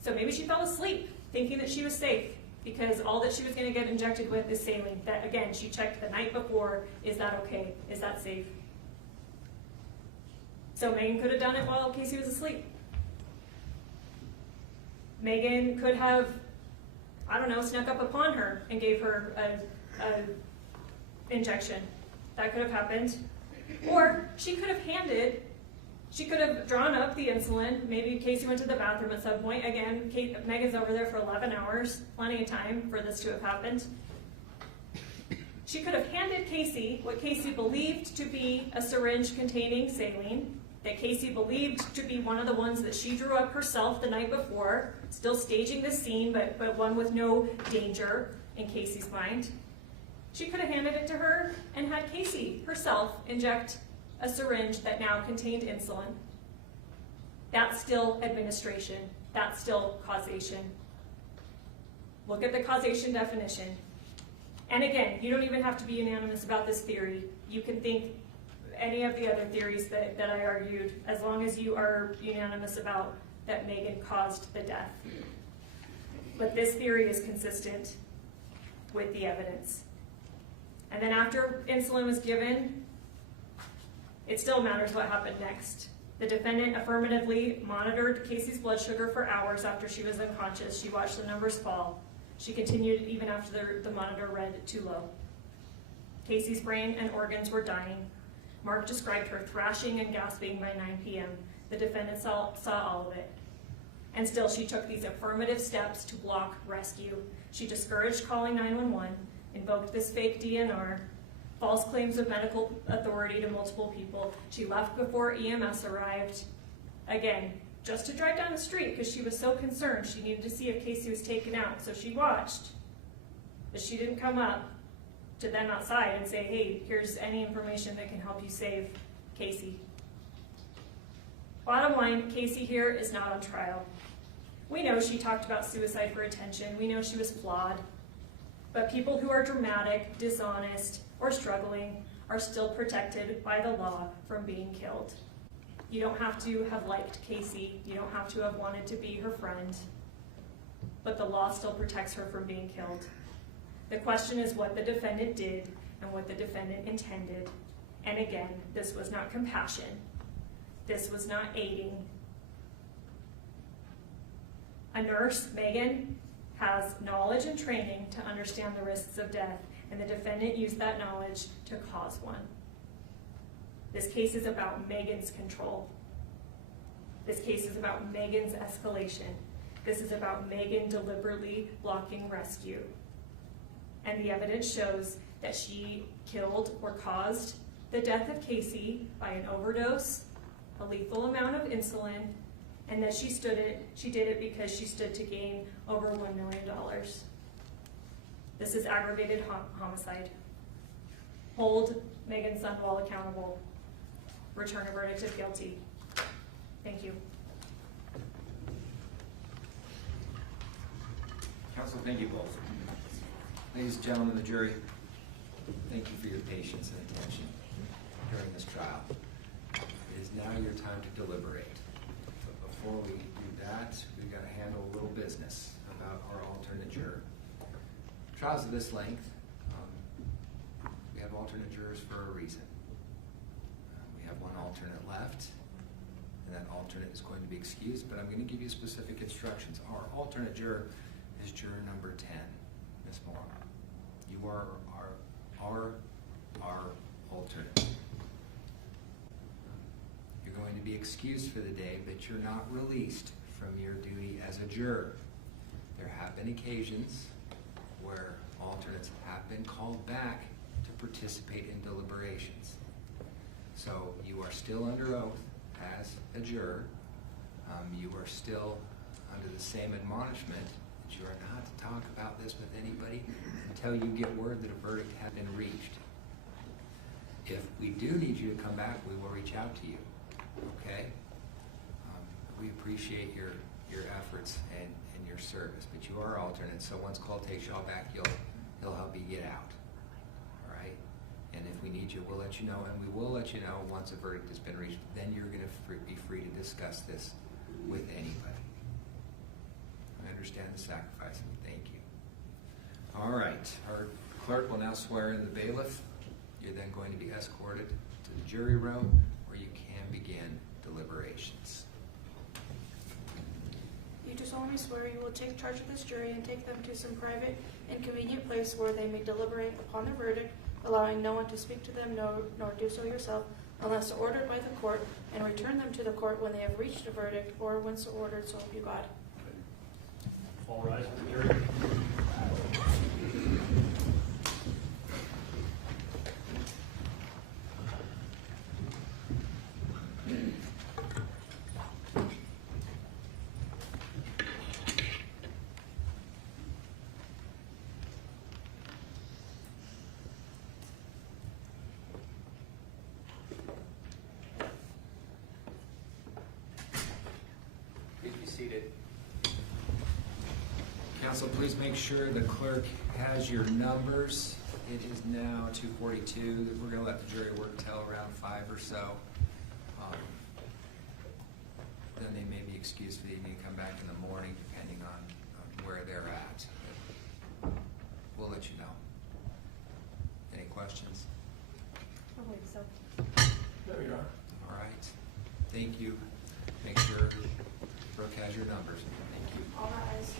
So maybe she fell asleep thinking that she was safe because all that she was going to get injected with is saline. That, again, she checked the night before. Is that okay? Is that safe? So Meggan could have done it while Kacee was asleep. Meggan could have, snuck up upon her and gave her a injection. That could have happened. Or she could have drawn up the insulin. Maybe Kacee went to the bathroom at some point. Again, Meggan's over there for 11 hours, plenty of time for this to have happened. She could have handed Kacee what Kacee believed to be a syringe containing saline, that Kacee believed to be one of the ones that she drew up herself the night before, still staging the scene, but one with no danger in Kacee's mind. She could have handed it to her and had Kacee herself inject a syringe that now contained insulin. That's still administration. That's still causation. Look at the causation definition. And again, you don't even have to be unanimous about this theory. You can think any of the other theories that I argued, as long as you are unanimous about that Meggan caused the death. But this theory is consistent with the evidence. And then after insulin was given, it still matters what happened next. The defendant affirmatively monitored Kacee's blood sugar for hours after she was unconscious. She watched the numbers fall. She continued even after the monitor read too low. Kacee's brain and organs were dying. Mark described her thrashing and gasping by 9 p.m. The defendant saw all of it. And still, she took these affirmative steps to block rescue. She discouraged calling 911, invoked this fake DNR, false claims of medical authority to multiple people. She left before EMS arrived. Again, just to drive down the street because she was so concerned. She needed to see if Kacee was taken out. So she watched, but she didn't come up to them outside and say, hey, here's any information that can help you save Kacee. Bottom line, Kacee here is not on trial. We know she talked about suicide for attention. We know she was flawed. But people who are dramatic, dishonest, or struggling are still protected by the law from being killed. You don't have to have liked Kacee. You don't have to have wanted to be her friend. But the law still protects her from being killed. The question is what the defendant did and what the defendant intended. And again, this was not compassion. This was not aiding. A nurse, Meggan, has knowledge and training to understand the risks of death, and the defendant used that knowledge to cause one. This case is about Meggan's control. This case is about Meggan's escalation. This is about Meggan deliberately blocking rescue. And the evidence shows that she killed or caused the death of Kacee by an overdose, a lethal amount of insulin, and that she did it because she stood to gain over $1 million. This is aggravated homicide. Hold Meggan Sundwall accountable. Return a verdict of guilty. Thank you. Counsel, thank you both. Ladies and gentlemen of the jury, thank you for your patience and attention during this trial. It is now your time to deliberate. But before we do that, we've got to handle a little business about our alternate juror. Trials of this length, we We have alternate jurors for a reason. We have one alternate left, and that alternate is going to be excused, but I'm going to give you specific instructions. Our alternate juror is juror number 10, Ms. Moore. You are our alternate. You're going to be excused for the day, but you're not released from your duty as a juror. There have been occasions where alternates have been called back to participate in deliberations. So you are still under oath as a juror. You are still under the same admonishment that you are not to talk about this with anybody until you get word that a verdict has been reached. If we do need you to come back, we will reach out to you. Okay? We appreciate your efforts and your service, but you are alternate, so once call takes y'all back, he'll help you get out. All right? And if we need you, we'll let you know, and we will let you know once a verdict has been reached. Then you're going to be free to discuss this with anybody. I understand the sacrifice, and thank you. All right. Our clerk will now swear in the bailiff. You're then going to be escorted to the jury room where you can begin deliberations. You do solemnly swear you will take charge of this jury and take them to some private and convenient place where they may deliberate upon the verdict, allowing no one to speak to them, nor do so yourself, unless ordered by the court, and return them to the court when they have reached a verdict, or when so ordered, so help you God. All rise for the jury. Please be seated. Council, please make sure the clerk has your numbers. It is now 2:42. We're going to let the jury work till around 5 or so. Then they may be excused for the evening and come back in the morning, depending on where they're at. We'll let you know. Any questions? I believe so. There you are. All right. Thank you. Make sure Brooke has your numbers. Thank you. All rise.